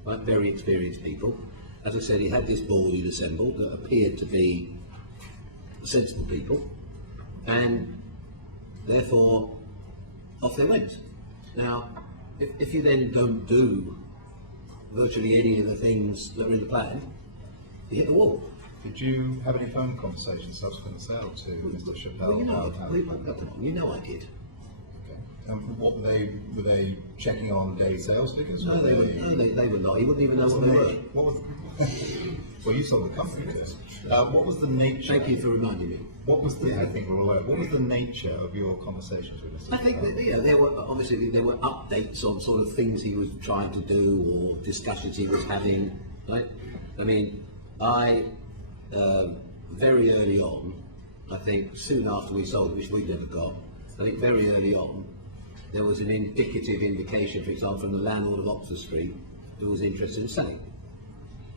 right? Very experienced people. As I said, he had this board he'd assembled that appeared to be sensible people, and therefore off they went. Now, if you then don't do virtually any of the things that are in the plan, you hit the wall. Did you have any phone conversations subsequent to sale to Mr. Chappell? Well, you know I did. What were they checking on daily sales figures? No, they were not. He wouldn't even know what they were. What was? Well, you sold the company. What was the nature? Thank you for reminding me. What was the? I think we're aware. What was the nature of your conversations with Mr. I think that, there were obviously there were updates on sort of things he was trying to do or discussions he was having. Right? I mean, I very early on, I think soon after we sold, which we never got. I think very early on, there was an indicative indication, for example, from the landlord of Oxford Street who was interested in selling.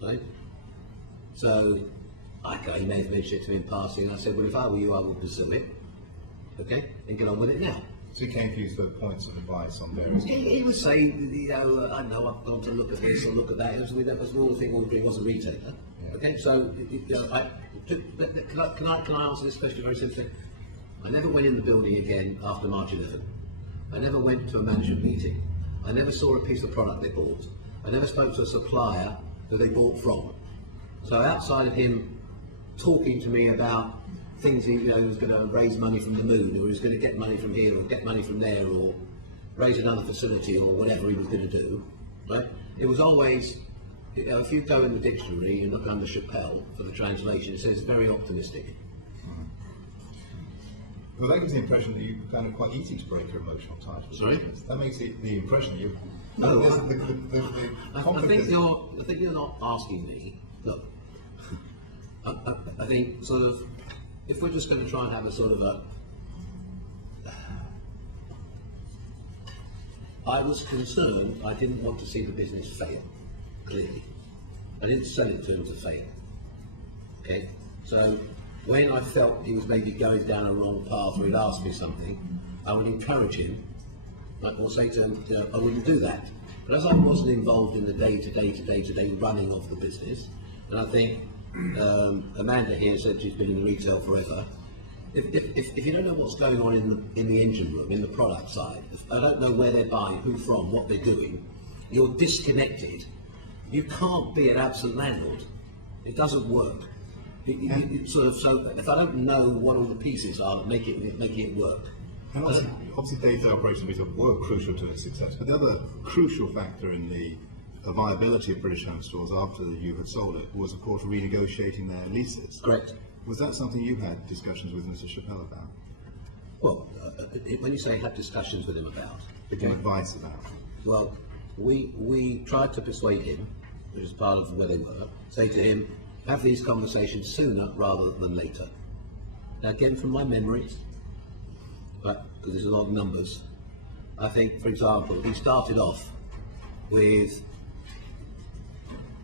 Right? So, he may have mentioned it to me in passing, and I said, well, if I were you, I would pursue it. Okay? And get on with it now. So he came to you for points of advice on various... He would say, I know I've gone to look at this or look at that. That was the only thing we would bring was a retailer. Yeah. Okay? So, can I answer this question very simply? I never went in the building again after March 11. I never went to a management meeting. I never saw a piece of product they bought. I never spoke to a supplier that they bought from. So outside of him talking to me about things he was going to raise money from the moon, or he was going to get money from here, or get money from there, or raise another facility, or whatever he was going to do, right? It was always, if you go in the dictionary and look under Chappell for the translation, it says very optimistic. Well, that gives the impression that you found it quite easy to break your emotional ties. Sorry? That makes it the impression you. No, I think you're not asking me. Look, I think sort of, if we're just going to try and have a sort of a, I was concerned. I didn't want to see the business fail. Clearly, I didn't sell it to him to fail. Okay, so. When I felt he was maybe going down a wrong path or he'd asked me something, I would encourage him, or say to him, I wouldn't do that. But as I wasn't involved in the day-to-day running of the business, and I think Amanda here said she's been in retail forever, if you don't know what's going on in the engine room, in the product side, if I don't know where they're buying, who from, what they're doing, you're disconnected. You can't be an absent landlord. It doesn't work. So if I don't know what all the pieces are, making it work. And obviously data operations were crucial to its success, but the other crucial factor in the viability of British Home Stores after you had sold it was, of course, renegotiating their leases. Correct. Was that something you had discussions with Mr. Chappell about? Well, when you say had discussions with him about, advice about. Well, we tried to persuade him which is part of where they were, say to him, have these conversations sooner rather than later. Now, again, from my memory, but because there's a lot of numbers, I think, for example, he started off with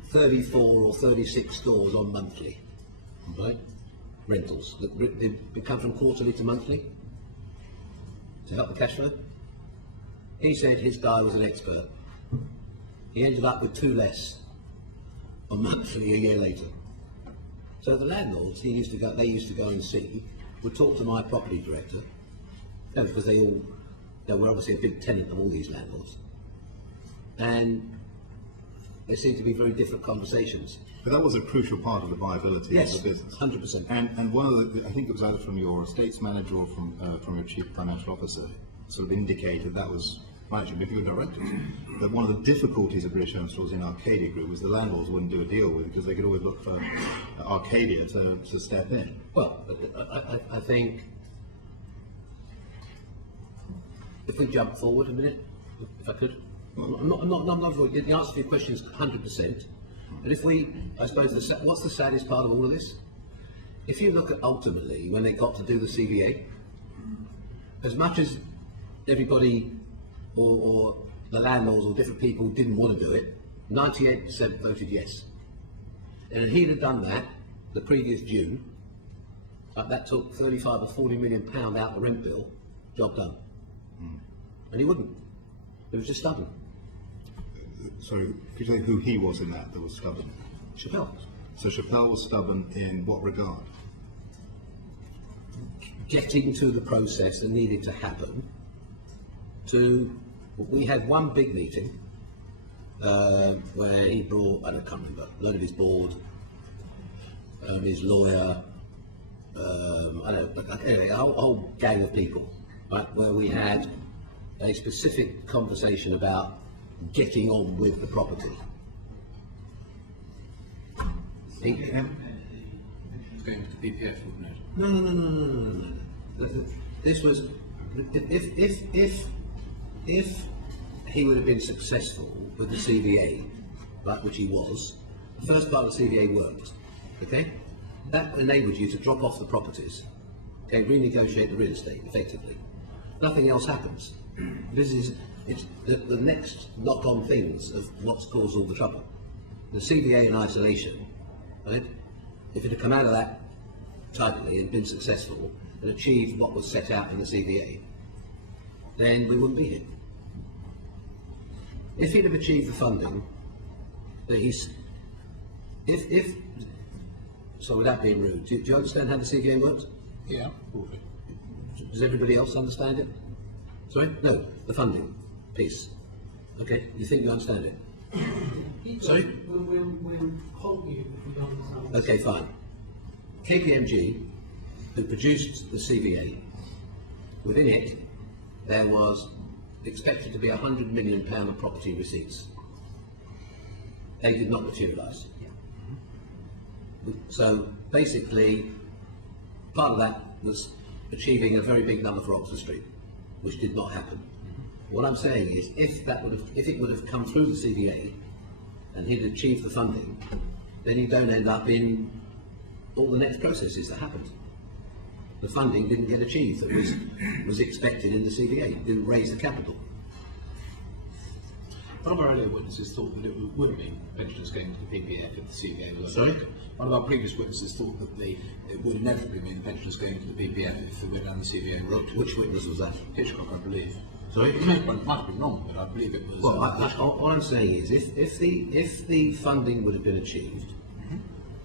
34 or 36 stores on monthly, right? Rentals. They come from quarterly to monthly to help the cash flow. He said his guy was an expert. He ended up with 2 less on monthly a year later. So the landlords they used to go and see would talk to my property director, because they were obviously a big tenant of all these landlords, and there seemed to be very different conversations. But that was a crucial part of the viability Yes, of the business. 100%. And one of the, I think it was either from your estates manager or from your chief financial officer, sort of indicated that was management, if you were directors, that one of the difficulties of British Home Stores in Arcadia Group was the landlords wouldn't do a deal with it because they could always look for Arcadia to step in. Well, I think if we jump forward a minute, if I could. I'm not the answer to your question is 100%. But if we, I suppose, what's the saddest part of all of this? If you look at ultimately when they got to do the CVA, as much as everybody or the landlords or different people didn't want to do it, 98% voted yes. And if he'd have done that the previous June, that took 35 or 40 million pound out of the rent bill, job done. And he wouldn't. He was just stubborn. Sorry, could you say who he was in that was stubborn? Chappell. So Chappell was stubborn in what regard? Getting to the process that needed to happen. We had one big meeting where he brought, I can't remember, a load of his board, his lawyer, I don't know, but anyway, a whole gang of people, right, where we had a specific conversation about getting on with the property. It's going to the BPF, wouldn't it? No. This was, if he would have been successful with the CVA, right, which he was, the first part of the CVA worked, okay? That enabled you to drop off the properties, okay, renegotiate the real estate effectively. Nothing else happens. It's the next knock-on things of what's caused all the trouble. The CVA in isolation, right? If it had come out of that tightly and been successful and achieved what was set out in the CVA, then we wouldn't be here. If he'd have achieved the funding that so without being rude, do you understand how the CVA works? Yeah. Does everybody else understand it? Sorry? No, the funding piece. Okay, you think you understand it? Sorry? We'll hold you if we don't understand. Okay, fine. KPMG, who produced the CVA, within it, there was expected to be £100 million of property receipts. They did not materialise. So basically, part of that was achieving a very big number for Oxford Street, which did not happen. What I'm saying is, if it would have come through the CVA and he'd achieved the funding, then you don't end up in all the next processes that happened. The funding didn't get achieved that was expected in the CVA. It didn't raise the capital. One of our earlier witnesses thought that it would have been pensioners going to the PPF if the CVA was Sorry? One of our previous witnesses thought that it would inevitably mean the pensioners going to the PPF if they went down the CVA route. Which witness was that? Hitchcock, I believe. Sorry? It might have been wrong, but I believe it was. Well, what I'm saying is, if the funding would have been achieved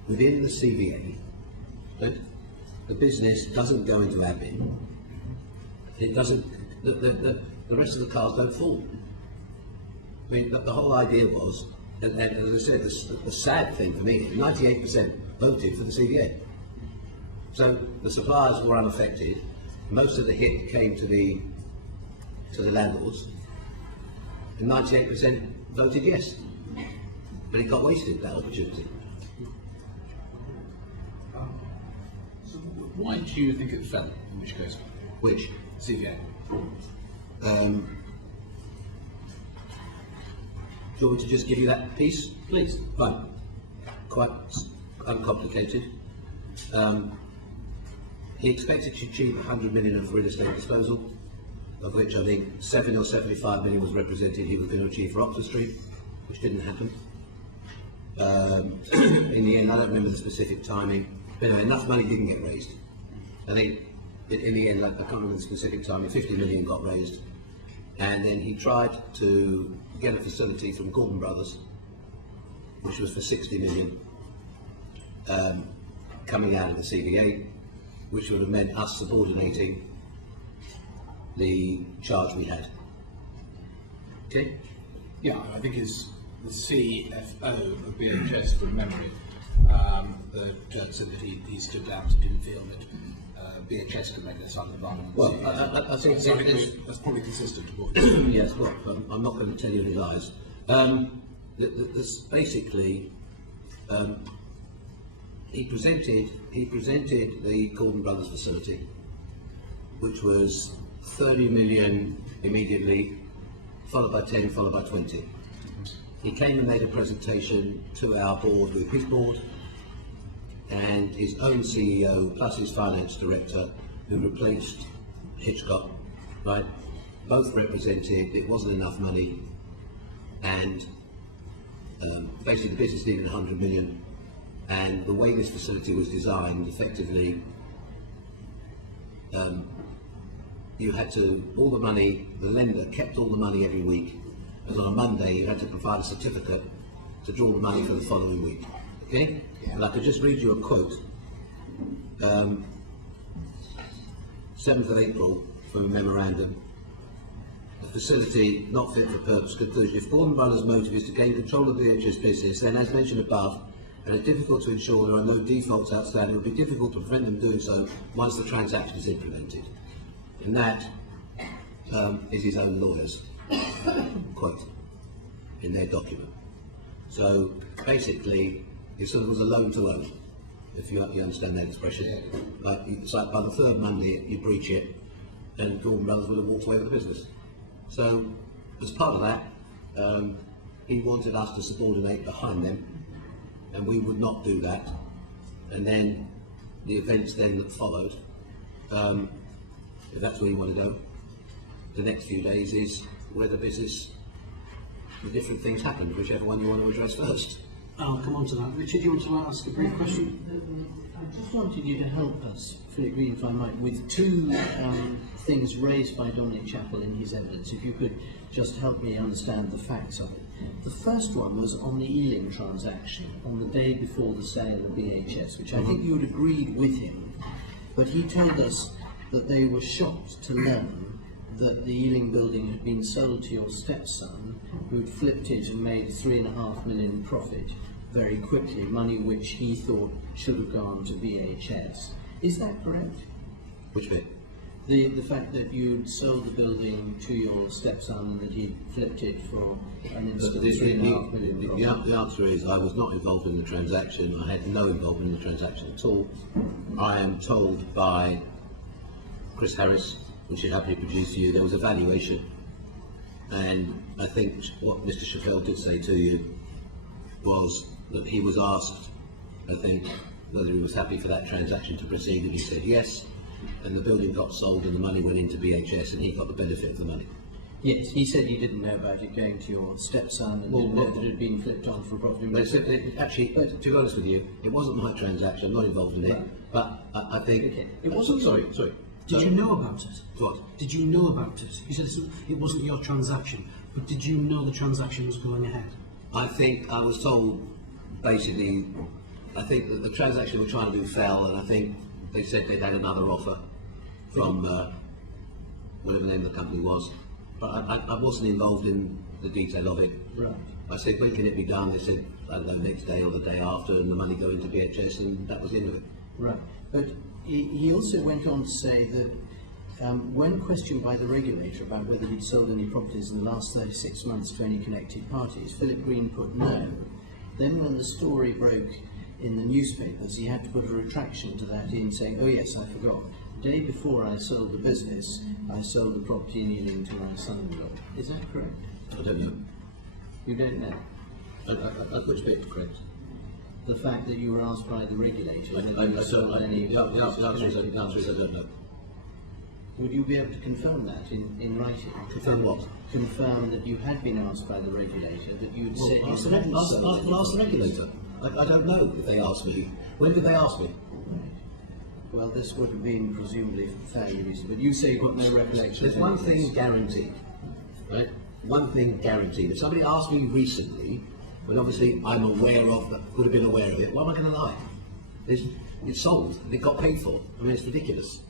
within the CVA, right, the business doesn't go into admin. It doesn't. The rest of the cars don't fall. I mean, the whole idea was, and as I said, the sad thing for me, 98% voted for the CVA. So the suppliers were unaffected. Most of the hit came to the landlords, and 98% voted yes. But it got wasted, that opportunity. So why do you think it fell, in which case? Which? CVA. you want me to just give you that piece? Please. Fine. Quite uncomplicated. He expected to achieve 100 million of real estate disposal, of which I think 70 or 75 million was represented he was going to achieve for Oxford Street, which didn't happen. In the end, I don't remember the specific timing, but anyway, enough money didn't get raised. I think in the end, like, I can't remember the specific timing, 50 million got raised, and then he tried to get a facility from Goldman Brothers, which was for 60 million, coming out of the CVA, which would have meant us subordinating the charge we had. Okay? Yeah, I think it's the CFO of BHS, from memory, that said that he stood down and didn't feel that BHS could make their side of the bargain. Well, I think that's probably consistent. Yes, well, I'm not going to tell you any lies. This basically, he presented the Goldman Brothers facility, which was 30 million immediately, followed by 10, followed by 20. He came and made a presentation to our board with his board and his own CEO plus his finance director, who replaced Hitchcock, right? Both represented it wasn't enough money, and basically the business needed 100 million, and the way this facility was designed, effectively, you had to, all the money, the lender kept all the money every week, because on a Monday you had to provide a certificate to draw the money for the following week. Okay? And I could just read you a quote. 7th of April from a memorandum. The facility not fit for purpose. Conclusion. If Goldman Brothers' motive is to gain control of the BHS business, then as mentioned above, and it's difficult to ensure there are no defaults outstanding, it will be difficult to prevent them doing so once the transaction is implemented. And that is his own lawyers quote in their document. So basically, it sort of was a loan to own, if you understand that expression. Like, it's like by the third Monday you breach it, and Goldman Brothers would have walked away with the business. So as part of that, he wanted us to subordinate behind them, and we would not do that. And then the events then that followed, if that's where you want to go, the next few days is where the business, the different things happened, whichever one you want to address first. I'll come on to that. Richard, do you want to ask a brief question? I just wanted you to help us, Philip Green, if I might, with two things raised by Dominic Chappell in his evidence. If you could just help me understand the facts of it. The first one was on the Ealing transaction, on the day before the sale of BHS, which I think you had agreed with him, but he told us that they were shocked to learn that the Ealing building had been sold to your stepson, who had flipped it and made 3.5 million profit very quickly, money which he thought should have gone to BHS. Is that correct? Which bit? The fact that you'd sold the building to your stepson and that he'd flipped it for an instant 3.5 million profit. The answer is I was not involved in the transaction. I had no involvement in the transaction at all. I am told by Chris Harris, which should happily produce to you, there was a valuation, and I think what Mr. Chappell did say to you was that he was asked, I think, whether he was happy for that transaction to proceed, and he said yes, and the building got sold and the money went into BHS and he got the benefit of the money. Yes, he said he didn't know about it going to your stepson and didn't know that it had been flipped on for profit. Actually, to be honest with you, it wasn't my transaction, I'm not involved in it, but I think... Okay. It wasn't... Sorry. Did you know about it? What? Did you know about it? You said it wasn't your transaction, but did you know the transaction was going ahead? I think I was told, basically, I think that the transaction we're trying to do fell, and I think they said they'd had another offer from whatever the name of the company was. But I wasn't involved in the detail of it. Right. I said, when can it be done? They said, I don't know, next day or the day after, and the money go into BHS, and that was the end of it. Right. But he also went on to say that when questioned by the regulator about whether he'd sold any properties in the last 36 months to any connected parties, Philip Green put no. Then when the story broke in the newspapers, he had to put a retraction to that in, saying, oh yes, I forgot. The day before I sold the business, I sold the property in Ealing to my son-in-law. Is that correct? I don't know. You don't know? Which bit, correct? The fact that you were asked by the regulator. The answer is I don't know. Would you be able to confirm that in writing? Confirm what? Confirm that you had been asked by the regulator, that you'd said Ask you the hadn't sold ask the regulator. I don't know if they asked me. When did they ask me? Well, this would have been presumably fairly recent, but you say you've got no recollection. There's one thing guaranteed, right? One thing guaranteed. If somebody asked me recently, when obviously I'm aware of, would have been aware of it, why am I going to lie? It's sold and it got paid for. I mean, it's ridiculous.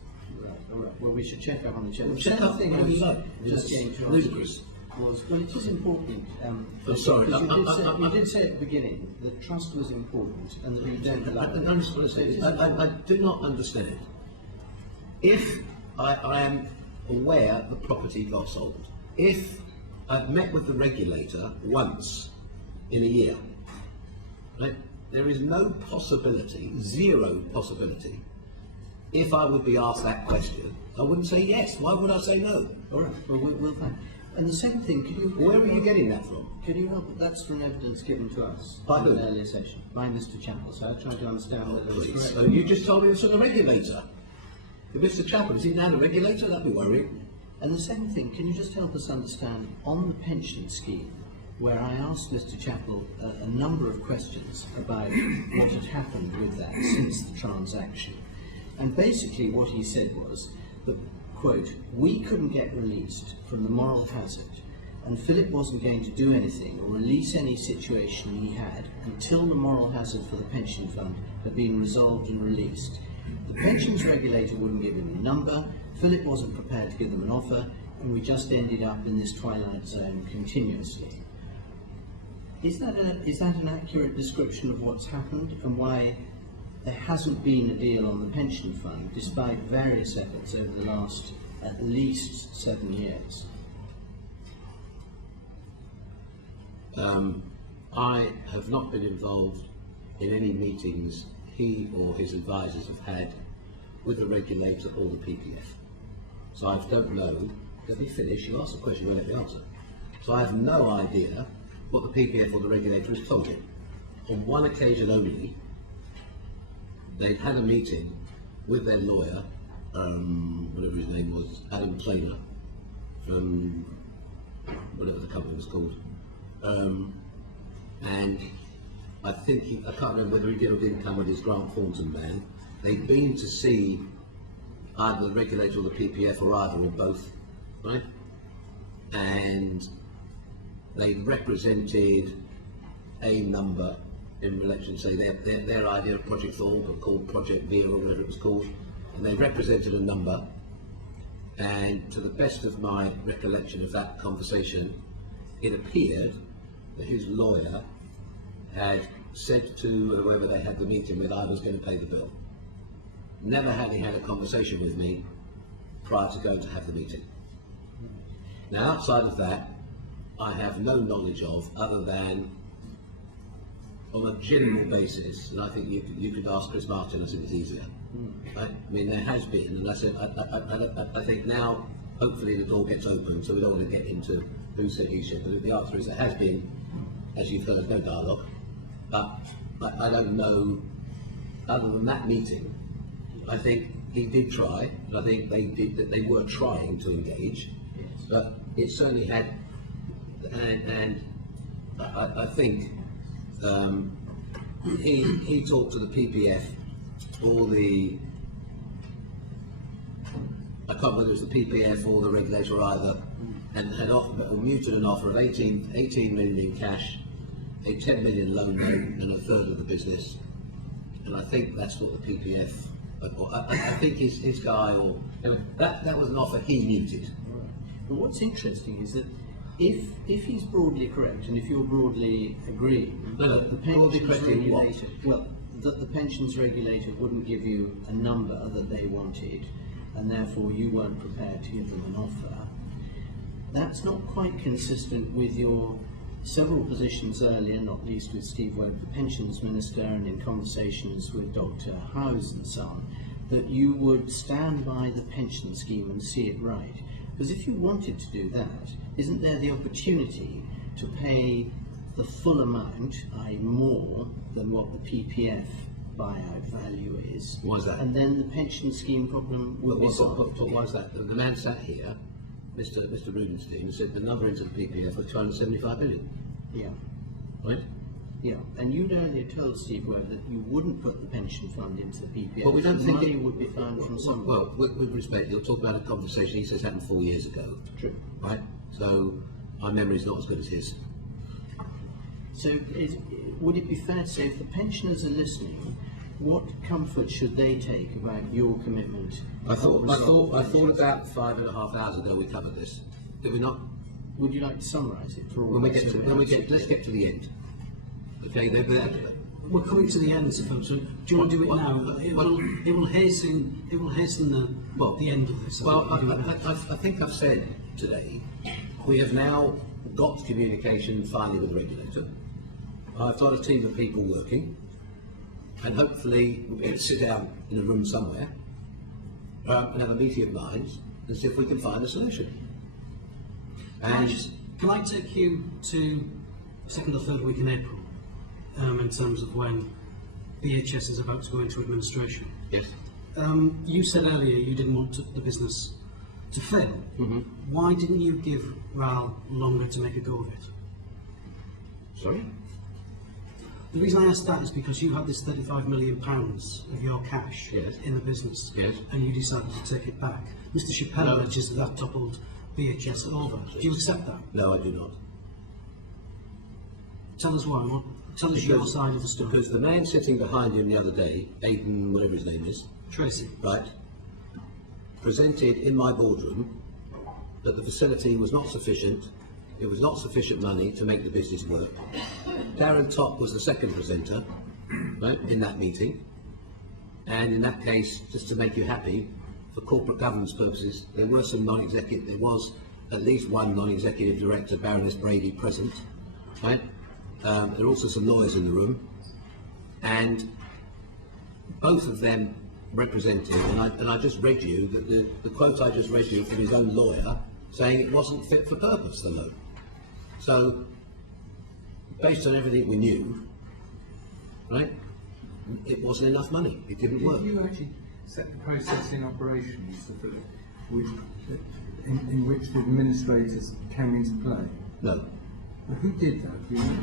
Right, all right. Well, we should check up on the check. Well, check up, thing whatever you like. just It's getting to ludicrous. Was, well, it is important. I'm sorry. You did say at the beginning that trust was important and that you don't allow it. I'm just going to say this. I do not understand. If I am aware the property got sold, if I've met with the regulator once in a year, right, there is no possibility, zero possibility, if I would be asked that question, I wouldn't say yes. Why would I say no? All right, well, we'll find. And the second thing, can you... Where are you getting that from? Can you help? That's from evidence given to us By in who? an earlier session, by Mr. Chappell. So I tried to understand whether it's Please. correct. So you just told me it's from the regulator. If Mr. Chappell, is he now the regulator? That'd be worrying. And the second thing, can you just help us understand on the pension scheme, where I asked Mr. Chappell a number of questions about what had happened with that since the transaction. And basically what he said was that, quote, we couldn't get released from the moral hazard, and Philip wasn't going to do anything or release any situation he had until the moral hazard for the pension fund had been resolved and released. The pensions regulator wouldn't give him a number, Philip wasn't prepared to give them an offer, and we just ended up in this twilight zone continuously. Is that an accurate description of what's happened and why there hasn't been a deal on the pension fund despite various efforts over the last at least 7 years? I have not been involved in any meetings he or his advisors have had with the regulator or the PPF. So I don't know. Let me finish. You asked a question, you won't let me answer. So I have no idea what the PPF or the regulator has told him. On one occasion only, they'd had a meeting with their lawyer, whatever his name was, Adam Planer, from whatever the company was called. And I think, I can't remember whether he did or didn't come with his Grant Thornton man. They'd been to see either the regulator or the PPF or either or both, right? And they represented a number in relation, say, their idea of Project Thor, but called Project Veer or whatever it was called, and they represented a number, and to the best of my recollection of that conversation, it appeared that his lawyer had said to whoever they had the meeting with, I was going to pay the bill. Never had he had a conversation with me prior to going to have the meeting. Now, outside of that, I have no knowledge of, other than on a general basis, and I think you could ask Chris Martin, I think it's easier. Right? I mean, there has been, and I said, I think now, hopefully the door gets open, so we don't want to get into who said he said, but the answer is there has been, as you've heard, no dialogue. But I don't know, other than that meeting, I think he did try, and I think they were trying to engage, but it certainly had, and I think he talked to the PPF or the, I can't remember whether it was the PPF or the regulator either, and had muted an offer of 18 million in cash, a 10 million loan note, and a third of the business. And I think that's what the PPF, I think his guy, or that was an offer he muted. But what's interesting is that if he's broadly correct, and if you're broadly agreeing that the pensions regulator, that the pensions regulator wouldn't give you a number that they wanted, and therefore you weren't prepared to give them an offer, that's not quite consistent with your several positions earlier, not least with Steve Webb, the pensions minister, and in conversations with Dr. Howes and so on, that you would stand by the pension scheme and see it right. Because if you wanted to do that, isn't there the opportunity to pay the full amount, i.e. more than what the PPF buyout value is. Why is that? And then the pension scheme problem will be solved. But why is that? The man sat here, Mr. Rubenstein, said the number into the PPF was 275 million. Yeah. Right? Yeah, and you'd earlier told Steve Webb that you wouldn't put the pension fund into the PPF. But we don't think money would be found from somewhere. Well, with respect, you'll talk about a conversation he says happened 4 years ago. True. Right? So my memory is not as good as his. So would it be fair to say if the pensioners are listening, what comfort should they take about your commitment? I thought about 5.5 hours ago we covered this. Did we not? Would you like to summarise it for all? Let's get to the end. Okay, we're coming to the end, Sir Philip. So do you want to do it now? It will hasten the end of this. Well, I think I've said today we have now got communication finally with the regulator. I've got a team of people working, and hopefully we'll be able to sit down in a room somewhere and have a meeting of minds and see if we can find a solution. And can I take you to second or third week in April, in terms of when BHS is about to go into administration? Yes. You said earlier you didn't want the business to fail. Mm-hmm. Why didn't you give RAL longer to make a go of it? Sorry? The reason I asked that is because you had this £35 million of your cash in the business, and you decided to take it back. Mr. Chappell alleges that toppled BHS over. Do you accept that? No, I do not. Tell us why. Tell us your side of the story. Because the man sitting behind him the other day, Aidan, whatever his name is, Tracy, right, presented in my boardroom that the facility was not sufficient. It was not sufficient money to make the business work. Darren Top was the second presenter, right, in that meeting. And in that case, just to make you happy, for corporate governance purposes, there were some non-executive. There was at least one non-executive director, Baroness Brady, present, right. There are also some lawyers in the room, and both of them represented, and I just read you the quote I just read you from his own lawyer saying it wasn't fit for purpose, the loan. So, based on everything we knew, right, it wasn't enough money. It didn't work. Did you actually set the process in operation, Mr. Philip, in which the administrators came into play? No. Well, who did that? Do you know?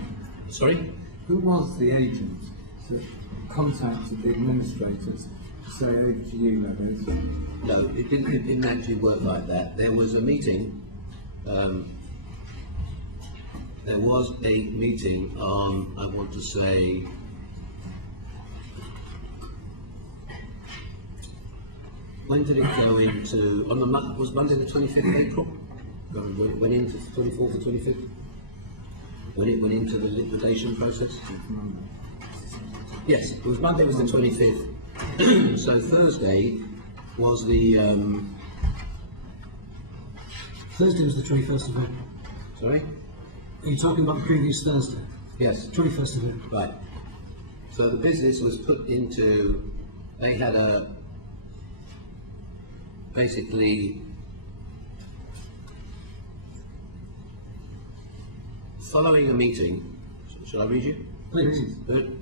Sorry? Who was the agent that contacted the administrators to say over to you, Levers? No, it didn't actually work like that. There was a meeting. There was a meeting on, I want to say, when did it go into? Was Monday the 25th of April? When it went into the 24th or 25th? When it went into the liquidation process? Yes, it was Monday was the 25th. So Thursday was the... Thursday was the 21st of April. Sorry? Are you talking about the previous Thursday? Yes. 21st of April. Right. So the business was put into... They had a... Basically... Following a meeting... Shall I read you? Please. Good.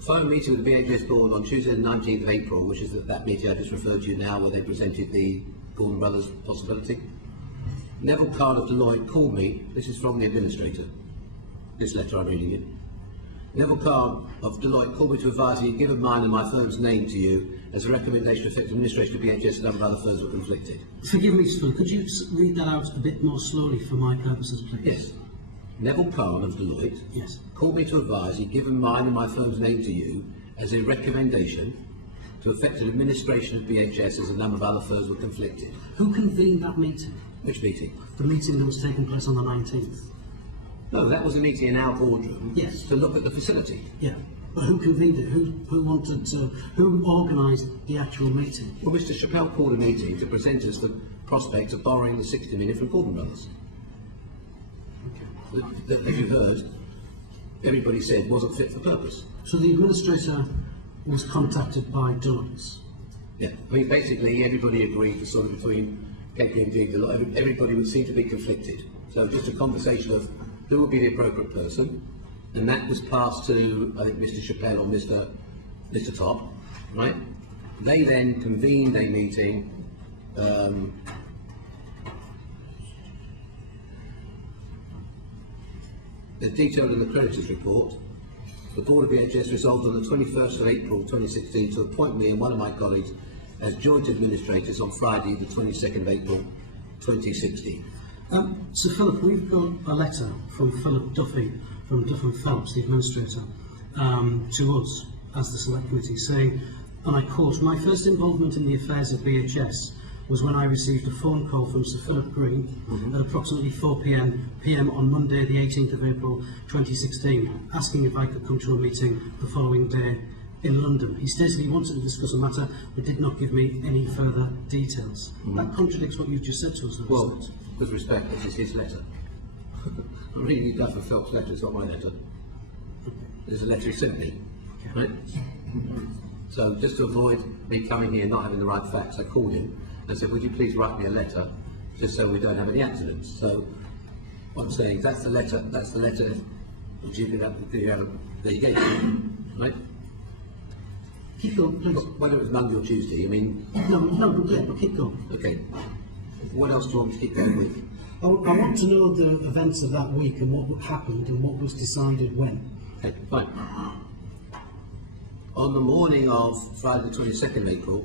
Following a meeting with the BHS board on Tuesday the 19th of April, which is that meeting I just referred to now, where they presented the Gordon Brothers possibility. Neville Card of Deloitte called me, this is from the administrator, this letter I'm reading it. Neville Card of Deloitte called me to advise he'd given mine and my firm's name to you as a recommendation to affect administration of BHS and a number of other firms were conflicted. Forgive me, Phil, could you read that out a bit more slowly for my purposes, please? Yes. Neville Card of Deloitte called me to advise he'd given mine and my firm's name to you as a recommendation to affect an administration of BHS as a number of other firms were conflicted. Who convened that meeting? Which meeting? The meeting that was taking place on the 19th. No, that was a meeting in our boardroom. Yes. To look at the facility. Yeah. But who convened it? Who organised the actual meeting? Well, Mr. Chappell called a meeting to present us the prospect of borrowing the 60 million from Gordon Brothers. That, as you heard, everybody said wasn't fit for purpose. So the administrator was contacted by Deloitte? Yeah, I mean, basically everybody agreed, sort of between KPMG and Deloitte, everybody would seem to be conflicted. So just a conversation of who would be the appropriate person, and that was passed to, I think, Mr. Chappell or Mr. Top, right? They then convened a meeting. As detailed in the creditors report, the Board of BHS resolved on the 21st of April 2016 to appoint me and one of my colleagues as joint administrators on Friday, the 22nd of April 2016. So Philip, we've got a letter from Philip Duffy, from Duff and Phelps, the administrator, to us as the Select Committee, saying, and I quote, "My first involvement in the affairs of BHS was when I received a phone call from Sir Philip Green at approximately 4 p.m. on Monday, the 18th of April 2016, asking if I could come to a meeting the following day in London. He stated he wanted to discuss a matter, but did not give me any further details." That contradicts what you've just said to us, though, Well, isn't it? with respect, this is his letter. I'm reading you Duff and Phelps' letter, it's not my letter. There's a letter he sent me, right? So just to avoid me coming here not having the right facts, I called him and said, would you please write me a letter, just so we don't have any accidents. So what I'm saying, that's the letter which you did that you gave me, right? Keep going, please. Whether it was Monday or Tuesday, I mean... No, but keep going. Okay. What else do you want me to keep going with? I want to know the events of that week and what happened and what was decided when. Okay, fine. On the morning of Friday the 22nd of April,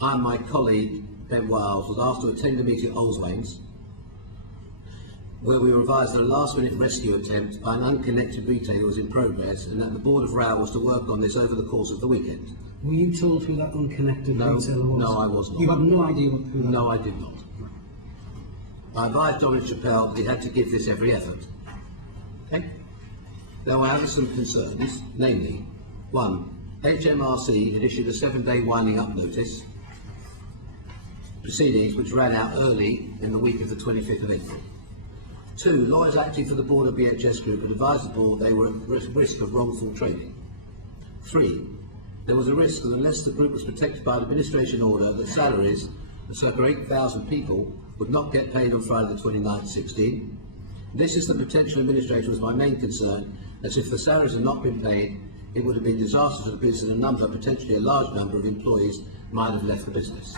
I and my colleague, Ben Wiles, was asked to attend a meeting at Olswains, where we were advised that a last-minute rescue attempt by an unconnected retailer was in progress and that the Board of RAL was to work on this over the course of the weekend. Were you told who that unconnected retailer was? No, I was not. You had no idea who that was? No, I did not. I advised Dominic Chappell that he had to give this every effort. Okay? There were however some concerns, namely, 1. HMRC had issued a 7-day winding up notice, proceedings which ran out early in the week of the 25th of April. 2. Lawyers acting for the Board of BHS Group had advised the Board they were at risk of wrongful trading. 3. There was a risk that unless the group was protected by an administration order, that salaries of circa 8,000 people would not get paid on Friday the 29th, 16. This is the potential administrator was my main concern, as if the salaries had not been paid, it would have been disastrous for the business and potentially a large number of employees might have left the business.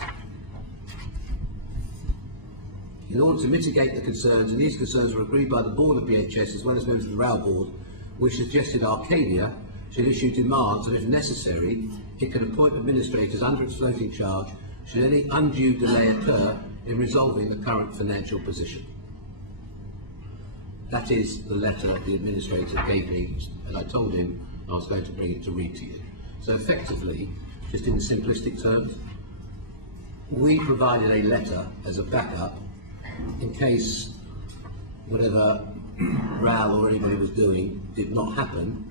In order to mitigate the concerns, and these concerns were agreed by the Board of BHS as well as members of the RAL Board, which suggested Arcadia should issue demands and if necessary, it could appoint administrators under its floating charge should any undue delay occur in resolving the current financial position. That is the letter the administrator gave me, and I told him I was going to bring it to read to you. So effectively, just in simplistic terms, we provided a letter as a backup in case whatever RAL or anybody was doing did not happen,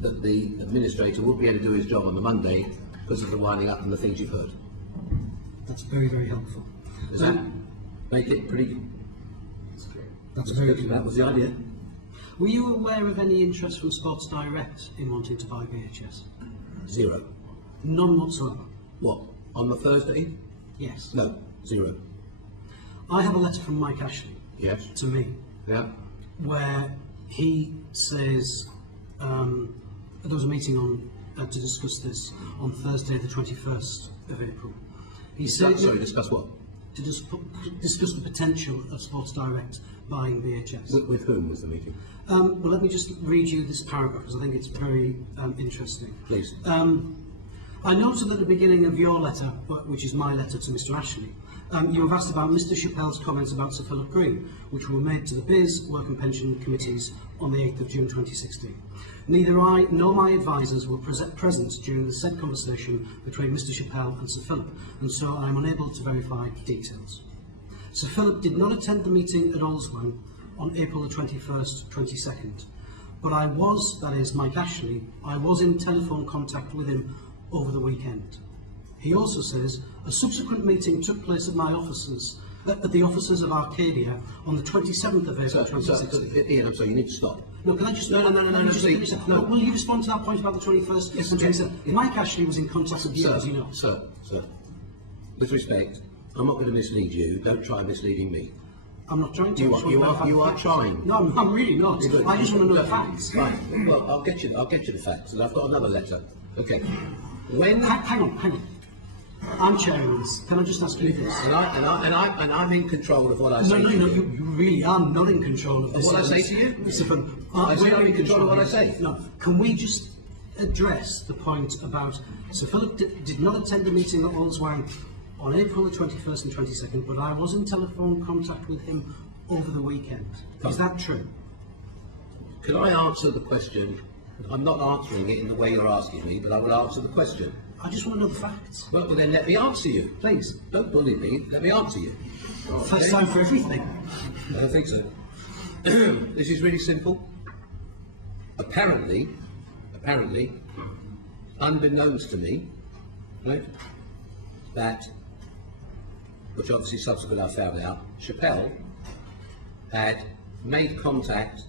that the administrator would be able to do his job on the Monday because of the winding up and the things you've heard. That's very, very helpful. Does that make it pretty? That's very clear. That was the idea. Were you aware of any interest from Sports Direct in wanting to buy BHS? 0. None whatsoever? What? On the Thursday? Yes. No, 0. I have a letter from Mike Ashley Yes. to me Yeah. where he says there was a meeting on to discuss this on Thursday the 21st of April. He said... Sorry, discuss what? To discuss the potential of Sports Direct buying BHS. With whom was the meeting? Well, let me just read you this paragraph because I think it's very interesting. Please. I noted at the beginning of your letter, which is my letter to Mr. Ashley, you have asked about Mr. Chappell's comments about Sir Philip Green, which were made to the Biz, Work and Pension Committees on the 8th of June 2016. Neither I nor my advisers were present during the said conversation between Mr. Chappell and Sir Philip, and so I am unable to verify details. Sir Philip did not attend the meeting at Olswain on April the 21st, 22nd, but I was, that is Mike Ashley, I was in telephone contact with him over the weekend. He also says a subsequent meeting took place at my offices, at the offices of Arcadia on the 27th of April 2016. Ian, I'm sorry, you need to stop. No, can I just... No, No, will you respond to that point about the 21st? Yes, and okay. 27th? Mike Ashley was in contact with you, as you know. Sir, with respect, I'm not going to mislead you. Don't try misleading me. I'm not trying to. You are trying. No, I'm really not. I just want to know the facts. Right. Well, I'll get you the facts, and I've got another letter. Okay. Hang on. I'm chairing this. Can I just ask you this? And I'm in control of what I say. No, you really are not in control of this. What I say to you? I say I'm in control of what I say. No. Can we just address the point about Sir Philip did not attend the meeting at Allswang on April the 21st and 22nd, but I was in telephone contact with him over the weekend. Is that true? Can I answer the question? I'm not answering it in the way you're asking me, but I will answer the question. I just want to know the facts. Well, then let me answer you. Please, don't bully me. Let me answer you. First time for everything. I don't think so. This is really simple. Apparently, unbeknownst to me, right, that, which obviously subsequently I found out, Chappell had made contact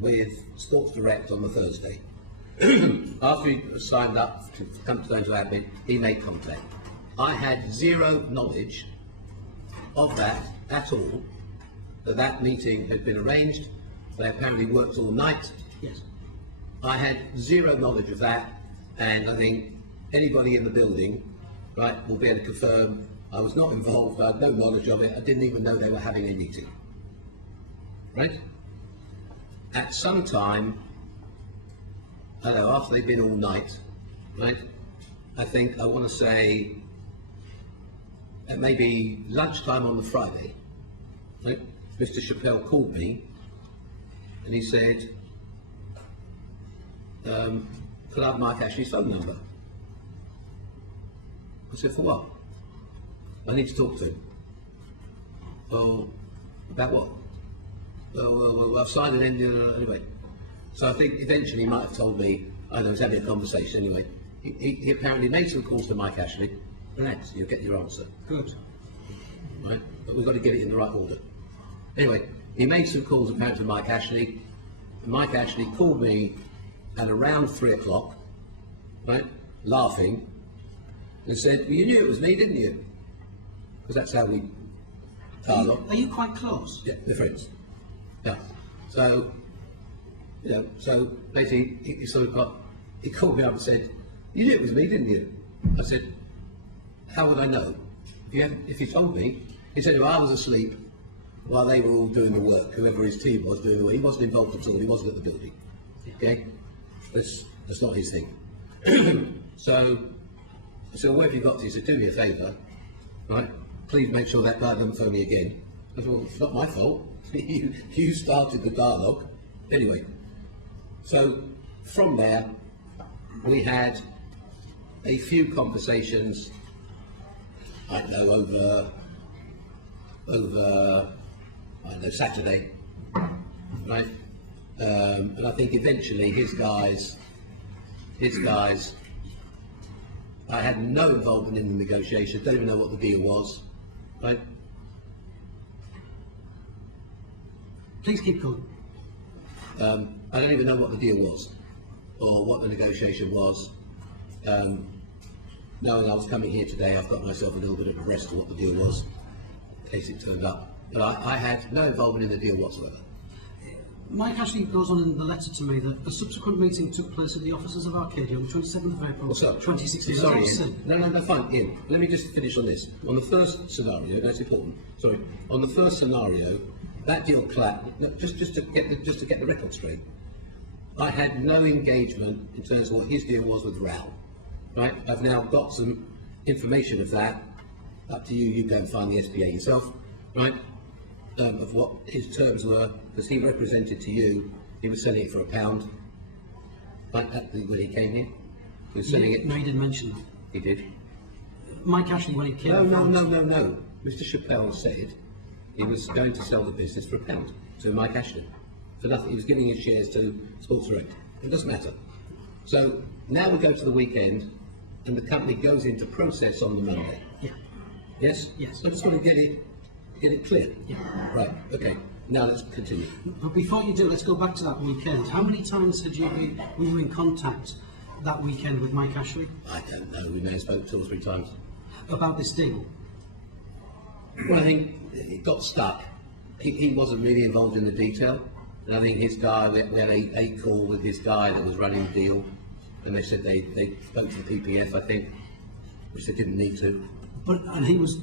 with Sports Direct on the Thursday. After he signed up to come to admin, he made contact. I had zero knowledge of that at all, that meeting had been arranged. They apparently worked all night. Yes. I had zero knowledge of that, and I think anybody in the building, right, will be able to confirm I was not involved, I had no knowledge of it, I didn't even know they were having a meeting. Right? At some time, I don't know, after they've been all night, right, I want to say, at maybe lunchtime on the Friday, right, Mr. Chappell called me, and he said, could I have Mike Ashley's phone number? I said, for what? I need to talk to him. Oh, about what? Well, I've signed an NDA anyway. So I think eventually he might have told me, I know, he was having a conversation anyway. He apparently made some calls to Mike Ashley. Relax, you'll get your answer. Good. Right? But we've got to get it in the right order. Anyway, he made some calls apparently to Mike Ashley. And Mike Ashley called me at around 3 o'clock, right, laughing, and said, well, you knew it was me, didn't you? Because that's how we dialogue. Are you quite close? Yeah, they're friends. Yeah. So, you know, so basically he called me up and said, you knew it was me, didn't you? I said, how would I know? If you told me, he said, well, I was asleep while they were all doing the work, whoever his team was doing the work. He wasn't involved at all, he wasn't at the building. Okay? That's not his thing. So where have you got to? He said, do me a favour, right? Please make sure that guy doesn't phone me again. I said, well, it's not my fault. You started the dialogue. Anyway, so from there, we had a few conversations, I don't know, over I don't know, Saturday, right? And I think eventually his guys, I had no involvement in the negotiation, don't even know what the deal was, right? Please keep going. I don't even know what the deal was, or what the negotiation was. Knowing I was coming here today, I've got myself a little bit of a rest of what the deal was, in case it turned up. But I had no involvement in the deal whatsoever. Mike Ashley goes on in the letter to me that a subsequent meeting took place at the offices of Arcadia on the 27th of April 2016. Sorry, Ian. No, fine, Ian. Let me just finish on this. On the first scenario, that's important. Sorry. On the first scenario, that deal collapsed. Just to get the record straight, I had no engagement in terms of what his deal was with Raoul. Right? I've now got some information of that. Up to you. You go and find the SPA yourself. Right? Of what his terms were, because he represented to you, he was selling it for £1. Right? When he came here, he was selling it. No, he didn't mention that. He did. Mike Ashley, when he came. No. Mr. Chappell said he was going to sell the business for £1 to Mike Ashley for nothing. He was giving his shares to Sports Direct. It doesn't matter. So now we go to the weekend, and the company goes into process on the Monday. Yeah. Yes. Yes. I just want to get it clear. Yeah. Right. Okay. Now let's continue. But before you do, let's go back to that weekend. How many times were you in contact that weekend with Mike Ashley? I don't know. We may have spoken 2 or 3 times about this deal. Well, I think it got stuck. he wasn't really involved in the detail. And I think his guy, we had a call with his guy that was running the deal, and they said they spoke to the PPF, I think, which they didn't need to. And he was,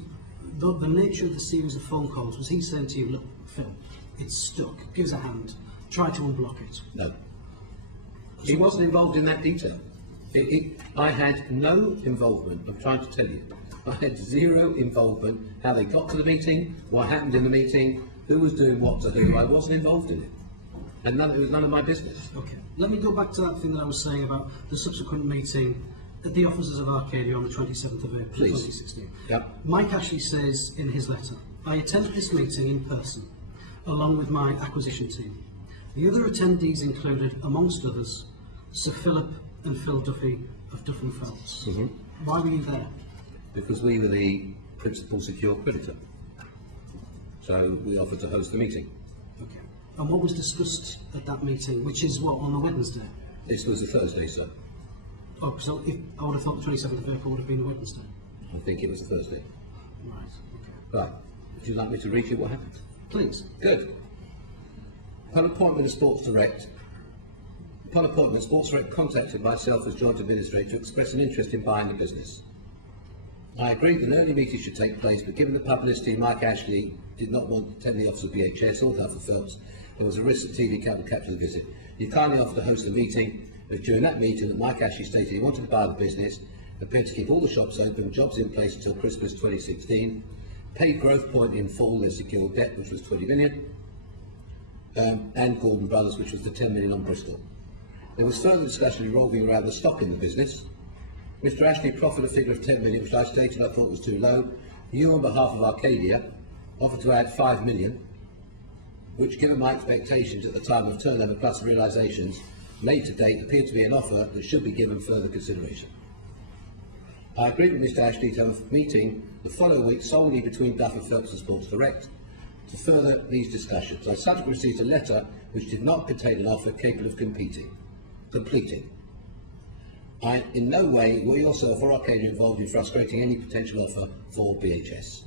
the nature of the series of phone calls, was he saying to you, look, Phil, it's stuck, give us a hand, try to unblock it? No. He wasn't involved in that detail. I had no involvement, I'm trying to tell you. I had zero involvement, how they got to the meeting, what happened in the meeting, who was doing what to who. I wasn't involved in it. And it was none of my business. Okay. Let me go back to that thing that I was saying about the subsequent meeting at the offices of Arcadia on the 27th of April, Please. 2016. Yep. Mike Ashley says in his letter, I attended this meeting in person, along with my acquisition team. The other attendees included, amongst others, Sir Philip and Phil Duffy of Duff and Phelps. Mm-hmm. Why were you there? Because we were the principal secure creditor. So we offered to host the meeting. Okay. And what was discussed at that meeting, which is what, on a Wednesday? This was a Thursday, sir. Oh, so I would have thought the 27th of April would have been a Wednesday. I think it was a Thursday. Right, okay. Right. Would you like me to read you what happened? Please. Good. Upon appointment of Sports Direct, Sports Direct contacted myself as joint administrator to express an interest in buying the business. I agreed that an early meeting should take place, but given the publicity, Mike Ashley did not want to attend the office of BHS or Duff and Phelps. There was a risk that TV would capture the visit. He kindly offered to host the meeting. It was during that meeting that Mike Ashley stated he wanted to buy the business, appeared to keep all the shops open, jobs in place until Christmas 2016, paid Growth Point in full their secured debt, which was 20 million, and Gordon Brothers, which was the 10 million on Bristol. There was further discussion revolving around the stock in the business. Mr. Ashley proffered a figure of 10 million, which I stated I thought was too low. You, on behalf of Arcadia, offered to add 5 million, which, given my expectations at the time of turnover plus realisations made to date, appeared to be an offer that should be given further consideration. I agreed with Mr. Ashley to have a meeting the following week solely between Duff and Phelps and Sports Direct to further these discussions. I subsequently received a letter which did not contain an offer capable of completing. I in no way were yourself or Arcadia involved in frustrating any potential offer for BHS.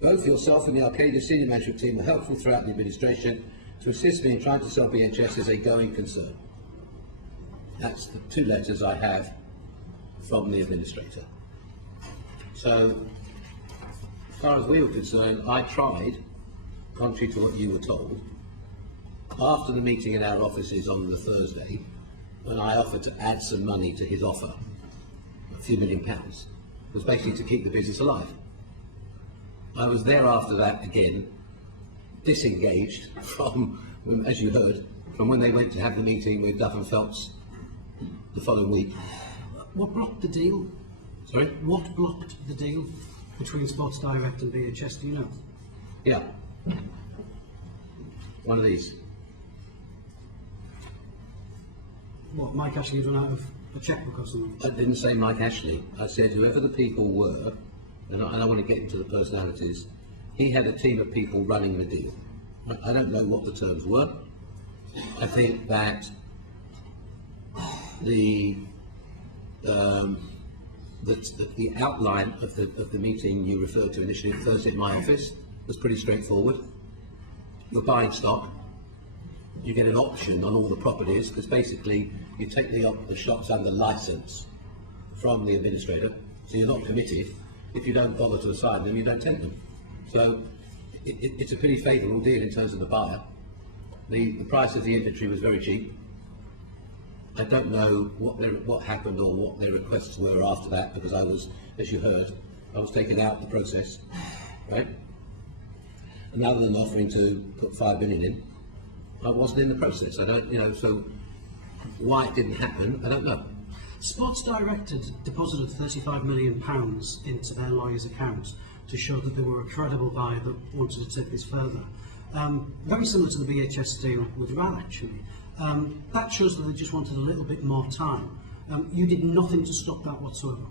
Both yourself and the Arcadia senior management team were helpful throughout the administration to assist me in trying to sell BHS as a going concern. That's the 2 letters I have from the administrator. So, as far as we were concerned, I tried, contrary to what you were told, after the meeting in our offices on the Thursday, when I offered to add some money to his offer, a few £1 million, was basically to keep the business alive. I was there after that again, disengaged from, as you heard, from when they went to have the meeting with Duff and Phelps the following week. What blocked the deal? Sorry? What blocked the deal between Sports Direct and BHS, do you know? Yeah. One of these. What, Mike Ashley had run out of a chequebook or something? I didn't say Mike Ashley. I said whoever the people were, and I don't want to get into the personalities, he had a team of people running the deal. I don't know what the terms were. I think that the outline of the meeting you referred to initially Thursday at my office was pretty straightforward. You're buying stock. You get an option on all the properties, because basically you take the shops under licence from the administrator, so you're not committed. If you don't bother to assign them, you don't take them. So it's a pretty favourable deal in terms of the buyer. The price of the inventory was very cheap. I don't know what happened or what their requests were after that, because I was, as you heard, I was taken out of the process, right? And other than offering to put 5 million in, I wasn't in the process. I don't, so why it didn't happen, I don't know. Sports Direct had deposited £35 million into their lawyer's account to show that they were a credible buyer that wanted to take this further. Very similar to the BHS deal with RAL, actually. That shows that they just wanted a little bit more time. You did nothing to stop that whatsoever.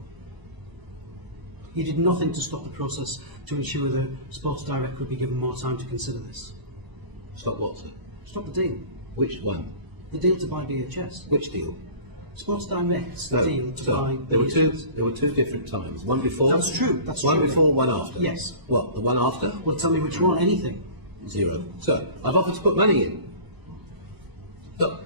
You did nothing to stop the process to ensure that Sports Direct would be given more time to consider this. Stop what, sir? Stop the deal. Which one? The deal to buy BHS. Which deal? Sports Direct's deal to buy there BHS. Were two different times. One before. That's true. That's one true. before, one after. Yes. What? The one after? Well, tell me which one. Anything. Zero. So, I've offered to put money in. Look,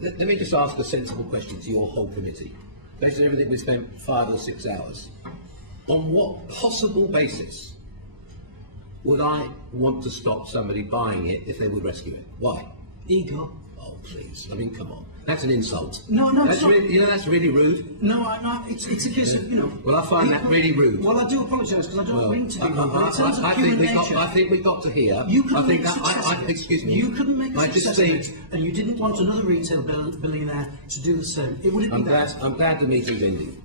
let me just ask a sensible question to your whole committee. Based on everything we spent 5 or 6 hours, on what possible basis would I want to stop somebody buying it if they would rescue it? Why? Ego. Oh, please. I mean, come on. That's an insult. No, that's it's not. really, that's really rude. No, it's a case of, Well, I find that really rude. Well, I do apologise because I don't mean to be rude, but in terms of I human think nature... I think we got to hear. You couldn't make excuse me. You couldn't make a I just success of think... it, and you didn't want another retail billionaire to do the same. It wouldn't be that. I'm glad the meeting's ending.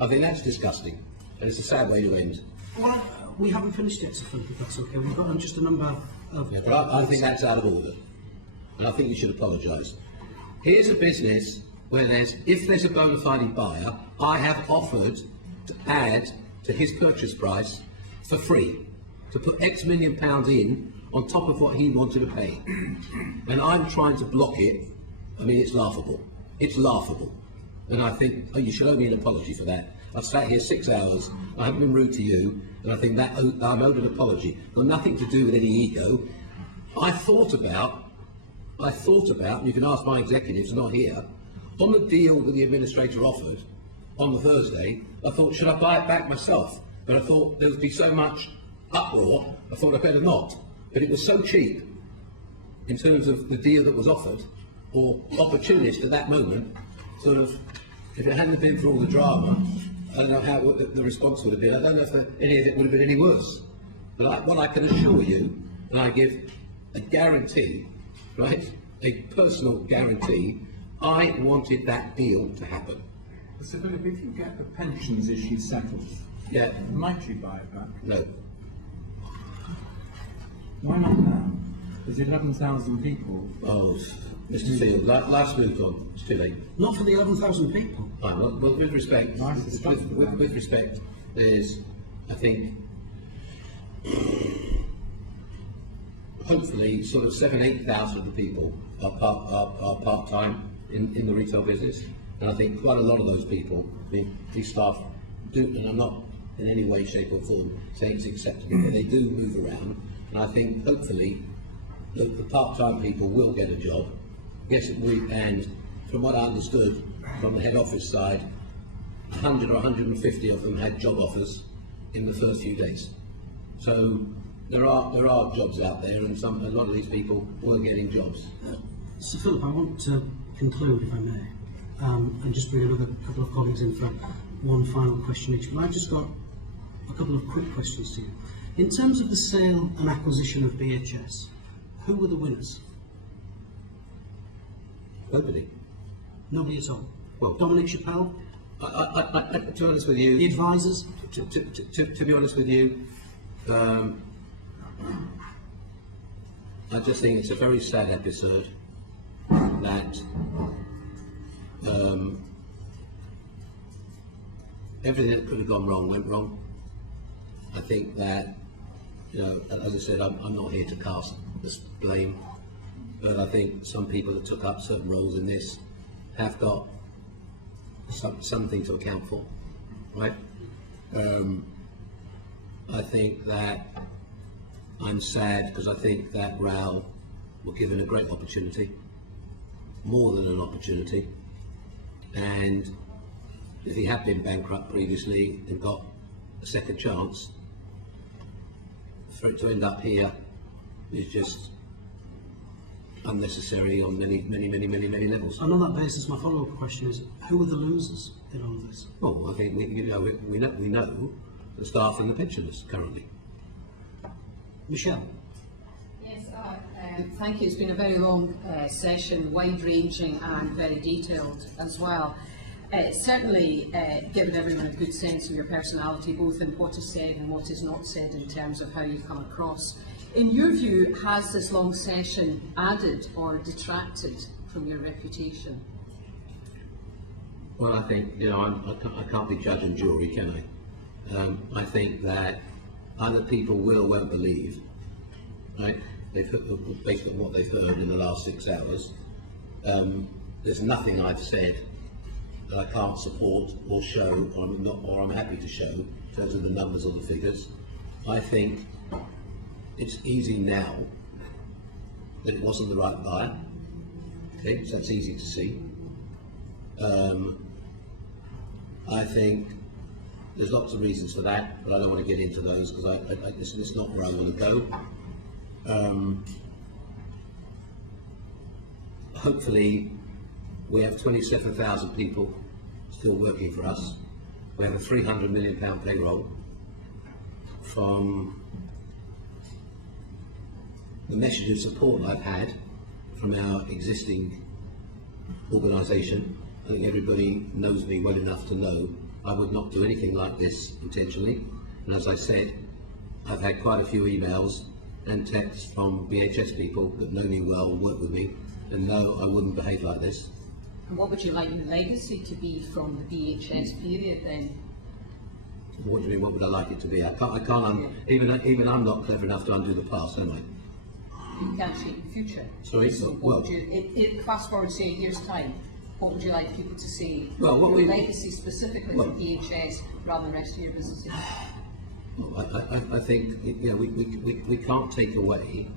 I think that's disgusting, and it's a sad way to end. Well, we haven't finished yet, Sir Philip, if that's okay. We've got just a number of... Yeah, but I think that's out of order, and I think you should apologise. Here's a business where if there's a bona fide buyer, I have offered to add to his purchase price for free, to put X million pounds in on top of what he wanted to pay. And I'm trying to block it. I mean, it's laughable. It's laughable. And I think, you should owe me an apology for that. I've sat here 6 hours, I haven't been rude to you, and I think that I'm owed an apology. Got nothing to do with any ego. I thought about, you can ask my executives, not here, on the deal that the administrator offered on the Thursday, I thought, should I buy it back myself? But I thought there would be so much uproar, I thought I'd better not. But it was so cheap in terms of the deal that was offered, or opportunist at that moment, sort of, if it hadn't been for all the drama, I don't know how the response would have been. I don't know if any of it would have been any worse. But what I can assure you, and I give a guarantee, right, a personal guarantee, I wanted that deal to happen. Sir Philip, if you get the pensions issue settled, might you buy it back? No. Why not now? There's 11,000 people. Oh, Mr. Field, life's moved on. It's too late. Not for the 11,000 people. Fine. Well, with respect, with respect, there's, I think, hopefully, sort of 8,000 people are part-time in the retail business, and I think quite a lot of those people, these staff do, and I'm not in any way, shape or form saying it's acceptable, but they do move around, and I think hopefully the part-time people will get a job. Yes, and from what I understood from the head office side, 100 or 150 of them had job offers in the first few days. So there are jobs out there, and a lot of these people were getting jobs. Sir Philip, I want to conclude, if I may, and just bring another couple of colleagues in for one final question each. But I've just got a couple of quick questions to you. In terms of the sale and acquisition of BHS, who were the winners? Nobody. Nobody at all? Well, Dominic Chappell? To be honest with you... The advisors? To be honest with you, I just think it's a very sad episode that everything that could have gone wrong went wrong. I think that, as I said, I'm not here to cast this blame, but I think some people that took up certain roles in this have got something to account for, right? I think that I'm sad because I think that Raoul were given a great opportunity, more than an opportunity, and if he had been bankrupt previously and got a second chance, for it to end up here is just unnecessary on many levels. And on that basis, my follow-up question is, who are the losers in all of this? Well, I think we know the staff and the pensioners currently. Michelle? Yes, thank you. It's been a very long session, wide-ranging and very detailed as well. Certainly given everyone a good sense of your personality, both in what is said and what is not said in terms of how you come across. In your view, has this long session added or detracted from your reputation? Well, I think, I can't be judge and jury, can I? I think that other people won't believe, right? Based on what they've heard in the last 6 hours. There's nothing I've said that I can't support or show, or I'm happy to show in terms of the numbers or the figures. I think it's easy now that it wasn't the right buyer. Okay, so that's easy to see. I think there's lots of reasons for that, but I don't want to get into those because this is not where I want to go. Hopefully, we have 27,000 people still working for us. We have a £300 million payroll. From the message of support I've had from our existing organisation, I think everybody knows me well enough to know I would not do anything like this intentionally. And as I said, I've had quite a few emails and texts from BHS people that know me well, work with me, and know I wouldn't behave like this. And what would you like your legacy to be from the BHS period then? What do you mean, what would I like it to be? Even I'm not clever enough to undo the past, am I? You can't shape the future. Sorry? So Well, what would you, fast forward, say, a year's time, what would you like people to say? Well, what your we- legacy specifically for BHS rather than the rest of your businesses? I think we can't take away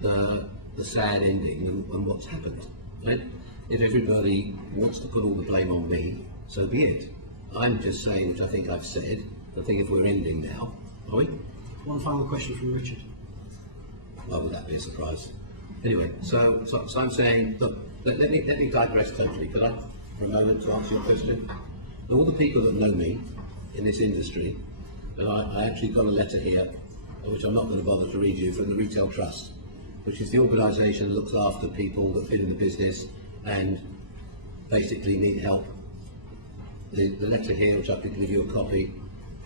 the sad ending and what's happened. Right? If everybody wants to put all the blame on me, so be it. I'm just saying, which I think I've said, I think if we're ending now, are we? One final question from Richard. Why would that be a surprise? Anyway, so I'm saying, look, let me digress totally, could I, for a moment, to answer your question? All the people that know me in this industry, and I actually got a letter here, which I'm not going to bother to read you, from the Retail Trust, which is the organisation that looks after people that fit in the business and basically need help. The letter here, which I could give you a copy,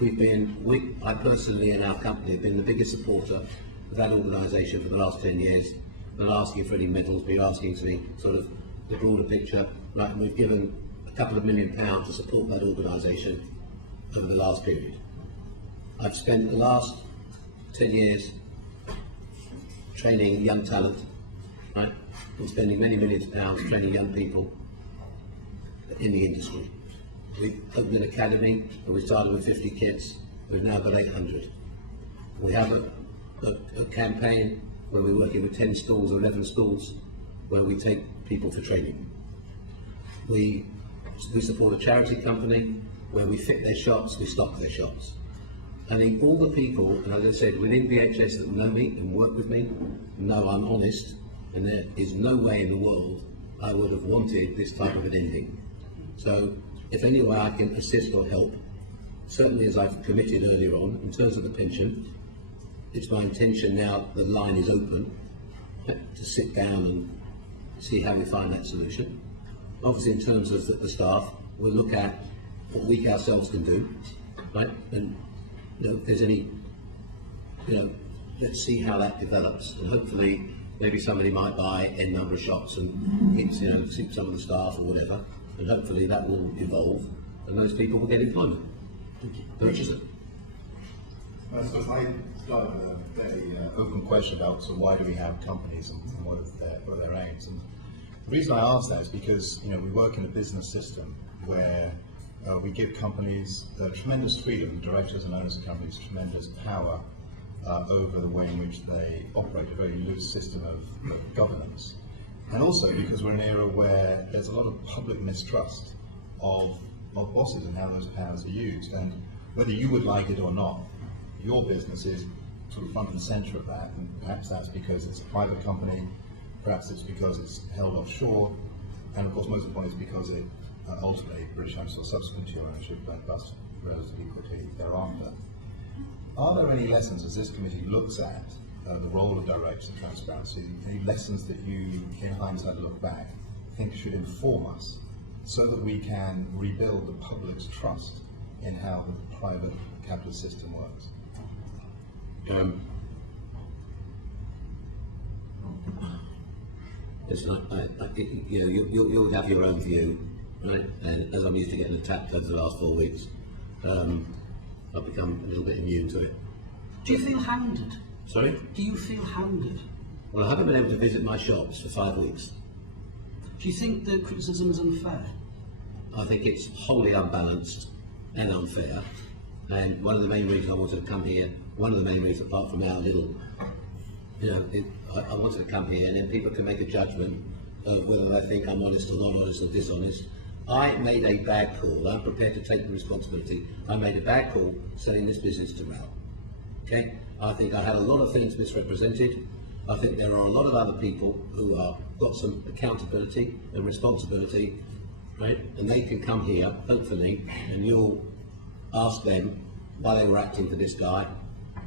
I personally and our company have been the biggest supporter of that organisation for the last 10 years. They're not asking for any medals, but you're asking to me sort of the broader picture. Right, and we've given a couple of £1 million to support that organisation over the last period. I've spent the last 10 years training young talent, right? I'm spending many millions of pounds training young people in the industry. We opened an academy, and we started with 50 kids. We've now got 800. We have a campaign where we're working with 10 schools or 11 schools where we take people for training. We support a charity company where we fit their shops, we stock their shops. I think all the people, and as I said, within BHS that know me and work with me, know I'm honest, and there is no way in the world I would have wanted this type of an ending. So, if any way I can assist or help, certainly as I've committed earlier on, in terms of the pension, it's my intention now the line is open to sit down and see how we find that solution. Obviously, in terms of the staff, we'll look at what we ourselves can do, right? And if there's any, let's see how that develops, and hopefully maybe somebody might buy n number of shops and keep some of the staff or whatever, and hopefully that will evolve, and those people will get employment. Purchase it. So if I start with an open question about so why do we have companies and what are their aims? And the reason I ask that is because we work in a business system where we give companies tremendous freedom, directors and owners of companies tremendous power over the way in which they operate, a very loose system of governance. And also because we're in an era where there's a lot of public mistrust of bosses and how those powers are used. And whether you would like it or not, your business is sort of front and centre of that. And perhaps that's because it's a private company, perhaps it's because it's held offshore, and of course most importantly it's because it ultimately, British Ownership or subsequent to your ownership went bust relatively quickly thereafter. Are there any lessons as this committee looks at the role of directors and transparency, any lessons that you, in hindsight, look back, think should inform us so that we can rebuild the public's trust in how the private capitalist system works? Listen, you'll have your own view, right? And as I'm used to getting attacked over the last 4 weeks, I've become a little bit immune to it. Do you feel hounded? Sorry? Do you feel hounded? Well, I haven't been able to visit my shops for 5 weeks. Do you think the criticism is unfair? I think it's wholly unbalanced and unfair. And one of the main reasons I wanted to come here, one of the main reasons apart from our little, I wanted to come here, and then people can make a judgment of whether they think I'm honest or not honest or dishonest. I made a bad call. I'm prepared to take the responsibility. I made a bad call selling this business to Raoul. Okay? I think I had a lot of things misrepresented. I think there are a lot of other people who are got some accountability and responsibility, right? And they can come here, hopefully, and you'll ask them why they were acting for this guy,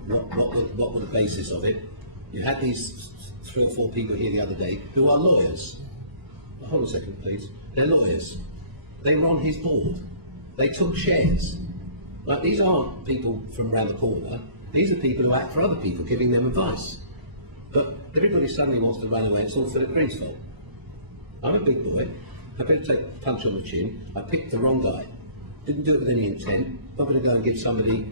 what were the basis of it. You had these 3 or 4 people here the other day who are lawyers. Hold a second, please. They're lawyers. They were on his board. They took shares. Like, these aren't people from around the corner. These are people who act for other people, giving them advice. But everybody suddenly wants to run away. It's all Philip Green's fault. I'm a big boy. I better take a punch on the chin. I picked the wrong guy. Didn't do it with any intent. Not going to go and give somebody,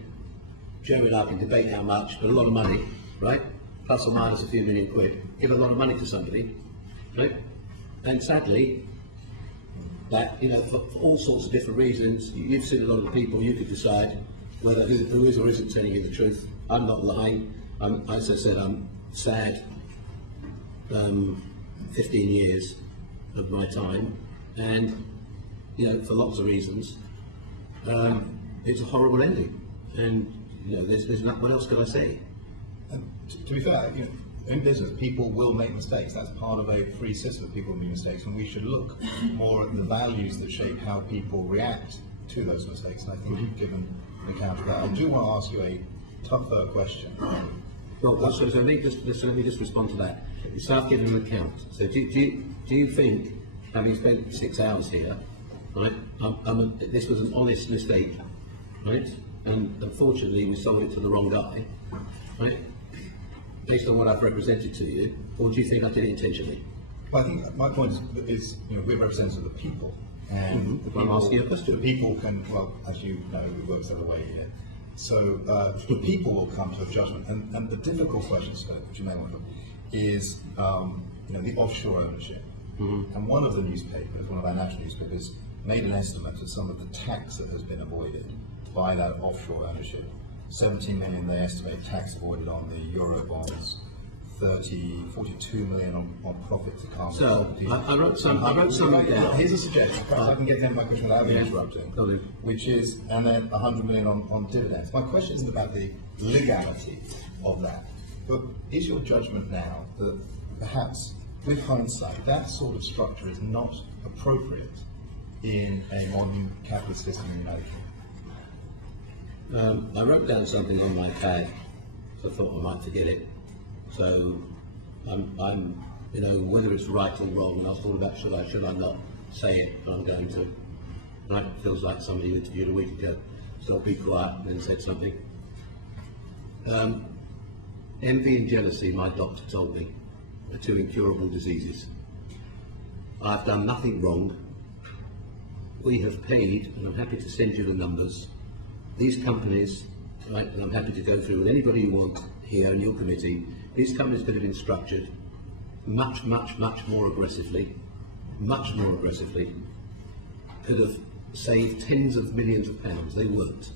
Joe and I can debate how much, but a lot of money, right? Plus or minus a few million quid. Give a lot of money to somebody, right? And sadly, that, for all sorts of different reasons, you've seen a lot of the people, you could decide whether who is or isn't telling you the truth. I'm not lying. As I said, I'm sad. 15 years of my time, and for lots of reasons, it's a horrible ending. And there's not. What else could I say? And to be fair, in business, people will make mistakes. That's part of a free system. People make mistakes, and we should look more at the values that shape how people react to those mistakes. And I think you've given an account of that. I do want to ask you a tougher question. Well, so let me just respond to that. You start giving an account. So do you think, having spent 6 hours here, right? This was an honest mistake, right? And unfortunately, we sold it to the wrong guy, right? Based on what I've represented to you, or do you think I did it intentionally? Well, I think my point is we're representatives of the people, and I'm asking you a question. The people can, well, as you know, it works the other way here. So the people will come to a judgment, and the difficult question, which you may want to, is the offshore ownership. And one of the newspapers, one of our national newspapers, made an estimate of some of the tax that has been avoided by that offshore ownership. 17 million they estimate tax avoided on the Euro bonds, 42 million on profit to come. So I wrote something down. Here's a suggestion. Perhaps I can get them my question without interrupting. Which is, and then 100 million on dividends. My question isn't about the legality of that, but is your judgment now that perhaps, with hindsight, that sort of structure is not appropriate in a modern capitalist system in the United Kingdom? I wrote down something on my pad, so I thought I might forget it. So I'm whether it's right or wrong, and I was thought about should I not say it, but I'm going to. Right? It feels like somebody who interviewed a week ago. So I'll be quiet and then said something. Envy and jealousy, my doctor told me, are 2 incurable diseases. I've done nothing wrong. We have paid, and I'm happy to send you the numbers. These companies, right, and I'm happy to go through with anybody you want here in your committee, these companies could have been structured much more aggressively, could have saved tens of millions of pounds. They weren't.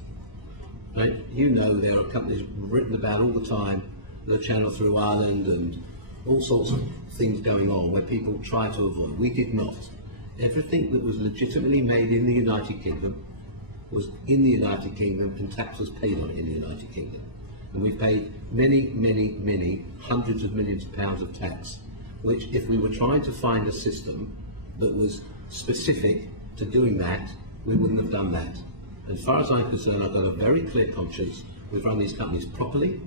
Right? There are companies written about all the time, the channel through Ireland and all sorts of things going on where people try to avoid. We did not. Everything that was legitimately made in the United Kingdom was in the United Kingdom, and tax was paid on it in the United Kingdom. And we've paid many hundreds of millions of pounds of tax, which, if we were trying to find a system that was specific to doing that, we wouldn't have done that. As far as I'm concerned, I've got a very clear conscience. We've run these companies properly.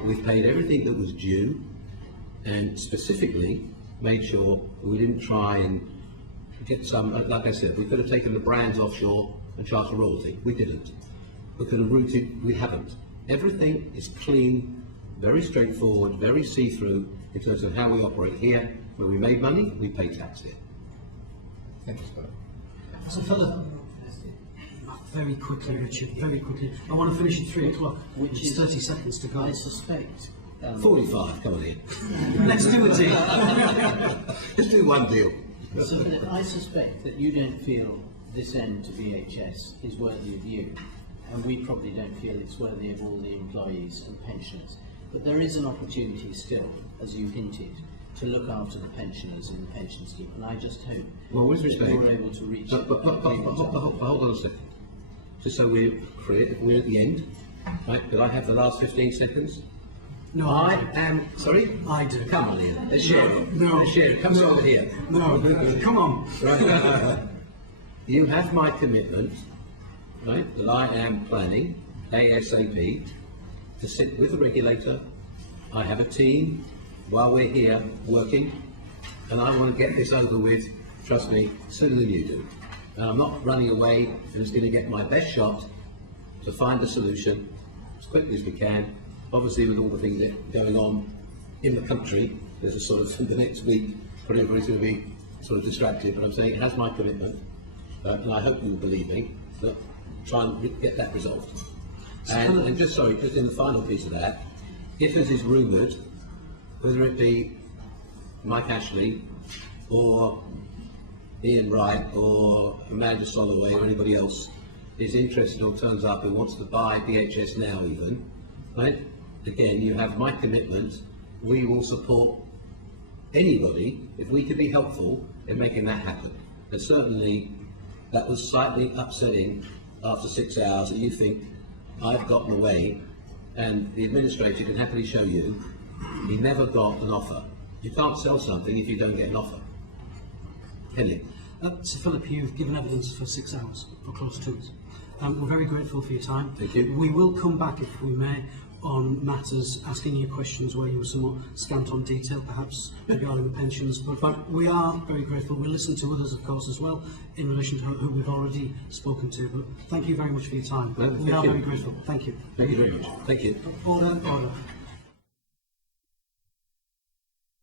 We've paid everything that was due, and specifically made sure we didn't try and get some, like I said, we could have taken the brands offshore and charged a royalty. We didn't. We could have routed, we haven't. Everything is clean, very straightforward, very see-through in terms of how we operate here. When we made money, we pay tax here. Thank you, sir. So, Philip, very quickly, Richard, very quickly. I want to finish at 3 o'clock, which is 30 seconds to go. I suspect. 45, come on in. Let's do a deal. Let's do one deal. So, Philip, I suspect that you don't feel this end to BHS is worthy of you. and we probably don't feel it's worthy of all the employees and pensioners. But there is an opportunity still, as you hinted, to look after the pensioners in the pension scheme, and I just hope with that respect, you're able to reach hold on a second. Just so we're clear, we're at the end. Right? Could I have the last 15 seconds? No, I am. Sorry? I do. Come on, Ian. Let's share it. No. Let's share it. Come over here. No, come on. Right. You have my commitment, right, that I am planning ASAP to sit with the regulator. I have a team while we're here working, and I want to get this over with, trust me, sooner than you do. And I'm not running away, and it's going to get my best shot to find a solution as quickly as we can. Obviously, with all the things that are going on in the country, there's a sort of, the next week, probably everybody's going to be sort of distracted, but I'm saying it has my commitment, and I hope you will believe me, that try and get that resolved. And just, sorry, just in the final piece of that, if as is rumoured, whether it be Mike Ashley or Ian Wright or Amanda Soloway or anybody else is interested or turns up and wants to buy BHS now even, right? Again, you have my commitment. We will support anybody if we can be helpful in making that happen. And certainly that was slightly upsetting after 6 hours that you think I've gotten away, and the administrator can happily show you he never got an offer. You can't sell something if you don't get an offer. Can you? Sir Philip, you've given evidence for 6 hours, or close to it. We're very grateful for your time. Thank you. We will come back, if we may, on matters, asking you questions where you were somewhat scant on detail, perhaps regarding the pensions. But we are very grateful. We'll listen to others, of course, as well, in relation to who we've already spoken to. But thank you very much for your time. Well, we are very grateful. Thank you. Thank you very much. Thank you. Order, order.